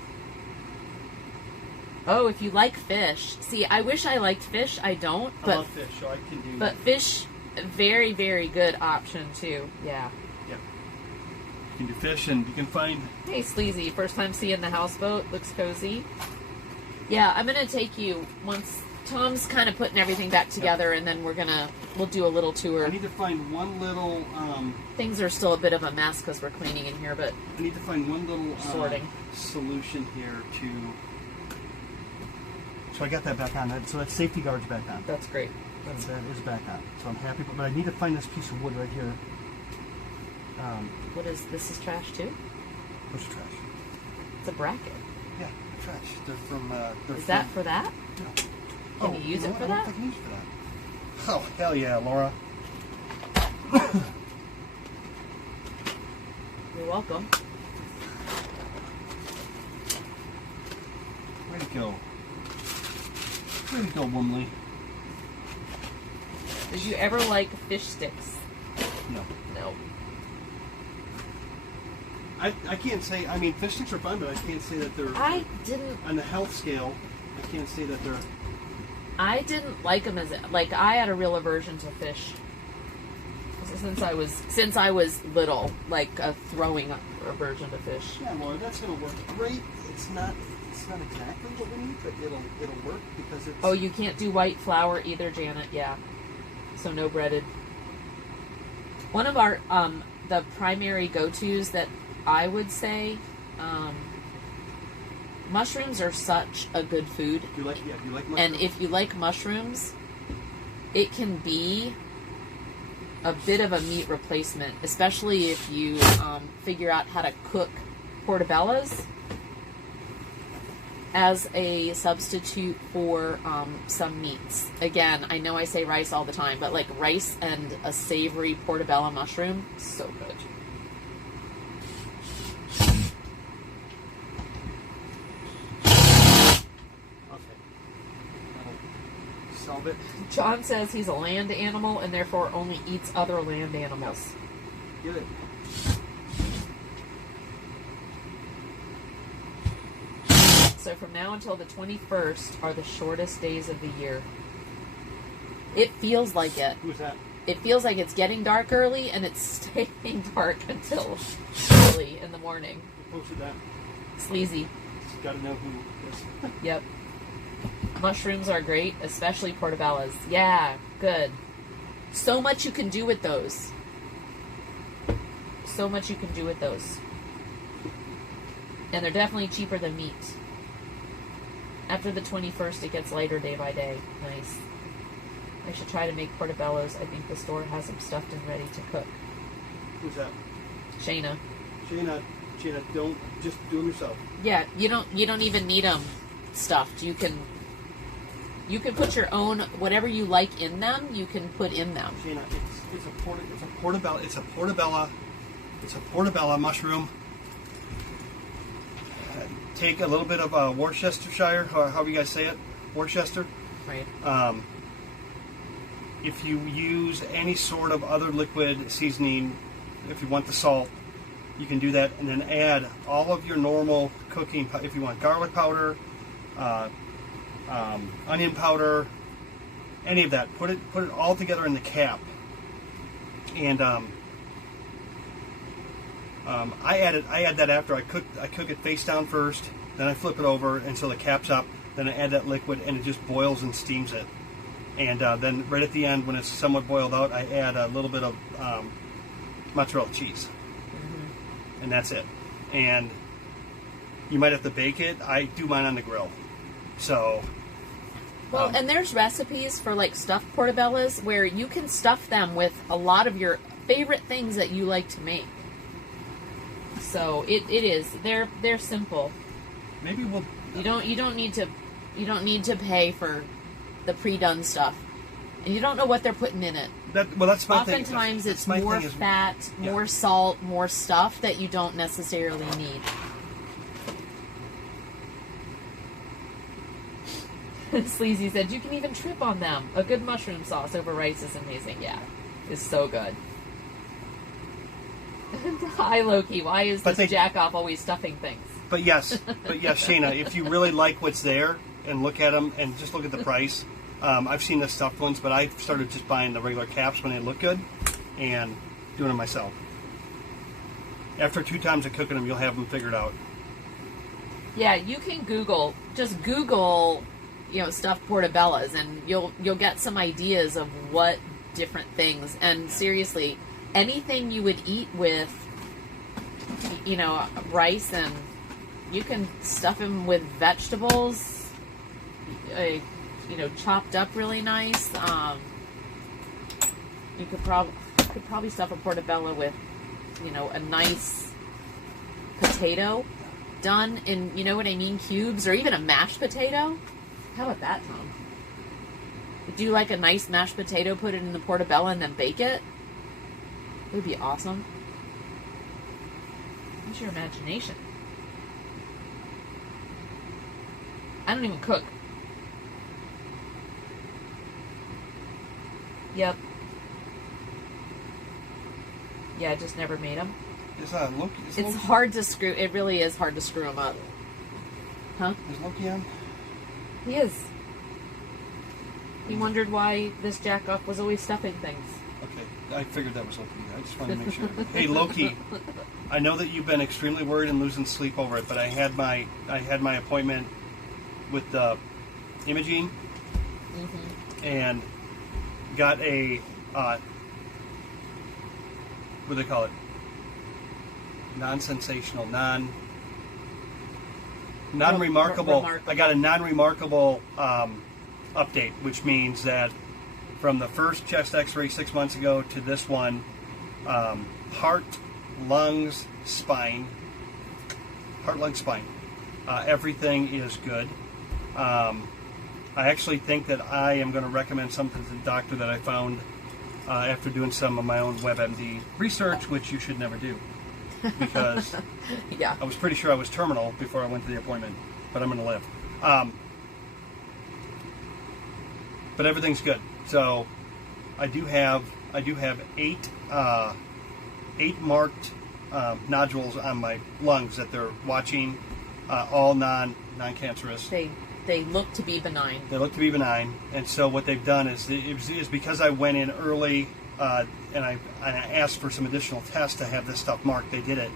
Oh, if you like fish. See, I wish I liked fish. I don't. I But love fish, so I can do. but fish, very, very good option too. Yeah. Yeah. You can do fish, and you can find. Hey, Sleazy. First time seeing the houseboat. Looks cozy. Yeah, I'm gonna take you once Tom's kind of putting everything back together, and then we'll do a little tour. I need to find one little. Things are still a bit of a mess because we're cleaning in here, but I need to find one little Sorting. solution here to. So I got that back on. So that safety guard's back on. that's great. That is back on. So I'm happy, but I need to find this piece of wood right here. What is this? Is trash too? Where's the trash? It's a bracket. Yeah, trash. They're from. Is that for that? Yeah. Can you use it know for what? that? I can use it for that. Oh, hell yeah, Laura. You're welcome. Way to go. Way to go, Woomley. Did you ever like fish sticks? No. No. I can't say, I mean, fish sticks are fun, but I can't say that they're, I didn't. on the health scale, I can't say that they're I didn't like them as like I had a real aversion to fish since I was little, like a throwing aversion to fish. Yeah, Laura, that's going to work great. It's not exactly what we need, but it'll work because it's. Oh, you can't do white flour either, Janet. Yeah, so no breaded. One of our the primary go-tos that I would say, mushrooms are such a good food. You like mushrooms? And if you like mushrooms, it can be a bit of a meat replacement, especially if you figure out how to cook portobellas as a substitute for some meats. Again, I know I say rice all the time, but like rice and a savory portobello mushroom, so good. Solve it. John says he's a land animal and therefore only eats other land animals. Get it. So from now until the 21st are the shortest days of the year. It feels like it. Who's that? It feels like it's getting dark early and it's staying dark until early in the morning. Who posted that? Sleazy. Got to know who it is. Yep. Mushrooms are great, especially portobellas. Yeah, good. So much you can do with those. So much you can do with those. And they're definitely cheaper than meat. After the 21st, it gets lighter day by day. Nice. I should try to make portobellos. I think the store has them stuffed and ready to cook. Who's that? Shayna. Shayna, don't just do them yourself. Yeah, you don't even need them stuffed. You can put your own whatever you like in them. You can put in them. Shayna, it's a portobello mushroom. Take a little bit of Worcestershire, or however you guys say it, Worcester. Right. If you use any sort of other liquid seasoning, if you want the salt, you can do that, and then add all of your normal cooking. If you want garlic powder, onion powder, any of that, put it all together in the cap. And I add that after I cook it face down first, then I flip it over until the cap's up, then I add that liquid and it just boils and steams it. And then right at the end, when it's somewhat boiled out, I add a little bit of mozzarella cheese. Mm-hmm. And that's it. And you might have to bake it. I do mine on the grill. So... Well, and there's recipes for like stuffed portobellas where you can stuff them with a lot of your favorite things that you like to make. So it is. They're simple. Maybe we'll. You don't need to pay for the pre-done stuff, and you don't know what they're putting in it. That's my thing. Oftentimes it's more fat, more salt, more stuff that you don't necessarily need. Sleazy said, you can even trip on them. A good mushroom sauce over rice is amazing. Yeah, it's so good. Hi, Loki. Why is this jack-off always stuffing things? But yes, Shayna, if you really like what's there and look at them and just look at the price, I've seen the stuffed ones, but I started just buying the regular caps when they look good and doing them myself. After 2 times of cooking them, you'll have them figured out. Yeah, you can Google, stuffed portobellas, and you'll get some ideas of what different things. And seriously, anything you would eat with, rice, and you can stuff them with vegetables, chopped up really nice. You could probably stuff a portobello with, a nice potato done in, cubes, or even a mashed potato. How about that, Tom? Do like a nice mashed potato, put it in the portobello, and then bake it? It would be awesome. Use your imagination. I don't even cook. Yep. Yeah, I just never made them. It's hard to screw. It really is hard to screw them up. Huh? Is Loki on? He is. He wondered why this jackoff was always stuffing things. Okay, I figured that was Loki. I just wanted to make sure. Hey, Loki, I know that you've been extremely worried and losing sleep over it, but I had my appointment with the imaging and got a what do they call it? Non-sensational, non-remarkable. Remarkable. I got a non-remarkable update, which means that from the first chest X-ray 6 months ago to this one, heart, lungs, spine, everything is good. I actually think that I am going to recommend something to the doctor that I found after doing some of my own WebMD research, which you should never do, because Yeah. I was pretty sure I was terminal before I went to the appointment, but I'm going to live. But everything's good. So I do have 8 marked nodules on my lungs that they're watching, all non-cancerous. They look to be benign. They look to be benign, and so what they've done is because I went in early and I asked for some additional tests to have this stuff marked. They did it,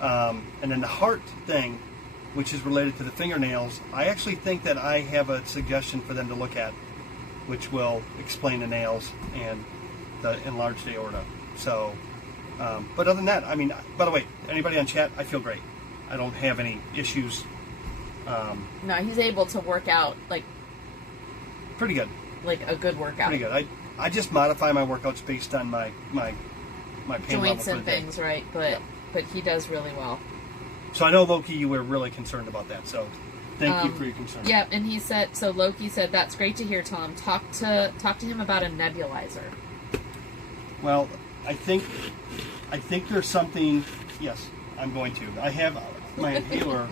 and then the heart thing, which is related to the fingernails, I actually think that I have a suggestion for them to look at, which will explain the nails and the enlarged aorta. So, but other than that, I mean, by the way, anybody on chat, I feel great. I don't have any issues. No, he's able to work out Pretty good. like a good workout. Pretty good. I just modify my workouts based on my pain Joints level and for the day. things, right? But he does really well. So I know, Loki, you were really concerned about that. So thank you for your concern. Yeah, and he said, so Loki said, that's great to hear, Tom. Talk to him about a nebulizer. Well, I think there's something. Yes, I'm going to. I have my inhaler.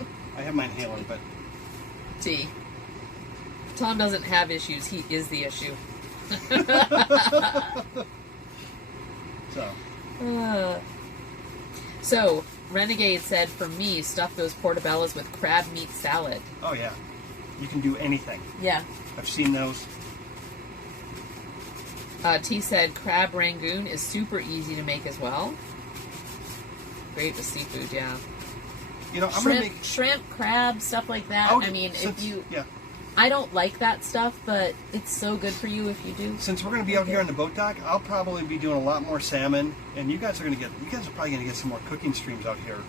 But T. Tom doesn't have issues. He is the issue. So, Renegade said, for me, stuff those portobellos with crab meat salad. oh yeah, you can do anything. Yeah. I've seen those. T said, crab rangoon is super easy to make as well. Great with seafood, yeah. You know, I'm gonna make. Shrimp, crab, stuff like that. Oh, I mean, yeah. I don't like that stuff, but it's so good for you if you do. Since we're going to be out here on the boat dock, I'll probably be doing a lot more salmon, and you guys are probably going to get some more cooking streams out here,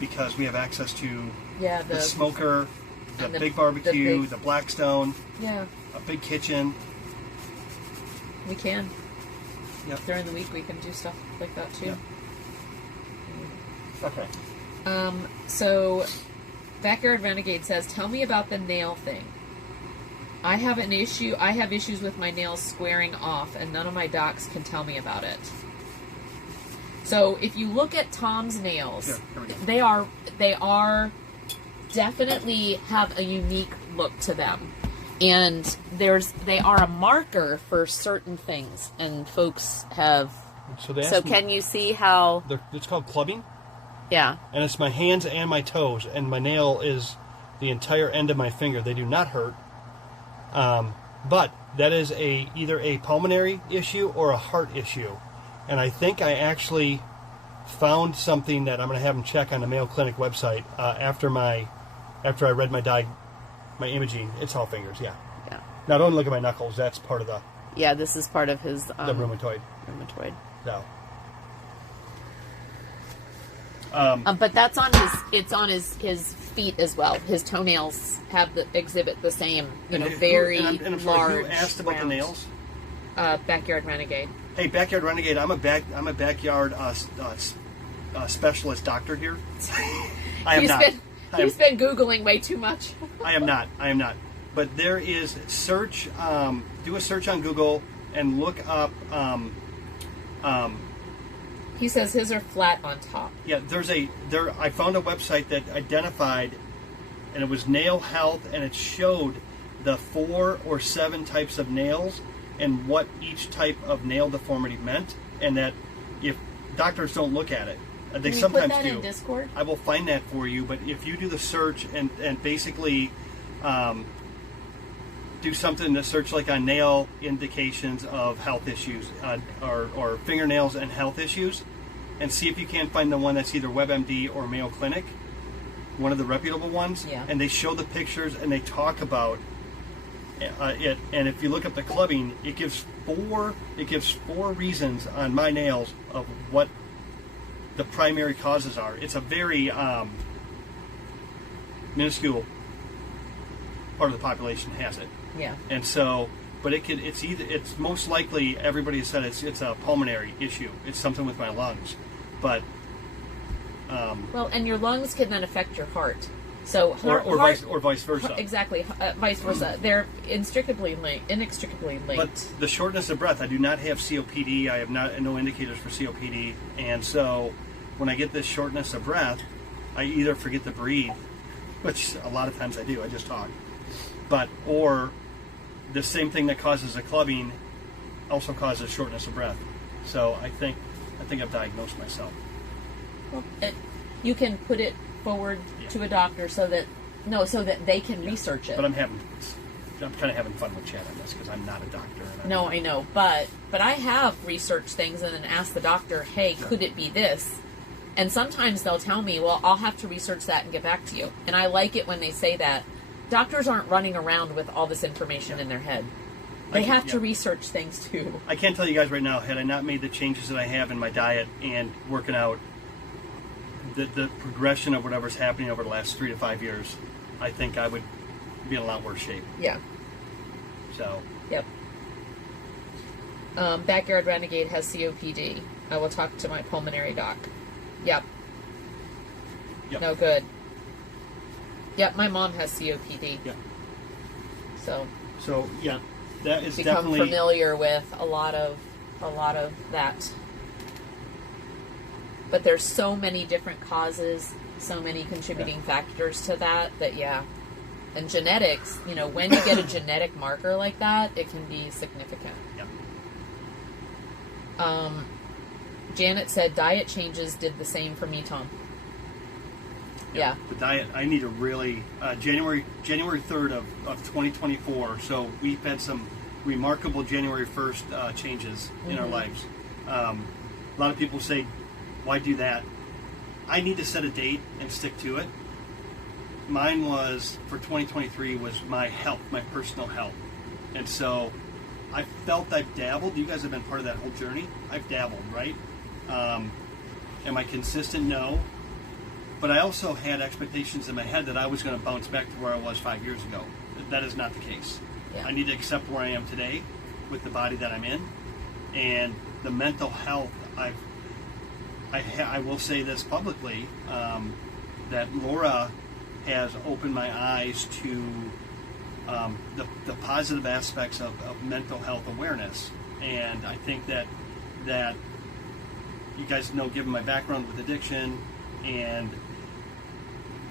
because we have access to the smoker, the big barbecue, the Blackstone, yeah, a big kitchen. We can. Yep. During the week, we can do stuff like that too. Yep. Okay. So, Backyard Renegade says, tell me about the nail thing. I have issues with my nails squaring off, and none of my docs can tell me about it. So, if you look at Tom's nails, they are definitely have a unique look to them. And they are a marker for certain things, and folks have. So can you see how? It's called clubbing. Yeah. And it's my hands and my toes, and my nail is the entire end of my finger. They do not hurt, but that is either a pulmonary issue or a heart issue. And I think I actually found something that I'm going to have them check on the Mayo Clinic website after I read my imaging. It's all fingers, yeah. Yeah. Now don't look at my knuckles. That's part of the. Yeah, this is part of his. The rheumatoid. No. But that's on his feet as well. His toenails exhibit the same, very large. And who asked about the nails? Backyard Renegade. Hey, Backyard Renegade, I'm a backyard specialist doctor here. I am not. He's been Googling way too much. I am not. But there is search. Do a search on Google and look up. He says his are flat on top. Yeah, I found a website that identified, and it was Nail Health, and it showed the 4 or 7 types of nails and what each type of nail deformity meant, and that if doctors don't look at it, they sometimes put that do. In Discord? I will find that for you, but if you do the search and basically do something to search like on nail indications of health issues or fingernails and health issues, and see if you can't find the one that's either WebMD or Mayo Clinic, one of the reputable ones. Yeah. And they show the pictures and they talk about it. And if you look up the clubbing, it gives four reasons on my nails of what the primary causes are. It's a very minuscule part of the population has it. Yeah. And so, but it's most likely, everybody has said it's a pulmonary issue. It's something with my lungs. But Well, and your lungs can then affect your heart. So or vice versa. Exactly, vice versa. They're inextricably linked. But the shortness of breath, I do not have COPD. I have no indicators for COPD, and so when I get this shortness of breath, I either forget to breathe, which a lot of times I do. I just talk, or the same thing that causes a clubbing also causes shortness of breath. So I think I've diagnosed myself. Well, you can put it forward to a doctor so that they can research it. But I'm kind of having fun with Chad on this because I'm not a doctor. And No, I know, but I have researched things and then asked the doctor, hey, could it be this? And sometimes they'll tell me, well, I'll have to research that and get back to you. And I like it when they say that. Doctors aren't running around with all this information in their head. They have to research things too. I can't tell you guys right now, had I not made the changes that I have in my diet and working out, the progression of whatever's happening over the last 3 to 5 years, I think I would be in a lot worse shape. Yeah. So. Yep. Backyard Renegade has COPD. I will talk to my pulmonary doc. Yep. No good. Yep, my mom has COPD. Yeah. So yeah, that is become definitely familiar with a lot of that. But there's so many different causes, so many contributing factors to that yeah. And genetics, when you get a genetic marker like that, it can be significant. Yeah. Janet said diet changes did the same for me, Tom. Yeah. The diet, I need to really, January 3rd of 2024, so we've had some remarkable January 1st changes in our lives. A lot of people say, why do that? I need to set a date and stick to it. Mine was, for 2023, was my health, my personal health. And so I felt I've dabbled. You guys have been part of that whole journey. I've dabbled, right? Am I consistent? No. But I also had expectations in my head that I was going to bounce back to where I was 5 years ago. That is not the case. Yeah. I need to accept where I am today with the body that I'm in. And the mental health, I will say this publicly, that Laura has opened my eyes to the positive aspects of mental health awareness. And I think that you guys know, given my background with addiction and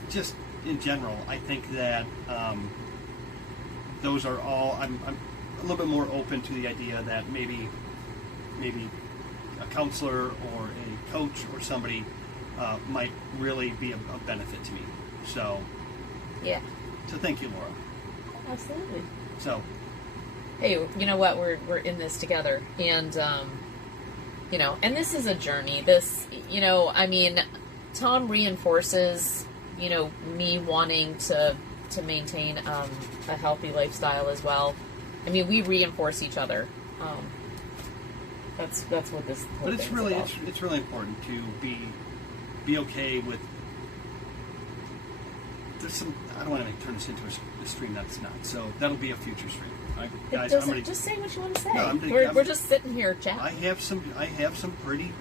just in general, I think that those are all, I'm a little bit more open to the idea that maybe a counselor or a coach or somebody might really be a benefit to me. So, Yeah. So thank you, Laura. Absolutely. So, hey, you know what? We're in this together, and and this is a journey. This, Tom reinforces, me wanting to maintain a healthy lifestyle as well. I mean, we reinforce each other. That's what this whole but it's thing's really about. it's really important to be okay with. There's some. I don't want to turn this into a stream that's not. So that'll be a future stream. Guys, I'm gonna just say what you want to say. No, we're just sitting here chatting. I have some pretty.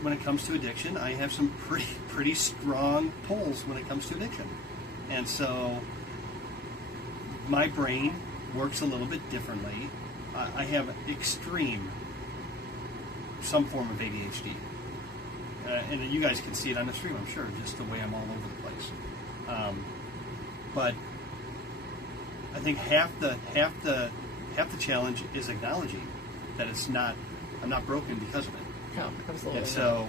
When it comes to addiction, I have some pretty strong pulls when it comes to addiction, and so my brain works a little bit differently. I have some form of ADHD, and you guys can see it on the stream, I'm sure, just the way I'm all over the place. But I think half the challenge is acknowledging that I'm not broken because of it. No, absolutely. And so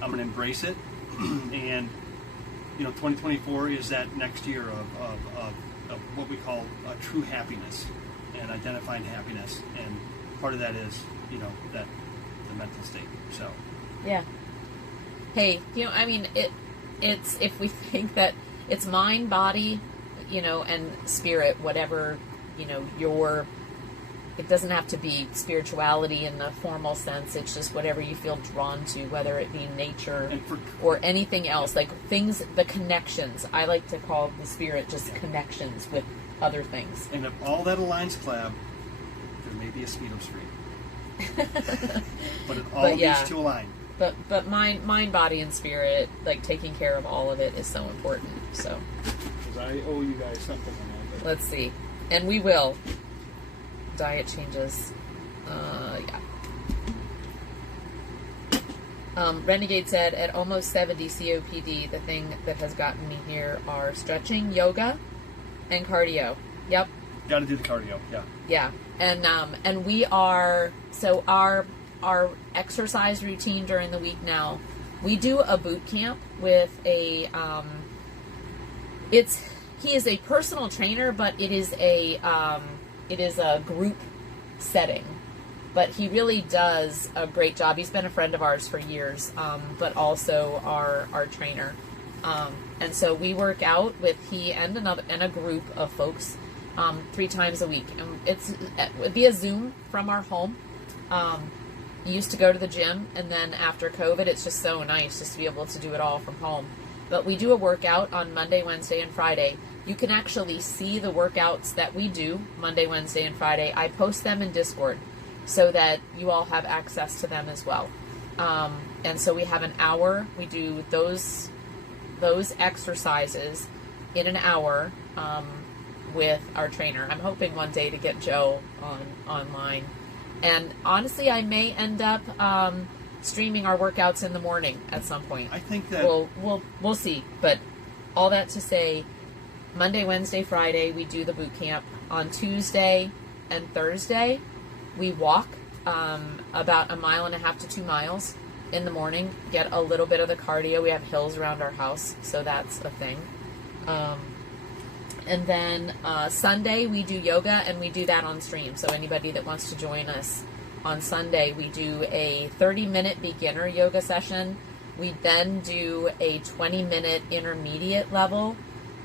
I'm going to embrace it, and 2024 is that next year of what we call true happiness and identifying happiness, and part of that is that the mental state. So Yeah. Hey, I mean, it's if we think that it's mind, body, and spirit, whatever, it doesn't have to be spirituality in the formal sense. It's just whatever you feel drawn to, whether it be nature or anything else, like things, the connections. I like to call the spirit just connections with other things. And if all that aligns, Clab, there may be a Speedo stream. But it all needs to align. But mind, body, and spirit, like taking care of all of it is so important. So, Because I owe you guys something on that. let's see. And we will. Diet changes. Renegade said, at almost 70 COPD, the thing that has gotten me here are stretching, yoga, and cardio. Yep. Got to do the cardio. Yeah. Yeah. And we are, so our exercise routine during the week now, we do a boot camp with he is a personal trainer, but it is a group setting. But he really does a great job. He's been a friend of ours for years, but also our trainer. And so we work out with he and a group of folks 3 times a week. And it's via Zoom from our home. Used to go to the gym, and then after COVID, it's just so nice just to be able to do it all from home. But we do a workout on Monday, Wednesday, and Friday. You can actually see the workouts that we do Monday, Wednesday, and Friday. I post them in Discord so that you all have access to them as well. And so we have an hour. We do those exercises in an hour with our trainer. I'm hoping one day to get Joe online. And honestly, I may end up streaming our workouts in the morning at some point. I think that we'll see. But all that to say, Monday, Wednesday, Friday, we do the boot camp. On Tuesday and Thursday, we walk about 1.5 miles to 2 miles in the morning. Get a little bit of the cardio. We have hills around our house, so that's a thing. And then Sunday, we do yoga, and we do that on stream. So anybody that wants to join us on Sunday, we do a 30-minute beginner yoga session. We then do a 20-minute intermediate level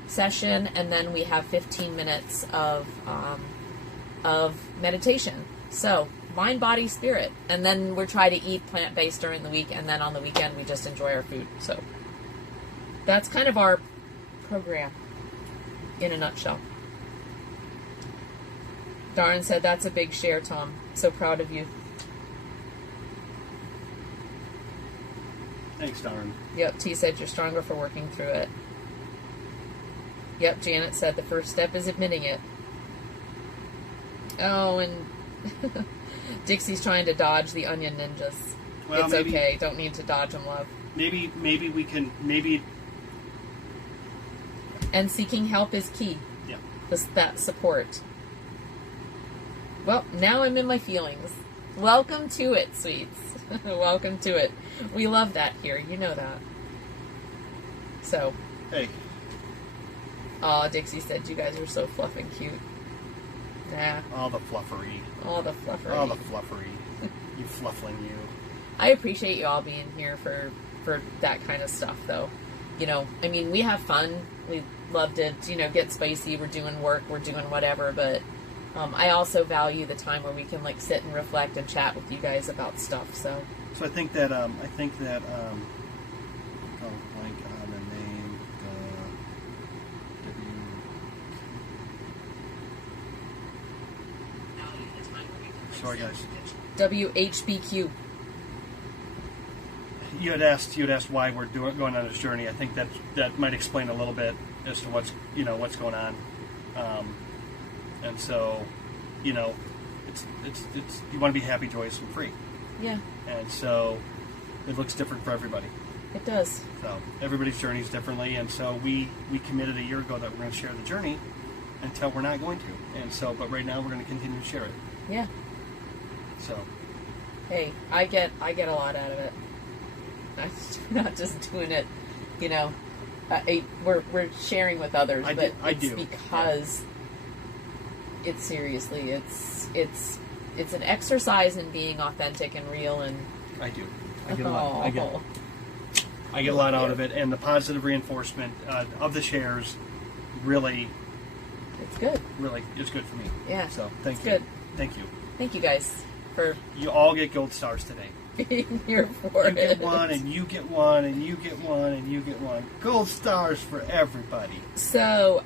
session, and then we have 15 minutes of meditation. So mind, body, spirit. And then we're trying to eat plant-based during the week, and then on the weekend, we just enjoy our food. So that's kind of our program in a nutshell. Darren said, that's a big share, Tom. So proud of you. Thanks, Darren. Yep, T said, you're stronger for working through it. Yep, Janet said, the first step is admitting it. Oh, and Dixie's trying to dodge the onion ninjas. Well, it's maybe, okay. Don't need to dodge them, love. Maybe we can, And seeking help is key. Yeah. That support. Well, now I'm in my feelings. Welcome to it, sweets. Welcome to it. We love that here. You know that. So. Hey. Aw, Dixie said you guys are so fluff and cute. Nah. All the fluffery. All the fluffery. All the fluffery. You fluffling you. I appreciate you all being here for that kind of stuff, though. I mean, we have fun. We love to, get spicy. We're doing work. We're doing whatever. But I also value the time where we can, sit and reflect and chat with you guys about stuff. So I think that, oh, blank on the name, sorry, guys. WHBQ. You had asked why we're going on this journey. I think that might explain a little bit as to what's going on, and so, it's you want to be happy, joyous, and free. Yeah. And so, it looks different for everybody. It does. So everybody's journey is differently, and so we committed a year ago that we're going to share the journey until we're not going to, and so but right now we're going to continue to share it. Yeah. So. Hey, I get a lot out of it. I'm not just doing it, we're sharing with others, I but do. it's because it's seriously it's an exercise in being authentic and real, and I do. I get a lot. I get a lot out of it, and the positive reinforcement of the shares really, it's good. really is good for me. Yeah. So thank It's you. good. Thank you. Thank you guys for You all get gold stars today. being here for You it. get one, and you get one, and you get one, and you get one. Gold stars for everybody. So,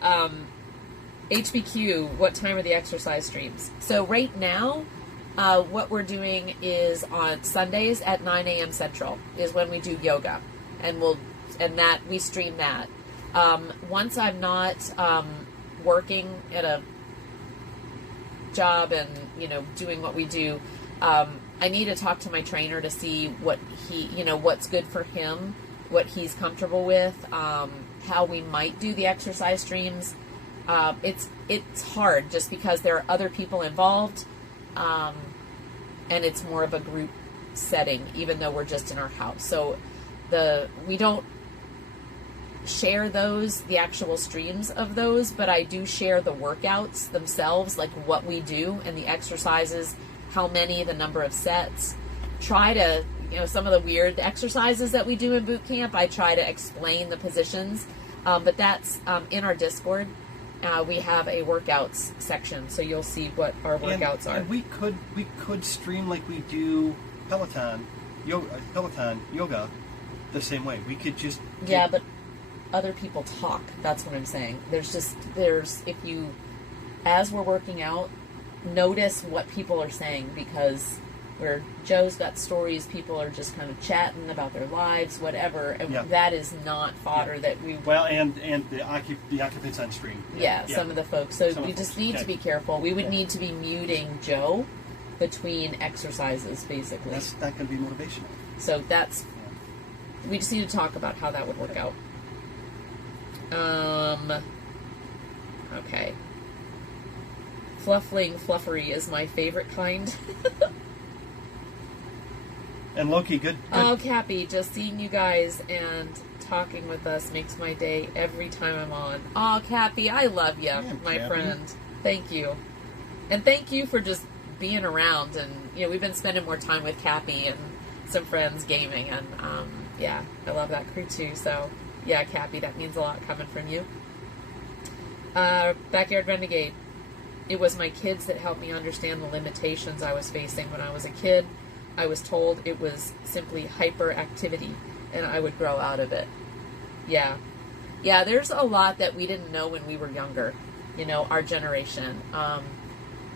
HBQ, what time are the exercise streams? So right now, what we're doing is on Sundays at 9 a.m. Central is when we do yoga, and we stream that. Once I'm not working at a job and doing what we do, I need to talk to my trainer to see what what's good for him, what he's comfortable with, how we might do the exercise streams. It's hard just because there are other people involved, and it's more of a group setting, even though we're just in our house. So we don't share the actual streams of those, but I do share the workouts themselves, like what we do and the exercises, how many, the number of sets. Try to, some of the weird exercises that we do in boot camp, I try to explain the positions, but that's in our Discord. We have a workouts section, so you'll see what our workouts are. And we could stream like we do Peloton yoga the same way. We could just Yeah, but other people talk. That's what I'm saying. If you, as we're working out, notice what people are saying, because where Joe's got stories, people are just kind of chatting about their lives, whatever, and that is not fodder that we... Well, and the occupants on stream. Yeah, some of the folks. So we just need to be careful. We would need to be muting Joe between exercises, basically. That's not going to be motivational. So we just need to talk about how that would work out. Okay. Fluffling Fluffery is my favorite kind. And Loki, good. Oh, Cappy, just seeing you guys and talking with us makes my day every time I'm on. Oh, Cappy, I love you, my Cappy. friend. Thank you. And thank you for just being around. And, we've been spending more time with Cappy and some friends gaming. And, I love that crew too. So, yeah, Cappy, that means a lot coming from you. Backyard Renegade. It was my kids that helped me understand the limitations I was facing when I was a kid. I was told it was simply hyperactivity, and I would grow out of it. Yeah, there's a lot that we didn't know when we were younger, our generation,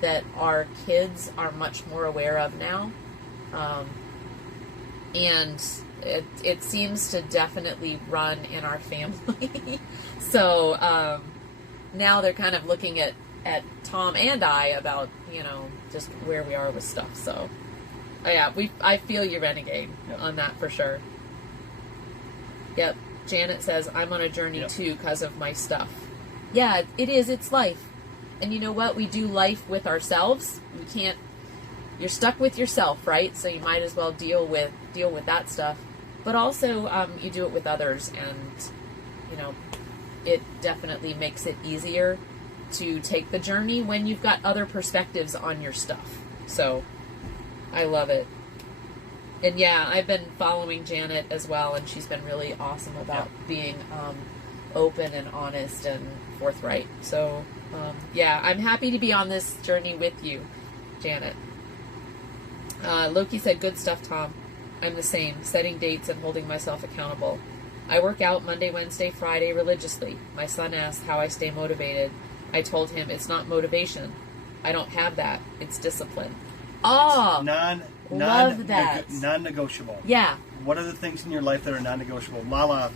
that our kids are much more aware of now. And it seems to definitely run in our family. So now they're kind of looking at Tom and I about, just where we are with stuff. So, I feel you, Renegade, on that for sure. Yep. Janet says, I'm on a journey too because of my stuff. Yeah, it is. It's life. And you know what? We do life with ourselves. We can't, you're stuck with yourself, right? So you might as well deal with that stuff. But also, you do it with others, and, it definitely makes it easier to take the journey when you've got other perspectives on your stuff. So, I love it. And yeah, I've been following Janet as well, and she's been really awesome about being open and honest and forthright. So, I'm happy to be on this journey with you, Janet. Loki said, good stuff, Tom. I'm the same, setting dates and holding myself accountable. I work out Monday, Wednesday, Friday religiously. My son asked how I stay motivated. I told him it's not motivation. I don't have that. It's discipline. Oh, love that. Non-negotiable. Yeah. What are the things in your life that are non-negotiable?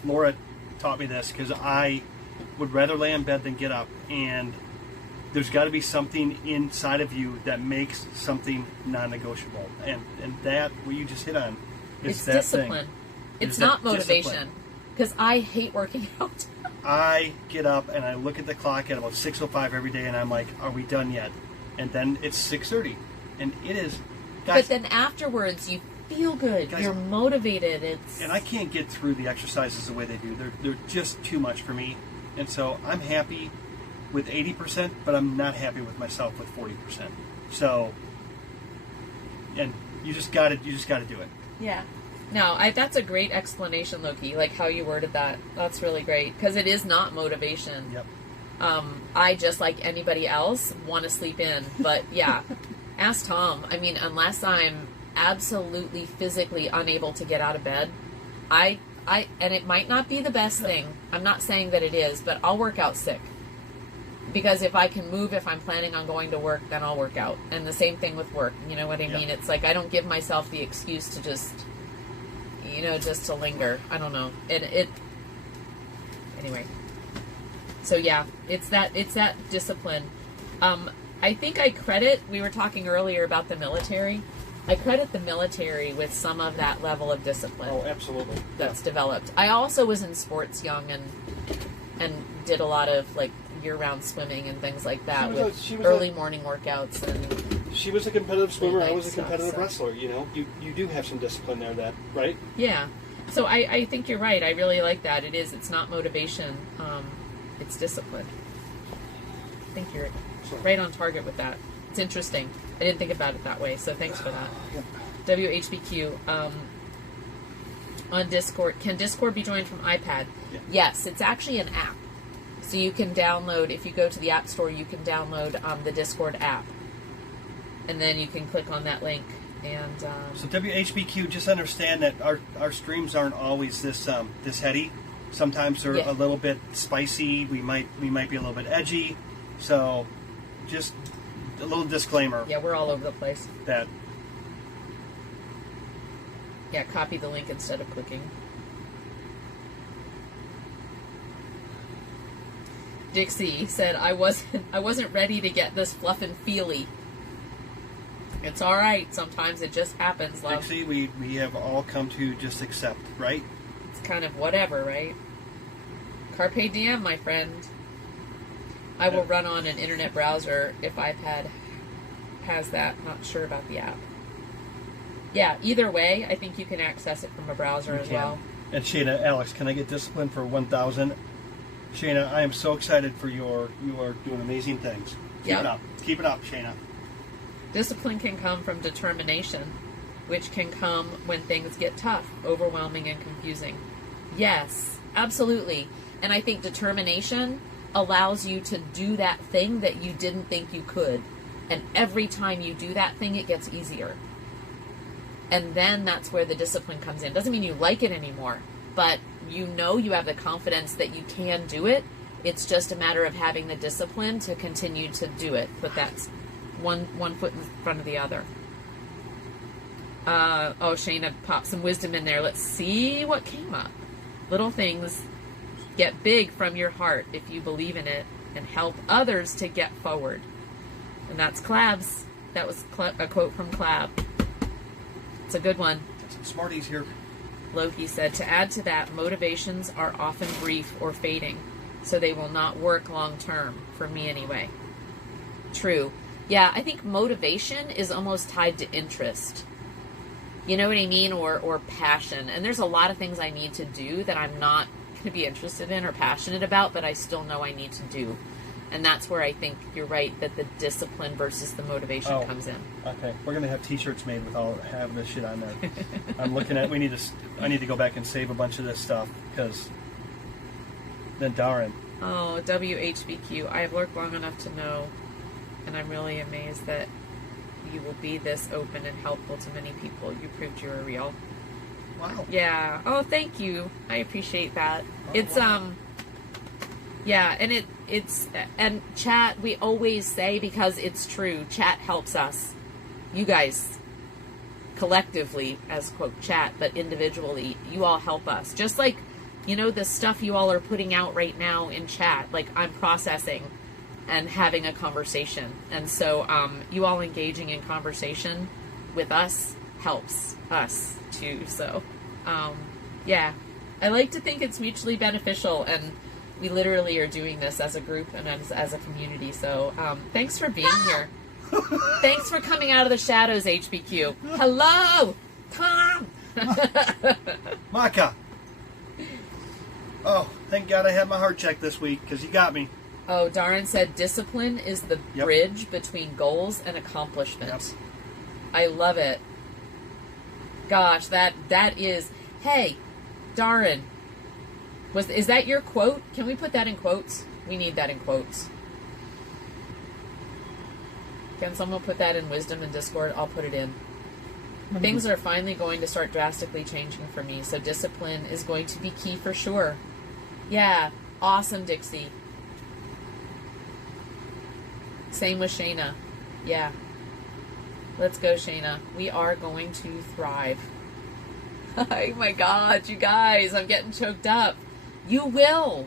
Laura taught me this because I would rather lay in bed than get up, and there's got to be something inside of you that makes something non-negotiable, and that what you just hit on is it's that discipline. thing. It's not motivation, because I hate working out. I get up and I look at the clock at about 6:05 every day, and I'm like, "Are we done yet?" And then it's 6:30, and it is. Guys, but then afterwards, you feel good. Guys- You're motivated. It's And I can't get through the exercises the way they do. They're just too much for me. And so I'm happy with 80%, but I'm not happy with myself with 40%. So, and you just got to do it. yeah. No, that's a great explanation, Loki. Like how you worded that. That's really great because it is not motivation. Yep. I just like anybody else want to sleep in, but yeah. Ask Tom. I mean, unless I'm absolutely physically unable to get out of bed, I and it might not be the best thing. I'm not saying that it is, but I'll work out sick. Because if I can move, if I'm planning on going to work, then I'll work out. And the same thing with work. You know what I mean? It's like I don't give myself the excuse to just, just to linger. I don't know. Anyway. So yeah, it's that discipline. I think we were talking earlier about the military. I credit the military with some of that level of discipline. Oh, absolutely. That's developed. I also was in sports young and did a lot of like year-round swimming and things like that with early morning workouts. And She was a competitive swimmer. I was a Stuff, competitive so. wrestler. You do have some discipline there, right? yeah, so I think you're right. I really like that. It's not motivation. It's discipline. I think you're right on target with that. It's interesting. I didn't think about it that way, so thanks for that. WHBQ on Discord. Can Discord be joined from iPad? Yeah. Yes, it's actually an app. So you can download, if you go to the App Store, you can download the Discord app. And then you can click on that link. And So WHBQ, just understand that our streams aren't always this heady. Sometimes they're Yeah. a little bit spicy. We might be a little bit edgy. So just a little disclaimer yeah, we're all over the place. that Yeah, copy the link instead of clicking. Dixie said, I wasn't ready to get this fluff and feely. It's all right. Sometimes it just happens, love. Dixie, we have all come to just accept, right? It's kind of whatever, right? Carpe diem, my friend. I will run on an internet browser if iPad has that. Not sure about the app. Yeah, either way, I think you can access it from a browser as well. And Shayna, Alex, can I get discipline for 1,000? Shayna, I am so excited for you are doing amazing things. Yep. Keep it up. Keep it up, Shayna. Discipline can come from determination, which can come when things get tough, overwhelming, and confusing. Yes, absolutely. And I think determination allows you to do that thing that you didn't think you could. And every time you do that thing, it gets easier. And then that's where the discipline comes in. Doesn't mean you like it anymore, but you have the confidence that you can do it. It's just a matter of having the discipline to continue to do it. Put that one foot in front of the other. Shayna popped some wisdom in there. Let's see what came up. Little things get big from your heart if you believe in it and help others to get forward. And that's Clabs. That was a quote from Clab. It's a good one. Some smarties here. Loki said, to add to that, motivations are often brief or fading, so they will not work long term, for me anyway. True. Yeah, I think motivation is almost tied to interest. You know what I mean? Or passion. And there's a lot of things I need to do that I'm not going to be interested in or passionate about, but I still know I need to do. And that's where I think you're right, that the discipline versus the motivation comes in. Okay, we're gonna have T-shirts made with all have this shit on there. I'm looking at. I need to go back and save a bunch of this stuff because then darn. Oh, WHBQ. I have lurked long enough to know, and I'm really amazed that you will be this open and helpful to many people. You proved you were real. Wow. Yeah. Oh, thank you. I appreciate that. Yeah, and and chat, we always say, because it's true, chat helps us. You guys, collectively, as quote chat, but individually, you all help us. Just like, the stuff you all are putting out right now in chat, like I'm processing and having a conversation. And so you all engaging in conversation with us helps us too. So, yeah, I like to think it's mutually beneficial, and we literally are doing this as a group and as a community. So thanks for being here. Thanks for coming out of the shadows, HBQ. Hello! Tom! Maka. Oh, thank God I had my heart checked this week because you got me. Oh, Darren said discipline is the Yep. bridge between goals and accomplishment. Yep. I love it. Gosh, that is. Hey, Darren, is that your quote? Can we put that in quotes? We need that in quotes. Can someone put that in Wisdom and Discord? I'll put it in. Things are finally going to start drastically changing for me, so discipline is going to be key for sure. Yeah, awesome, Dixie. Same with Shayna. Yeah. Let's go, Shayna. We are going to thrive. Oh my God, you guys, I'm getting choked up. You will.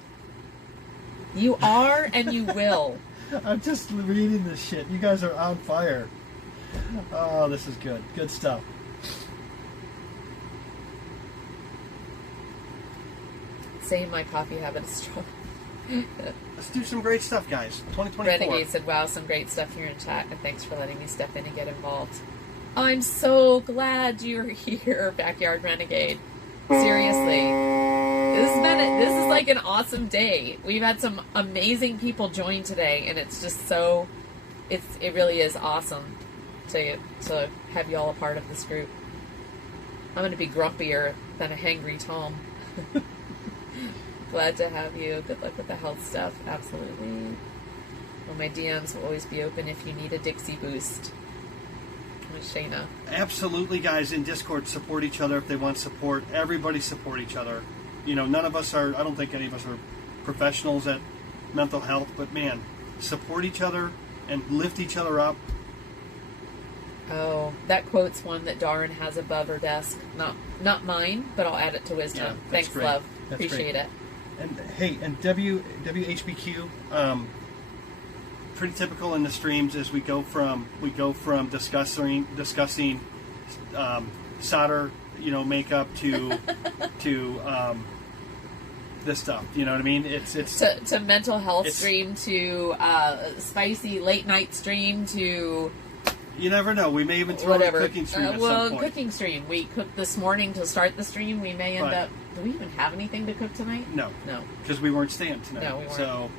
You are and you will. I'm just reading this shit. You guys are on fire. Oh, this is good. Good stuff. Saying my coffee habit is strong. Let's do some great stuff, guys. 2024. Renegade said, wow, some great stuff here in chat, and thanks for letting me step in and get involved. I'm so glad you're here, Backyard Renegade. Seriously. This is like an awesome day. We've had some amazing people join today, and it's just so, it really is awesome to have y'all a part of this group. I'm going to be grumpier than a hangry Tom. Glad to have you. Good luck with the health stuff. Absolutely. Well, my DMs will always be open if you need a Dixie boost. With Shayna. Absolutely, guys, in Discord, support each other if they want support. Everybody support each other. You know, none of us are, I don't think any of us are professionals at mental health, but man, support each other and lift each other up. Oh, that quote's one that Darren has above her desk. Not mine, but I'll add it to Wisdom. Yeah, that's Thanks, great. love. That's Appreciate great. it. And hey, and WHBQ, pretty typical in the streams is we go from discussing solder, makeup to this stuff. You know what I mean? It's to mental health stream, to spicy late night stream, to you never know. We may even throw whatever. a cooking stream at some point. Cooking stream. We cooked this morning to start the stream. We may end up. Do we even have anything to cook tonight? No, because we weren't staying tonight. No, we weren't. So.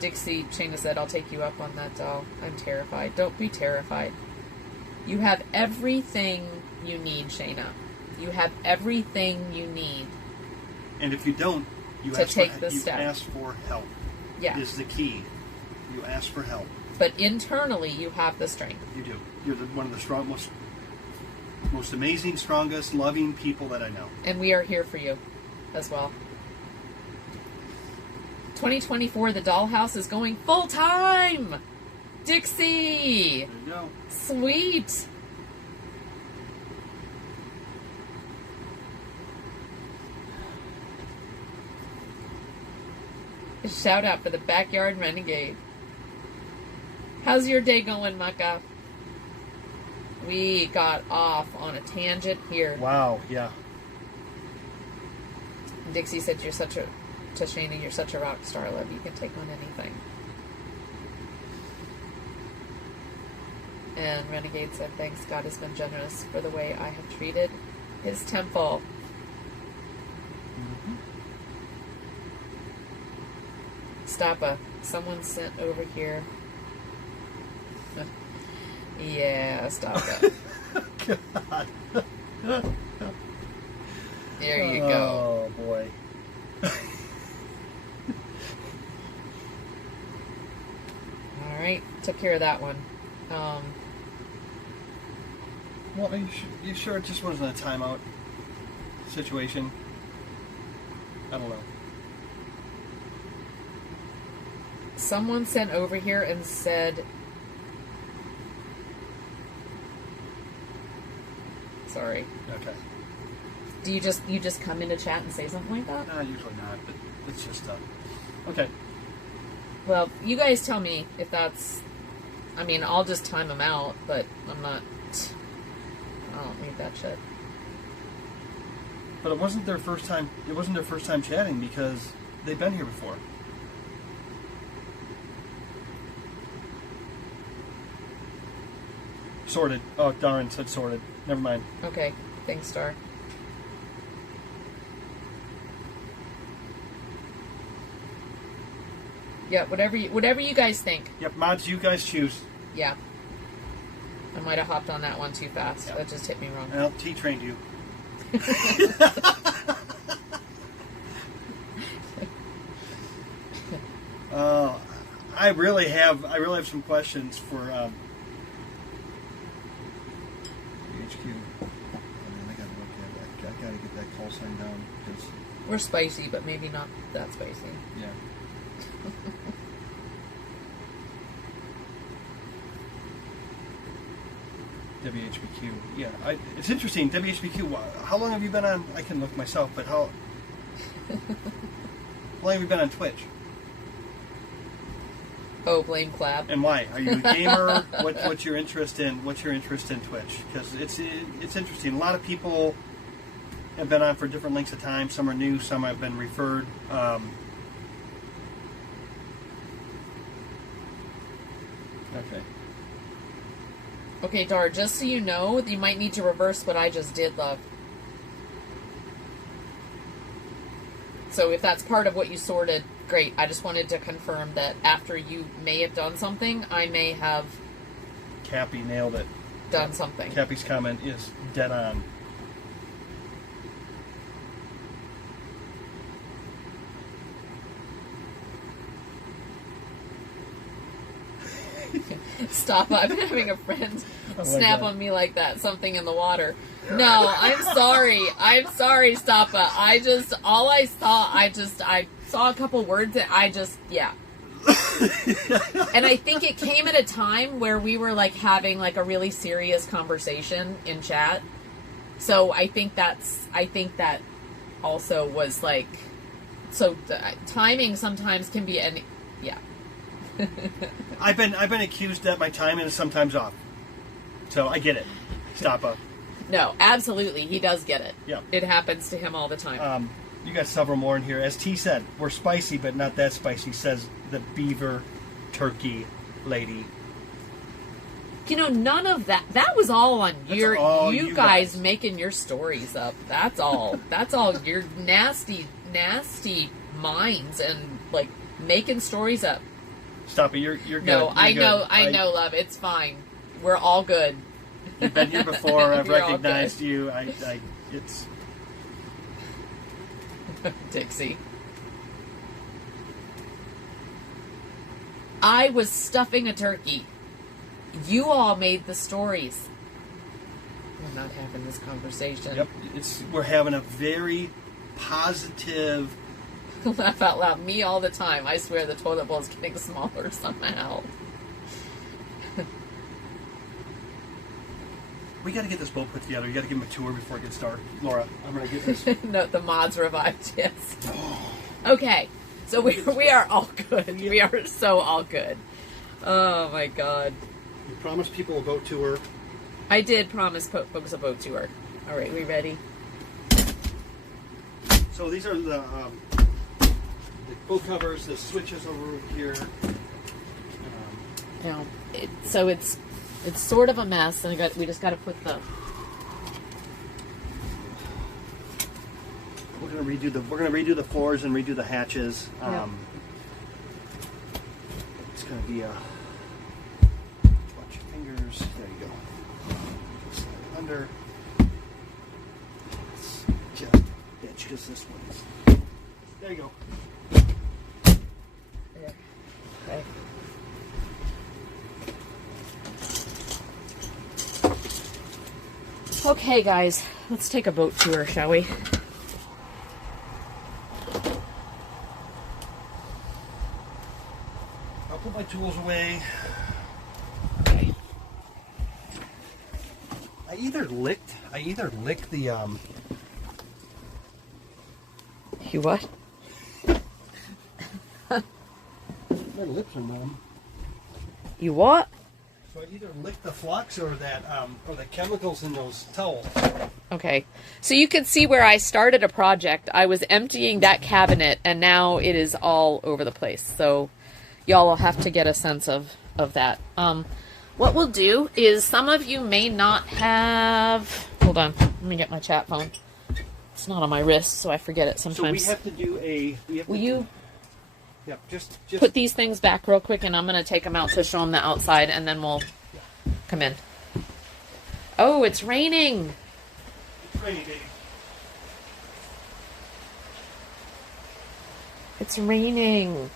Dixie, Shayna said, I'll take you up on that, doll. I'm terrified. Don't be terrified. You have everything you need, Shayna. You have everything you need. And if you don't, you to ask take for, the you step. ask for help. Yeah. Is the key. You ask for help. But internally, you have the strength. You do. You're one of the most amazing, strongest, loving people that I know. And we are here for you as well. 2024, the Dollhouse is going full time. Dixie. There you go. Sweet. A shout out for the Backyard Renegade. How's your day going, Maka? We got off on a tangent here. Wow, yeah. Dixie said, to Shayna, you're such a rock star, love. You can take on anything. And Renegade said, thanks, God has been generous for the way I have treated his temple. Stoppa. Someone sent over here. Yeah, stop it. God. There you go. Oh, boy. Alright, took care of that one. Well, you sure it just wasn't a timeout situation? I don't know. Someone sent over here and said... Sorry. Okay. Do you just come into chat and say something like that? No, usually not, but it's just okay. Well, you guys tell me if that's... I mean, I'll just time them out, but I'm not... I don't need that shit. But it wasn't their first time. It wasn't their first time chatting because they've been here before. Sorted. Oh, darn, it said sorted. Never mind. Okay, thanks, Star. Yeah, whatever you guys think. Yep, mods, you guys choose. Yeah. I might have hopped on that one too fast. Yep. That just hit me wrong. Well, T-trained you. I really have some questions for HQ. I gotta look at that. I gotta get that call sign down because We're spicy, but maybe not that spicy. yeah. WHBQ. Yeah, it's interesting. WHBQ. How long have you been on? I can look myself, but how long have you been on Twitch? Oh, blame Clab. And why? Are you a gamer? What's your interest in? What's your interest in Twitch? Because it's interesting. A lot of people have been on for different lengths of time. Some are new. Some have been referred. Okay. Okay, Dar, just so you know, you might need to reverse what I just did, love. So if that's part of what you sorted, great. I just wanted to confirm that after you may have done something, I may have Cappy nailed it. done something. Cappy's comment is dead on. Stop. I'm having a friend my snap God. on me like that. Something in the water. No, I'm sorry. I'm sorry, Stoppa. I saw a couple words that yeah. And I think it came at a time where we were like having like a really serious conversation in chat. So I think that also was like, so timing sometimes can be yeah. I've been accused that my timing is sometimes off. So I get it. Stop up. No, absolutely. He does get it. Yep. It happens to him all the time. You got several more in here. As T said, we're spicy, but not that spicy, says the beaver turkey lady. You know, none of that. That was all on all you you guys guys. making your stories up. That's all. That's all your nasty, nasty minds and like making stories up. Stop it. You're good. No, You're I good. know, I know, love. It's fine. We're all good. You've been here before. I've You're all recognized good. you. It's Dixie. I was stuffing a turkey. You all made the stories. We're not having this conversation. yep. We're having a very positive. Laugh out loud. Me all the time. I swear the toilet bowl is getting smaller somehow. We got to get this boat put together. You got to give him a tour before it gets dark. Laura, I'm gonna get this. No, the mods revived. Yes. Okay. So we are all good. We are so all good. Oh my god. We promised people a boat tour. I did promise folks a boat tour. All right, we ready? So these are the boat covers, the switches over here. Now, so it's sort of a mess, and we just got to put the. We're gonna redo the floors and redo the hatches. Yep. It's gonna be a watch your fingers. There you go. Slide it under. It's just bitch because this one is. There you go. Okay. Okay, guys, let's take a boat tour, shall we? I'll put my tools away. Okay. I either licked the You what? my lips are numb. You what? So I either licked the flux or the chemicals in those towels. Okay. So you can see where I started a project. I was emptying that cabinet, and now it is all over the place. So y'all will have to get a sense of that. What we'll do is, some of you may not have... Hold on. Let me get my chat phone. It's not on my wrist, so I forget it So sometimes. we have to do a. Will you Yeah, just put these things back real quick, and I'm going to take them out to show them the outside, and then we'll come in. Oh, it's raining. It's rainy, baby. It's raining.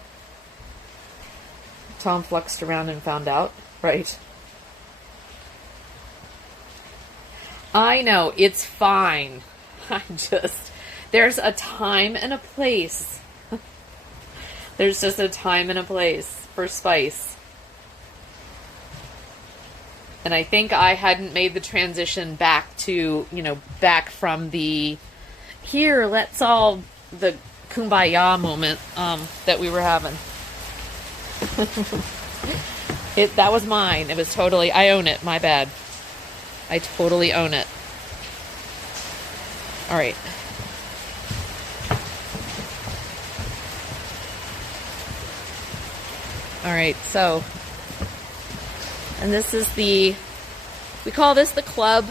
Tom fluxed around and found out. Right. I know, it's fine. There's a time and a place. There's just a time and a place for spice. And I think I hadn't made the transition back to, back from the, here, let's all, the kumbaya moment that we were having. That was mine. It was totally, I own it. My bad. I totally own it. All right. All right, so, and this is we call this the club.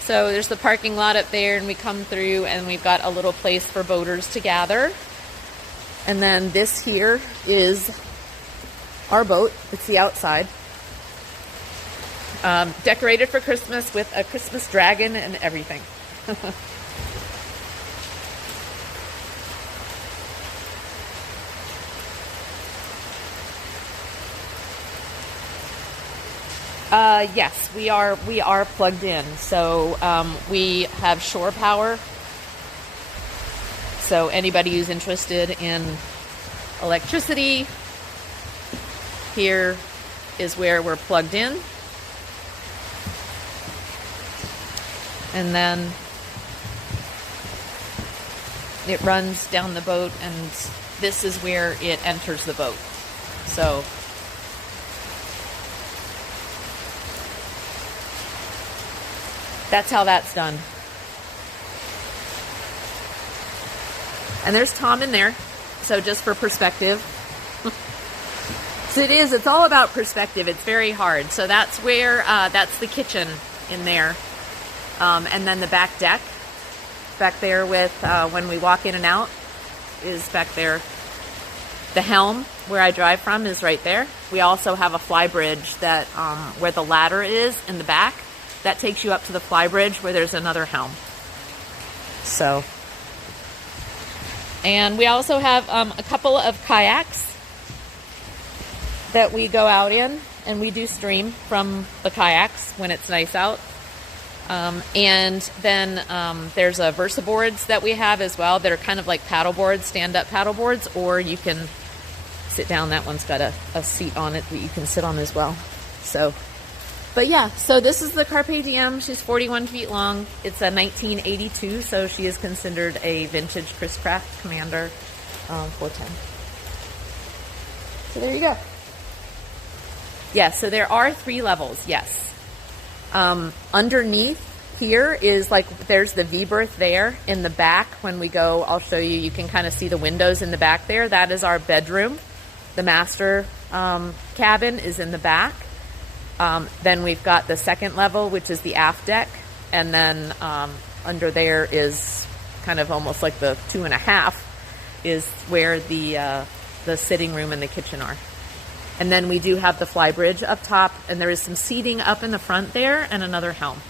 So there's the parking lot up there, and we come through, and we've got a little place for boaters to gather. And then this here is our boat. It's the outside. Decorated for Christmas with a Christmas dragon and everything. Yes, we are plugged in. So we have shore power. So anybody who's interested in electricity, here is where we're plugged in. And then it runs down the boat, and this is where it enters the boat. So that's how that's done. And there's Tom in there. So just for perspective. So it's all about perspective. It's very hard. So that's where, that's the kitchen in there. And then the back deck, back there with, when we walk in and out, is back there. The helm, where I drive from, is right there. We also have a fly bridge that, where the ladder is in the back. That takes you up to the fly bridge where there's another helm. So, and we also have a couple of kayaks that we go out in, and we do stream from the kayaks when it's nice out. And then there's a Versa boards that we have as well that are kind of like paddle boards, stand-up paddle boards, or you can sit down. That one's got a seat on it that you can sit on as well. So, but yeah, so this is the Carpe Diem. She's 41 feet long. It's a 1982, so she is considered a vintage Chris Craft Commander 410. So there you go. Yeah, so there are 3 levels, yes. Underneath here is there's the V-berth there in the back. When we go, I'll show you, you can kind of see the windows in the back there. That is our bedroom. The master cabin is in the back. Then we've got the second level, which is the aft deck. And then under there is kind of almost like the 2.5 is where the sitting room and the kitchen are. And then we do have the fly bridge up top, and there is some seating up in the front there and another helm.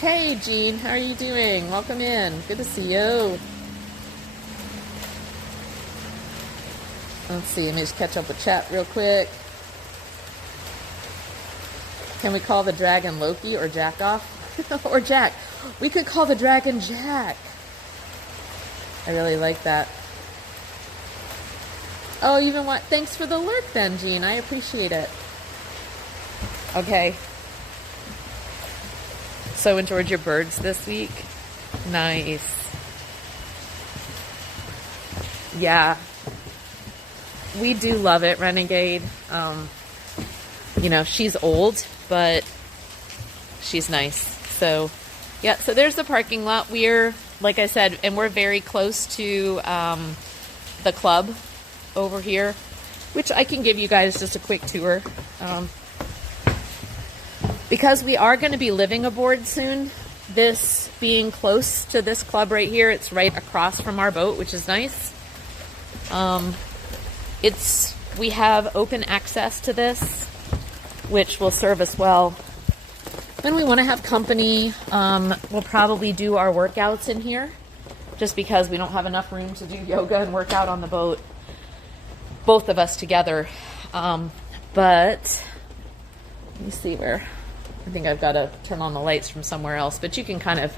Hey, Jean, how are you doing? Welcome in. Good to see you. Let's see, let me just catch up with chat real quick. Can we call the dragon Loki or Jack off? Or Jack. We could call the dragon Jack. I really like that. Oh, even what? Thanks for the alert then, Jean. I appreciate it. Okay. So enjoyed your birds this week? Nice. Yeah. We do love it, Renegade. She's old, but she's nice. So, yeah, so there's the parking lot. We're, like I said, and we're very close to the club. over here, which I can give you guys just a quick tour. Because we are going to be living aboard soon, this being close to this club right here, it's right across from our boat, which is nice. We have open access to this, which will serve us well when we want to have company. We'll probably do our workouts in here, just because we don't have enough room to do yoga and work out on the boat, both of us together. But let me see where. I think I've got to turn on the lights from somewhere else, but you can kind of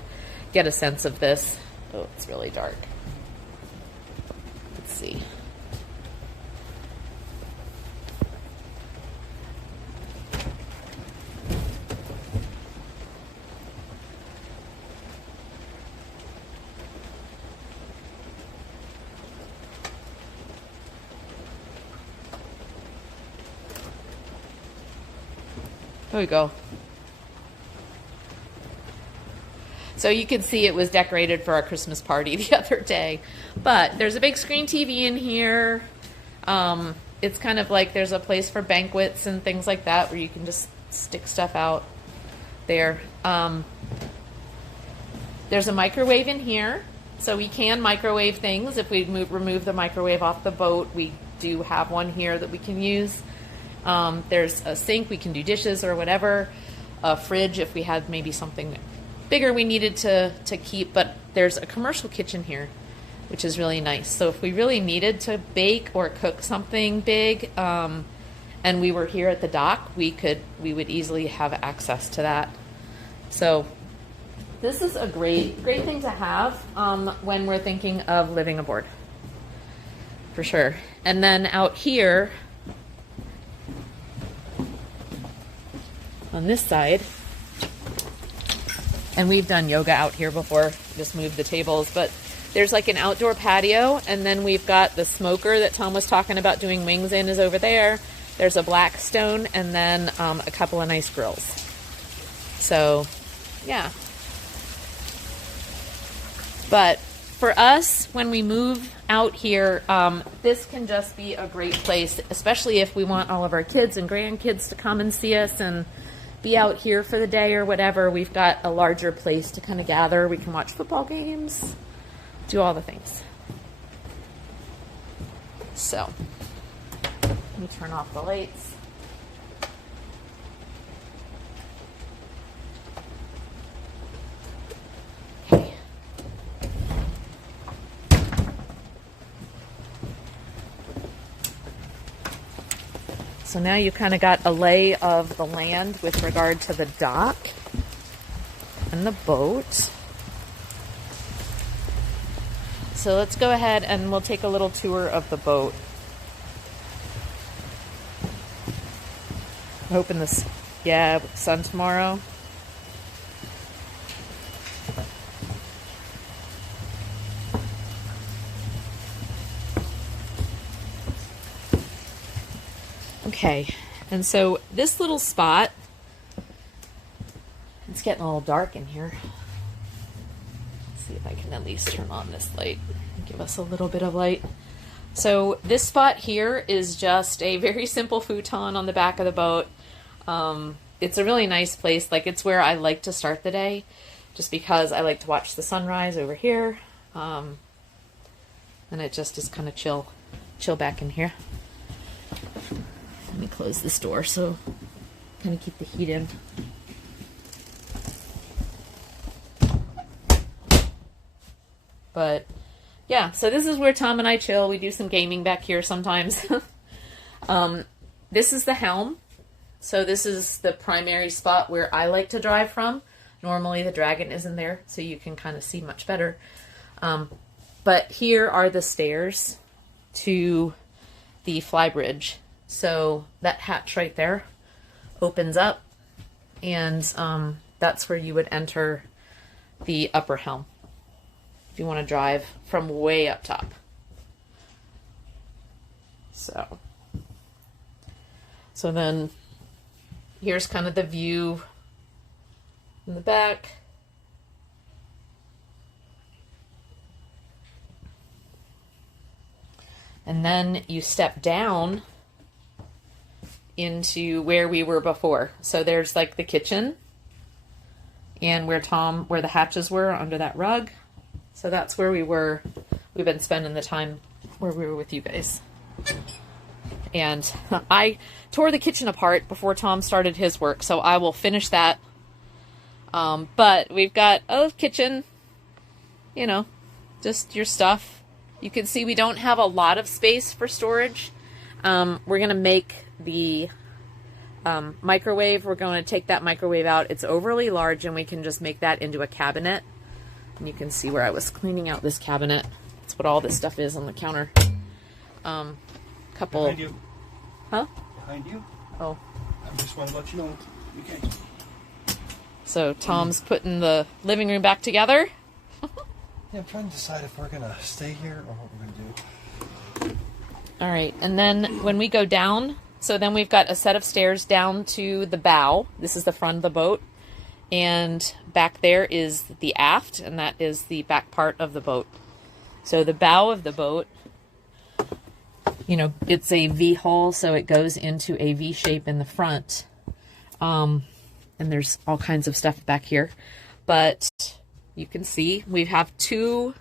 get a sense of this. Oh, it's really dark. Let's see. There we go. So you can see it was decorated for our Christmas party the other day. But there's a big screen TV in here. It's kind of like there's a place for banquets and things like that where you can just stick stuff out there. There's a microwave in here. So we can microwave things. If we remove the microwave off the boat, we do have one here that we can use. There's a sink. We can do dishes or whatever. A fridge if we had maybe something bigger we needed to keep, but there's a commercial kitchen here, which is really nice. So if we really needed to bake or cook something big, and we were here at the dock, we would easily have access to that. So this is a great thing to have when we're thinking of living aboard, for sure. And then out here on this side, and we've done yoga out here before, just moved the tables, but there's like an outdoor patio, and then we've got the smoker that Tom was talking about doing wings in is over there. There's a Blackstone, and then a couple of nice grills. So, yeah. But for us, when we move out here, this can just be a great place, especially if we want all of our kids and grandkids to come and see us and be out here for the day or whatever. We've got a larger place to kind of gather. We can watch football games, do all the things. So, let me turn off the lights. Okay. So now you kind of got a lay of the land with regard to the dock and the boat. So let's go ahead and we'll take a little tour of the boat. I'm hoping this, yeah, sun tomorrow. Okay, and so this little spot, it's getting a little dark in here. Let's see if I can at least turn on this light and give us a little bit of light. So this spot here is just a very simple futon on the back of the boat. It's a really nice place. Like, it's where I like to start the day, just because I like to watch the sunrise over here. And it just is kind of chill back in here. Let me close this door so kind of keep the heat in. But yeah, so this is where Tom and I chill. We do some gaming back here sometimes. This is the helm. So this is the primary spot where I like to drive from. Normally the Dragon isn't there, so you can kind of see much better. But here are the stairs to the flybridge. So that hatch right there opens up, and that's where you would enter the upper helm if you want to drive from way up top. So then here's kind of the view in the back. And then you step down into where we were before. So there's like the kitchen and where the hatches were under that rug. So that's where we were. We've been spending the time where we were with you guys. And I tore the kitchen apart before Tom started his work, so I will finish that. But we've got a kitchen, you know, just your stuff. You can see we don't have a lot of space for storage. We're going to make the microwave. We're going to take that microwave out. It's overly large, and we can just make that into a cabinet. And you can see where I was cleaning out this cabinet. That's what all this stuff is on the counter. Couple. Behind you. Huh? Behind you. Oh. I just want to let you know. Okay. So Tom's putting the living room back together. Yeah, I'm trying to decide if we're gonna stay here or what we're gonna do. All right, and then when we go down, so then we've got a set of stairs down to the bow. This is the front of the boat, and back there is the aft, and that is the back part of the boat. So the bow of the boat, you know, it's a V hull, so it goes into a V shape in the front. And there's all kinds of stuff back here. But you can see we have 2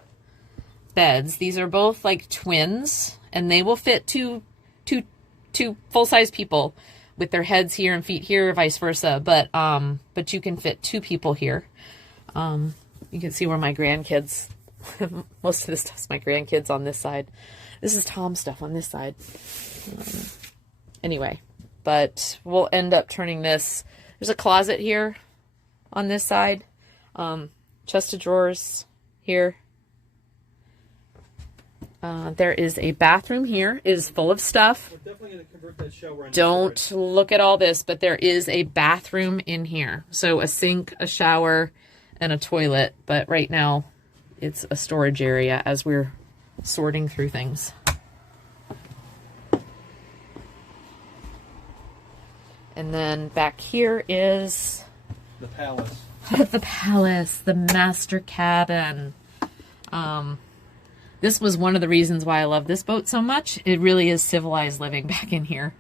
beds. These are both like twins, and they will fit two full-size people with their heads here and feet here, or vice versa. But you can fit 2 people here. You can see where my grandkids, most of the stuff's my grandkids on this side. This is Tom's stuff on this side. Anyway, but we'll end up turning this. There's a closet here on this side. Chest of drawers here. There is a bathroom here. It is full of stuff. We're definitely going to convert that shower into Don't look at all this, but there is a bathroom in here. So a sink, a shower, and a toilet. But right now, it's a storage area as we're sorting through things. And then back here is the palace. the palace, the master cabin. This was one of the reasons why I love this boat so much. It really is civilized living back in here.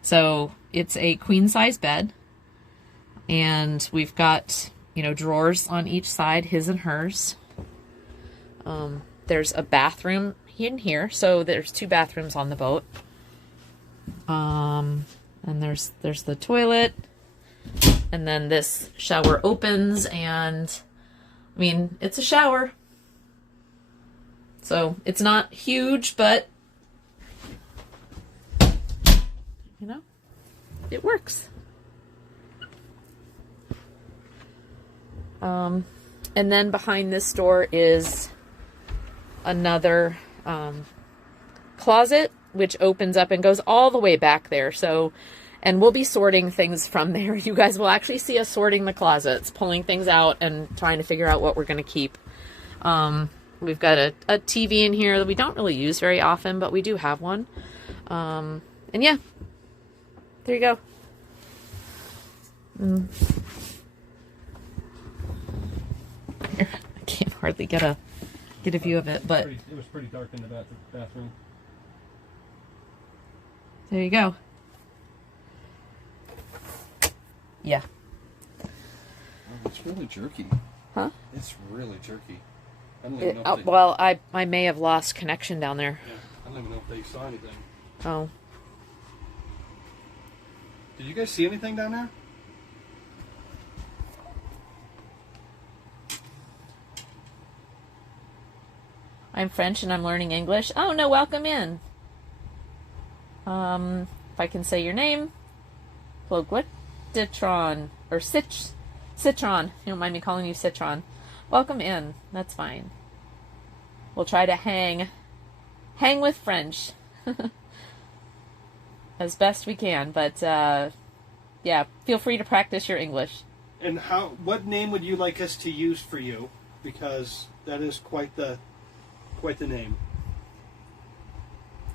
So it's a queen size bed, and we've got, you know, drawers on each side, his and hers. There's a bathroom in here, so there's 2 bathrooms on the boat. And there's the toilet, and then this shower opens, and I mean, it's a shower. So it's not huge, but you know, it works. And then behind this door is another closet, which opens up and goes all the way back there. So, and we'll be sorting things from there. You guys will actually see us sorting the closets, pulling things out and trying to figure out what we're going to keep. We've got a TV in here that we don't really use very often, but we do have one. And yeah, there you go. Here, I can't hardly get a view of it, but It was pretty dark in the bathroom. there you go. Yeah. Oh, it's really jerky. Huh? It's really jerky. I don't It, oh, well, I may have lost connection down there. Yeah, I don't even know if they saw anything. Oh. Did you guys see anything down there? I'm French and I'm learning English. Oh, no, welcome in. If I can say your name. Citron, or Citron. You don't mind me calling you Citron. Welcome in. That's fine. We'll try to hang with French as best we can, but yeah, feel free to practice your English. And what name would you like us to use for you? Because that is quite the name.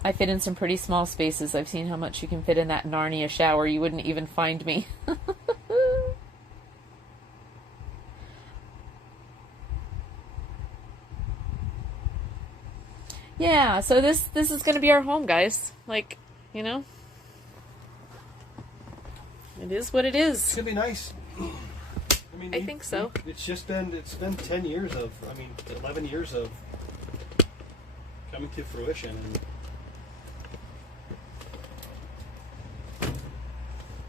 I fit in some pretty small spaces. I've seen how much you can fit in that Narnia shower. You wouldn't even find me. Yeah, so this is gonna be our home, guys. Like, you know, it is what it It's is. gonna be nice. I think so. It's been 10 years of, 11 years of coming to fruition. And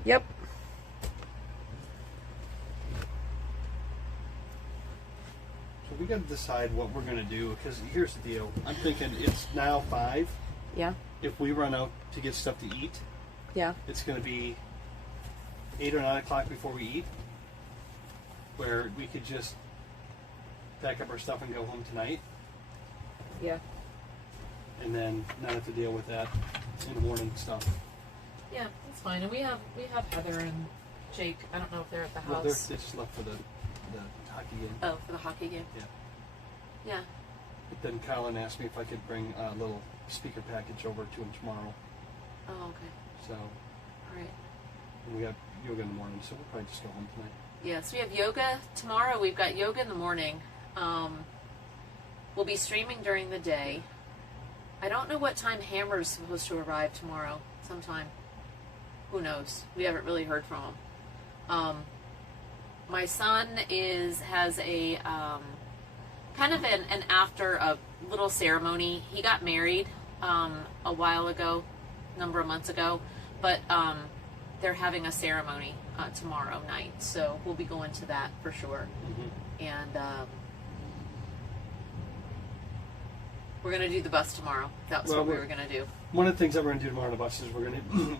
Yep. so we got to decide what we're gonna do, because here's the deal. I'm thinking it's now 5. Yeah. If we run out to get stuff to eat, Yeah. it's gonna be 8 or 9 o'clock before we eat, where we could just pack up our stuff and go home tonight, Yeah. and then not have to deal with that in the morning stuff. Yeah, that's fine. And we have Heather and Jake. I don't know if they're at the Well, house. they just left for the hockey game. Oh, for the hockey game. Yeah. Yeah. But then Colin asked me if I could bring a little speaker package over to him tomorrow. Oh, okay. So All right. and we got yoga in the morning, so we'll probably just go home tonight. Yeah, so we have yoga tomorrow. We've got yoga in the morning. We'll be streaming during the day. I don't know what time Hammer's supposed to arrive tomorrow. Sometime. Who knows? We haven't really heard from him. My son has a kind of an after a little ceremony. He got married a while ago, a number of months ago, but they're having a ceremony tomorrow night, so we'll be going to that for sure. And we're gonna do the bus tomorrow. That's Well, what we we're- were gonna do. One of the things that we're going to do tomorrow on the bus is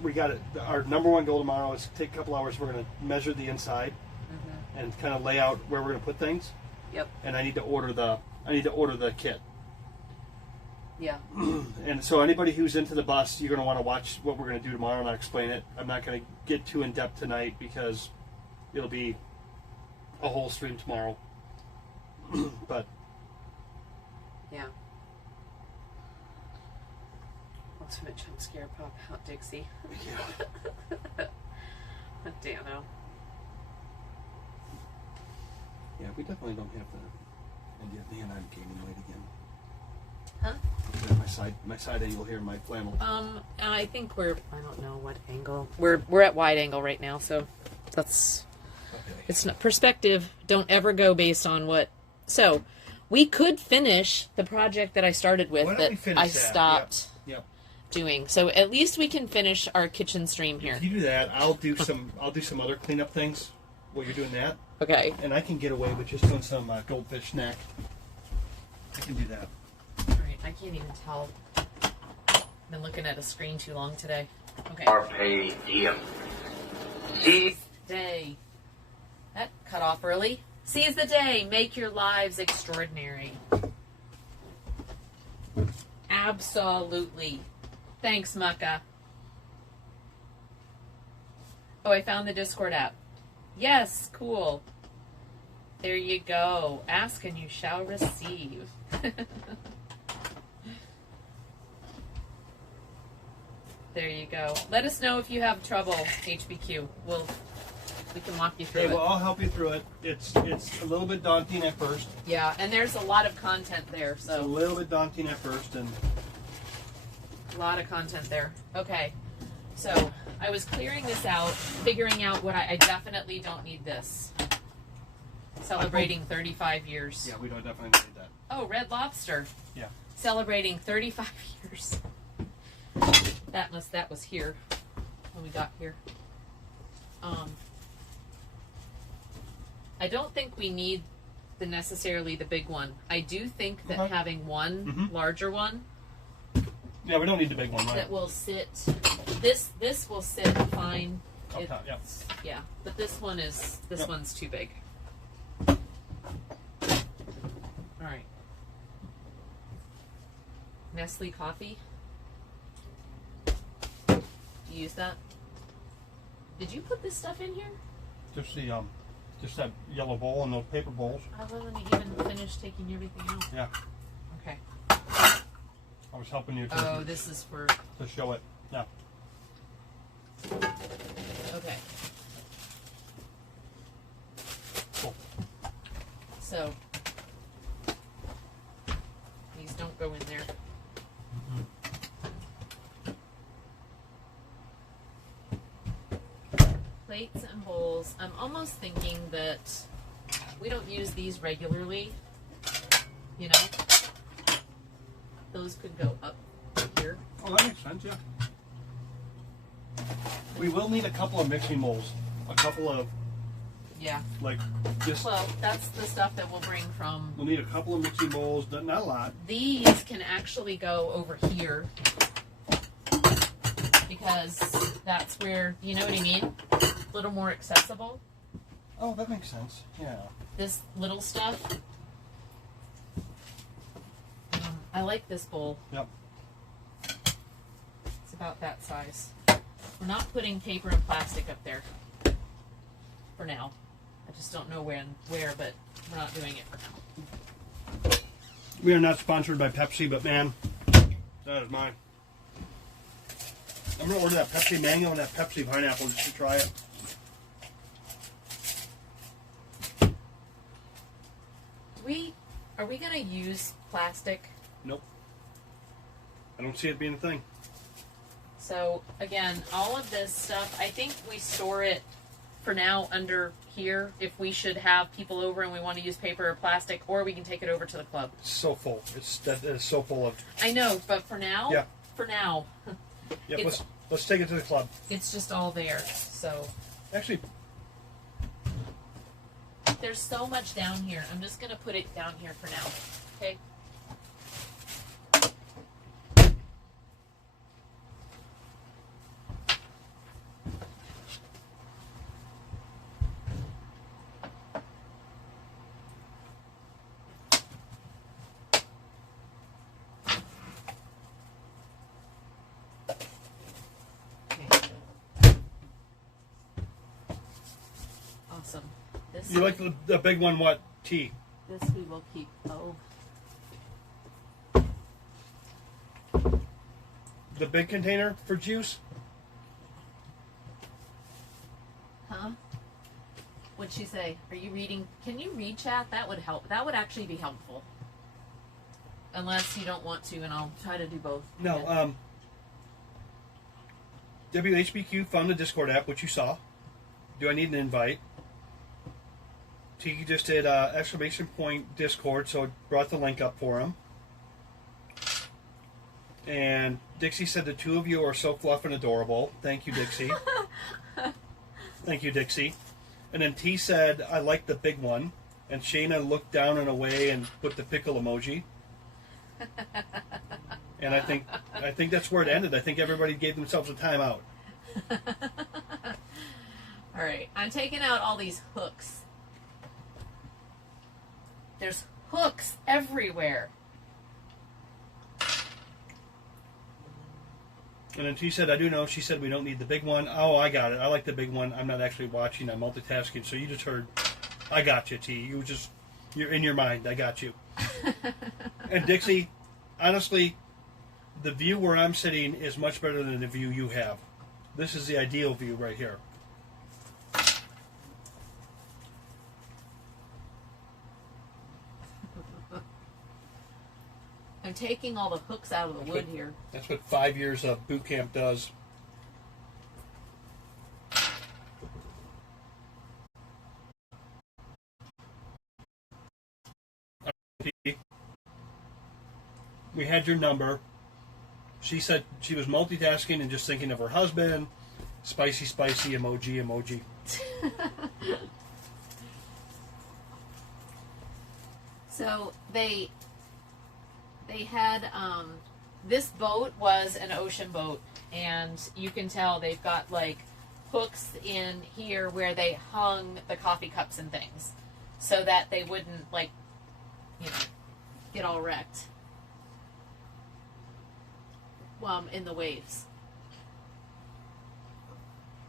we got it. Our number one goal tomorrow is take a couple hours. We're going to measure the inside and kind of lay out where we're going to put things. Yep. And I need to order the kit. Yeah. And so anybody who's into the bus, you're going to want to watch what we're going to do tomorrow, and I'll explain it. I'm not going to get too in depth tonight because it'll be a whole stream tomorrow. But Yeah. Ultimate jump scare pop out Dixie. yeah, Dano. yeah, we definitely don't have the. And yet, man, I'm gaining weight again. Huh? My side angle here, my flannel. I think I don't know what angle. We're at wide angle right now, so that's Okay. it's not perspective. Don't ever go based on what. So, we could finish the project that I started with Why don't that we finish I that? stopped Yep. doing. So at least we can finish our kitchen stream here. If you do that, I'll do some other cleanup things while you're doing that, Okay. and I can get away with just doing some goldfish snack. I can do that. All right. I can't even tell. Been looking at a screen too long today. Okay. Carpe diem. See? Day. That cut off early. Seize the day. Make your lives extraordinary. Absolutely. Thanks, Mucka. Oh, I found the Discord app. Yes, cool. There you go. Ask and you shall receive. There you go. Let us know if you have trouble, HBQ. We can walk you through Okay, it. well, I'll help you through it. It's a little bit daunting at first. Yeah, and there's a lot of content there, It's a so little bit daunting at first, and a lot of content there. Okay, so I was clearing this out, figuring out what I definitely don't need this. Celebrating 35 years. yeah, we don't definitely need that. Oh, Red Lobster. Yeah. Celebrating 35 years. That was here when we got here. I don't think we need necessarily the big one. I do think that Okay. having one larger one Yeah, we don't need the big one, right? that will sit. This will sit fine. Up It- top, yeah. yeah, but this Yep. one's too big. All right. Nestle coffee. Do you use that? Did you put this stuff in here? Just that yellow bowl and those paper bowls. I wasn't even finished taking everything out. Yeah, Okay. I was helping you Oh, this is for. to show it. Yeah. Okay. Cool. So these don't go in there. plates and bowls. I'm almost thinking that we don't use these regularly. You know, those could go up here. Oh, that makes sense, yeah. We will need a couple of mixing bowls. A couple of, Yeah. like, just, Well, that's the stuff that we'll bring from. we'll need a couple of mixing bowls, not a lot. These can actually go over here because that's where, you know what I mean? A little more accessible. Oh, that makes sense, yeah. This little stuff. I like this bowl. Yep. It's about that size. We're not putting paper and plastic up there for now. I just don't know where, but we're not doing it for now. We are not sponsored by Pepsi, but man, that is mine. I'm gonna order that Pepsi mango and that Pepsi pineapple just to try it. Are we gonna use plastic? Nope. I don't see it being a thing. So again, all of this stuff, I think we store it for now under here if we should have people over and we want to use paper or plastic, or we can take it over to the club. It's so full. That is so full of. I know, but for now, Yeah. Yep. It's- Let's take it to the club. it's just all there. So Actually, there's so much down here. I'm just gonna put it down here for now. Okay. Awesome. This you like the big one? What tea? this we will keep. Oh, The big container for juice? huh? What'd she say? Are you reading? Can you read chat? That would help. That would actually be helpful. Unless you don't want to, and I'll try to do both. No. WHBQ found the Discord app, which you saw. Do I need an invite? Tiki just did exclamation point Discord, so it brought the link up for him. And Dixie said the two of you are so fluff and adorable. Thank you, Dixie. Thank you, Dixie. And then T said, I like the big one. And Shayna looked down and away and put the pickle emoji. And I think that's where it ended. I think everybody gave themselves a timeout. All right, I'm taking out all these hooks. There's hooks everywhere. And then she said, I do know. She said we don't need the big one. Oh, I got it. I like the big one. I'm not actually watching. I'm multitasking. So you just heard, I got you, T. You're in your mind. I got you. And Dixie, honestly, the view where I'm sitting is much better than the view you have. This is the ideal view right here. I'm taking all the hooks out of the wood here. That's what 5 years of boot camp does. We had your number. She said she was multitasking and just thinking of her husband. Spicy, spicy, emoji. So they had this boat was an ocean boat, and you can tell they've got like hooks in here where they hung the coffee cups and things, so that they wouldn't get all wrecked in the waves.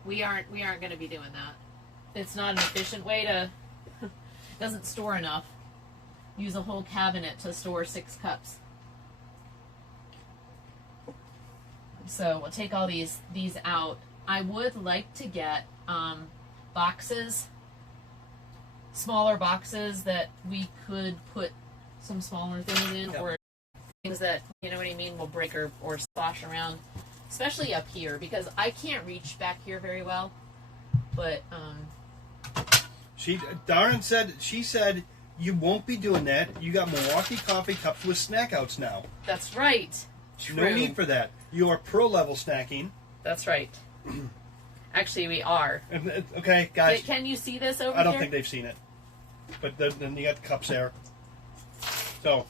We aren't going to be doing that. It's not an efficient way to. It doesn't store enough. Use a whole cabinet to store 6 cups. So we'll take all these out. I would like to get boxes, smaller boxes that we could put some smaller things in, or things that, you know what I mean, will break or splash around, especially up here, because I can't reach back here very well. But She said you won't be doing that. You got Milwaukee coffee cups with snack outs now. that's right. True. No need for that. You are pro level snacking. That's right. Actually, we are. Okay, guys. Can you see this over I don't here? think they've seen it. But then you got the cups there. So,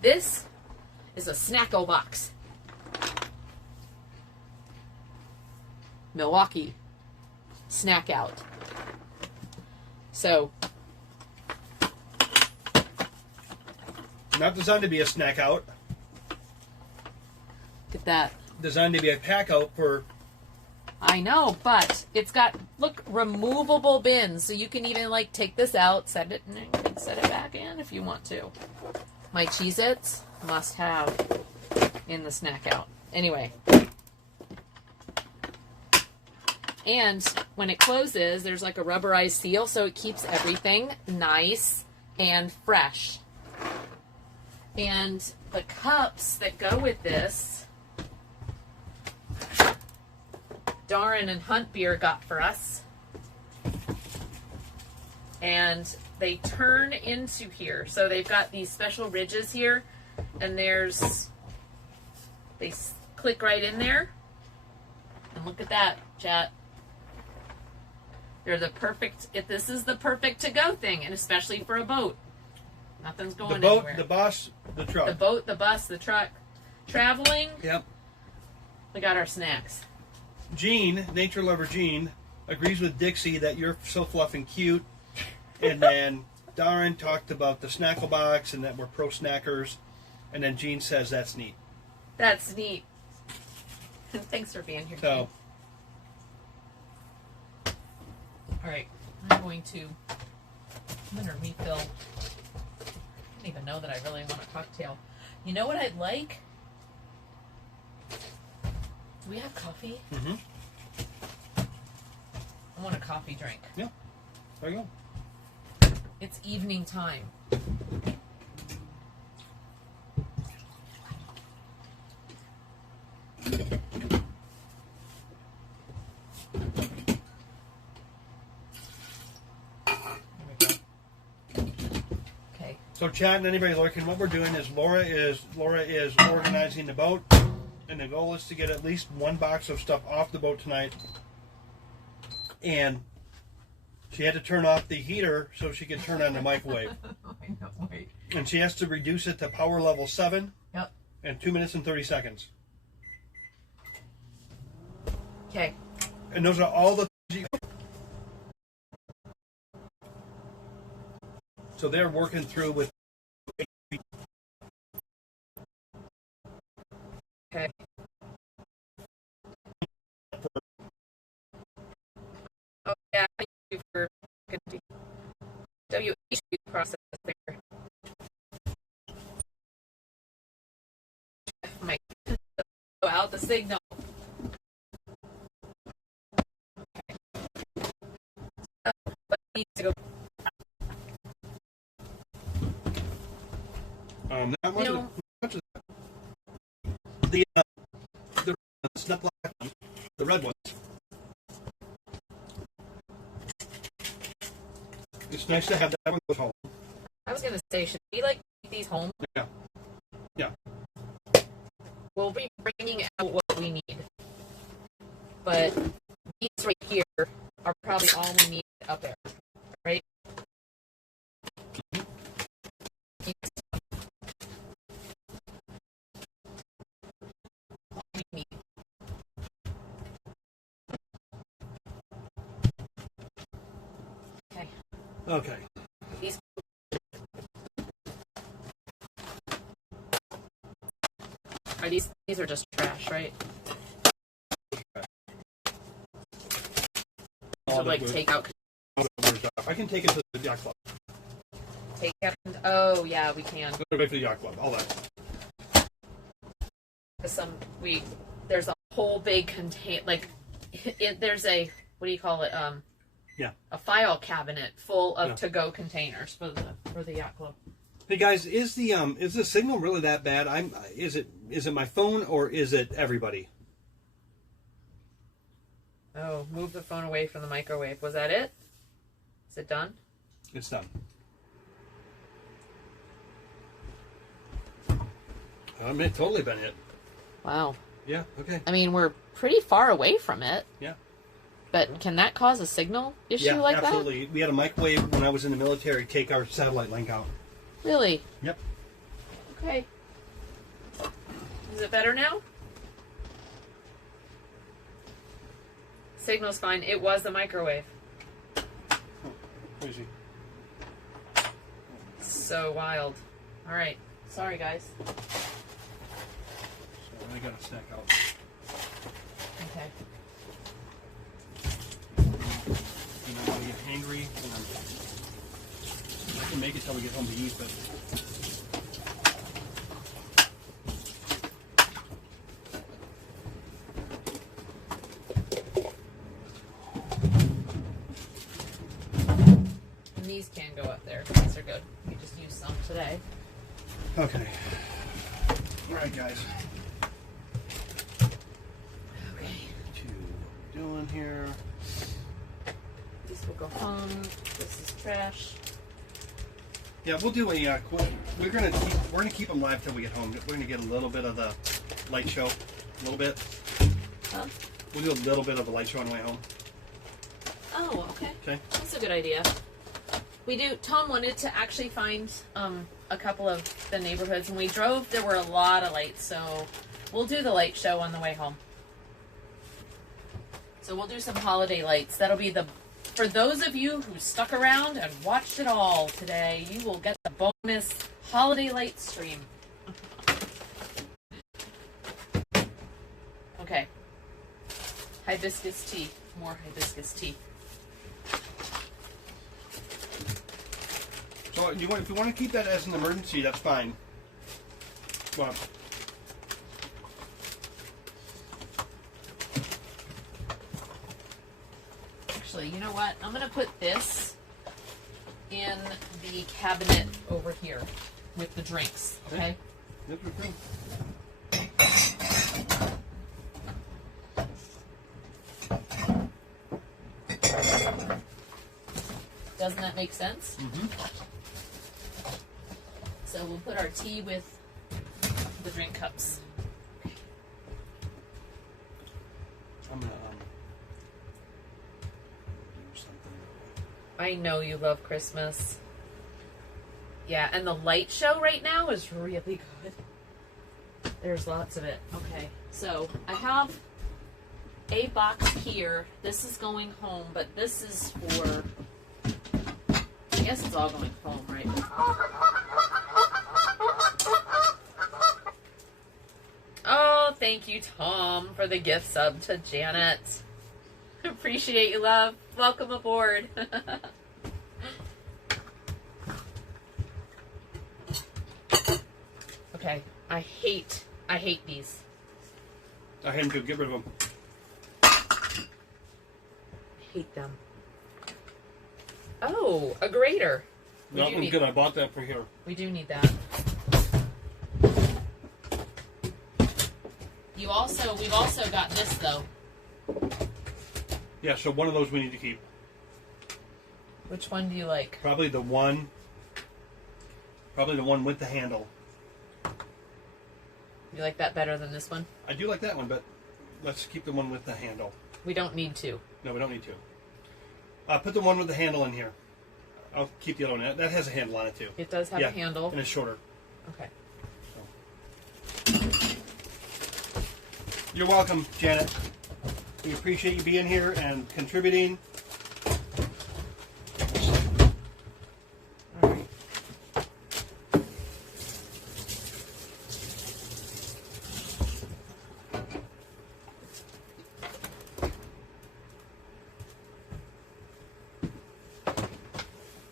This is a Snacko box. Milwaukee snack out. So, not designed to be a snack out. get that. Designed to be a pack out for. I know, but it's got, look, removable bins. So you can even, like, take this out, set it, and then set it back in if you want to. My Cheez-Its must have in the snack out. Anyway. And when it closes, there's like a rubberized seal, so it keeps everything nice and fresh. And the cups that go with this, Darren and Hunt Beer got for us. And they turn into here. So they've got these special ridges here, and they click right in there. And look at that, chat. They're the perfect, this is the perfect to-go thing, and especially for a boat. Nothing's going The boat, anywhere. the bus, the truck. The boat, the bus, the truck. Traveling, Yep. we got our snacks. Jean, nature lover Jean, agrees with Dixie that you're so fluff and cute. And then Darren talked about the Snackle box and that we're pro snackers. And then Jean says that's neat. That's neat. Thanks for being here. So, All right, I'm going to refill. I don't even know that I really want a cocktail. You know what I'd like? Do we have coffee? mm-hmm. I want a coffee drink. Yeah, there you go. It's evening time. Okay. So, chat and anybody lurking, what we're doing is Laura is organizing the boat, and the goal is to get at least one box of stuff off the boat tonight. And she had to turn off the heater so she could turn on the microwave. I know, wait. And she has to reduce it to power level 7 Yep. in 2 minutes and 30 seconds. Okay. And those are all the things so they're working through with Okay. Oh yeah, thank you for WH process there. My go out the signal. Okay. But needs to go. that one, No. the it's not black one, the red ones. It's nice to have that one go home. I was gonna say, should we like take these home? Yeah. Yeah. We'll be bringing out what we need, but these right here are probably all we need up there, right? All we need. Okay. Okay. These are these are just trash, right? So like take out, I can take it to the yacht club. take out. Oh yeah, we can. Go back to the yacht club. All that. There's a whole big contain like there's a, what do you call it? Yeah. A file cabinet full of Yeah. to-go containers for the yacht club. Hey guys, is the signal really that bad? Is it my phone or is it everybody? Oh, move the phone away from the microwave. Was that it? Is it done? It's done. It may have totally been it. Wow. Yeah, okay. I mean, we're pretty far away from it. Yeah. But can that cause a signal issue Yeah, like absolutely. We had a microwave when I was in the military take our satellite link out. that? Really? Yep. Okay. Is it better now? Signal's fine. It was the microwave. Crazy. So wild. All right. Sorry, guys. So I got a snack out. Okay. And I'm going to get hangry. And I can make it till we get home to eat, but... And these can go up there. These are good. We just used some today. Okay. All right, guys. Okay. Doing here. This will go home. This is trash. Yeah, we'll do a. We're gonna keep them live till we get home. We're gonna get a little bit of the light show, a little bit. Huh? We'll do a little bit of a light show on the way home. Oh, okay. Okay. That's a good idea. We do. Tom wanted to actually find a couple of the neighborhoods, and we drove. There were a lot of lights, so we'll do the light show on the way home. So we'll do some holiday lights. That'll be the. For those of you who stuck around and watched it all today, you will get the bonus holiday light stream. Okay. Hibiscus tea. More hibiscus tea. So if you want to keep that as an emergency, that's fine. Well, Actually, you know what? I'm going to put this in the cabinet over here with the drinks, okay? that's okay. Doesn't that make sense? Mm-hmm. So we'll put our tea with the drink cups. I'm gonna do something. I know you love Christmas. Yeah, and the light show right now is really good. There's lots of it. Okay, so I have a box here. This is going home, but this is for... I guess it's all going home, right? Oh, thank you, Tom, for the gift sub to Janet. Appreciate you, love. Welcome aboard. Okay, I hate these. I had to get rid of them. I hate them. Oh, a grater. No, I'm good. I bought that for here. We do need that. We've also got this though. Yeah, so one of those we need to keep. Which one do you like? Probably the one with the handle. You like that better than this one? I do like that one, but let's keep the one with the handle. We don't need to. No, we don't need to. Put the one with the handle in here. I'll keep the other one. That has a handle on it too. It does have Yeah, a handle. and it's shorter. Okay. You're welcome, Janet. We appreciate you being here and contributing. All right.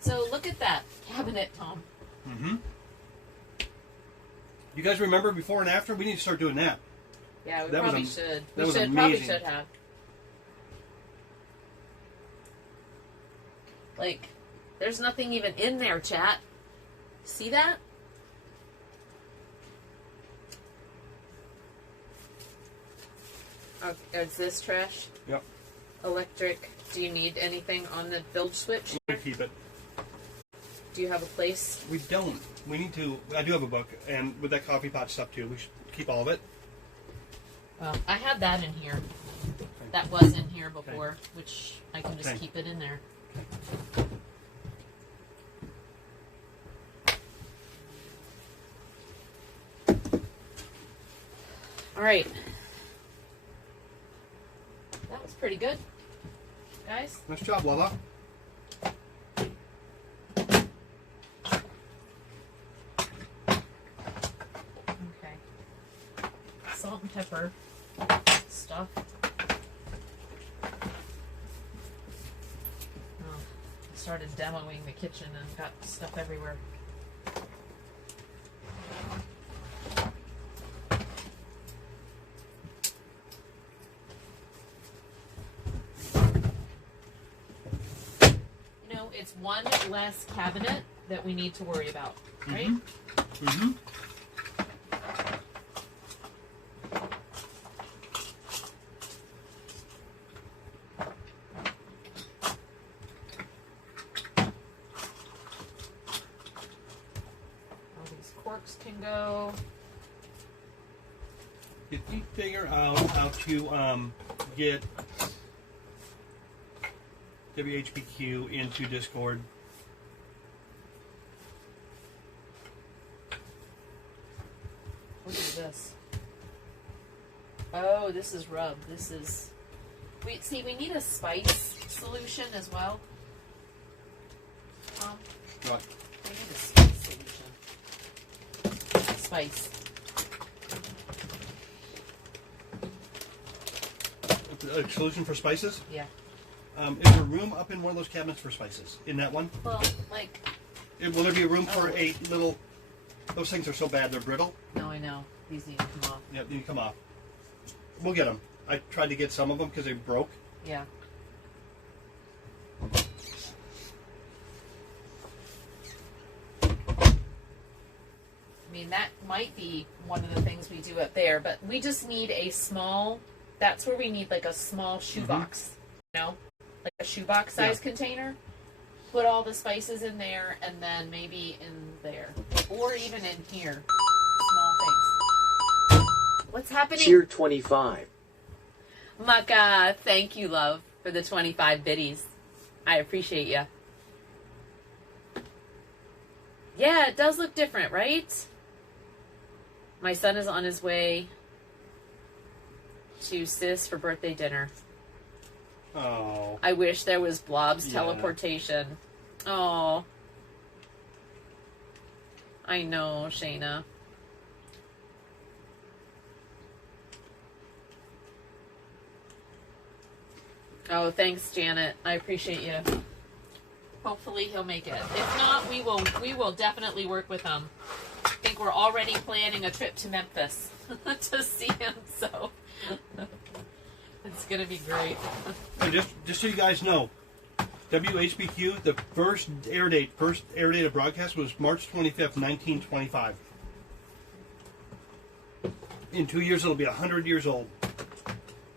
So look at that cabinet, Tom. Mm-hmm. You guys remember before and after? We need to start doing that. Yeah, we That was probably am- should. that We was should probably amazing. should have. Like, there's nothing even in there, chat. See that? Oh, is this trash? Yep. electric. Do you need anything on the bilge switch? We keep it. Do you have a place? We don't. We need to. I do have a book, and with that coffee pot stuff too, we should keep all of it. Well, I had that in here. That was in here before, which I can just Okay. keep it in there. All right. That was pretty good, guys. Nice job, Lala. Okay. Salt and pepper stuff. Oh, I started demoing the kitchen and got stuff everywhere. You know, it's one less cabinet that we need to worry about, right? Mm-hmm. All these corks can go. Did you figure out how to get WHBQ into Discord? Look at this. Oh, this is rub. This is. We need a spice solution as well. What? We need a spice solution. Spice. A solution for spices? Yeah. Is there room up in one of those cabinets for spices? In that one? Well, like. Will there be room for Oh. a little? Those things are so bad; they're brittle. No, I know. These need to come off. Yeah, they need to come off. We'll get them. I tried to get some of them because they broke. Yeah. I mean, that might be one of the things we do up there, but we just need a small. That's where we need like a small shoebox, you know, like a shoebox size container. Put all the spices in there, and then maybe in there, or even in here. Small things. What's happening? Cheer 25. Maka, thank you, love, for the 25 biddies. I appreciate you. Yeah, it does look different, right? My son is on his way to Sis for birthday dinner. Oh. I wish there was Blob's Yeah. teleportation. Oh. I know, Shayna. Oh, thanks, Janet. I appreciate you. Hopefully he'll make it. If not, we will definitely work with him. I think we're already planning a trip to Memphis to see him, so it's gonna be great. And just so you guys know, WHBQ, the first air date of broadcast was March 25th, 1925. In 2 years, it'll be 100 years old.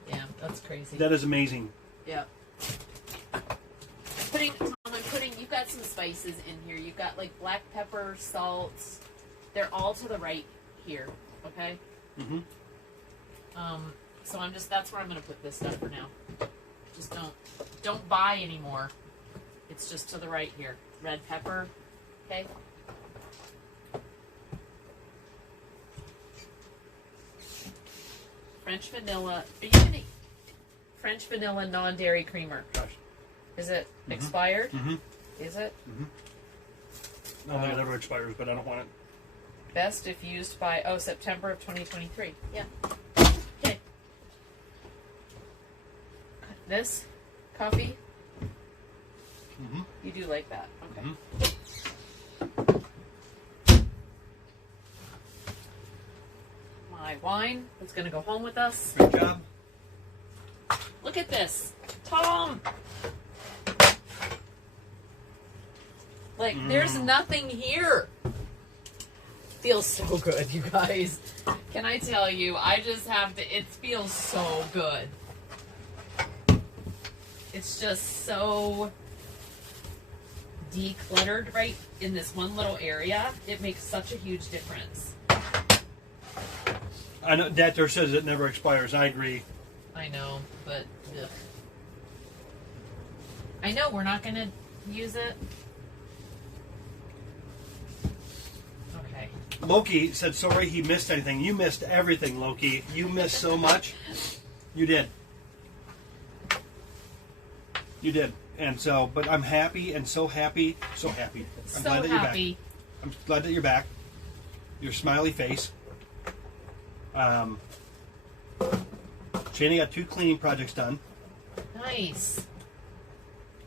Yeah, that's crazy. That is amazing. Yeah. You've got some spices in here. You've got like black pepper, salt. They're all to the right here. Okay. Mm-hmm. So that's where I'm gonna put this stuff for now. Just don't buy anymore. It's just to the right here. Red pepper. Okay. French vanilla. Are you gonna French vanilla non-dairy creamer? Gosh. Is it expired? Mm-hmm. Is it? No, it never expires, but I don't want it. Best if used by September of 2023. Yeah. Okay. This coffee. Mm-hmm. You do like that? Okay. My wine is gonna go home with us. Good job. Look at this, Tom. Like, there's nothing here. Feels so good, you guys. Can I tell you? I just have to. It feels so good. It's just so decluttered right in this one little area. It makes such a huge difference. I know Dad there says it never expires. I agree. I know, but ugh. I know we're not gonna use it. Okay. Loki said sorry he missed anything. You missed everything, Loki. You missed so much. You did. You did. And so, but I'm happy and so happy. So happy. I'm So glad that happy. you're back. I'm glad that you're back. Your smiley face. Shani got 2 cleaning projects done. Nice.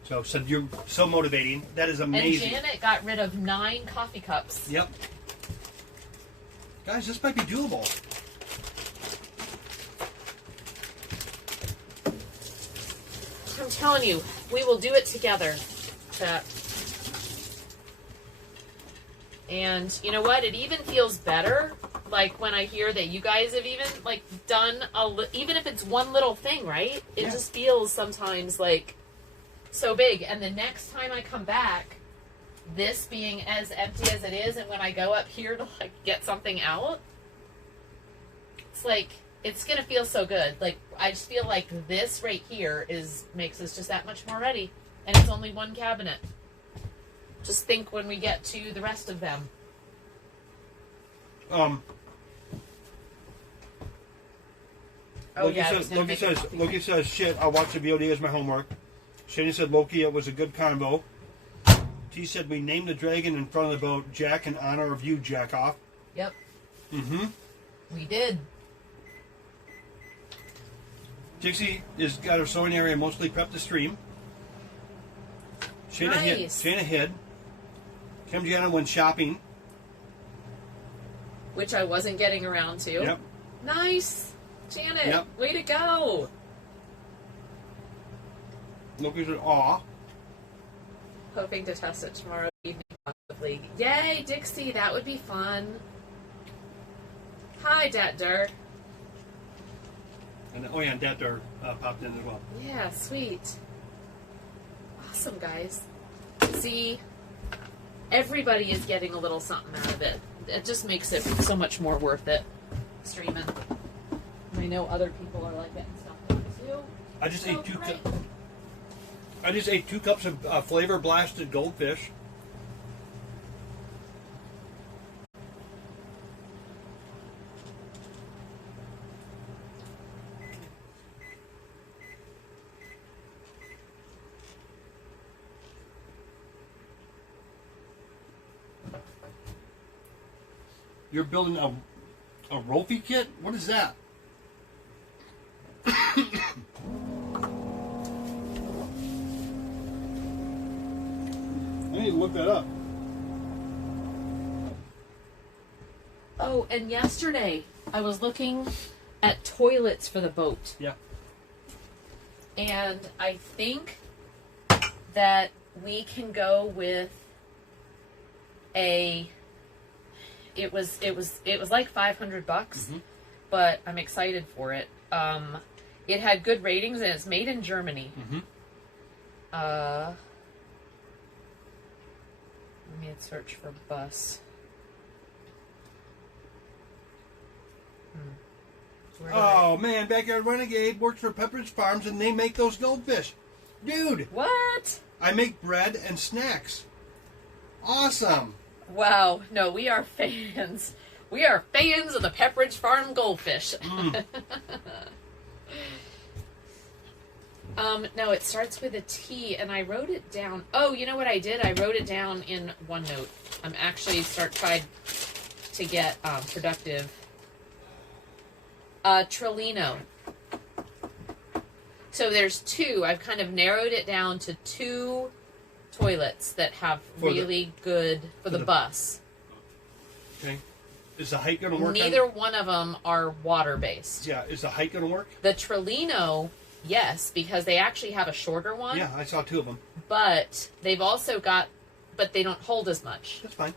So said you're so motivating. That is amazing. And Janet got rid of 9 coffee cups. Yep. Guys, this might be doable. I'm telling you, we will do it together. That. And you know what? It even feels better, like when I hear that you guys have even like done even if it's one little thing, right? It Yeah. just feels sometimes like so big. And the next time I come back, this being as empty as it is, and when I go up here to like get something out, it's like it's gonna feel so good. Like I just feel like this right here makes us just that much more ready, and it's only one cabinet. Just think when we get to the rest of them. Loki says, shit, I'll watch the VOD as my homework. Shani said, Loki, it was a good convo. T said, we named the dragon in front of the boat Jack in honor of you, Jack off. Yep. Mm-hmm. We did. Dixie has got her sewing area mostly prepped to stream. Shana hid. Kim Gianna went shopping. Which I wasn't getting around to. Yep. Nice. Janet, Yep. way to go. Loki's at awe. Hoping to test it tomorrow evening. Possibly. Yay, Dixie, that would be fun. Hi, Detder. And oh yeah, Detder popped in as well. Yeah, sweet. Awesome, guys. See, everybody is getting a little something out of it. It just makes it so much more worth it. Streaming. I know other people are like getting stuff done too. I just So ate two. great. I just ate 2 cups of flavor blasted goldfish. You're building a Rofi kit? What is that? I need to look that up. Oh, and yesterday I was looking at toilets for the boat. Yeah. And I think that we can go with it was like $500, but I'm excited for it. It had good ratings and it's made in Germany. Let me search for bus. Oh man, Backyard Renegade works for Pepperidge Farms and they make those goldfish. Dude, What? I make bread and snacks. Awesome. Wow, no, we are fans. We are fans of the Pepperidge Farm goldfish. No, it starts with a T, and I wrote it down. Oh, you know what I did? I wrote it down in OneNote. I'm actually tried to get productive. Trillino. So there's 2. I've kind of narrowed it down to 2 toilets that have really good for the bus. Okay. Is the height going to work? Neither one of them are water based. Yeah, is the height going to work? The Trillino, yes, because they actually have a shorter one. Yeah, I saw 2 of them. But they've also got, but they don't hold as much. That's fine.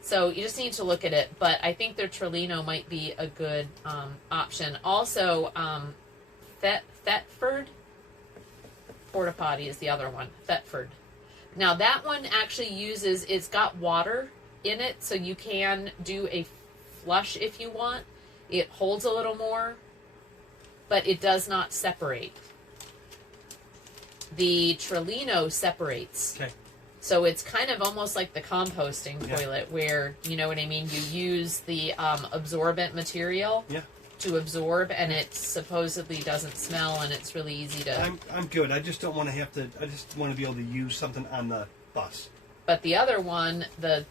So you just need to look at it. But I think their Trillino might be a good option. Also, Thetford. Porta Potty is the other one, Thetford. Now that one actually it's got water in it, so you can do a flush if you want. It holds a little more, but it does not separate. The Trellino separates. Okay. So it's kind of almost like the composting Yeah. toilet where, you know what I mean, you use the absorbent material Yeah. to absorb, and it supposedly doesn't smell, and it's really easy to... I'm good. I just don't want to have to. I just want to be able to use something on the bus. But the other one, the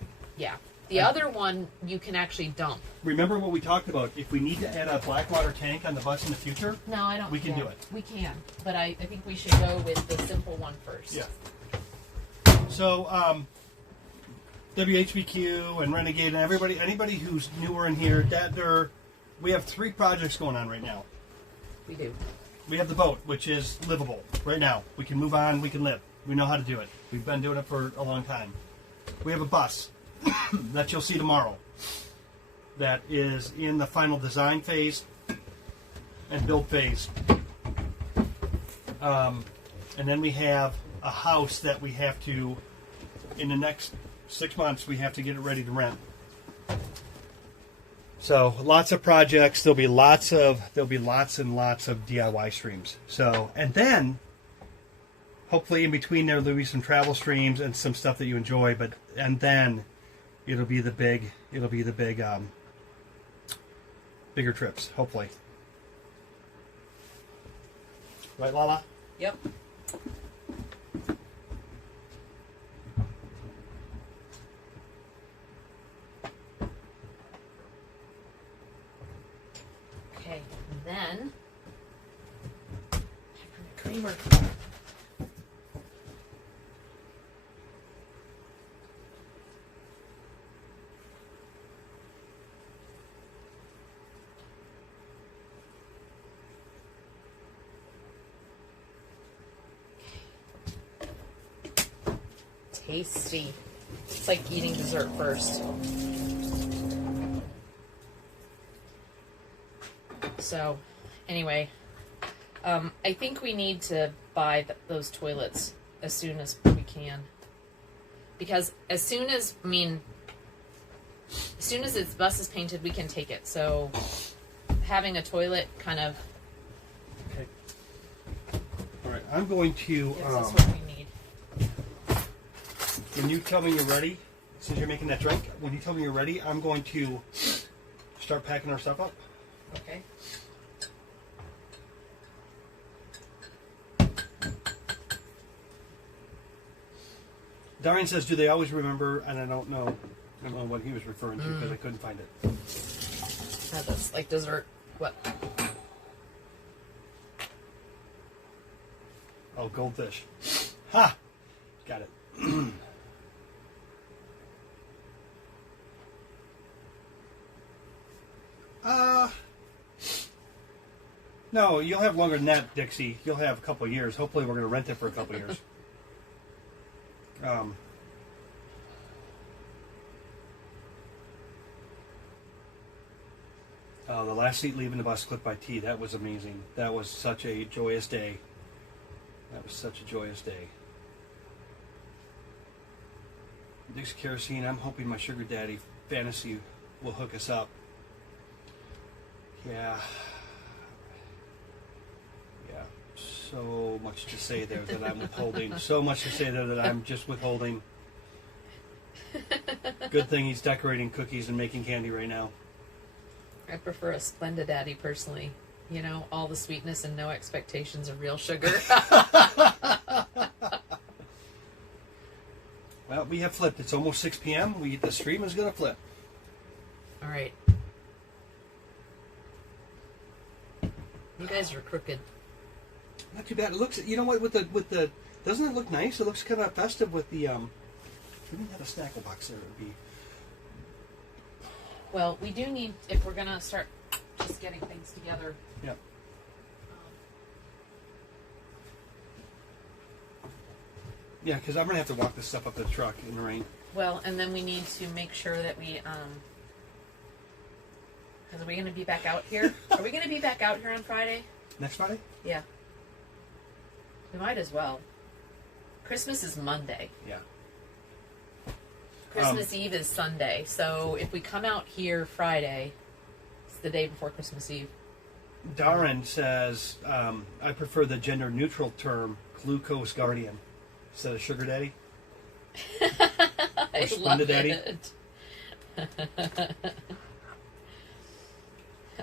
other one you can actually dump. Remember what we talked about? If we need to add a Blackwater tank on the bus in the future, No, I don't We can care. do it. We can, but I think we should go with the simple one first. Yeah. So, WHBQ and Renegade and anybody who's newer in here, we have 3 projects going on right now. We do. We have the boat, which is livable right now. We can move on. We can live. We know how to do it. We've been doing it for a long time. We have a bus that you'll see tomorrow that is in the final design phase and build phase. And then we have a house that we have to, in the next 6 months, we have to get it ready to rent. So lots of projects. There'll be lots and lots of DIY streams. So, and then hopefully in between there'll be some travel streams and some stuff that you enjoy. And then it'll be the big bigger trips. Hopefully, right, Lala? Yep. Okay, and then creamer. Tasty. It's like eating dessert first. So, anyway, I think we need to buy those toilets as soon as we can. Because as soon as its bus is painted, we can take it. So, having a toilet kind of Okay. All right. I'm going to. gives us what we need. When you tell me you're ready, since you're making that drink, when you tell me you're ready, I'm going to start packing our stuff up. Okay. Darian says, "Do they always remember?" And I don't know what he was referring to because I couldn't find it. That's like dessert. What? Oh, goldfish. Ha! Got it. No, you'll have longer than that, Dixie. You'll have a couple of years. Hopefully, we're going to rent it for a couple of years. The last seat leaving the bus clipped by T. That was amazing. That was such a joyous day. That was such a joyous day. Dixie Kerosene, I'm hoping my sugar daddy fantasy will hook us up. Yeah. Yeah. So much to say there that I'm withholding. So much to say there that I'm just withholding. Good thing he's decorating cookies and making candy right now. I prefer a Splenda Daddy personally. You know, all the sweetness and no expectations of real sugar. Well, we have flipped. It's almost 6 p.m. The stream is going to flip. All right. You guys are crooked. Not too bad. It looks. You know what? With the doesn't it look nice? It looks kind of festive with the. We didn't have a snackle box there. It would be. Well, we do need, if we're going to start just getting things together. Yeah. Yeah, because I'm gonna have to walk this stuff up the truck in the rain. Well, and then we need to make sure that we, because are we going to be back out here? Are we going to be back out here on Friday? Next Friday? Yeah. We might as well. Christmas is Monday. Yeah. Christmas Eve is Sunday. So if we come out here Friday, it's the day before Christmas Eve. Darren says, I prefer the gender neutral term glucose guardian instead of sugar daddy. I love Splenda Daddy. it.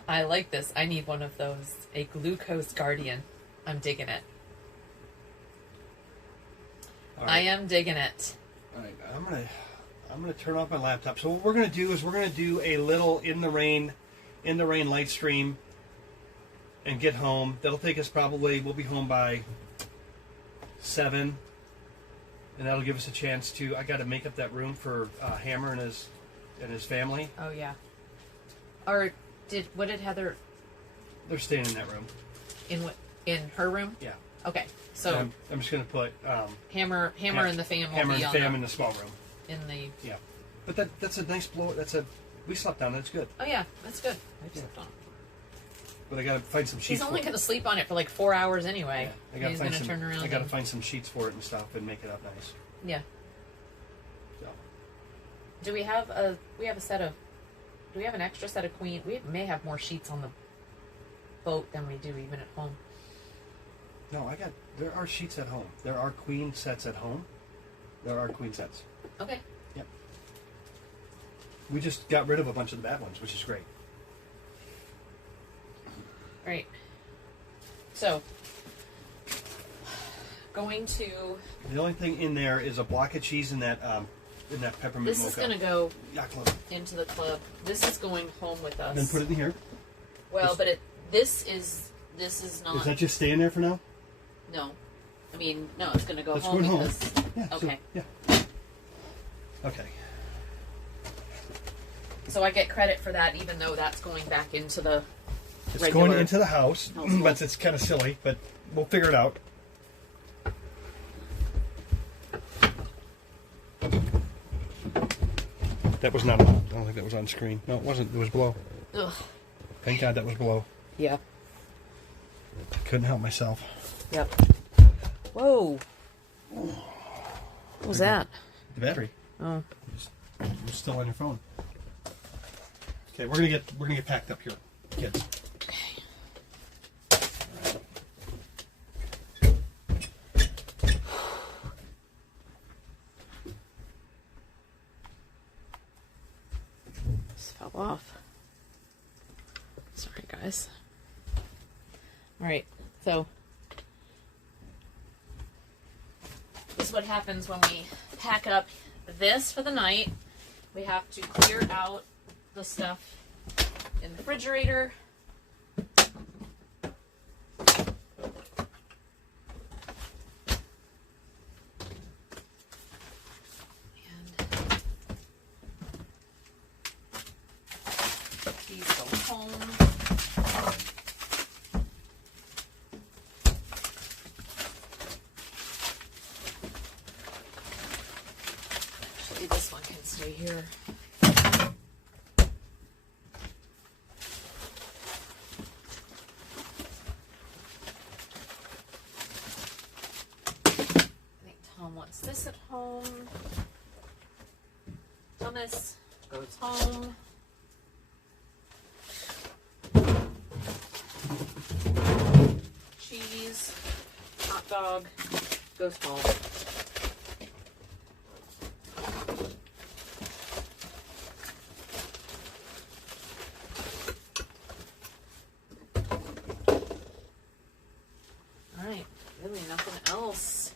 I like this. I need one of those. A glucose guardian. I'm digging it. All I am digging it. All right, I'm gonna turn off my laptop. So what we're gonna do is we're gonna do a little in the rain light stream, and get home. That'll take us we'll be home by 7, and that'll give us a chance to. I got to make up that room for Hammer and his family. Oh yeah. Or what did Heather They're staying in that room. in her room? Yeah. Okay. So I'm just gonna put Hammer and the fam will Hammer be and on fam in the small room. in the. Yeah, but that's a nice blow. We slept on it. That's good. Oh yeah, that's good. I just slept on it. But I gotta find some sheets. He's only going to sleep on it for like 4 hours anyway. I gotta He's find going to turn around. I gotta and- find some sheets for it and stuff and make it up nice. Yeah. So. Do we have a set of? Do we have an extra set of queen? We may have more sheets on the boat than we do even at home. No, there are sheets at home. There are queen sets at home. There are queen sets. Okay. Yep. We just got rid of a bunch of the bad ones, which is great. Right. So, going to. The only thing in there is a block of cheese in that peppermint This mocha. is going to go Yeah, close. into the club. This is going home with us. Then put it in here. Well, but this is not. Does that just stay in there for now? No. I mean, no, it's going to go Let's home go home. because. Yeah. Okay. Yeah. Okay. So I get credit for that, even though that's going back into the. It's regular going into the house, household. but it's kind of silly, but we'll figure it out. That was not. I don't think that was on screen. No, it wasn't. It was below. Ugh. Thank God that was below. Yeah. Couldn't help myself. Yep. Whoa. What was that? The battery. Oh. It's still on your phone. Okay, we're gonna get packed up here, kids. This fell off. Sorry, guys. All right, so this is what happens when we pack up this for the night. We have to clear out the stuff in the refrigerator. And these go home. Actually, this one can stay here. I think Tom wants this at home. Thomas goes home. Cheese, hot dog, goes home. Alright, really nothing else.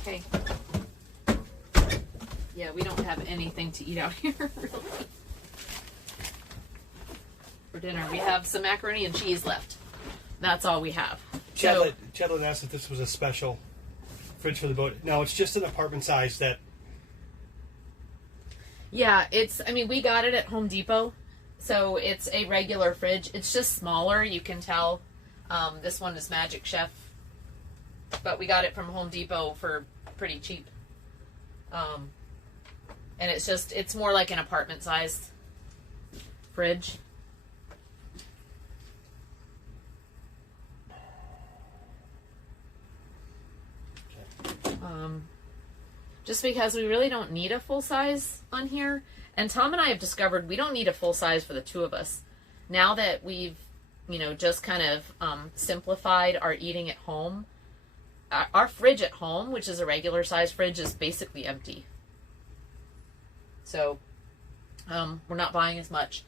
Okay. Yeah, we don't have anything to eat out here, really. For dinner, we have some macaroni and cheese left. That's all we have. So, Chadlin asked if this was a special fridge for the boat. No, it's just an apartment size that. yeah, I mean, we got it at Home Depot, So it's a regular fridge. It's just smaller. You can tell. This one is Magic Chef, but we got it from Home Depot for pretty cheap. And it's more like an apartment size fridge. Just because we really don't need a full size on here. And Tom and I have discovered we don't need a full size for the two of us. Now that we've, just kind of simplified our eating at home, our fridge at home, which is a regular size fridge, is basically empty. So we're not buying as much.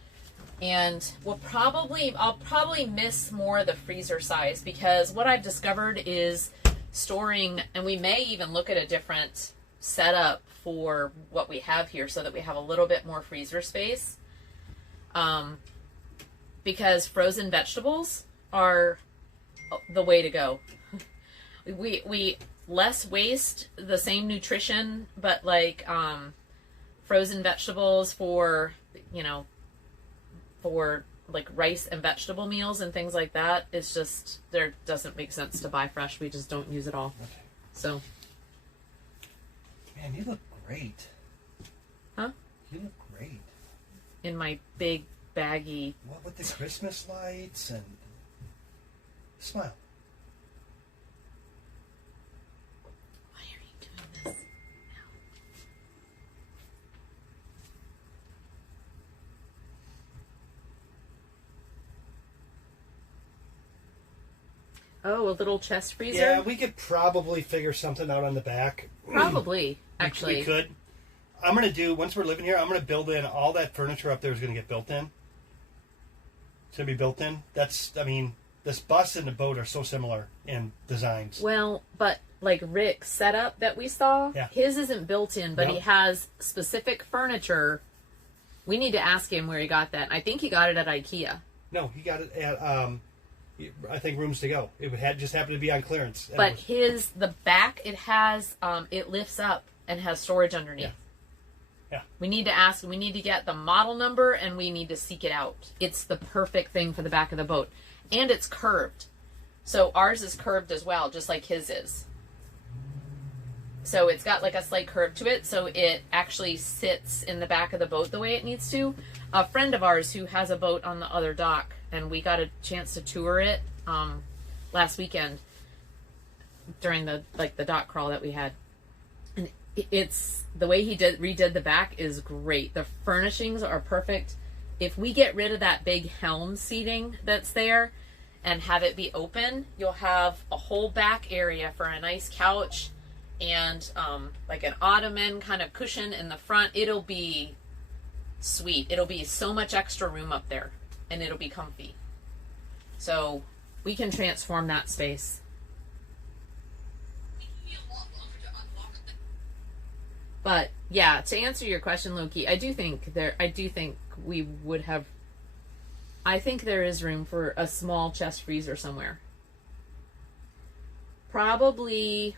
And I'll probably miss more of the freezer size, because what I've discovered is storing, and we may even look at a different setup for what we have here so that we have a little bit more freezer space, because frozen vegetables are the way to go. We less waste, the same nutrition, but like frozen vegetables for like rice and vegetable meals and things like that, it's just, there doesn't make sense to buy fresh. We just don't use it all. Okay. So, Man, you look great. huh? You look great. In my big baggy. What with the Christmas lights and smile. Why are you doing this now? Oh, a little chest freezer? Yeah, we could probably figure something out on the back. Probably, actually. We could. I'm going to do, once we're living here, I'm going to build in all that furniture up there is going to get built in. It's going to be built in. This bus and the boat are so similar in designs. Well, but like Rick's setup that we saw, Yeah. his isn't built in, but No. he has specific furniture. We need to ask him where he got that. I think he got it at IKEA. No, he got it at, I think, Rooms to Go. It just happened to be on clearance. And But it was- the back, it has, it lifts up and has storage underneath. Yeah. Yeah. We need to ask, we need to get the model number, and we need to seek it out. It's the perfect thing for the back of the boat. And it's curved. So ours is curved as well, just like his is. So it's got like a slight curve to it, so it actually sits in the back of the boat the way it needs to. A friend of ours who has a boat on the other dock, and we got a chance to tour it last weekend during the dock crawl that we had. And it's the way he redid the back is great. The furnishings are perfect. If we get rid of that big helm seating that's there and have it be open, you'll have a whole back area for a nice couch and like an ottoman kind of cushion in the front. It'll be sweet. It'll be so much extra room up there, and it'll be comfy. So we can transform that space. But yeah, to answer your question, Loki, I do think we would have. I think there is room for a small chest freezer somewhere. Probably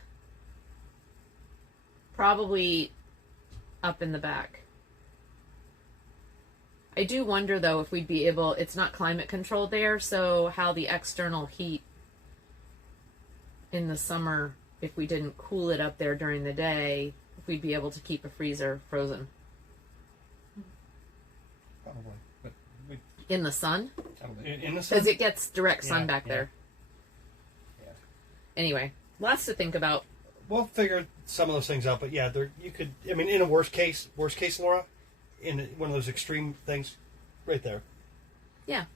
up in the back. I do wonder though if we'd be able, it's not climate controlled there, so how the external heat in the summer, if we didn't cool it up there during the day, if we'd be able to keep a freezer frozen. Probably. But In the sun? in the sun? Because it gets direct sun Yeah, back yeah. there. Yeah. Anyway, lots to think about. We'll figure some of those things out, but yeah, you could. I mean, in a worst case, Laura, in one of those extreme things, right there. Yeah.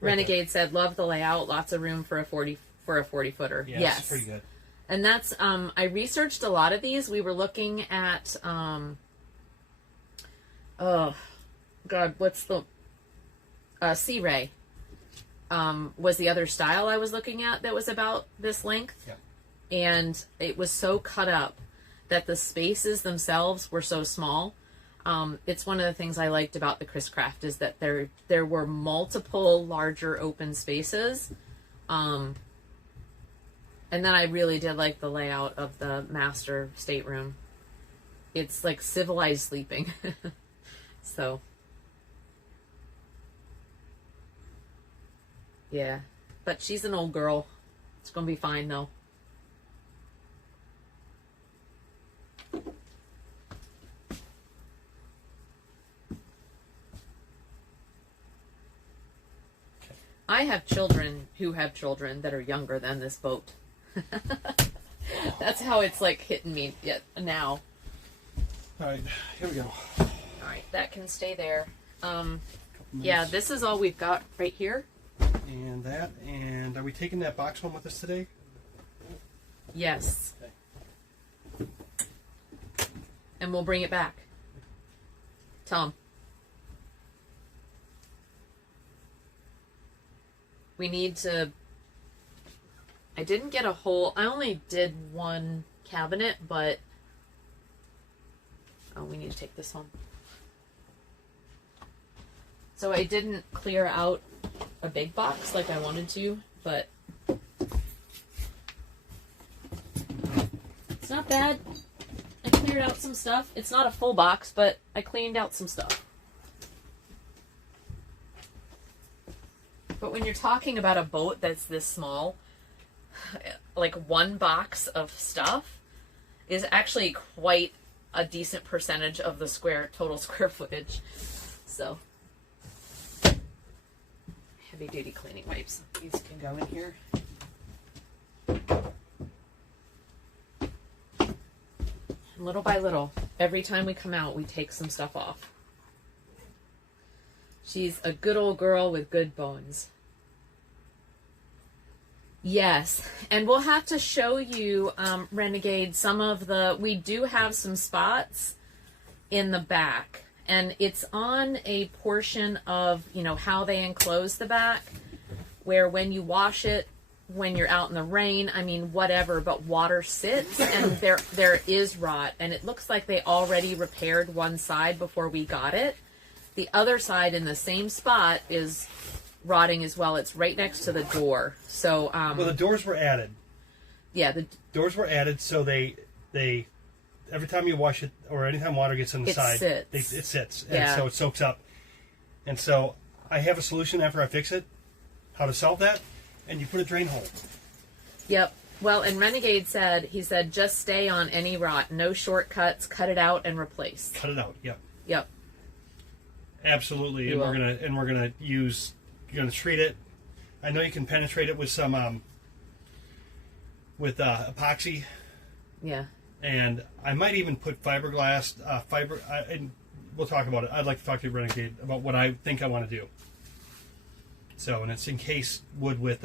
Right Renegade said, "Love the layout. Lots of room for a 40-footer." Yeah, Yes, it's pretty good. And that's I researched a lot of these. We were looking at oh God, what's the Sea Ray was the other style I was looking at that was about this length. Yeah. And it was so cut up that the spaces themselves were so small. It's one of the things I liked about the Chris Craft is that there were multiple larger open spaces. And then I really did like the layout of the master stateroom. It's like civilized sleeping. So Yeah. But she's an old girl. It's gonna be fine though. I have children who have children that are younger than this boat. That's how it's like hitting me yet now. All right, here we go. All right, that can stay there. Yeah, this is all we've got right here. And that, and are we taking that box home with us today? Yes. And we'll bring it back. Tom. We need to... I didn't get a whole... I only did one cabinet, but... Oh, we need to take this home. So I didn't clear out a big box like I wanted to, but... It's not bad. I cleared out some stuff. It's not a full box, but I cleaned out some stuff. But when you're talking about a boat that's this small, like one box of stuff is actually quite a decent percentage of the total square footage. So, heavy duty cleaning wipes. These can go in here. Little by little, every time we come out, we take some stuff off. She's a good old girl with good bones. Yes, and we'll have to show you, Renegade, some of the... We do have some spots in the back, and it's on a portion of, you know, how they enclose the back, where when you wash it, when you're out in the rain, I mean, whatever, but water sits, and there is rot, and it looks like they already repaired one side before we got it. The other side in the same spot is rotting as well. It's right next to the door. So, well, the doors were added. Yeah, the doors were added, so they every time you wash it, or anytime water gets on the side, it sits, and so it soaks up. And so I have a solution after I fix it, how to solve that, and you put a drain hole. Yep. Well, and Renegade said, he said, just stay on any rot, no shortcuts, cut it out and replace. Cut it out. Yep. Yep. Absolutely, and we're gonna use. You're gonna treat it. I know you can penetrate it with some epoxy. Yeah. And I might even put fiberglass and we'll talk about it. I'd like to talk to you, Renegade, about what I think I want to do. So, and it's encased wood with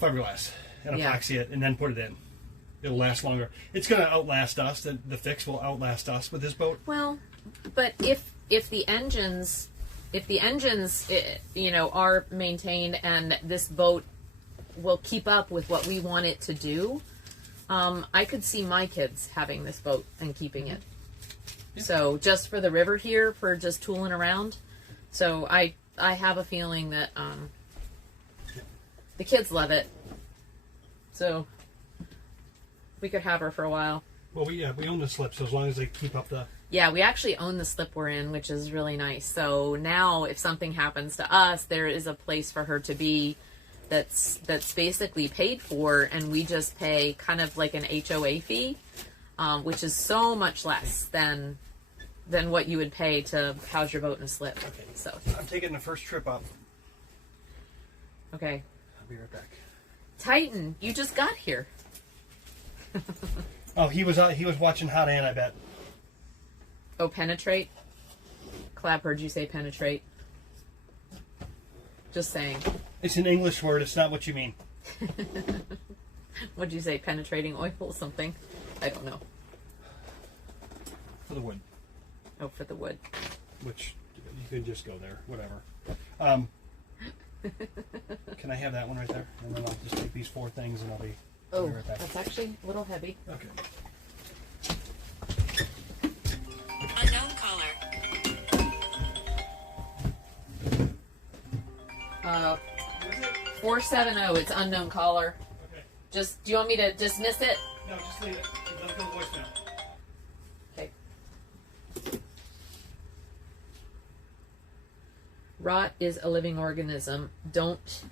fiberglass and epoxy it, and then put it in. It'll last longer. It's going to outlast us. The fix will outlast us with this boat. Well, but if the engines, you know, are maintained and this boat will keep up with what we want it to do, I could see my kids having this boat and keeping it. Yeah. So just for the river here, for just tooling around. So I have a feeling that the kids love it. So we could have her for a while. Well, we own the slip, so as long as they keep up the... Yeah, we actually own the slip we're in, which is really nice. So now if something happens to us, there is a place for her to be that's basically paid for, and we just pay kind of like an HOA fee, which is so much less than what you would pay to house your boat in a slip. Okay. So I'm taking the first trip up. Okay. I'll be right back. Titan, you just got here. Oh, he was watching Hot Ann, I bet. Oh, penetrate? Clap heard you say penetrate. Just saying. It's an English word. It's not what you mean. What'd you say? Penetrating oil or something? I don't know. For the wood. Oh, for the wood. Which, you can just go there. Whatever. Can I have that one right there? And then I'll just take these 4 things and I'll be right back. That's actually a little heavy. Okay. Unknown caller. 470. It's unknown caller. Okay. Just, do you want me to dismiss it? No, just leave it. Let it go voicemail. Okay. Rot is a living organism. Don't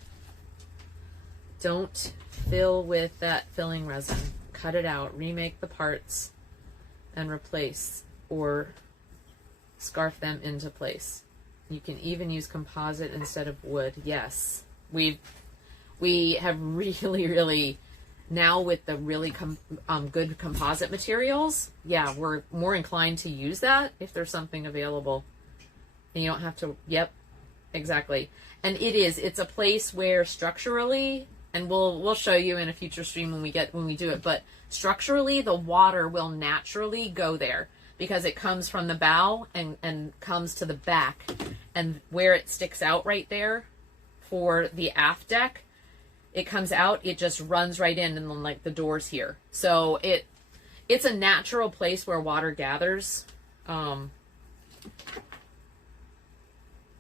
fill with that filling resin. Cut it out. Remake the parts and replace or scarf them into place. You can even use composite instead of wood. Yes, we have really now with the really good composite materials. Yeah, we're more inclined to use that if there's something available, and you don't have to. Yep, exactly. And it's a place where structurally, and we'll show you in a future stream when we do it, but structurally the water will naturally go there because it comes from the bow and comes to the back, and where it sticks out right there for the aft deck, it comes out, it just runs right in, and then like the doors here. So it's a natural place where water gathers.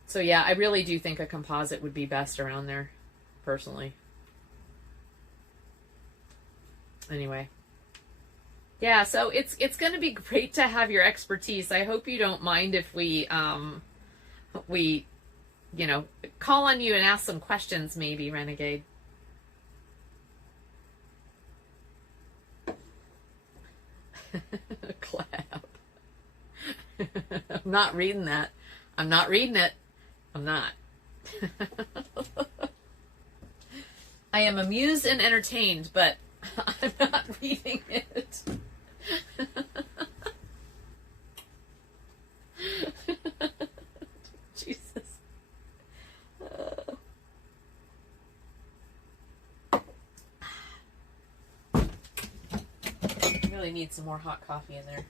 So yeah, I really do think a composite would be best around there, personally. Anyway. Yeah, so it's going to be great to have your expertise. I hope you don't mind if we call on you and ask some questions, maybe, Renegade. Clap. I'm not reading that. I'm not reading it. I'm not. I am amused and entertained, but I'm not reading it. Jesus. I really need some more hot coffee in there.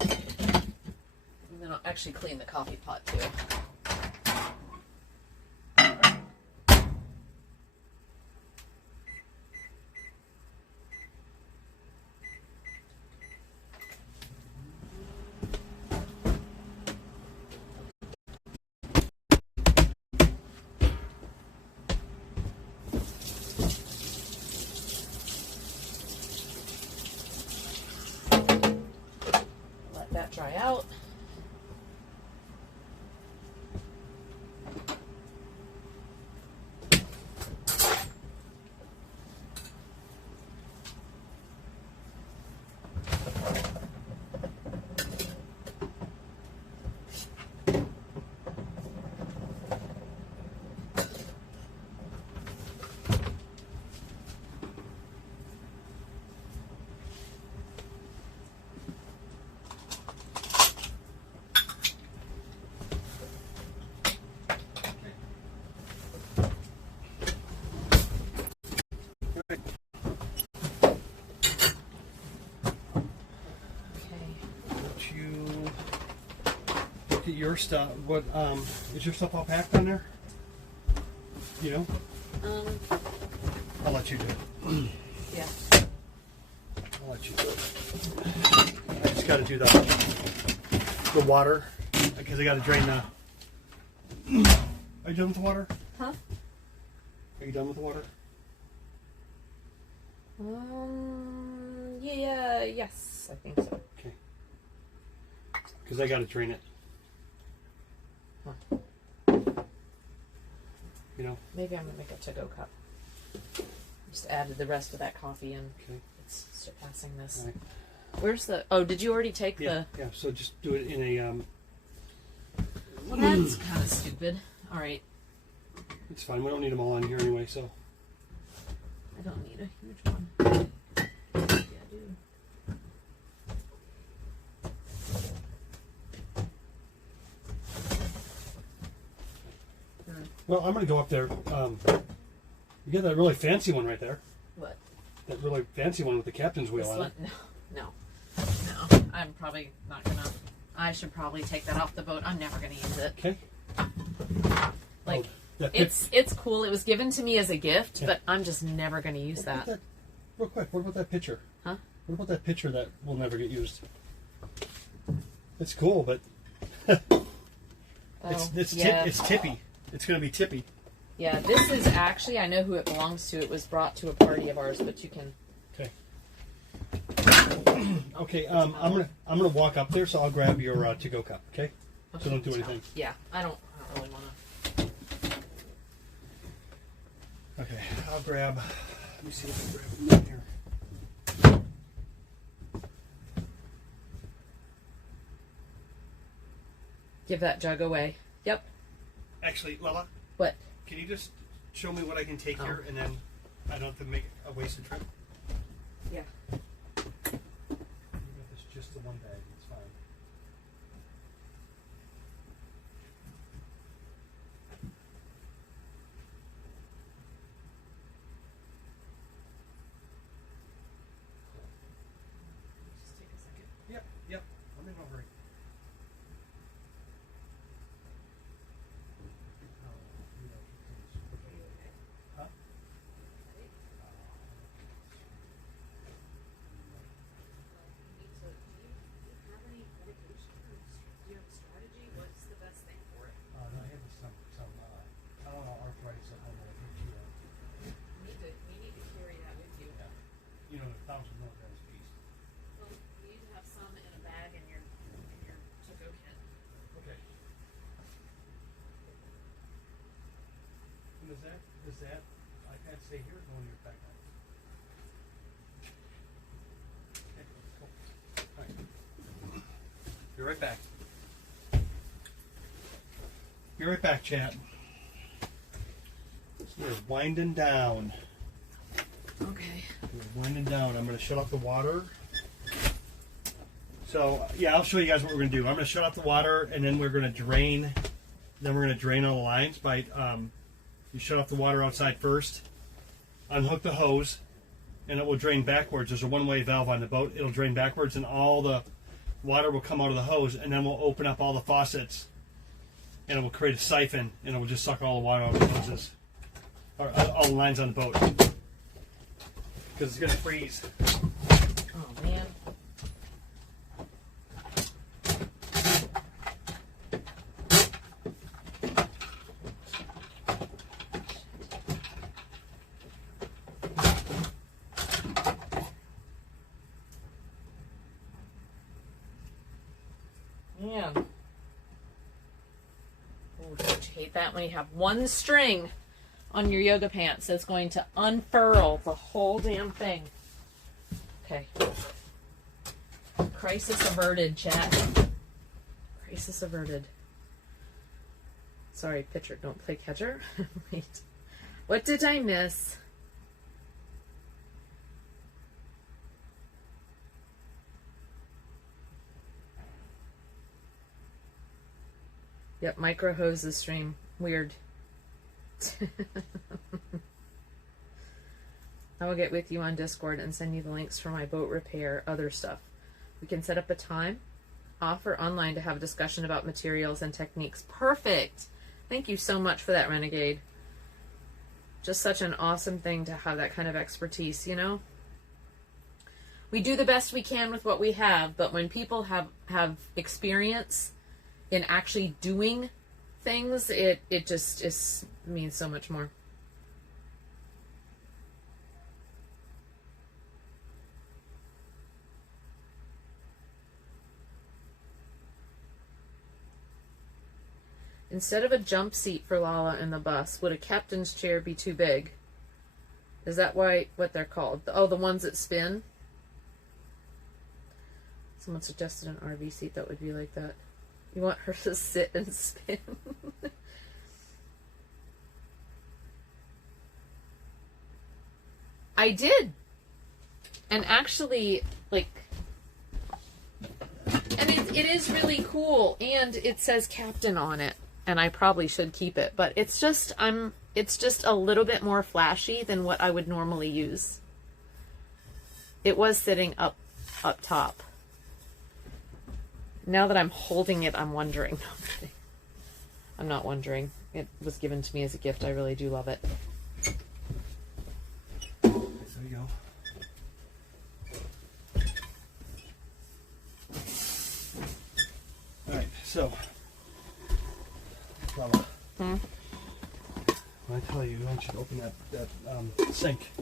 And then I'll actually clean the coffee pot too. Dry out. Your stuff. What is your stuff all packed on there? You know? I'll let you do it. Yeah. I'll let you do it. I just got to do the water because I got to drain the. Are you done with the water? Huh? Are you done with the water? Yeah. Yes, I think so. Okay. Because I got to drain it. Huh. You know? Maybe I'm gonna make a to-go cup. Just added the rest of that coffee in. Okay. It's surpassing this. All right. Where's the? Oh, did you already take the? Yeah. So just do it in a. Well, that's kind of stupid. All right. It's fine. We don't need them all on here anyway. So. I don't need a huge one. Yeah, I do. Well, I'm going to go up there. You got that really fancy one right there. What? That really fancy one with the captain's wheel This on one? it. No. I'm probably not gonna. I should probably take that off the boat. I'm never gonna use it. Okay. Like, Oh, it's cool. It was given to me as a gift, Yeah. but I'm just never gonna use What about that. real quick, what about that picture? Huh? What about that picture that will never get used? It's cool, but it's yeah. it's tippy. It's going to be tippy. Yeah, this is actually, I know who it belongs to. It was brought to a party of ours, but you can. Okay. Okay. I'm gonna walk up there, so I'll grab your to-go cup. Okay. So don't do anything. Yeah, I don't really want to. Okay, I'll grab. Let me see if I grab them here. Give that jug away. Yep. Actually, Lella, What? can you just show me what I can take Oh. here, and then I don't have to make a wasted trip? Yeah. Even if it's just the one bag, it's fine. Just take a second. Yep, yep. I'm in no hurry. Huh? No, I have some, I don't know, arthritis at home. I think We need to carry that with you. you know, the 1,000 milligrams piece. Well, you need to have some in a bag in your to-go kit. Okay. And does that, I can't stay here or go in your back? Okay, cool. All right. Be right back. Be right back, chat. So we're winding down. Okay. We're winding down. I'm going to shut off the water. So, yeah, I'll show you guys what we're going to do. I'm going to shut off the water, and then we're going to drain. Then we're going to drain all the lines by, you shut off the water outside first, unhook the hose, and it will drain backwards. There's a one-way valve on the boat. It'll drain backwards, and all the water will come out of the hose, and then we'll open up all the faucets, and it will create a siphon, and it will just suck all the water out of the hoses, or all the lines on the boat, because it's going to freeze. Oh man. Man. Oh, don't you hate that when you have one string on your yoga pants that's going to unfurl the whole damn thing? Okay. Crisis averted, chat. Crisis averted. Sorry, pitcher, don't play catcher. Wait. What did I miss? Yep, micro hoses stream. Weird. I will get with you on Discord and send you the links for my boat repair, other stuff. We can set up a time off or online to have a discussion about materials and techniques. Perfect. Thank you so much for that, Renegade. Just such an awesome thing to have that kind of expertise, you know? We do the best we can with what we have, but when people have experience in actually doing things, it just means so much more. Instead of a jump seat for Lala in the bus, would a captain's chair be too big? Is that what they're called? Oh, the ones that spin? Someone suggested an RV seat that would be like that. You want her to sit and spin? I did. And actually, like, and it is really cool, and it says captain on it, and I probably should keep it, but it's just a little bit more flashy than what I would normally use. It was sitting up top. Now that I'm holding it, I'm wondering. No, I'm not wondering. It was given to me as a gift. I really do love it. There you go. All right, so, Lala, when I tell you, I want you to open that sink.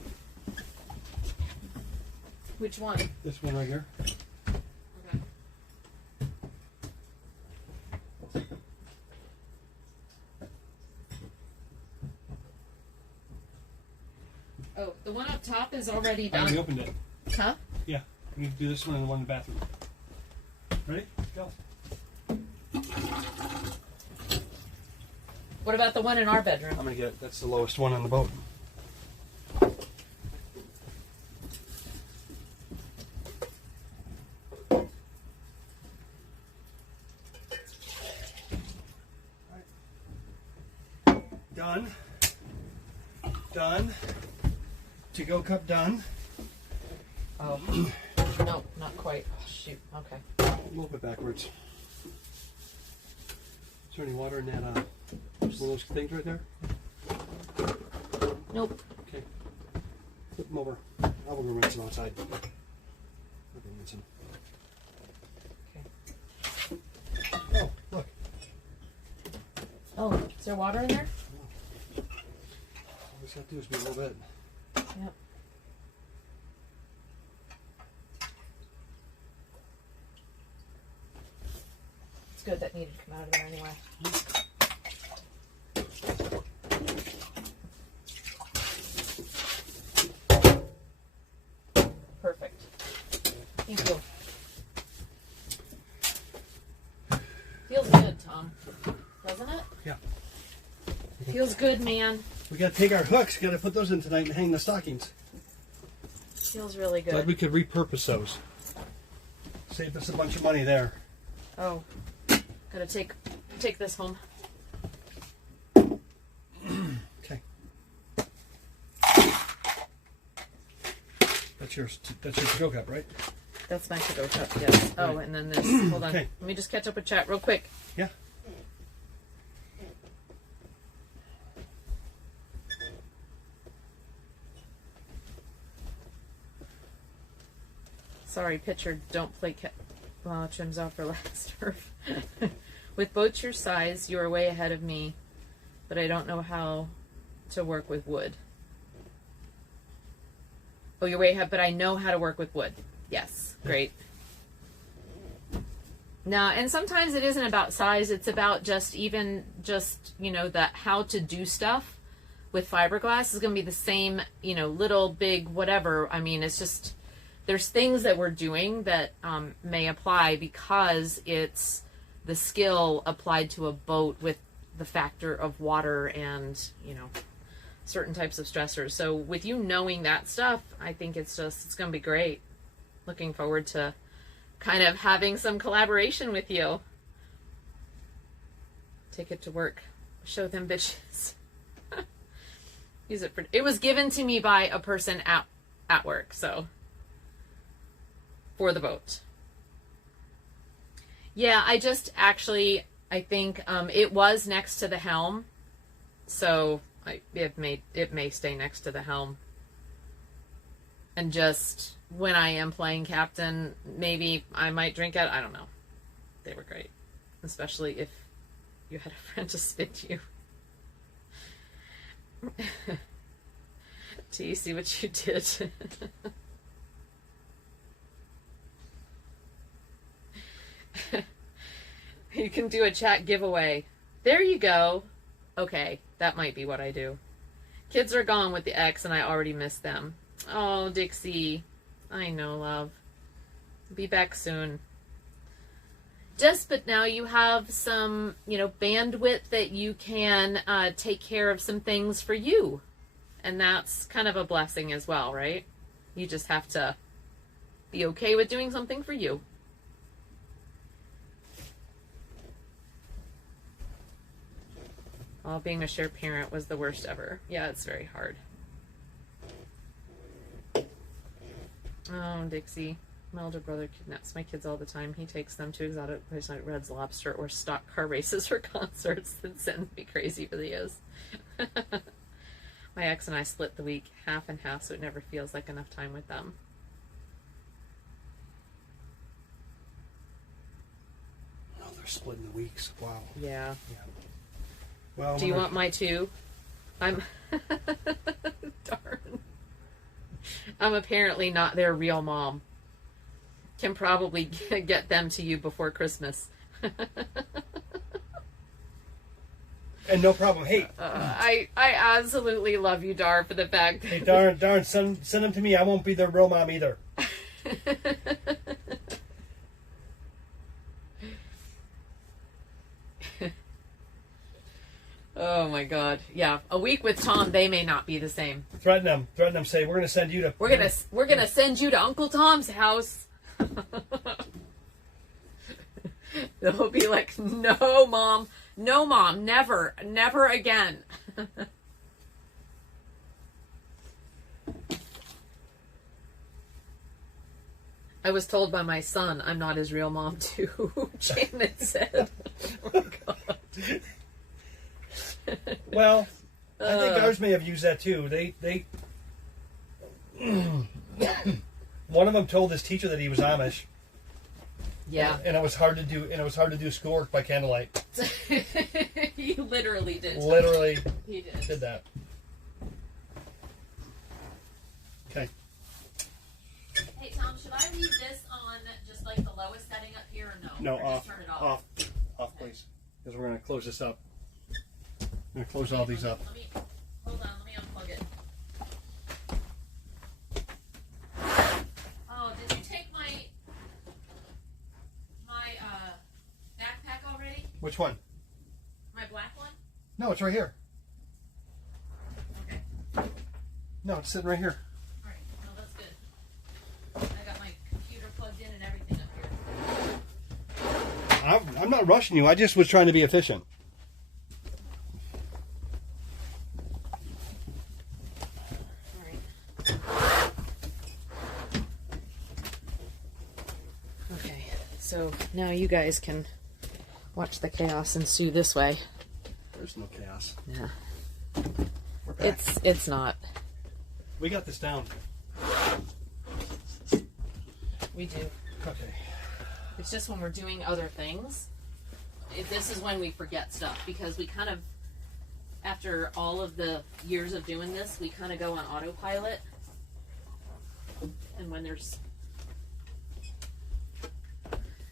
Which one? This one right here. Okay. Oh, the one up top is already I already done. opened it. Huh? Yeah. We need to do this one and the one in the bathroom. Ready? Go. What about the one in our bedroom? I'm gonna get it. That's the lowest one on the boat. Done. Done. To-go cup done. Oh, no, not quite. Oh, shoot. Okay. A little bit backwards. Is there any water in that? One of those things right there. Nope. Okay. Flip them over. I will go rinse them outside. I'll go rinse them. Okay. Oh, look. Oh, is there water in there? All we just have to do is be a little bit. Yep. It's good that needed to come out of there anyway. Perfect. Thank you. Feels good, Tom. Doesn't it? Yeah. Feels good, man. We gotta take our hooks. Gotta put those in tonight and hang the stockings. Feels really Glad good. we could repurpose those. Save us a bunch of money there. Oh, gotta take this home. Okay. That's yours. That's your to-go cup, right? That's my to-go cup, yes. Oh, and then this. Hold on. Okay. Let me just catch up with chat real quick. Yeah. Sorry, pitcher, don't play trims off for last turf. With boats your size, you are way ahead of me, but I don't know how to work with wood. Oh, you're way ahead, but I know how to work with wood. Yes, great. Now, and sometimes it isn't about size, it's about just you know, that how to do stuff with fiberglass is going to be the same, you know, little, big, whatever. I mean, it's just, there's things that we're doing that may apply because it's the skill applied to a boat with the factor of water and, you know, certain types of stressors. So with you knowing that stuff, I think it's going to be great. Looking forward to kind of having some collaboration with you. Take it to work. Show them bitches. Use it for, it was given to me by a person at work, so for the boat. Yeah, I just actually, I think it was next to the helm, so it may stay next to the helm. And just when I am playing captain, maybe I might drink it. I don't know. They were great, especially if you had a friend to spin you. Do you see what you did? You can do a chat giveaway. There you go. Okay, that might be what I do. Kids are gone with the ex and I already miss them. Oh, Dixie. I know, love. Be back soon. But now you have some, you know, bandwidth that you can take care of some things for you. And that's kind of a blessing as well, right? You just have to be okay with doing something for you. Oh, being a shared parent was the worst ever. Yeah, it's very hard. Oh, Dixie. My older brother kidnaps my kids all the time. He takes them to exotic places like Red's Lobster or stock car races or concerts that sends me crazy for the years. My ex and I split the week half and half, so it never feels like enough time with them. Oh, they're splitting the weeks. Wow. Yeah. Well, do you want my two? I'm darn. I'm apparently not their real mom. Can probably get them to you before Christmas. And no problem. Hey, I absolutely love you, Dar, for the fact that hey, darn, send them to me. I won't be their real mom either. Oh my God! Yeah, a week with Tom, they may not be the same. Threaten them. Say we're gonna send you to. We're gonna send you to Uncle Tom's house. They'll be like, no, mom, never again. I was told by my son I'm not his real mom too. Janet said. Oh my God. Well, I think ours may have used that too. They one of them told his teacher that he was Amish. Yeah. And it was hard to do. And it was hard to do schoolwork by candlelight. He literally did. Literally, He did that. Okay. Hey Tom, should I leave this on just like the lowest setting up here, or no? No, Or off. just turn it off. Off, please. Because we're gonna close this up. I'm gonna close all these up. Hold on, let me unplug it. Oh, did you take my backpack already? Which one? My black one? No, it's right here. Okay. No, it's sitting right here. Alright, well that's good. I got my computer plugged in and everything up here. I'm not rushing you. I just was trying to be efficient. Okay, so now you guys can watch the chaos ensue this way. There's no chaos. Yeah. We're back. It's not. We got this down. We do. Okay. It's just when we're doing other things, this is when we forget stuff, because we kind of, after all of the years of doing this, we kind of go on autopilot. And when there's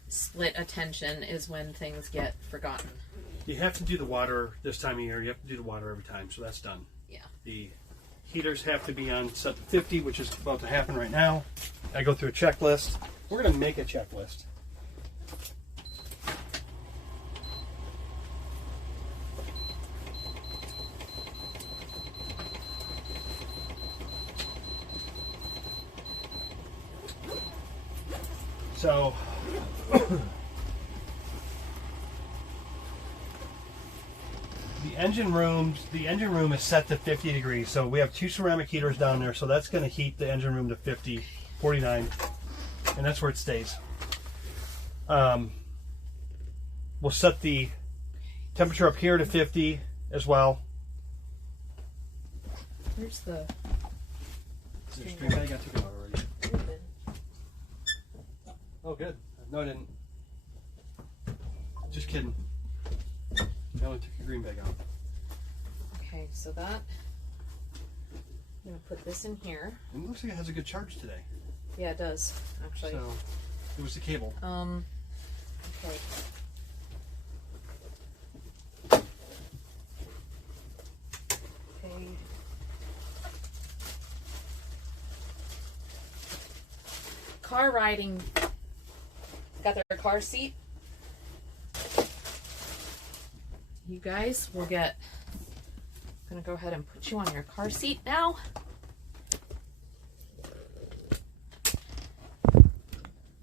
split attention is when things get forgotten. You have to do the water this time of year. You have to do the water every time, so that's done. Yeah. The heaters have to be on set to 50, which is about to happen right now. I go through a checklist. We're going to make a checklist. So, the engine room is set to 50 degrees. So we have 2 ceramic heaters down there. So that's going to heat the engine room to 49, and that's where it stays. We'll set the temperature up here to 50 as well. Where's the... Is there a string bag? I took it out already. Oh, good. No, I didn't. Just kidding. I only took your green bag out. Okay, so that... I'm going to put this in here. And it looks like it has a good charge today. Yeah, it does, actually. So, it was the cable. Okay. Okay. Car riding. Got their car seat. You guys will get... I'm going to go ahead and put you on your car seat now.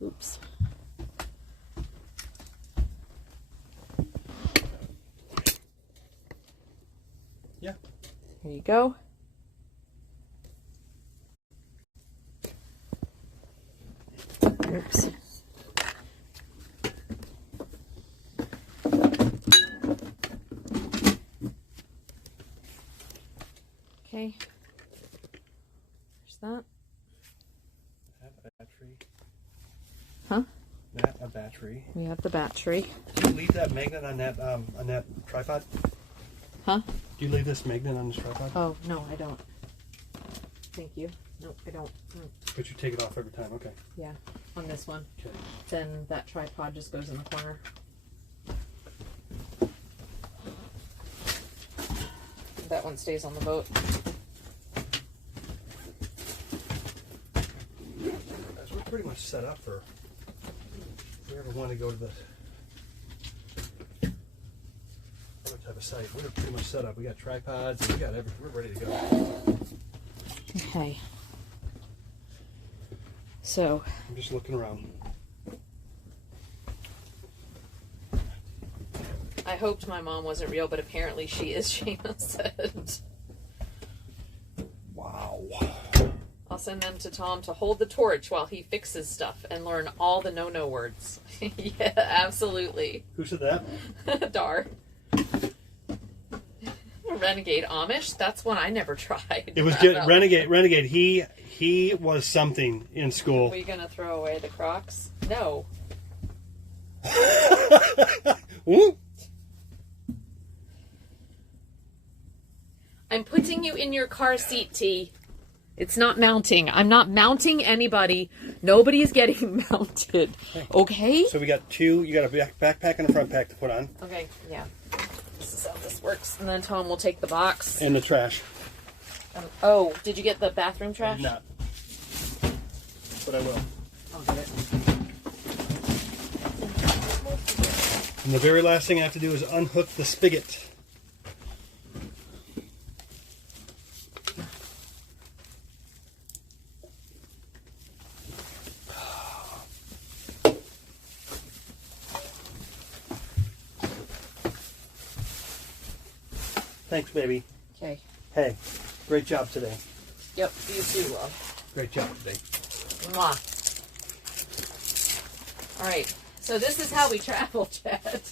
Oops. Yeah. Here you go. Oops. Okay. There's that. A battery. Huh? That a battery. We have the battery. Do you leave that magnet on that tripod? Huh? Do you leave this magnet on this tripod? Oh, no, I don't. Thank you. Nope, I don't. But you take it off every time. Okay. Yeah, on this one. Okay. Then that tripod just goes in the corner. one stays on the boat. Guys, we're pretty much set up for if we ever want to go to the other type of site. We're pretty much set up. We got tripods, we got everything. We're ready to go. Okay. So, I'm just looking around. I hoped my mom wasn't real, but apparently she is, Shayna said. Wow. I'll send them to Tom to hold the torch while he fixes stuff and learn all the no-no words. Yeah, absolutely. Who said that? Dar. Renegade Amish? That's one I never tried. It was good. Renegade. He was something in school. Are you going to throw away the Crocs? No. Ooh. I'm putting you in your car seat, T. It's not mounting. I'm not mounting anybody. Nobody's getting mounted. Okay? So we got two. You got a backpack and a front pack to put on. Okay, yeah. This is how this works. And then Tom will take the box. And the trash. Oh, did you get the bathroom trash? Not. But I will. I'll get it. And the very last thing I have to do is unhook the spigot. Thanks, baby. Okay. Hey, great job today. Yep, you too, love. Great job today. Mwah. All right. So this is how we travel, Chad.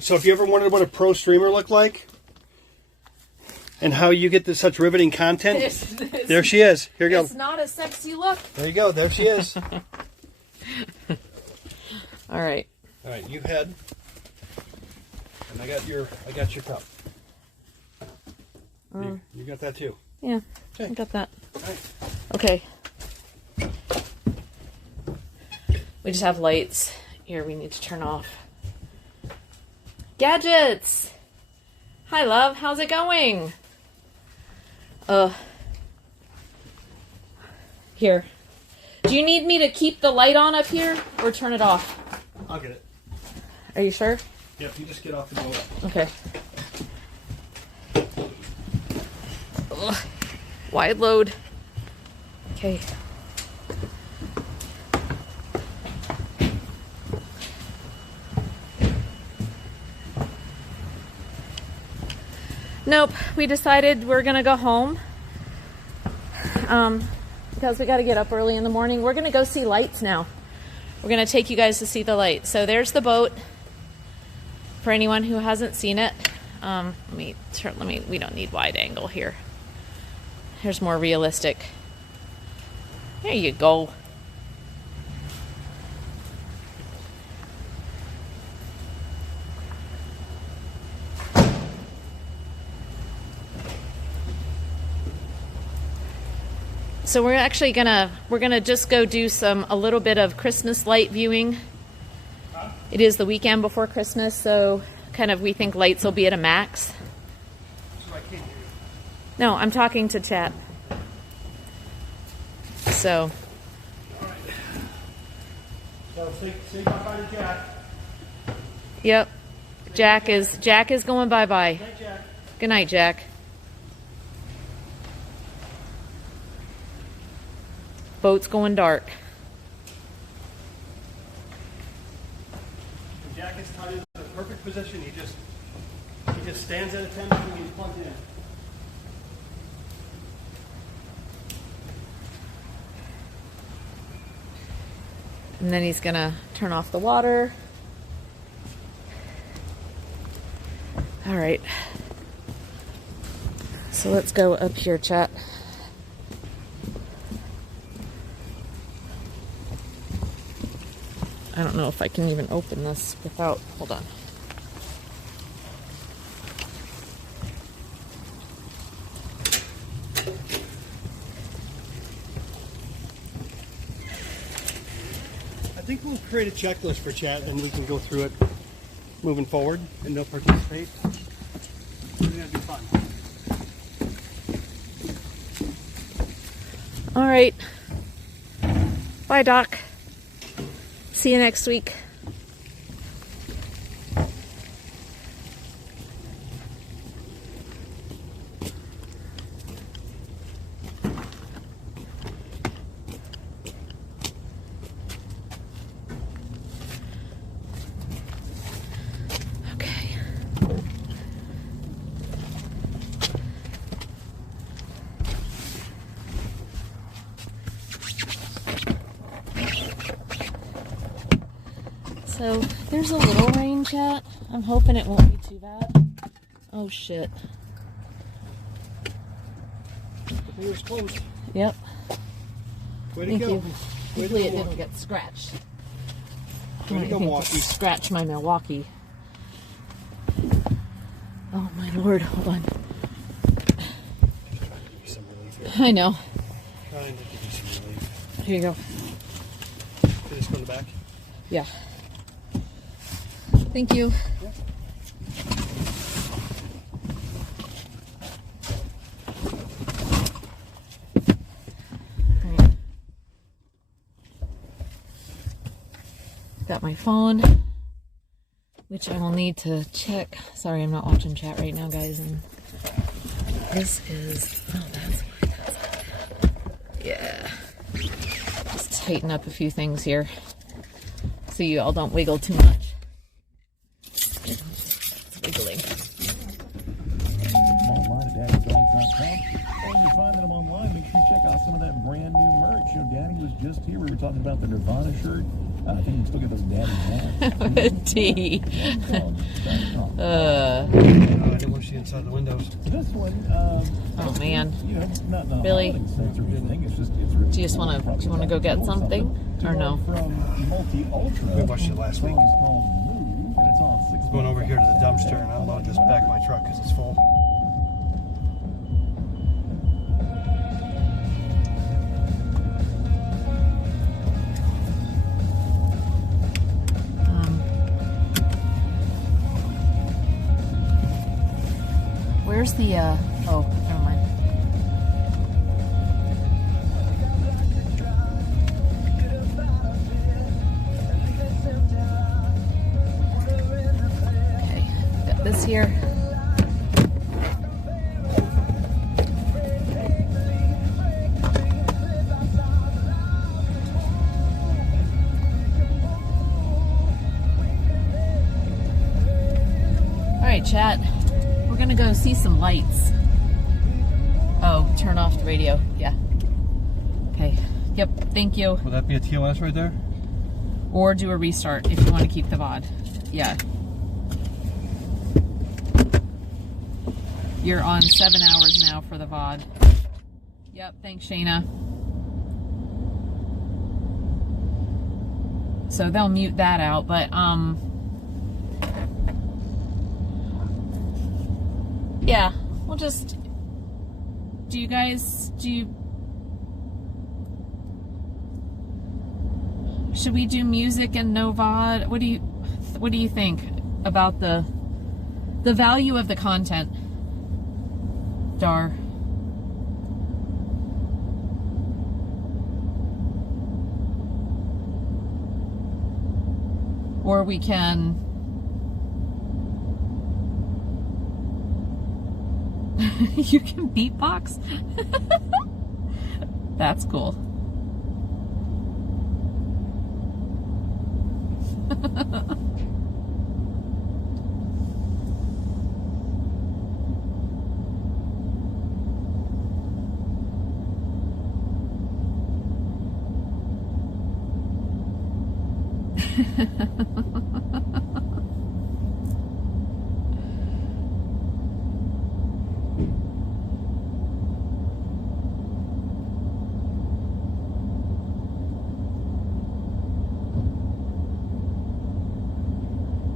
So if you ever wondered what a pro streamer looked like and how you get this such riveting content, there she is. Here you go. It's not a sexy look. There you go. There she is. All right. All right, you head. And I got your cup. You got that too. Yeah, Okay. I got that. All right. Okay. We just have lights here we need to turn off. Gadgets! Hi, love. How's it going? Here. Do you need me to keep the light on up here or turn it off? I'll get it. Are you sure? Yep, you just get off the boat. Okay. Ugh. Wide load. Okay. Nope, we decided we're gonna go home because we got to get up early in the morning. We're gonna go see lights now. We're gonna take you guys to see the light. So there's the boat. For anyone who hasn't seen it, we don't need wide angle here. Here's more realistic. There you go. So we're actually gonna just go do a little bit of Christmas light viewing. It is the weekend before Christmas, so we think lights will be at a max. So I can't hear you. No, I'm talking to chat. So. All right. So say bye-bye to Jack. Yep. Jack is going bye-bye. Good night, Jack. Good night, Jack. Boat's going dark. Jack is tied into the perfect position. He just stands at attention and he's plugged in. And then he's gonna turn off the water. All right. So let's go up here, chat. I don't know if I can even open this without, hold on. I think we'll create a checklist for chat and we can go through it moving forward and they'll participate. I think that'd be fun. All right. Bye, Doc. See you next week. Okay. So there's a little rain, chat. I'm hoping it won't be too bad. Oh shit. It was closed. Yep. Way to Thank go. you. Way to Hopefully it go, didn't get scratched. Way to go, Milwaukee. Scratch my Milwaukee. Oh my lord, hold on. Some relief here. I know. Trying to give you some relief. Here you go. Can this go in the back? Yeah. Thank you. Alright. Got my phone, which I will need to check. Sorry, I'm not watching chat right now, guys. And this is, oh, that's why that's, yeah. Just tighten up a few things here so you all don't wiggle too much. It's wiggling. Online at daddydogs.com. And you find them online, make sure you check out some of that brand new merch. You know, Daddy was just here. We were talking about the Nirvana shirt. I think we still get those Daddy hats. T. I didn't want to see inside the windows. This one, Oh man. you know, not in a Billy, holiday sense or anything. It's just, it's really do you just want to? Do you want to go get something or no? From Multi Ultra. We watched it last week. It's called Move, and it's on 6 Going over here to the dumpster and I'll load this back of my truck because it's full. Where's the? Oh, never mind. Okay, got this here. All right, chat. We're gonna go see some lights. Oh, turn off the radio. Yeah. Okay. Yep. Thank you. Will that be a TOS right there? Or do a restart if you want to keep the VOD. Yeah. You're on 7 hours now for the VOD. Yep. Thanks, Shayna. So they'll mute that out, but yeah, we'll just. Do you? Should we do music and no VOD? What do you think about the value of the content? Dar. Or we can. You can beatbox? That's cool.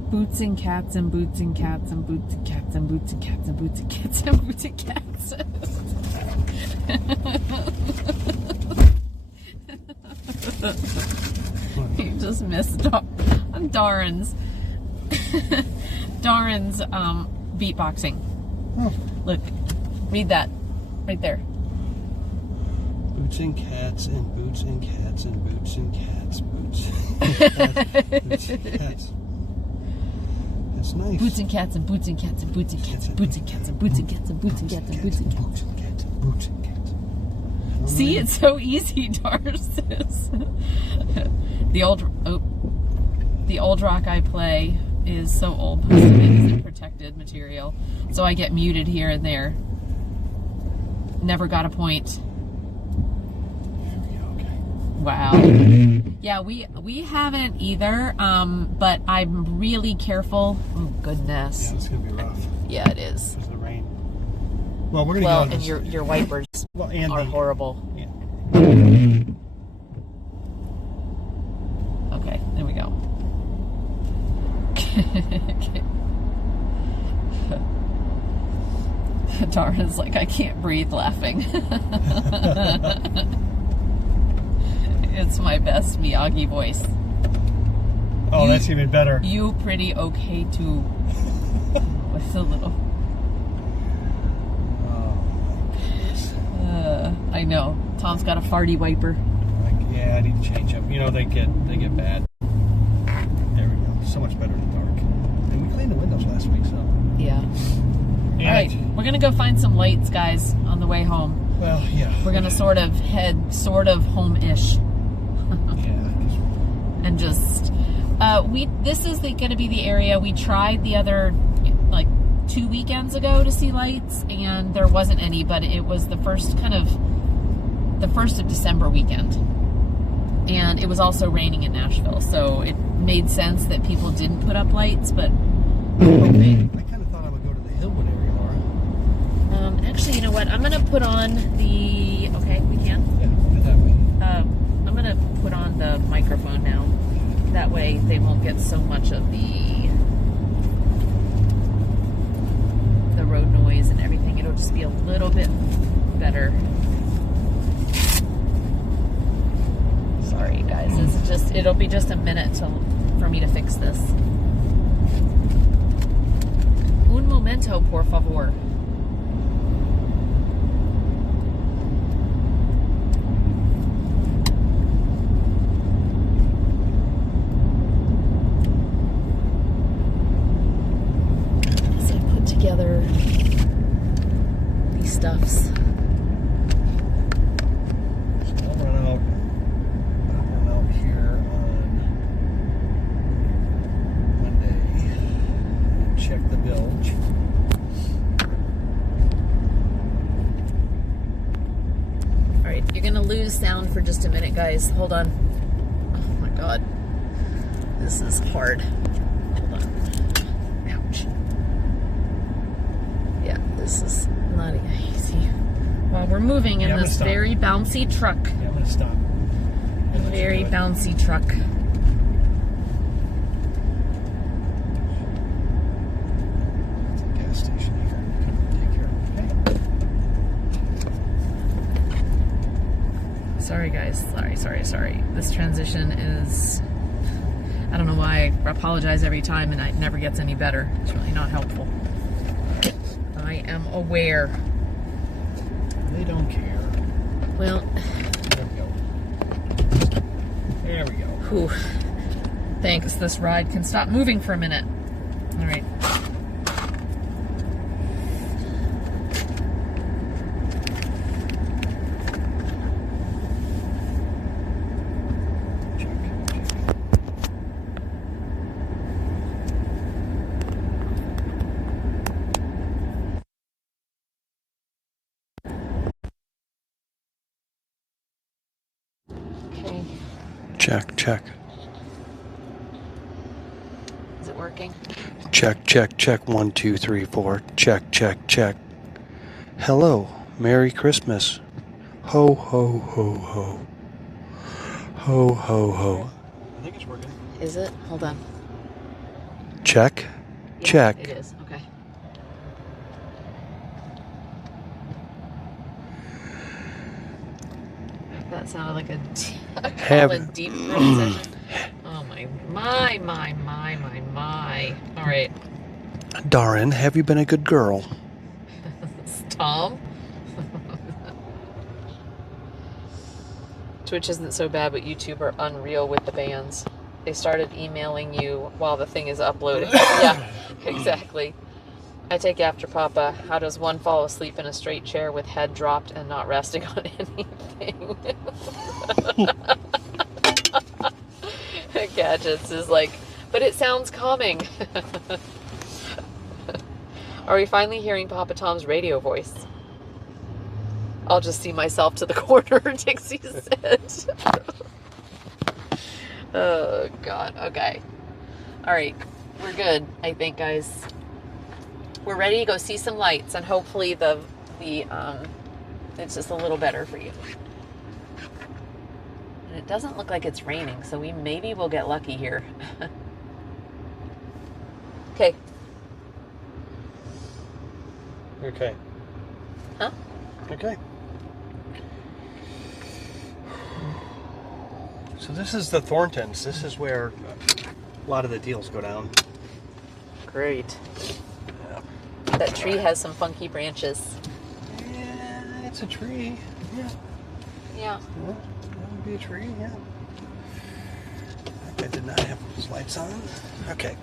Boots and cats and boots and cats and boots and cats and boots and cats and boots and cats and boots and cats. You just missed Darren's beatboxing. Look, read that right there. Boots and cats and boots and cats and boots and cats. Boots and cats. Boots and cats. That's nice. Boots and cats and boots and cats and boots and cats and boots and cats and boots and cats and boots and cats and boots and cats. Boots and cats and boots and cats. See, it's so easy, Darcis. The old rock I play is so old, most of it is in protected material, so I get muted here and there. Never got a point. Wow. Yeah, we haven't either, but I'm really careful. Oh, goodness. Yeah, it's going to be rough. Yeah, it is. Because of the rain. Well, we're going to Well, go and your wipers are horrible. Yeah. Okay, there we go. Darren's like, I can't breathe laughing. It's my best Miyagi voice. Oh, that's even better. You pretty okay too. With a little. I know. Tom's got a farty wiper. Yeah, I need to change them. You know, they get bad. There we go. So much better in the dark. And we cleaned the windows last week, so. Yeah. And All right, we're gonna go find some lights, guys, on the way home. Well, yeah. We're gonna sort of head home-ish. And just this is gonna be the area we tried the other like 2 weekends ago to see lights, and there wasn't any, but it was the first of December weekend, and it was also raining in Nashville, so it made sense that people didn't put up lights. But okay. I kind of thought I would go to the Hillwood area, Laura. Actually, you know what? I'm gonna put on the. Okay, we can. Yeah, put it that way. I'm gonna put on the microphone now. That way, they won't get so much of the road noise and everything. It'll just be a little bit better. Sorry, guys. It'll be just a minute for me to fix this. Un momento, por favor. Together these stuffs. I'll run out here on Monday and check the bilge. All right, you're gonna lose sound for just a minute, guys. Hold on. Oh my God, this is hard. Hold on. Ouch. Yeah, this is not easy. While we're moving in this very bouncy truck. Yeah, I'm gonna stop. A very bouncy truck. It's a gas station here. Take care of it. Sorry, guys. Sorry. This transition is. I don't know why I apologize every time and it never gets any better. It's really not helpful. I am aware. They don't care. Well, There we go. There we go. whew. Thanks. This ride can stop moving for a minute. All right. Okay. Check. Is it working? Check. 1, 2, 3, 4. Check. Hello. Merry Christmas. Ho, ho, ho, ho. Ho, ho, ho. I think it's working. Is it? Hold on. Check. Yeah, Check. It is. Okay. That sounded like a deep throat session. Oh my. All right. Darren, have you been a good girl? It's Tom. Twitch isn't so bad, but YouTube are unreal with the bans. They started emailing you while the thing is uploading. Yeah, exactly. I take after Papa. How does one fall asleep in a straight chair with head dropped and not resting on anything? Gadgets is like, but it sounds calming. Are we finally hearing Papa Tom's radio voice? I'll just see myself to the corner, Dixie said. Oh, God. Okay. All right. We're good, I think, guys. We're ready to go see some lights, and hopefully it's just a little better for you. And it doesn't look like it's raining, so maybe we'll get lucky here. Okay. Okay. Huh? Okay. So this is the Thorntons. This is where a lot of the deals go down. Great. That tree has some funky branches. Yeah, it's a tree. Yeah. Yeah. Well, that would be a tree, yeah. I did not have those lights on. Okay.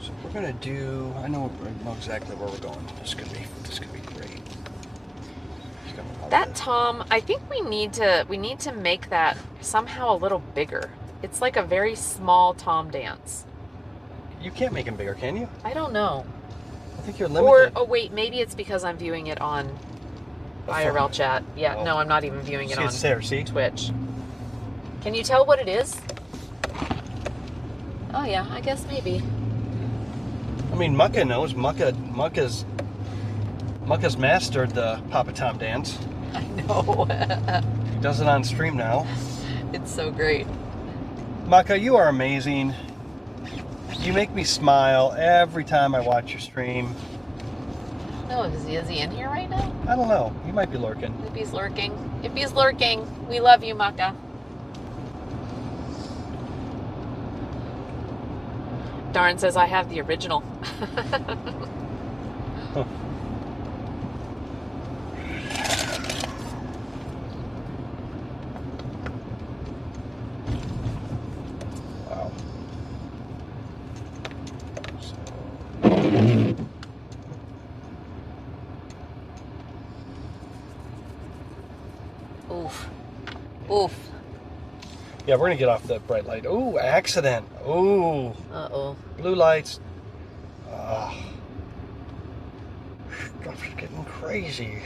So we're gonna do. I know exactly where we're going. This is gonna be great. He's gonna love That it. Tom, I think we need to make that somehow a little bigger. It's like a very small Tom dance. You can't make him bigger, can you? I don't know. I think you're Or, limited. oh wait, maybe it's because I'm viewing it on IRL chat. Yeah, Oh. no, I'm not even viewing it See, on it's there, see? Twitch. Can you tell what it is? Oh yeah, I guess maybe. I mean, Mucka knows. Mucka's mastered the Papa Tom dance. I know. He does it on stream now. It's so great. Mucka, you are amazing. You make me smile every time I watch your stream. No, is he in here right now? I don't know. He might be lurking. If he's lurking. If he's lurking, we love you, Maka. Darn says I have the original. Wow. Oof. Oof. Yeah, we're gonna get off the bright light. Ooh, accident. Ooh. Uh-oh. Blue lights. Stuff's getting crazy.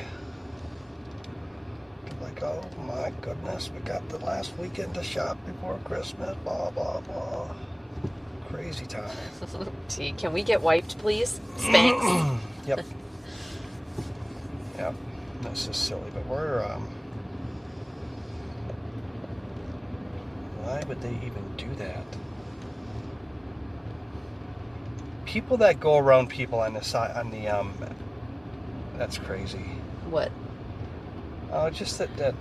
Like, oh my goodness, we got the last weekend to shop before Christmas, blah, blah, blah. Crazy time. T, can we get wiped, please? Spanx. Yep. Yep. This is silly, but we're, why would they even do that? People that go around people on the side, that's crazy. What? Oh, just that.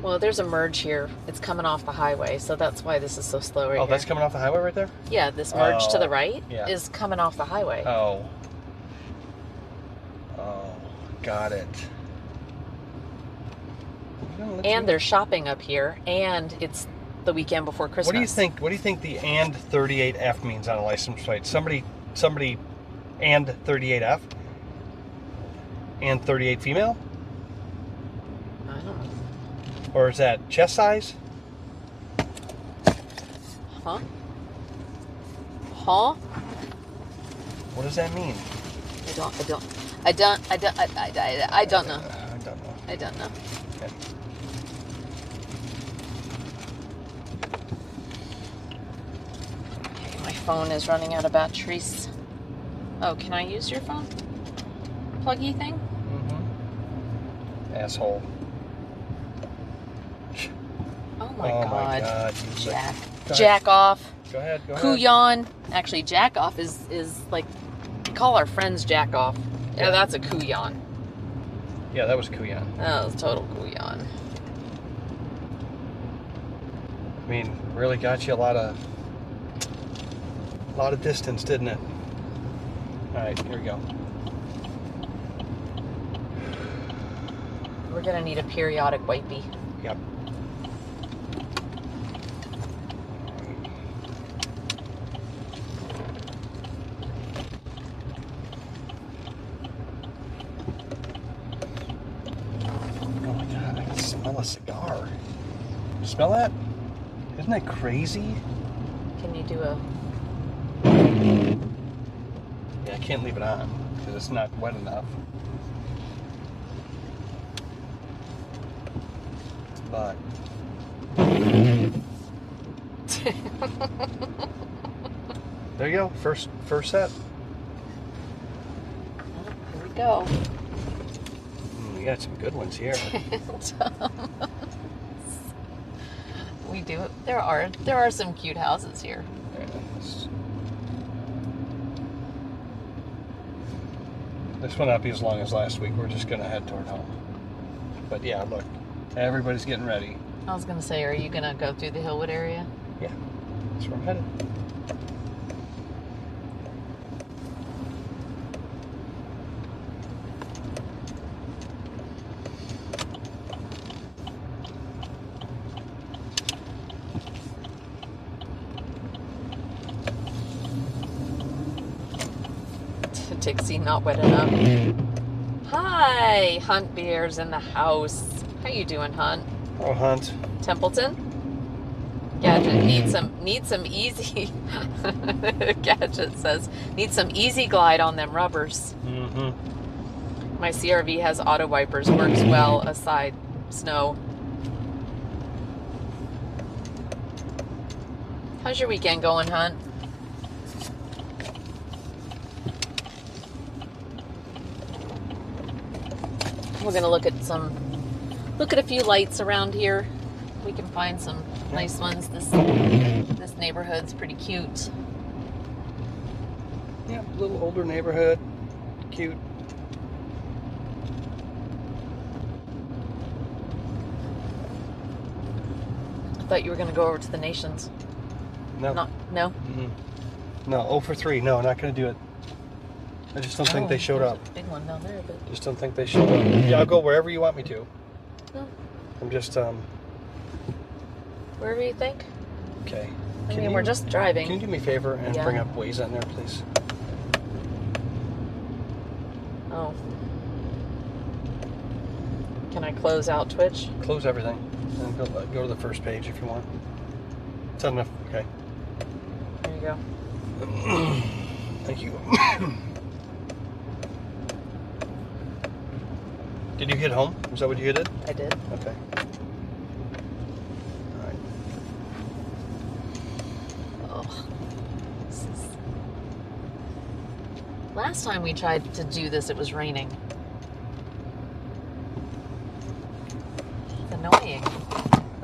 Well, there's a merge here. It's coming off the highway, so that's why this is so slow right Oh, here. that's coming off the highway right there? Yeah, this merge to the right yeah. is coming off the highway. Oh. Oh, got it. And they're shopping up here, and it's the weekend before Christmas. What do you think the and 38F means on a license plate? Somebody and 38F? And 38 female? I don't know. Or is that chest size? Huh? Huh? What does that mean? I don't know. I don't know. I don't know. Okay. Okay, my phone is running out of batteries. Oh, can I use your phone? Pluggy thing? Mm-hmm. Asshole. Oh my Oh god. my god. Jack. Go Jack off. Go ahead. Kuyan. Actually, jack off is like, we call our friends jack off. Yeah, that's a kuyan. Yeah, that was Kuyan. That was total kuyan. I mean, really got you a lot of distance, didn't it? All right, here we go. We're gonna need a periodic wipey. Yep. Oh my god, I can smell a cigar. You smell that? Isn't that crazy? Can you do a... Yeah, I can't leave it on because it's not wet enough. But there you go. First set. Here we go. We got some good ones here. We do. There are some cute houses here. This will not be as long as last week. We're just gonna head toward home. But yeah, look, everybody's getting ready. I was gonna say, are you gonna go through the Hillwood area? Yeah, that's where I'm headed. Dixie, not wet enough. Hi, Hunt Beer's in the house. How you doing, Hunt? Oh, Hunt. Templeton? Gadget needs some easy. Gadget says need some easy glide on them rubbers. Mm-hmm. My CRV has auto wipers, works well aside snow. How's your weekend going, Hunt? We're gonna look at a few lights around here. We can find some nice ones. This neighborhood's pretty cute. Yeah, a little older neighborhood, cute. I thought you were gonna go over to the Nations. No. No. Mm-hmm. No. 0 for 3. No, not gonna do it. I just don't think they showed up. Big one down there, but Just don't think they showed up. Yeah, I'll go wherever you want me to. no. I'm just Wherever you think. okay. I mean, we're just driving. Can you do me a favor and Yeah. bring up Waze on there, please? Oh. Can I close out Twitch? Close everything and go to the first page if you want. Is that enough? Okay. There you go. Thank you. Did you hit home? Is that what you did? I did. Okay. All right. Oh. Last time we tried to do this, it was raining. It's annoying.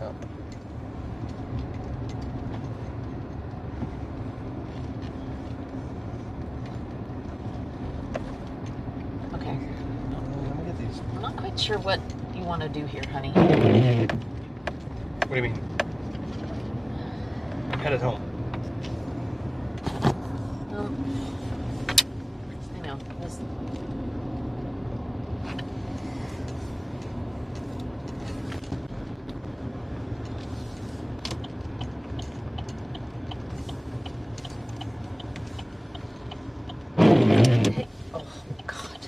Oh. Okay. Let me get these. I'm not quite sure what you want to do here, honey. What do you mean? I'm headed home. I know. This... Hey. Oh, God.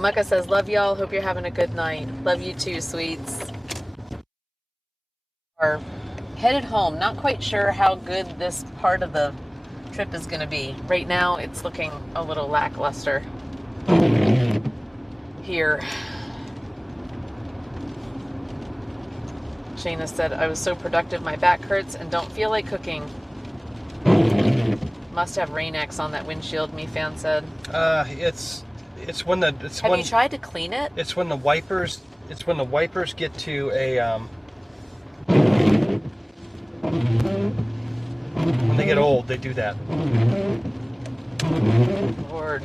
Mecca says, love y'all. Hope you're having a good night. Love you too, sweets. Are headed home. Not quite sure how good this part of the trip is going to be. Right now, it's looking a little lackluster here. Shayna said, I was so productive, my back hurts and don't feel like cooking. Must have Rain-X on that windshield, me fan said. It's when the Have you tried to clean it? It's when the wipers get to a when they get old, they do that. Lord.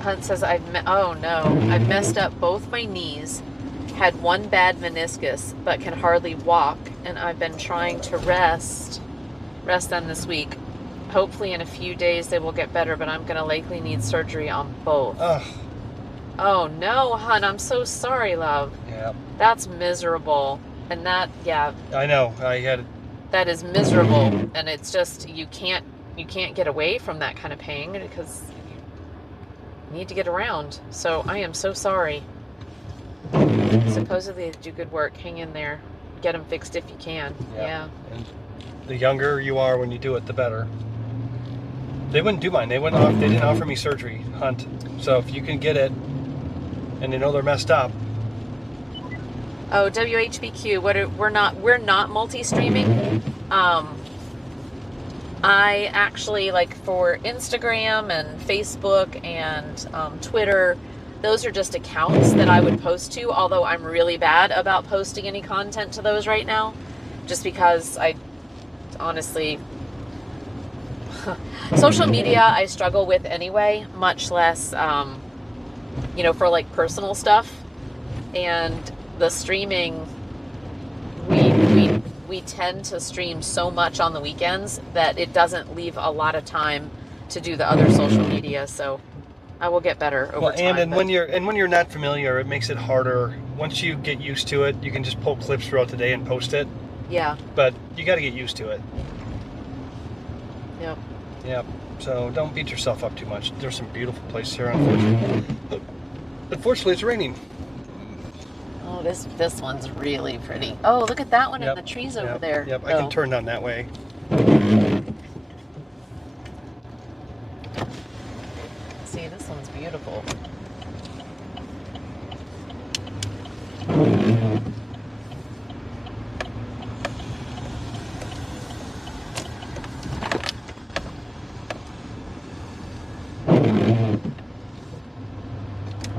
Hunt says, oh no, I've messed up both my knees, had one bad meniscus, but can hardly walk, and I've been trying to rest them this week. Hopefully in a few days they will get better, but I'm going to likely need surgery on both. Ugh. Oh no, hon, I'm so sorry, love. Yeah. That's miserable. And that, yeah, I know. that is miserable. And it's just, you can't get away from that kind of pain because you need to get around. So I am so sorry. Supposedly they do good work. Hang in there. Get them fixed if you can. Yeah. And the younger you are when you do it, the better. They wouldn't do mine. They didn't offer me surgery, Hunt. So if you can get it, and they know they're messed up. Oh, WHBQ. We're not multi-streaming. I actually, like, for Instagram and Facebook and Twitter, those are just accounts that I would post to, although I'm really bad about posting any content to those right now, just because I honestly, social media I struggle with anyway, much less, for like personal stuff. And the streaming, we tend to stream so much on the weekends that it doesn't leave a lot of time to do the other social media. So I will get better over time. And when you're not familiar, it makes it harder. Once you get used to it, you can just pull clips throughout the day and post it. Yeah. But you got to get used to it. Yep. Yep. So don't beat yourself up too much. There's some beautiful places here, unfortunately it's raining. Oh, this one's really pretty. Oh, look at that one in the trees over there. Yep, I can turn down that way. See, this one's beautiful.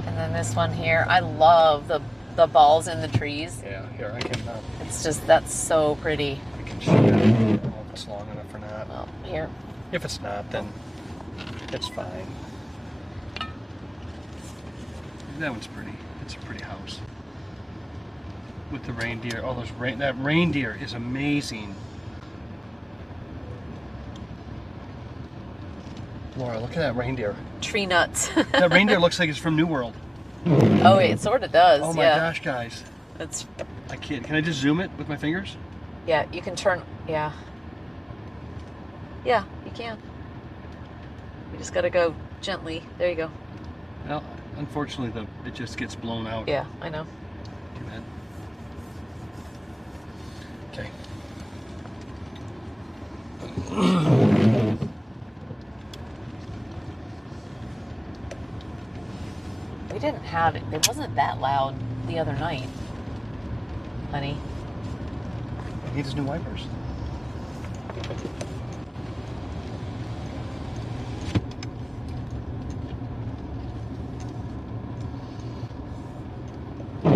And then this one here, I love the balls in the trees. Yeah, here I can. It's just, that's so pretty. I can show you. I don't know if it's long enough or not. Well, here. If it's not, then it's fine. That one's pretty. It's a pretty house with the reindeer. Oh, that reindeer is amazing. Laura, look at that reindeer. Tree nuts. That reindeer looks like it's from New World. Oh, it sort of does. Oh my gosh, guys. I can't. Can I just zoom it with my fingers? Yeah, you can turn. Yeah. Yeah, you can. You just gotta go gently. There you go. Well, unfortunately, it just gets blown out. Yeah, I know. Too bad. Okay. We didn't have it. It wasn't that loud the other night, honey. He needs his new wipers. I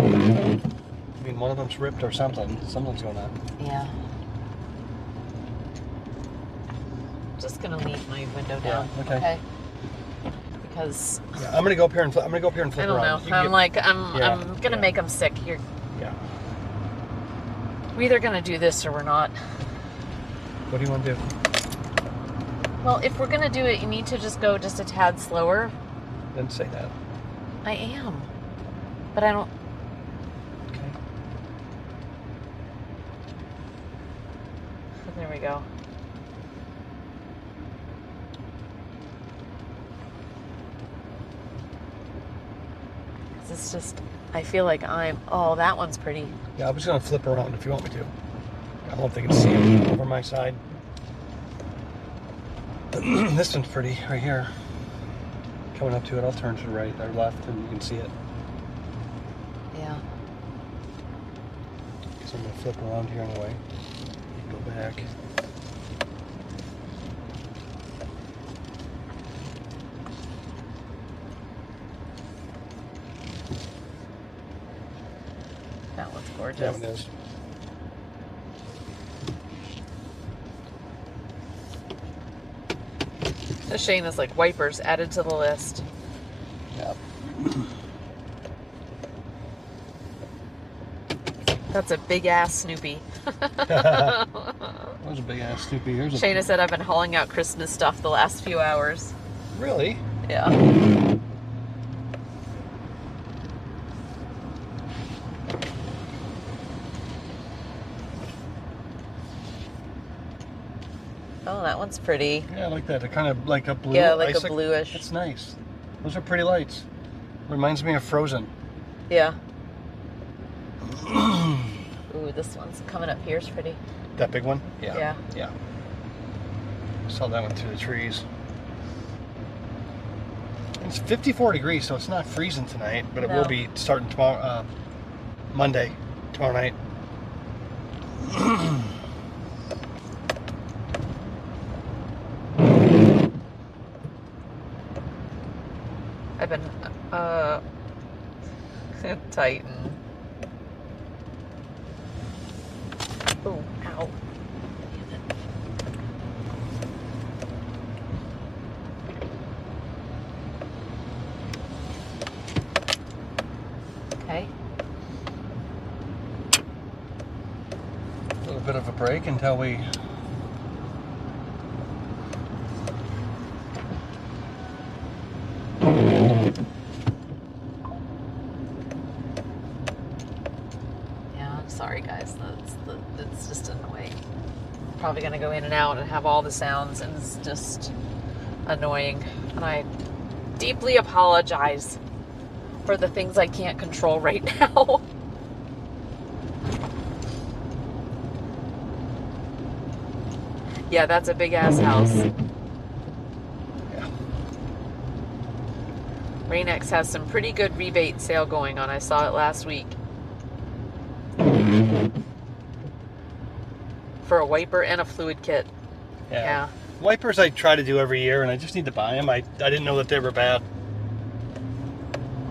mean, one of them's ripped or something. Something's going on. Yeah. Just gonna leave my window down. Yeah, okay. Because yeah, I'm gonna go up here and flip. I'm gonna go up here and flip I don't around. know. I'm gonna make them sick. You're. Yeah. We're either gonna do this or we're not. What do you want to do? Well, if we're gonna do it, you need to just go just a tad slower. Didn't say that. I am, but I don't. Okay. There we go. It's just, I feel like oh, that one's pretty. Yeah, I was gonna flip around if you want me to. I don't think it's seeing over my side. This one's pretty right here. Coming up to it, I'll turn to the right or left and you can see it. Yeah. So I'm gonna flip around here anyway. Go back. That one's gorgeous. That one is. A shame that's like wipers added to the list. Yep. That's a big ass Snoopy. That was a big ass Snoopy. Here's a Shayna said I've been hauling out Christmas stuff the last few hours. really. Yeah. Oh, that one's pretty. Yeah, I like that. They're kind of like a blue. Yeah, like a icicle. bluish. It's nice. Those are pretty lights. Reminds me of Frozen. Yeah. Ooh, this one's coming up here is pretty. That big one? Yeah. Yeah. Yeah. Saw that one through the trees. It's 54 degrees, so it's not freezing tonight, but it will No. be starting tomorrow, Monday, tomorrow night. I've been Titan. Oh, ow. Okay. A little bit of a break until we Yeah, I'm sorry guys. That's just annoying. Probably gonna go in and out and have all the sounds, and it's just annoying. And I deeply apologize for the things I can't control right now. Yeah, that's a big ass house. yeah. Rain-X has some pretty good rebate sale going on. I saw it last week. For a wiper and a fluid kit. Yeah. Wipers I try to do every year, and I just need to buy them. I didn't know that they were bad.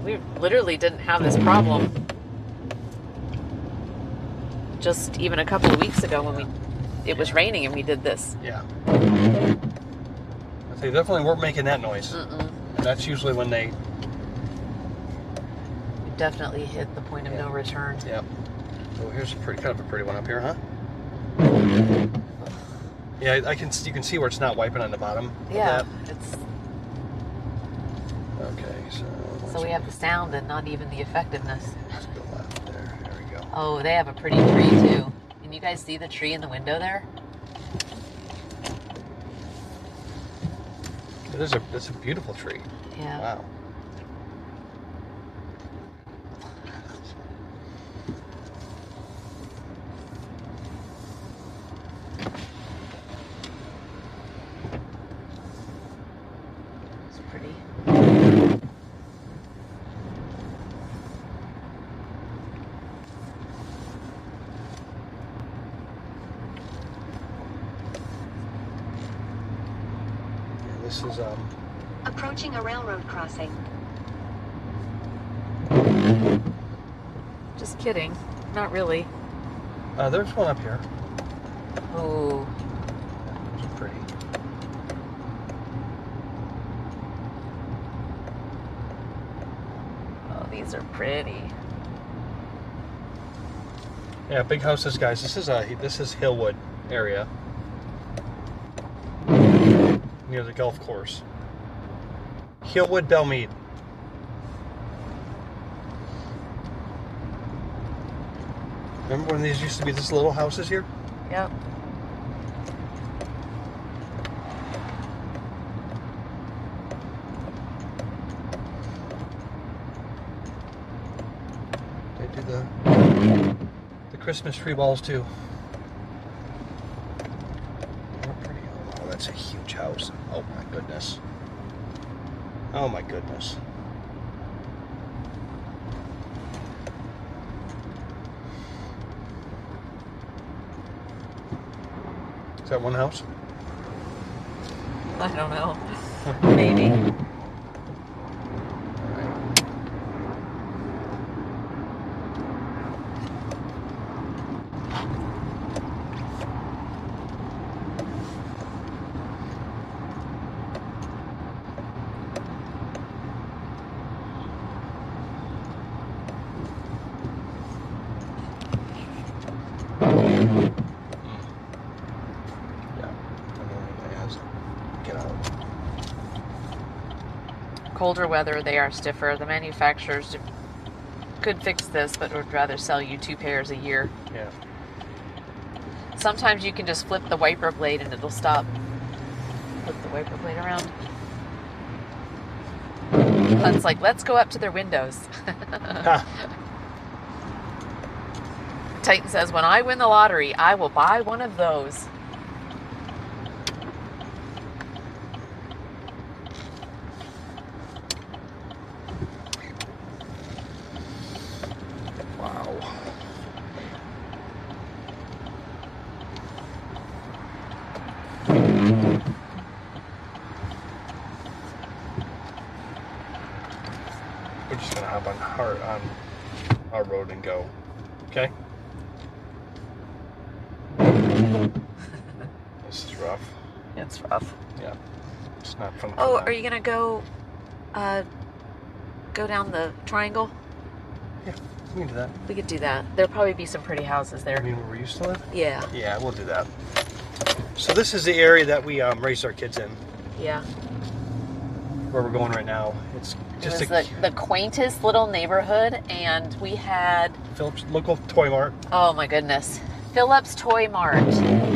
We literally didn't have this problem just even a couple of weeks ago when it was raining and we did this. Yeah. They definitely weren't making that noise. Mm-mm. And that's usually when they... We definitely hit the point of no return. Yep. So here's a pretty, kind of a pretty one up here, huh? Yeah, you can see where it's not wiping on the bottom. of Yeah, that. it's Okay, so we have the sound and not even the effectiveness. Let's go left there. There we go. Oh, they have a pretty tree too. Can you guys see the tree in the window there? That's a beautiful tree. Yeah. Wow. It's pretty. Yeah, this is Approaching a railroad crossing. Just kidding. Not really. there's one up here. Oh, Those are pretty. oh, these are pretty. Yeah, big houses, guys. This is Hillwood area near the golf course. Hillwood, Belmead. Remember when these used to be just little houses here? Yep. They do the Christmas tree balls too. They're pretty. Oh, that's a huge house. Oh my goodness. Oh my goodness. Is that one house? I don't know. Maybe. it out. Colder weather, they are stiffer. The manufacturers could fix this, but would rather sell you 2 pairs a year. Yeah. Sometimes you can just flip the wiper blade and it'll stop. Flip the wiper blade around. It's like, let's go up to their windows. Titan says, when I win the lottery, I will buy one of those. Wow. We're just gonna hop on our road and go. Okay. This is rough. It's rough. Yeah. It's not fun. Oh, are you gonna go down the triangle? Yeah, we can do that. We could do that. There'll probably be some pretty houses there. I mean, where we used to live? Yeah. Yeah, we'll do that. So this is the area that we raised our kids in, Yeah. where we're going right now. It's just It was the quaintest little neighborhood, and we had, Phillips local toy mart. oh my goodness, Phillips Toy Mart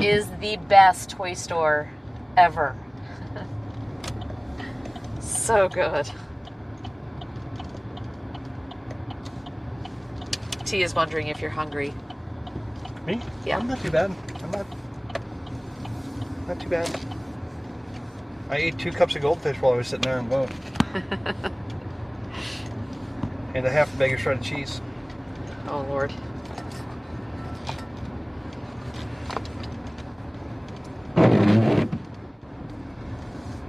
is the best toy store ever. So good. T is wondering if you're hungry. Me? Yeah. I'm not too bad. I'm not too bad. I ate 2 cups of goldfish while I was sitting there in the boat. And a half a bag of shredded cheese. Oh Lord.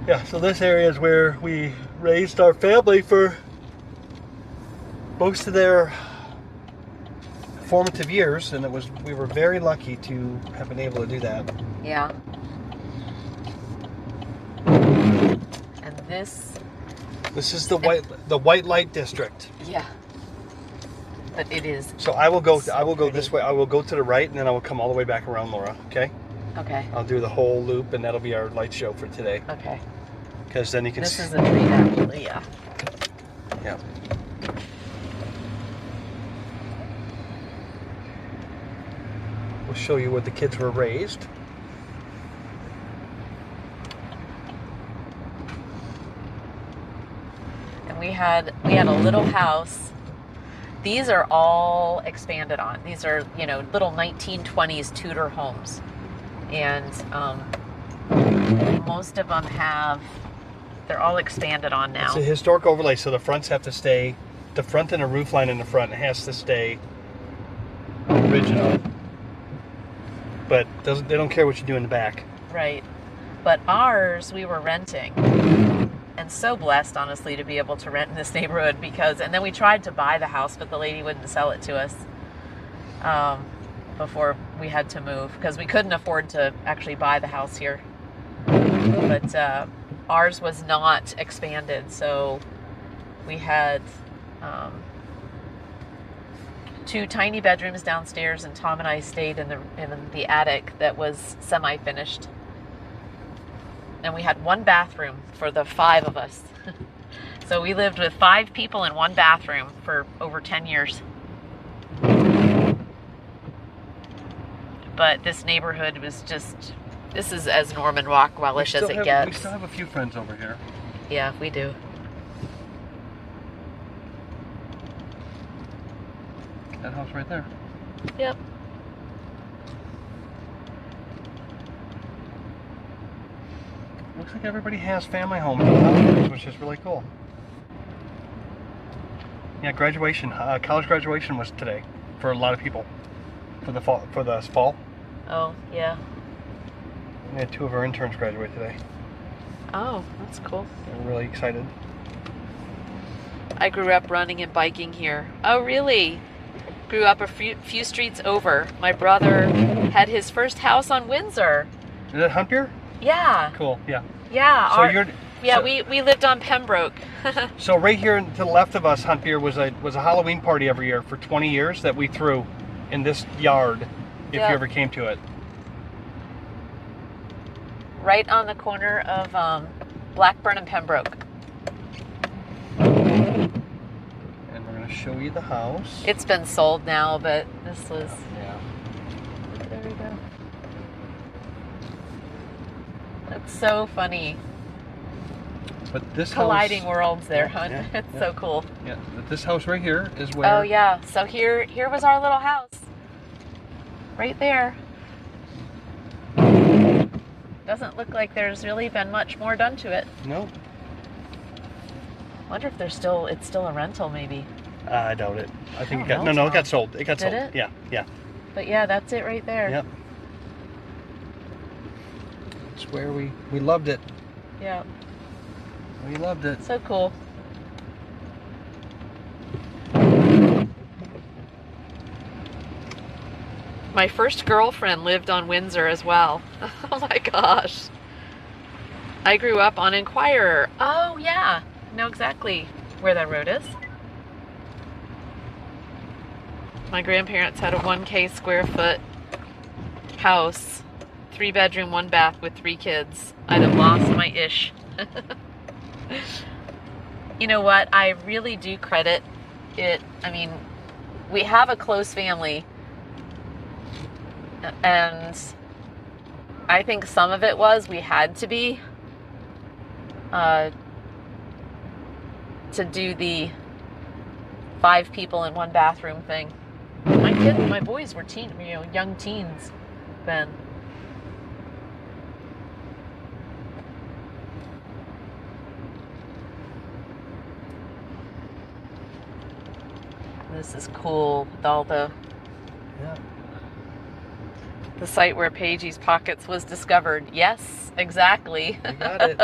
Yeah, so this area is where we raised our family for most of their formative years, and we were very lucky to have been able to do that. Yeah. And this, This is the white light district. yeah. But it is. So I will go pretty. this way. I will go to the right, and then I will come all the way back around, Laura. Okay? Okay. I'll do the whole loop, and that'll be our light show for today. Okay. Because then you can This see. is a treat, actually. Yeah. Yeah. We'll show you where the kids were raised. And we had a little house. These are all expanded on. These are, little 1920s Tudor homes. And most of them they're all expanded on now. It's a historic overlay, so the fronts have to stay, the front and the roof line in the front has to stay original. But they don't care what you do in the back. Right. But ours, we were renting. And so blessed, honestly, to be able to rent in this neighborhood and then we tried to buy the house, but the lady wouldn't sell it to us before we had to move because we couldn't afford to actually buy the house here. But ours was not expanded, so we had 2 tiny bedrooms downstairs, and Tom and I stayed in the attic that was semi-finished. And we had 1 bathroom for the 5 of us. So we lived with 5 people in 1 bathroom for over 10 years. But this neighborhood was this is as Norman Rockwellish as it gets. We still have a few friends over here. Yeah, we do. That house right there. Yep. Looks like everybody has family homes nowadays, which is really cool. Yeah, graduation, college graduation was today for a lot of people. For the fall. Oh, yeah. We had 2 of our interns graduate today. Oh, that's cool. They're really excited. I grew up running and biking here. Oh, really? Grew up a few streets over. My brother had his first house on Windsor. Is that Huntpier? Yeah. Cool, yeah. Yeah. So we lived on Pembroke. So right here to the left of us, Huntpier was a Halloween party every year for 20 years that we threw in this yard, if you ever came to it. right on the corner of Blackburn and Pembroke. And we're going to show you the house. It's been sold now, but this was... Yeah. There we go. That's so funny. But this Colliding house, worlds there, huh? Yeah, It's yeah. so cool. Yeah, but this house right here is where... Oh yeah, so here was our little house. Right there. Doesn't look like there's really been much more done to it. No, Wonder if it's still a rental maybe. I doubt it. I think I it don't got, know, it got sold. It got Did sold. it? Yeah, yeah. But yeah, that's it right there. Yep. It's where we loved it. Yeah. We loved it. So cool. My first girlfriend lived on Windsor as well. Oh my gosh. I grew up on Inquirer. Oh yeah. I know exactly where that road is. My grandparents had a 1K square foot house, 3-bedroom, 1 bath with 3 kids. I'd have lost my ish. You know what? I really do credit it. I mean, we have a close family, and I think some of it was we had to be to do the 5 people in 1 bathroom thing. My boys were young teens then. This is cool with all the site where Pagey's Pockets was discovered. Yes, exactly. You got it.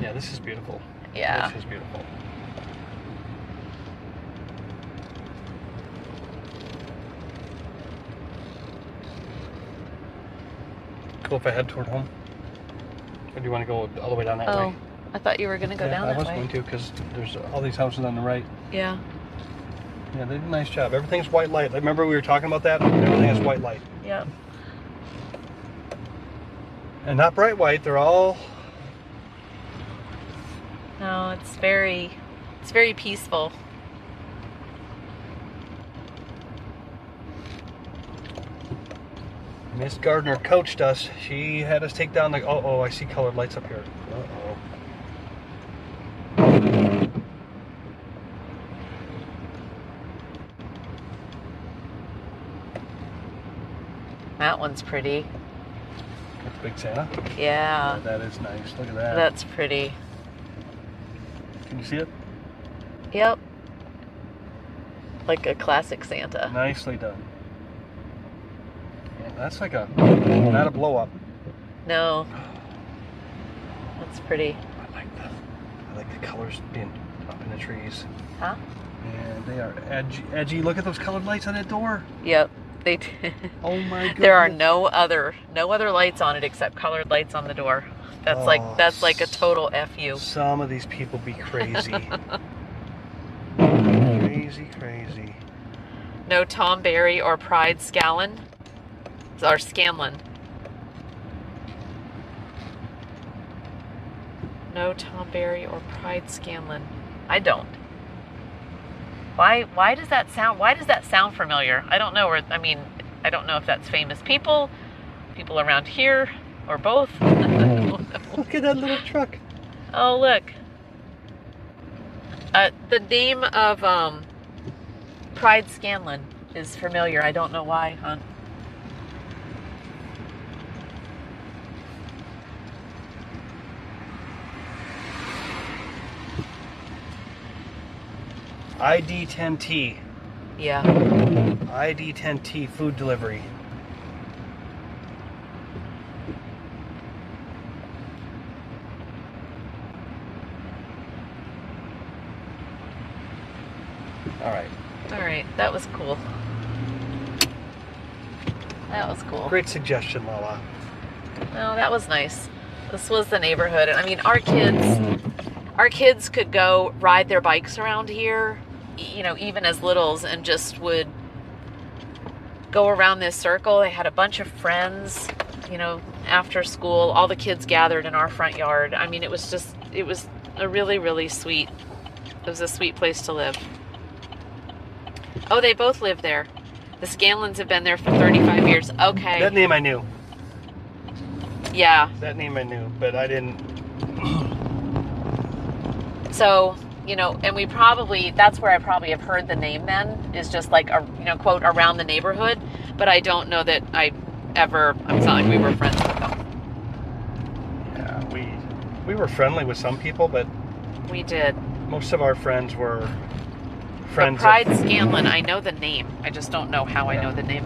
Yeah, this is beautiful. Yeah. This is beautiful. Cool if I head toward home. Or do you want to go all the way down that way? I thought you were going to go down that way. I was going to because there's all these houses on the right. Yeah. Yeah, they did a nice job. Everything's white light. Remember we were talking about that? Everything is white light. Yep. And not bright white. They're all... No, it's very peaceful. Miss Gardner coached us. She had us take down the... Oh, I see colored lights up here. Uh-oh. That one's pretty. That's Big Santa? Yeah. Oh, that is nice. Look at that. That's pretty. Can you see it? Yep. Like a classic Santa. Nicely done. Yeah, that's like a... not a blow up. No. That's pretty. I like the colors being up in the trees. Huh? And they are edgy. Look at those colored lights on that door. Yep. They Oh my goodness. There are no other lights on it except colored lights on the door. That's like a total FU. Some of these people be crazy. Crazy. No Tom Barry or Pride Scanlon. Or Scanlon. No Tom Barry or Pride Scanlon. I don't. Why does that sound familiar? I don't know. I don't know if that's famous people around here, or both. Look at that little truck. Oh, look. The name of Pride Scanlon is familiar. I don't know why, huh? ID10T. Yeah. ID10T food delivery. All right, that was cool. That was cool. Great suggestion, Lala. No, that was nice. This was the neighborhood. I mean, our kids could go ride their bikes around here, even as littles, and just would go around this circle. They had a bunch of friends you know, after school, all the kids gathered in our front yard. I mean, it was a really, really sweet, it was a sweet place to live. Oh, they both live there. The Scanlons have been there for 35 years. Okay. That name I knew. Yeah. That name I knew, but I didn't. So, you know, and that's where I probably have heard the name then, is just like, you know, quote, around the neighborhood. But I don't know that it's not like we were friends with them. Yeah, we were friendly with some people, but We did. most of our friends were But friends. Pride Scanlon, I know the name. I just don't know how I know the name.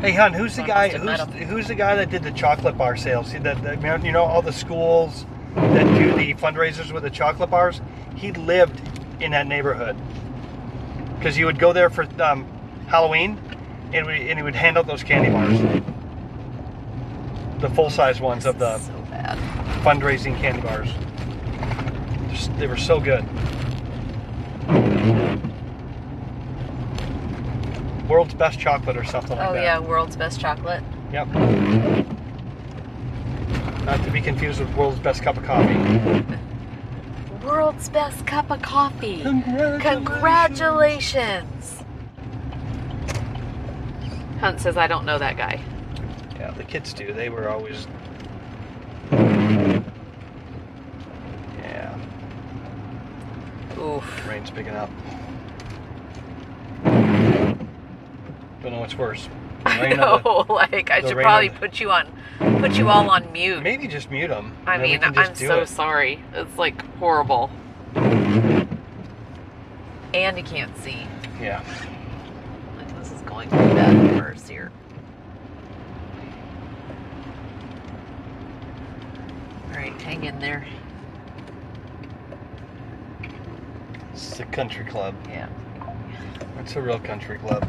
Hey, hon, who's the I guy? must have met Who's the guy that did the chocolate bar sales? See that you know all the schools that do the fundraisers with the chocolate bars. He lived in that neighborhood because he would go there for Halloween, and he would hand out those candy bars, the full size ones of the So bad. fundraising candy bars. They were so good. World's best chocolate or something like Oh that. yeah, world's best chocolate. Yep. Not to be confused with world's best cup of coffee. World's best cup of coffee. Congratulations. Congratulations. Hunt says I don't know that guy. Yeah, the kids do. They were always. Yeah. Oof. Rain's picking up. Don't know what's worse. I Rain or know, like I the should rain probably or the- put you all on mute. Maybe just mute them. I mean, I'm so sorry. It's like horrible. And you can't see. Yeah. Like, this is going to be bad first here. Alright, hang in there. It's a country club. Yeah. It's a real country club.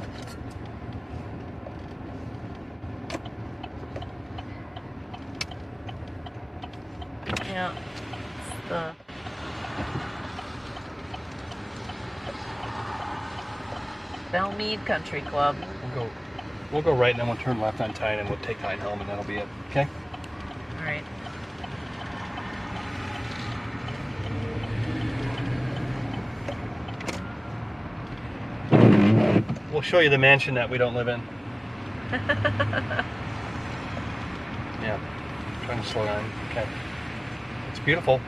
Yeah. It's the Belmead Country Club. We'll go right and then we'll turn left on Tyne and we'll take Tyne home and that'll be it. Okay? Alright. We'll show you the mansion that we don't live in. Yeah. Trying to slow down. Okay. It's beautiful.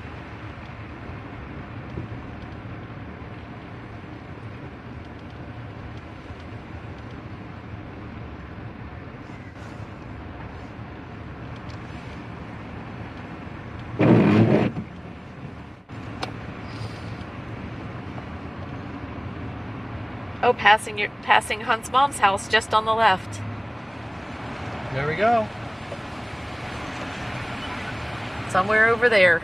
Oh, passing Hunt's mom's house just on the left. There we go. Somewhere over there.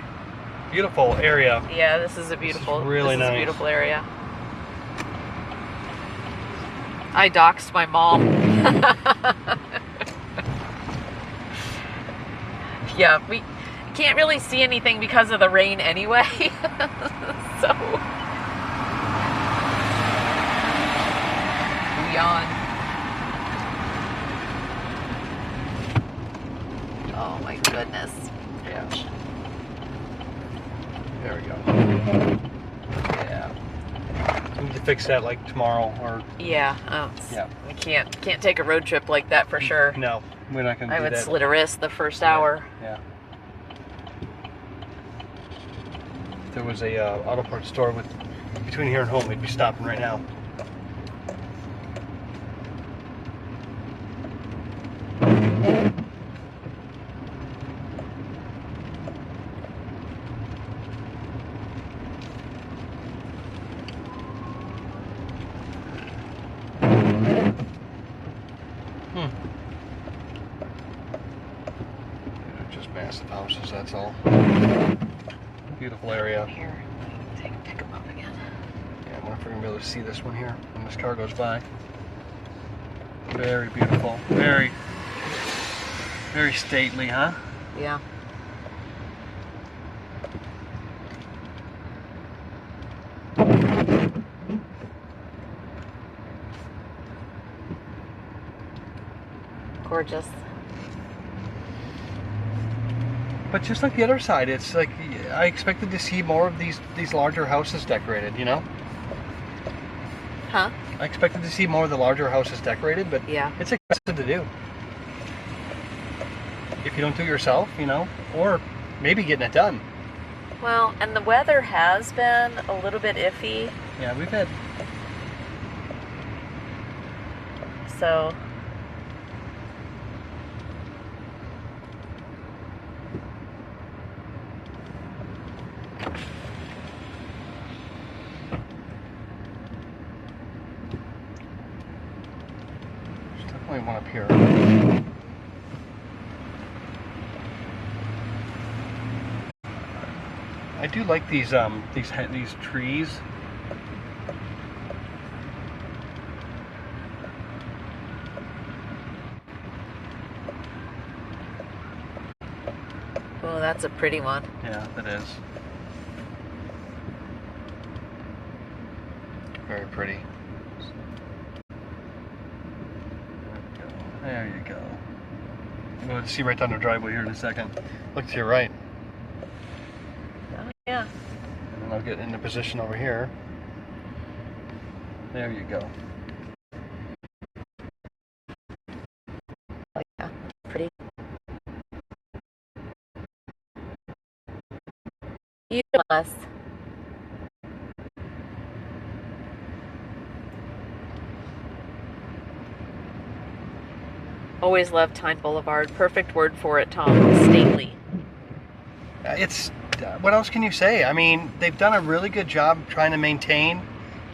Beautiful area. Yeah, this is a beautiful, really this is a nice. beautiful area. I doxed my mom. Yeah, we can't really see anything because of the rain anyway. So, yawn. Oh my goodness. Yeah. There we go. Yeah. We need to fix that like tomorrow or Yeah. Yeah. We can't take a road trip like that for sure. no. We're not gonna I do would that. slit a wrist the first hour. Yeah. If there was a auto parts store between here and home, we'd be stopping right now. Just massive houses, that's all. Beautiful area. Here, pick them up again. Yeah, I wonder if we're gonna be able to see this one here when this car goes by. Very beautiful. Very, very stately, huh? Yeah. Gorgeous. But just like the other side, it's like I expected to see more of these larger houses decorated, you know? Huh? I expected to see more of the larger houses decorated, but Yeah. it's expensive to do. If you don't do it yourself, you know, or maybe getting it done. Well, and the weather has been a little bit iffy, Yeah, we've had. so There's definitely one up here. I do like these trees. oh, that's a pretty one. Yeah, that is. Very pretty. There you go. I'm going to see right down the driveway here in a second. Look to your right. Oh, yeah. And then I'll get into position over here. There you go. Oh, yeah. Pretty. You us. Always loved Tyne Boulevard. Perfect word for it, Tom. Stately. It's what else can you say? I mean, they've done a really good job trying to maintain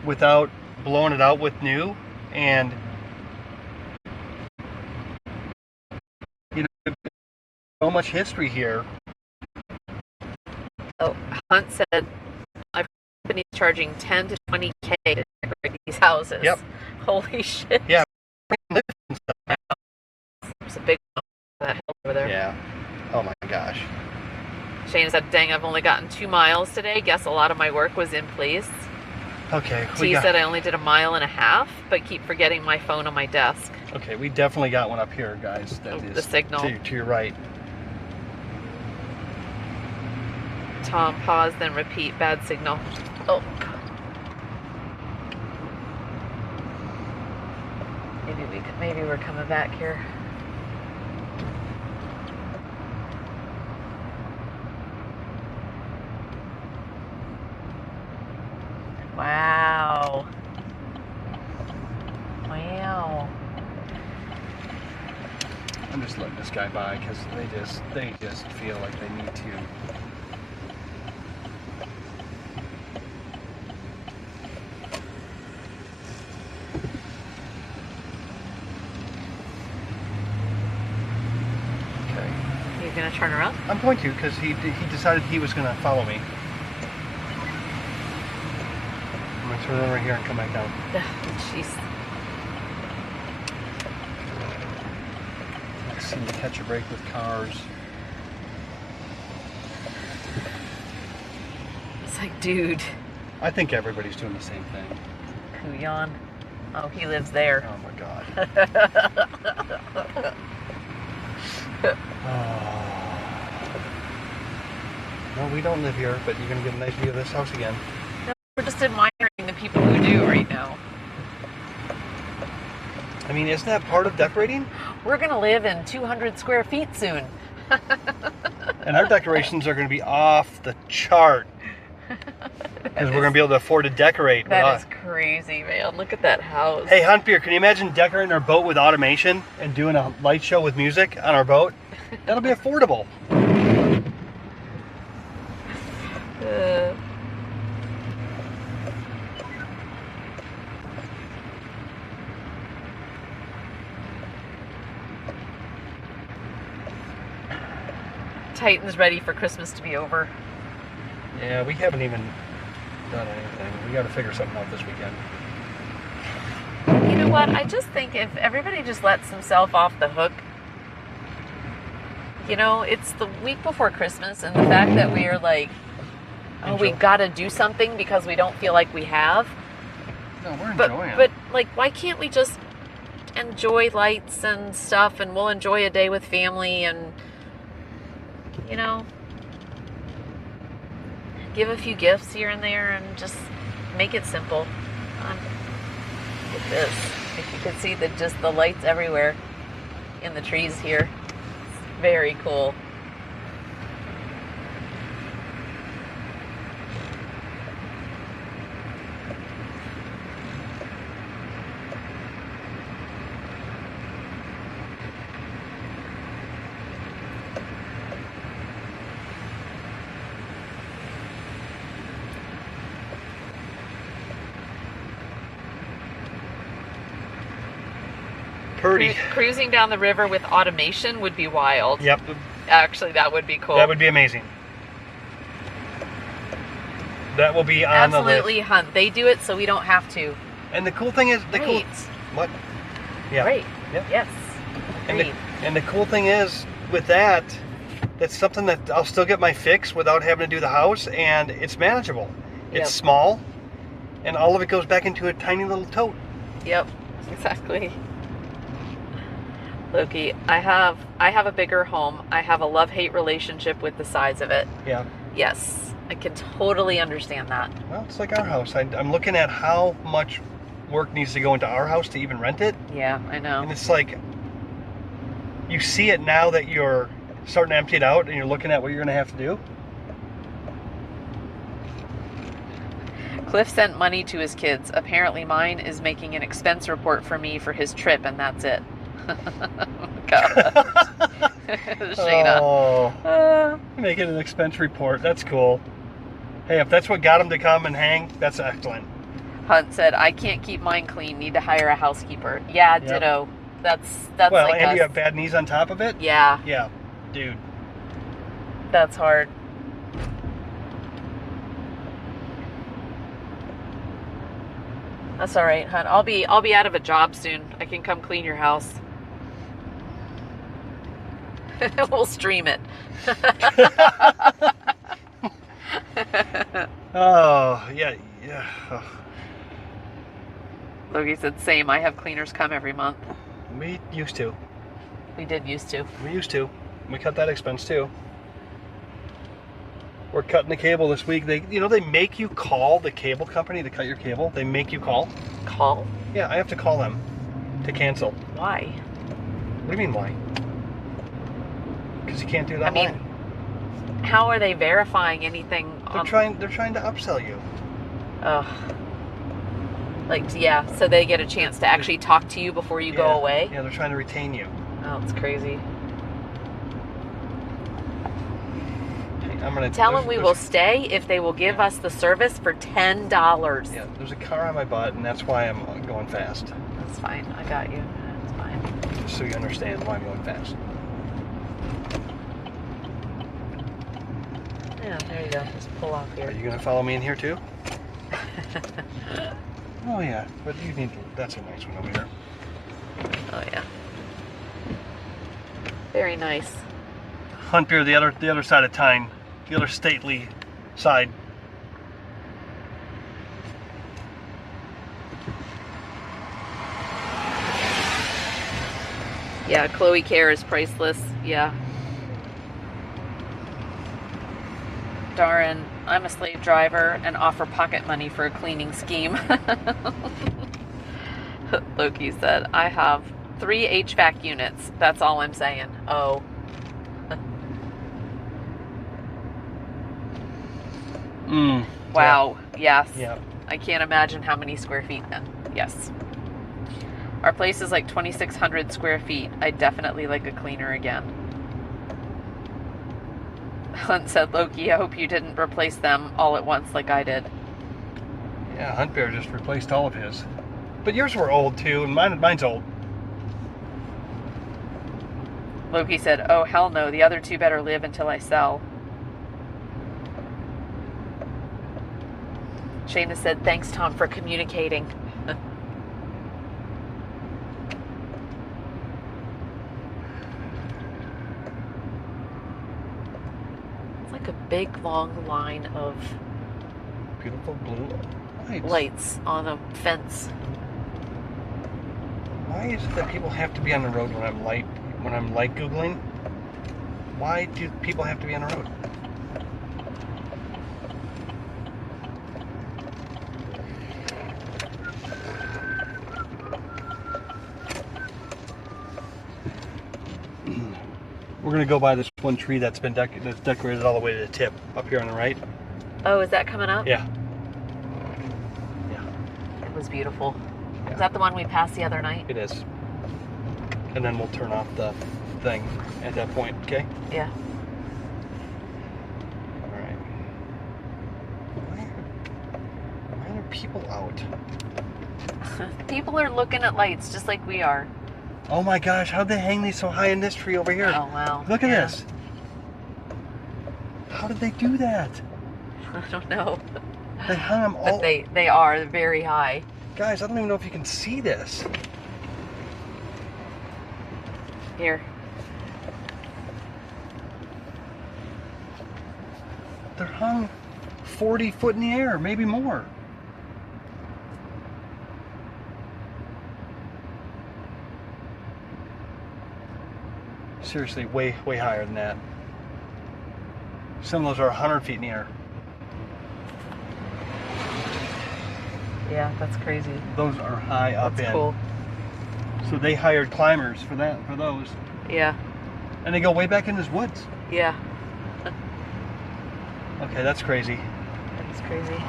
without blowing it out with new, and you know, so much history here. Oh, Hunt said I've companies charging 10 to 20K to decorate these houses. Yep. Holy shit. Yeah. It's a big that hill over there. Yeah. Oh my gosh. Shane said, dang, I've only gotten 2 miles today. Guess a lot of my work was in place. Okay. T said I only did 1.5 miles, but keep forgetting my phone on my desk. Okay, we definitely got one up here, guys. That is The signal. to your right. Tom, pause, then repeat. Bad signal. Oh. Maybe we're coming back here. Wow. Wow. I'm just letting this guy by because they just feel like they need to. Okay. You gonna turn around? I'm going to because he decided he was going to follow me. I'm going to turn over here and come back down. Jeez. I seem to catch a break with cars. It's like, dude. I think everybody's doing the same thing. Kuyan. Oh, he lives there. Oh my god. No, we don't live here, but you're going to get a nice view of this house again. No, we're just admiring the people who do right now. I mean, isn't that part of decorating? We're going to live in 200 square feet soon. And our decorations are going to be off the chart. Because we're going to be able to afford to decorate. That is crazy, man. Look at that house. Hey, Hunt Beer, can you imagine decorating our boat with automation and doing a light show with music on our boat? That'll be affordable. Titan's ready for Christmas to be over. Yeah, we haven't even done anything. We got to figure something out this weekend. You know what? I just think if everybody just lets themselves off the hook, you know, it's the week before Christmas, and the fact that we are like, oh, we got to do something because we don't feel like we have. No, we're enjoying it. But like, why can't we just enjoy lights and stuff, and we'll enjoy a day with family and you know, give a few gifts here and there and just make it simple. Look at this. If you could see just the lights everywhere in the trees here. It's very cool. Purdy. Cruising down the river with automation would be wild. Yep. Actually, that would be cool. That would be amazing. That will be on the list. Absolutely, Hunt. They do it so we don't have to. And the cool thing is, what? Yeah. Great. Yep. Yes. And the cool thing is, with that, that's something that I'll still get my fix without having to do the house, and it's manageable. It's Yep. small, and all of it goes back into a tiny little tote. Yep. Exactly. Loki, I have a bigger home. I have a love-hate relationship with the size of it. Yeah. Yes, I can totally understand that. Well, it's like our house. I'm looking at how much work needs to go into our house to even rent it. Yeah, I know. And it's like, you see it now that you're starting to empty it out and you're looking at what you're going to have to do. Cliff sent money to his kids. Apparently mine is making an expense report for me for his trip, and that's it. God. Shayna. Oh, making an expense report. That's cool. Hey, if that's what got him to come and hang, that's excellent. Hunt said, I can't keep mine clean. Need to hire a housekeeper. Yeah, Yep. ditto. That's well, like and us. you have bad knees on top of it? Yeah. Yeah, dude. That's hard. That's all right, Hunt. I'll be out of a job soon. I can come clean your house. We'll stream it. Oh, yeah. Oh. Logie said, same. I have cleaners come every month. We used to. We did used to. We used to. We cut that expense too. We're cutting the cable this week. They make you call the cable company to cut your cable. They make you call. Call? Yeah, I have to call them to cancel. Why? What do you mean why? Because you can't do that. I mean, how are they verifying anything? They're trying to upsell you. Ugh. Like, yeah, so they get a chance to actually talk to you before you go away? Yeah, they're trying to retain you. Oh, it's crazy. I'm gonna Tell them we will stay if they will give us the service for $10. Yeah, there's a car on my butt, and that's why I'm going fast. That's fine. I got you. That's fine. Just so you understand why I'm going fast. Yeah, there you go. Just pull off Are here. you gonna follow me in here too? Oh yeah, but you need. That's a nice one over here. Oh yeah. Very nice. Hunt beer, the other side of Tyne, the other stately side. Yeah, Chloe Care is priceless. Yeah. Darn, I'm a slave driver and offer pocket money for a cleaning scheme. Loki said, I have 3 HVAC units. That's all I'm saying. Oh. Wow. Yes. Yeah. I can't imagine how many square feet then. Yes. Our place is like 2,600 square feet. I'd definitely like a cleaner again. Hunt said, Loki, I hope you didn't replace them all at once like I did. Yeah, Hunt Bear just replaced all of his. But yours were old too, and mine's old. Loki said, oh, hell no. The other 2 better live until I sell. Shayna said, thanks, Tom, for communicating. It's like a big, long line of Beautiful blue lights on a fence. Why is it that people have to be on the road when I'm light Googling? Why do people have to be on the road? We're gonna go by this one tree that's been that's decorated all the way to the tip up here on the right. Oh, is that coming up? Yeah. It was beautiful. Is that the one we passed the other night? It is. And then we'll turn off the thing at that point, okay? Yeah. Alright. Why are people out? People are looking at lights just like we are. Oh my gosh, how'd they hang these so high in this tree over here? Oh, wow. Look at this. How did they do that? I don't know. They hung them all. But they are very high. Guys, I don't even know if you can see this. Here. They're hung 40 foot in the air, maybe more. Seriously, way higher than that. Some of those are 100 feet in the air. Yeah, that's crazy. Those are high up That's in. cool. So they hired climbers for those. Yeah. And they go way back in these woods. Yeah. Okay, that's crazy. That's crazy.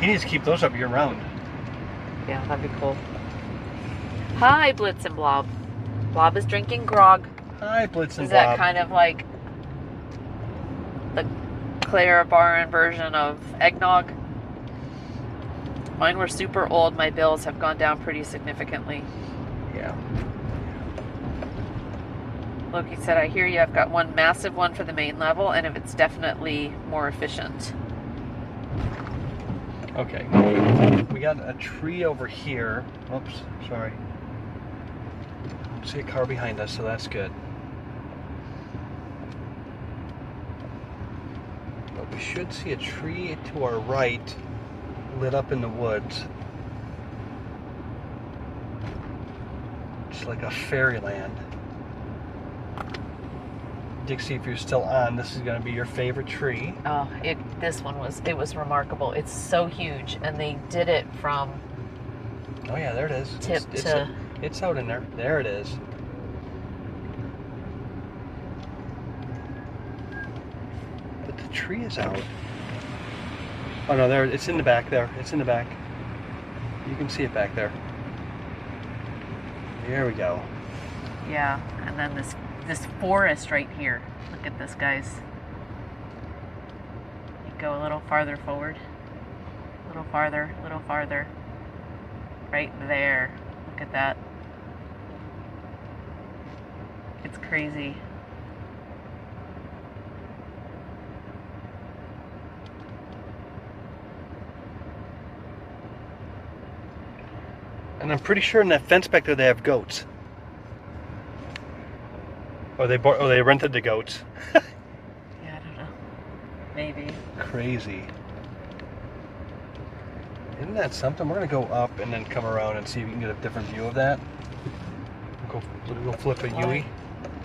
He needs to keep those up year round. Yeah, that'd be cool. Hi, Blitz and Blob. Blob is drinking grog. Hi, Blitz and Is Blob. that kind of like the Clara Barron version of eggnog? Mine were super old. My bills have gone down pretty significantly. Yeah. Loki said, I hear you. I've got one massive one for the main level, and if it's definitely more efficient. Okay. We got a tree over here. Oops, sorry. See a car behind us, so that's good. But we should see a tree to our right lit up in the woods. It's like a fairyland. Dixie, if you're still on, this is going to be your favorite tree. Oh, this one was remarkable. It's so huge, and they did it from Oh yeah, there it is. tip to... It's out in there. There it is. But the tree is out. Oh no, there it's in the back there. It's in the back. You can see it back there. There we go. Yeah, and then this forest right here. Look at this, guys. You go a little farther forward. A little farther, a little farther. Right there. Look at that. It's crazy. And I'm pretty sure in that fence back there they have goats. Or they rented the goats. Yeah, I don't know. Maybe. Crazy. Isn't that something? We're gonna go up and then come around and see if we can get a different view of that. We'll go flip a Yui.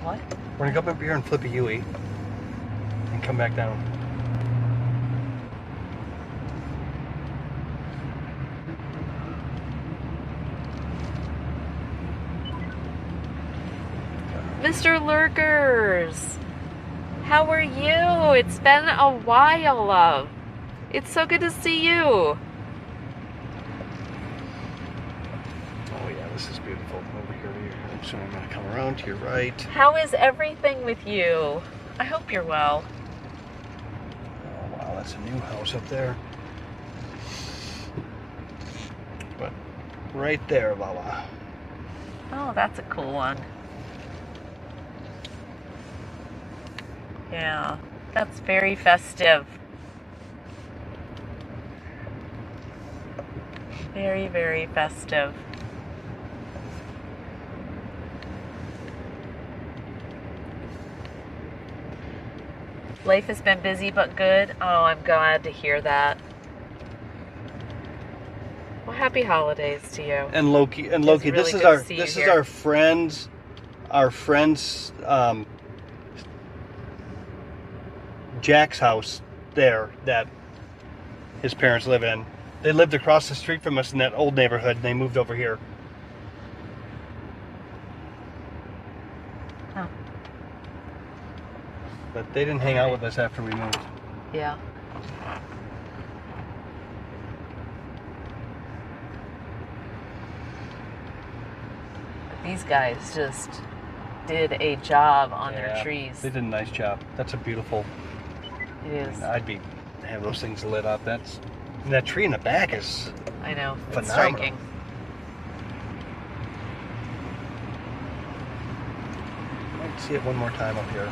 What? We're gonna go up here and flip a Yui and come back down. Mr. Lurkers! How are you? It's been a while, love. It's so good to see you. Oh yeah, this is beautiful. Over here. So I'm gonna come around to your right. How is everything with you? I hope you're well. Oh wow, that's a new house up there. But right there, Lala. Oh, that's a cool one. Yeah, that's very festive. Very, very festive. Life has been busy but good. Oh, I'm glad to hear that. Well, happy holidays to you. And Loki, Really this is good to see you this is here. our friends Jack's house there that his parents live in. They lived across the street from us in that old neighborhood, and they moved over here. Huh. But they didn't hang out with us after we moved. Yeah. These guys just did a job on their trees. They did a nice job. That's a beautiful. It is. I'd have those things lit up. And that tree in the back is. I know. It's phenomenal. striking. Let's see it one more time up here.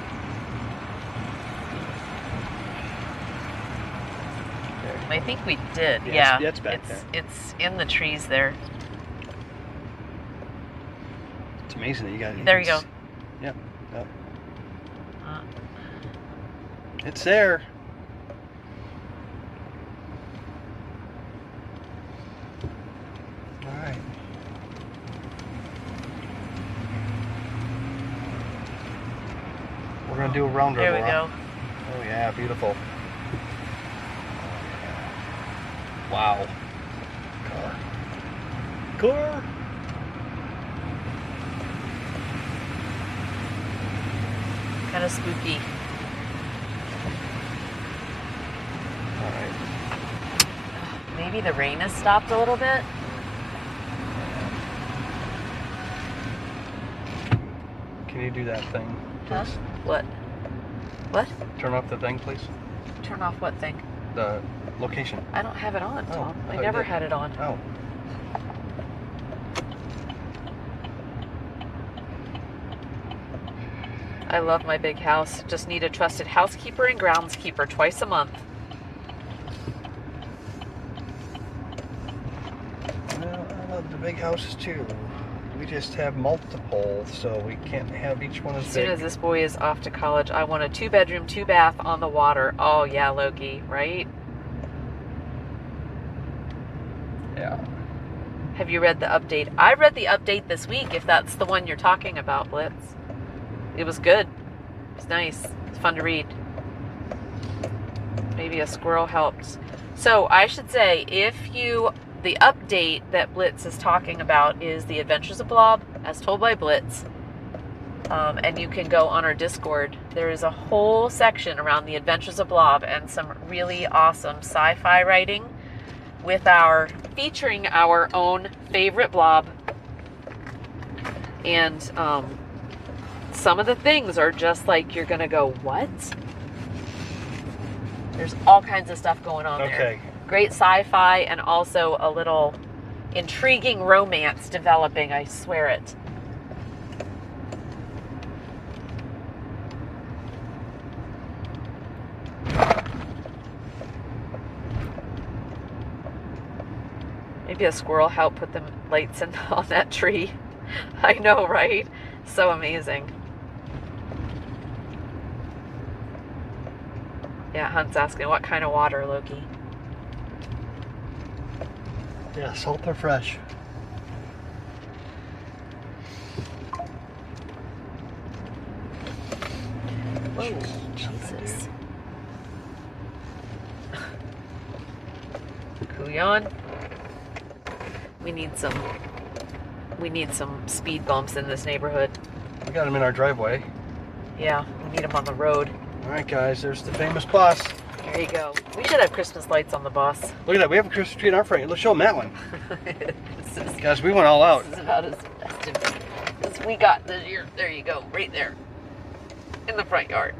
I think we did. Yeah, Yeah. it's back there. It's in the trees there. It's amazing that you got. There you go. Yep. Yep. Uh, It's there. All right. We're gonna do a rounder. There we Laura. go. Oh yeah, beautiful. Wow. Car. Kind of spooky. All right. Maybe the rain has stopped a little bit. Can you do that thing, Huh? please? What? What? Turn off the thing, please. Turn off what thing? The location. I don't have it on, Tom. I I thought never you did. had it on. Oh. I love my big house. Just need a trusted housekeeper and groundskeeper twice a month. Well, I love the big houses too. We just have multiple, so we can't have each one as As big. soon as this boy is off to college, I want a 2-bedroom, 2-bath on the water. Oh yeah, Loki, right? Yeah. Have you read the update? I read the update this week, if that's the one you're talking about, Blitz. It was good. It's nice. It's fun to read. Maybe a squirrel helped. So I should say, the update that Blitz is talking about is The Adventures of Blob, as told by Blitz. And you can go on our Discord. There is a whole section around The Adventures of Blob and some really awesome sci-fi writing featuring our own favorite blob. And some of the things are just like, you're gonna go, what? There's all kinds of stuff going on there. Okay. Great sci-fi and also a little intriguing romance developing, I swear it. Maybe a squirrel helped put the lights on that tree. I know, right? So amazing. Yeah, Hunt's asking, what kind of water, Loki? Yeah, salt or fresh. Whoa, Jesus. Kuyan. We need some speed bumps in this neighborhood. We got them in our driveway. Yeah, we need them on the road. All right, guys, there's the famous bus. There you go. We should have Christmas lights on the bus. Look at that. We have a Christmas tree in our front. Let's show them that one. Guys, we went all out. This is about as festive as we got this year. There you go, right there. In the front yard.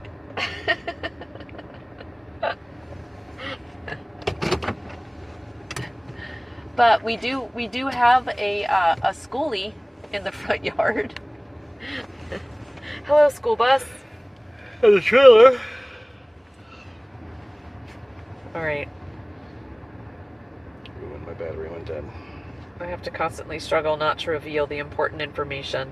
But we do have a schoolie in the front yard. Hello, school bus. And the trailer. All right. When my battery went dead. I have to constantly struggle not to reveal the important information.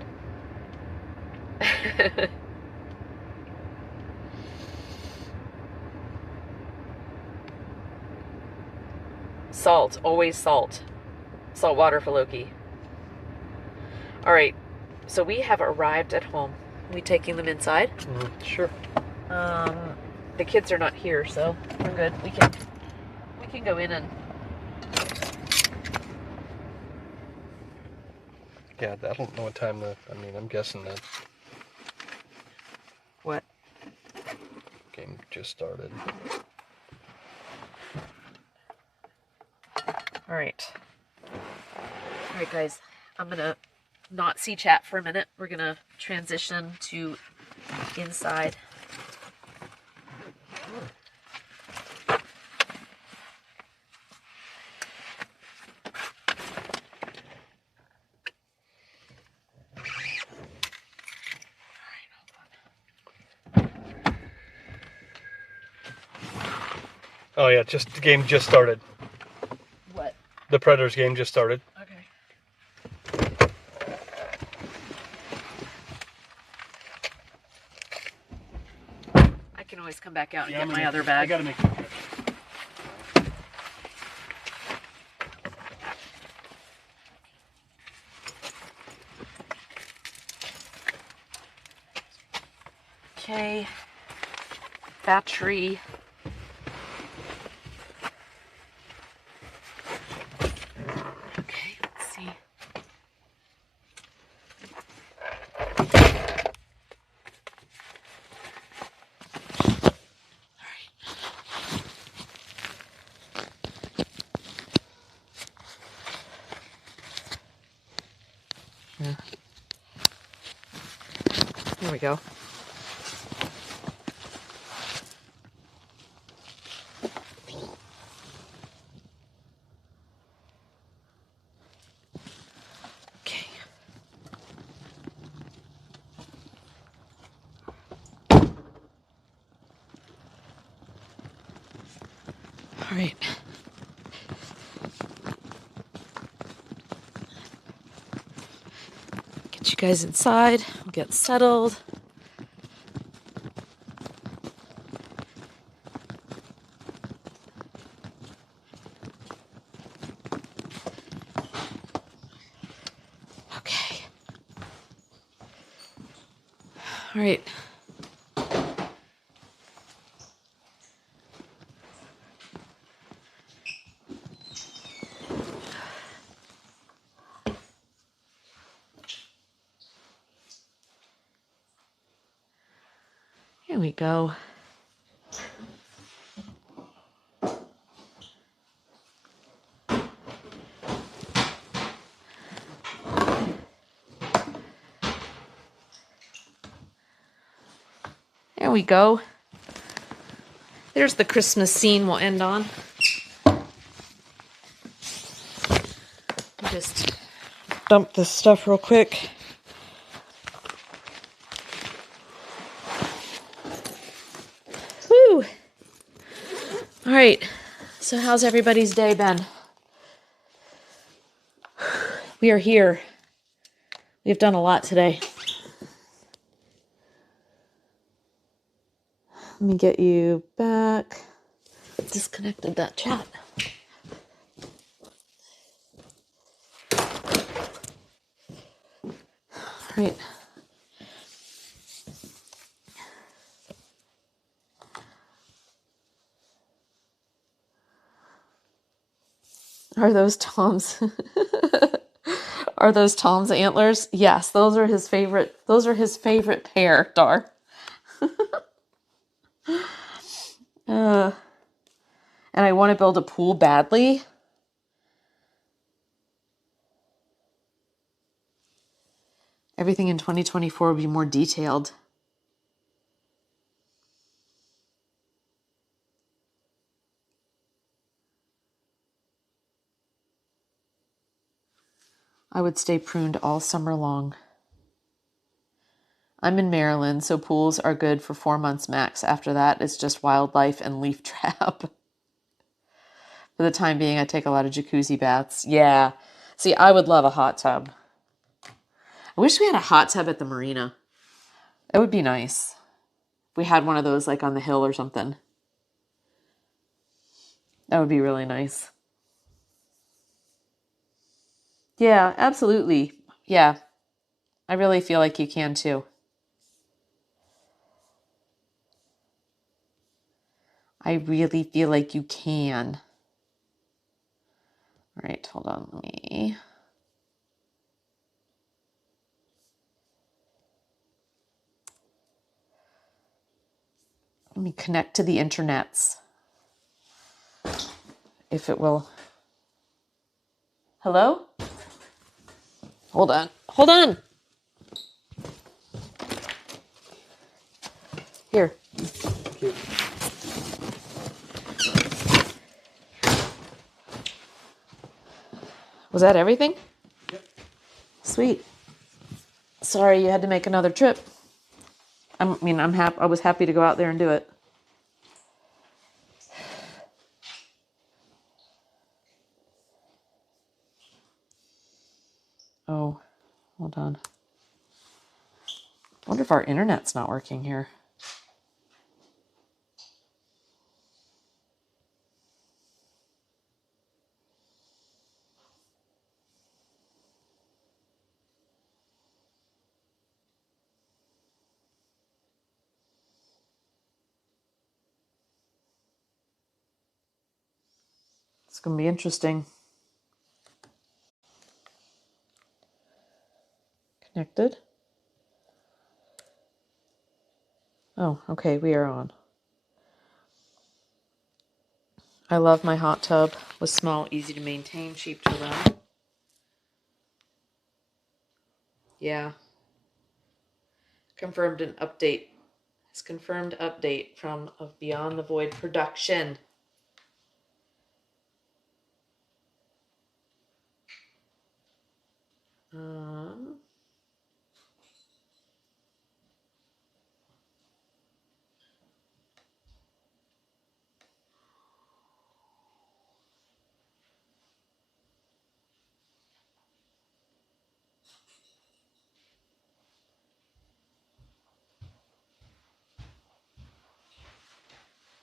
Salt, always salt. Salt water for Loki. All right, so we have arrived at home. We taking them inside? Sure. the kids are not here, so we're good. We can go in and. Yeah, I don't know what time I'm guessing that What? game just started. All right, guys. I'm gonna not see chat for a minute. We're gonna transition to inside. Oh yeah, the game just started. What? The Predators game just started. Okay. I can always come back out and get my other bag. I gotta make. Okay. Battery. Okay, let's see. Yeah. There we go. Okay. All right. Get you guys inside. We'll get settled. Okay. All right. Here we go. There we go. There's the Christmas scene we'll end on. Just dump this stuff real quick. Woo! All right. So how's everybody's day been? We are here. We've done a lot today. Let me get you back. Disconnected that chat. All right. Are those Tom's? Are those Tom's antlers? Yes, those are his favorite. Those are his favorite pair, Dar. And I want to build a pool badly. Everything in 2024 will be more detailed. I would stay pruned all summer long. I'm in Maryland, so pools are good for 4 months max. After that, it's just wildlife and leaf trap. For the time being, I take a lot of jacuzzi baths. Yeah. See, I would love a hot tub. I wish we had a hot tub at the marina. It would be nice. If we had one of those like on the hill or something. That would be really nice. Yeah, absolutely. Yeah. I really feel like you can too. I really feel like you can. All right, hold on. Let me connect to the internets. If it will. Hello? Hold on. Hold on. Here. Was that everything? Yep. Sweet. Sorry you had to make another trip. I was happy to go out there and do it. Oh, hold on. I wonder if our internet's not working here. It's going to be interesting. Connected. Oh, okay, we are on. I love my hot tub. Was small, easy to maintain, cheap to run. Yeah. Confirmed an update. It's confirmed update from of Beyond the Void production.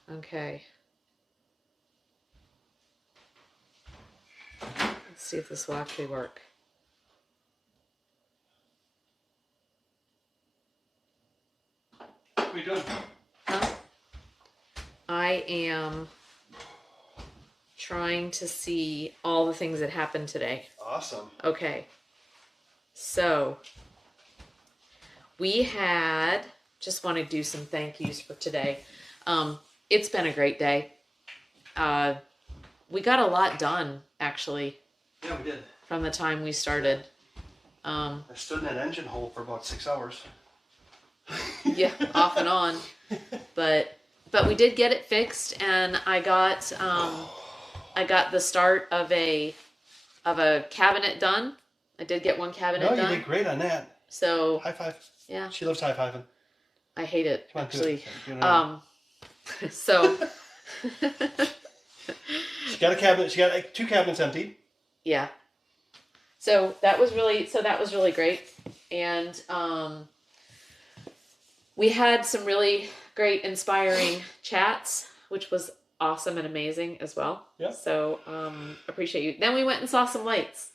Okay. Let's see if this will actually work. What are you doing? Huh? I am trying to see all the things that happened today. Awesome. Okay. So, we had, just want to do some thank yous for today. It's been a great day. We got a lot done, actually. Yeah, we did. From the time we started. I stood in that engine hole for about 6 hours. Yeah, off and on. But we did get it fixed, and I got the start of a cabinet done. I did get one cabinet done. No, you did great on that. So high five. Yeah. She loves high fiving. I hate it, Come on, actually. So she got a cabinet. She got like 2 cabinets emptied. Yeah. So that was really great, and we had some really great, inspiring chats, which was awesome and amazing as well. Yeah. So appreciate you. Then we went and saw some lights.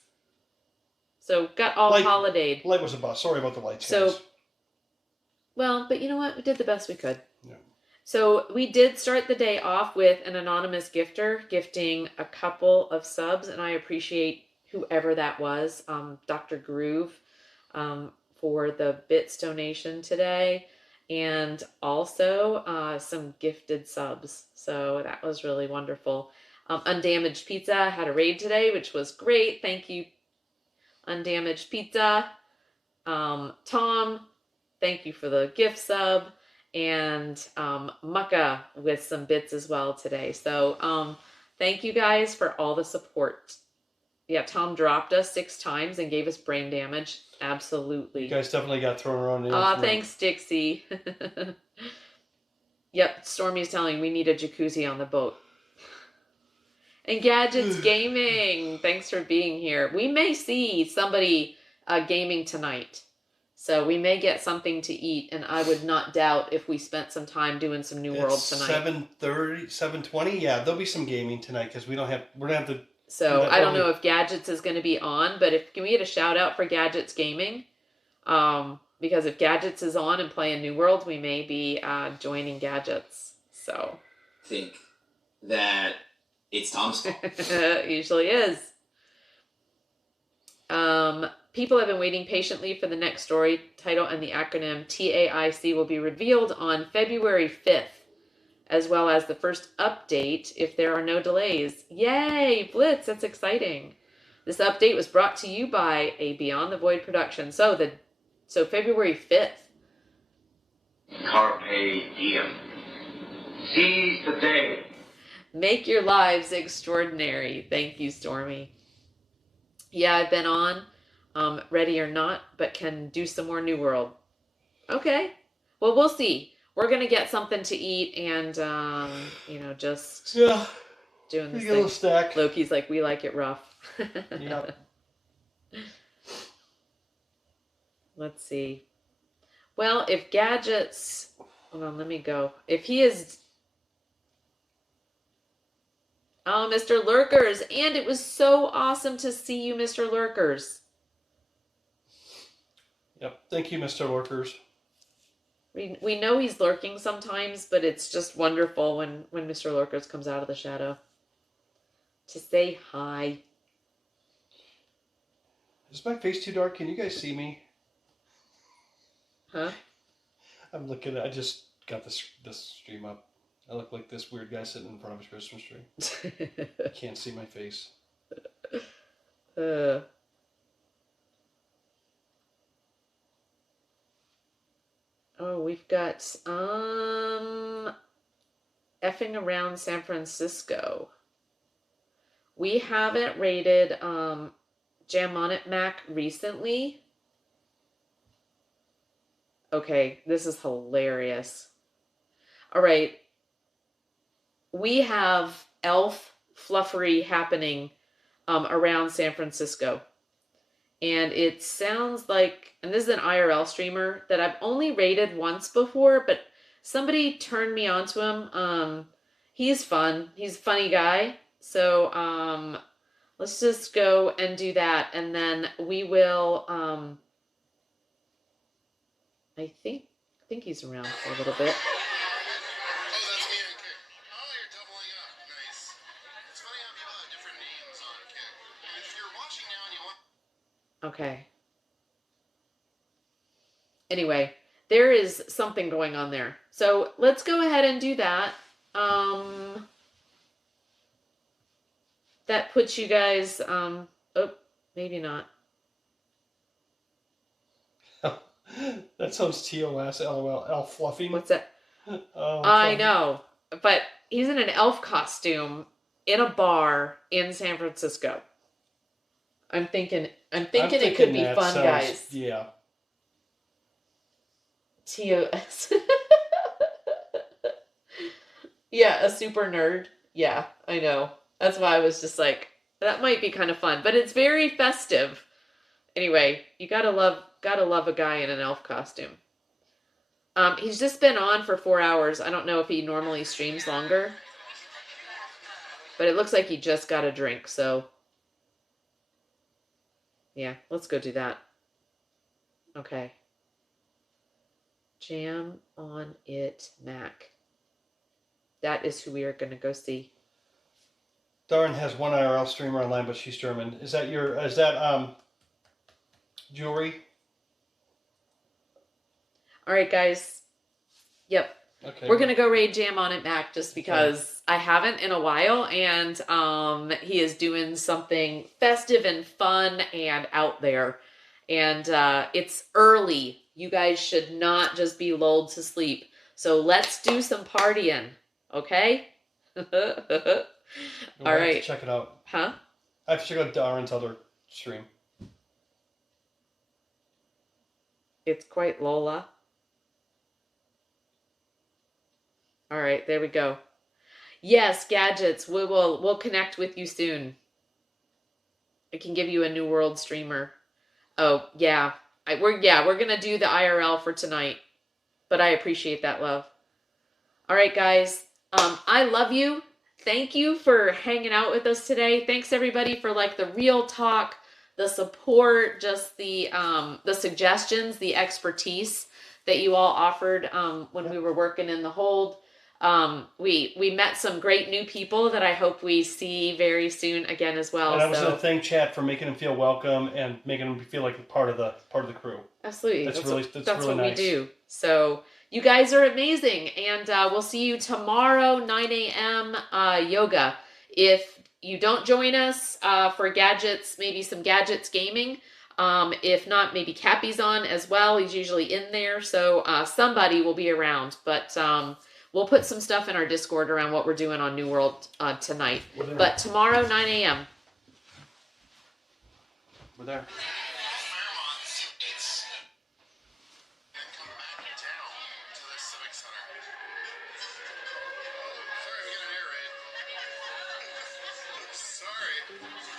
So got all holidayed. Light was a bust. Sorry about the lights. So, guys. well, but you know what? We did the best we could. Yeah. So we did start the day off with an anonymous gifter gifting a couple of subs, and I appreciate whoever that was, Dr. Groove, for the bits donation today, and also some gifted subs. So that was really wonderful. Undamaged Pizza had a raid today, which was great. Thank you, Undamaged Pizza. Tom, thank you for the gift sub. And Mucka with some bits as well today. So thank you guys for all the support. Yeah, Tom dropped us 6 times and gave us brain damage. Absolutely. You guys definitely got thrown around. Thanks, Dixie. Yep, Stormy's telling we need a jacuzzi on the boat. And Gadgets Gaming, thanks for being here. We may see somebody gaming tonight. So we may get something to eat, and I would not doubt if we spent some time doing some New World tonight. 7:30, 7:20. Yeah, there'll be some gaming tonight because we're gonna have to. So I don't know if Gadgets is going to be on, but can we get a shout out for Gadgets Gaming? Because if Gadgets is on and playing New World, we may be joining Gadgets. So think that it's Tom's fault. It usually is. People have been waiting patiently for the next story title, and the acronym TAIC will be revealed on February 5th, as well as the first update if there are no delays. Yay, Blitz, that's exciting. This update was brought to you by a Beyond the Void production. So February 5th. Carpe diem. Seize the day. Make your lives extraordinary. Thank you, Stormy. Yeah, I've been on Ready or Not, but can do some more New World. Okay. Well, we'll see. We're going to get something to eat and, just doing this thing. Stack. Loki's like, we like it rough. Yep. Let's see. Well, if Gadgets... Hold on, let me go. If he is... Oh, Mr. Lurkers. And it was so awesome to see you, Mr. Lurkers. Yep. Thank you, Mr. Lurkers. We know he's lurking sometimes, but it's just wonderful when Mr. Lurkers comes out of the shadow to say hi. Is my face too dark? Can you guys see me? Huh? I'm looking at... I just got this stream up. I look like this weird guy sitting in front of his Christmas tree. I can't see my face. Oh, we've got effing around San Francisco. We haven't rated Jam on It Mac recently. Okay, this is hilarious. All right. We have elf fluffery happening around San Francisco. And it sounds like, and this is an IRL streamer that I've only rated once before, but somebody turned me on to him. He's fun. He's a funny guy. So let's just go and do that. And then we will, I think he's around for a little bit. Okay. Anyway, there is something going on there. So let's go ahead and do that. That puts you guys, oh, maybe not. That sounds TOS, LOL, elf fluffing. What's that? Oh, I know, but he's in an elf costume in a bar in San Francisco. I'm thinking it could be fun, guys. Yeah. TOS. Yeah, a super nerd. Yeah, I know. That's why I was just like, that might be kind of fun, but it's very festive. Anyway, you gotta love a guy in an elf costume. He's just been on for 4 hours. I don't know if he normally streams longer, but it looks like he just got a drink, so yeah, let's go do that. Okay. Jam on It Mac. That is who we are going to go see. Darren has one IRL streamer online, but she's German. Is that jewelry? All right, guys. Yep. Okay. We're going to go raid Jam on It Mac just because I haven't in a while, and he is doing something festive and fun and out there. And it's early. You guys should not just be lulled to sleep. So let's do some partying, okay? All right. Have to check it out. Huh? I have to check out Darren's other stream. It's quite Lola. All right, there we go. Yes, Gadgets, we'll connect with you soon. I can give you a New World streamer. Oh, yeah. We're gonna do the IRL for tonight. But I appreciate that, love. All right, guys. I love you. Thank you for hanging out with us today. Thanks everybody for the real talk, the support, just the suggestions, the expertise that you all offered when we were working in the hold. We met some great new people that I hope we see very soon again as well. And I was so going to thank Chad for making him feel welcome and making him feel like part of the crew. absolutely, That's really really what nice. we do. So you guys are amazing, and we'll see you tomorrow 9 a.m. Yoga. If you don't join us for gadgets, maybe some gadgets gaming. If not, maybe Cappy's on as well. He's usually in there, so somebody will be around. But we'll put some stuff in our Discord around what we're doing on New World tonight. But tomorrow, 9 a.m. We're there. Sorry.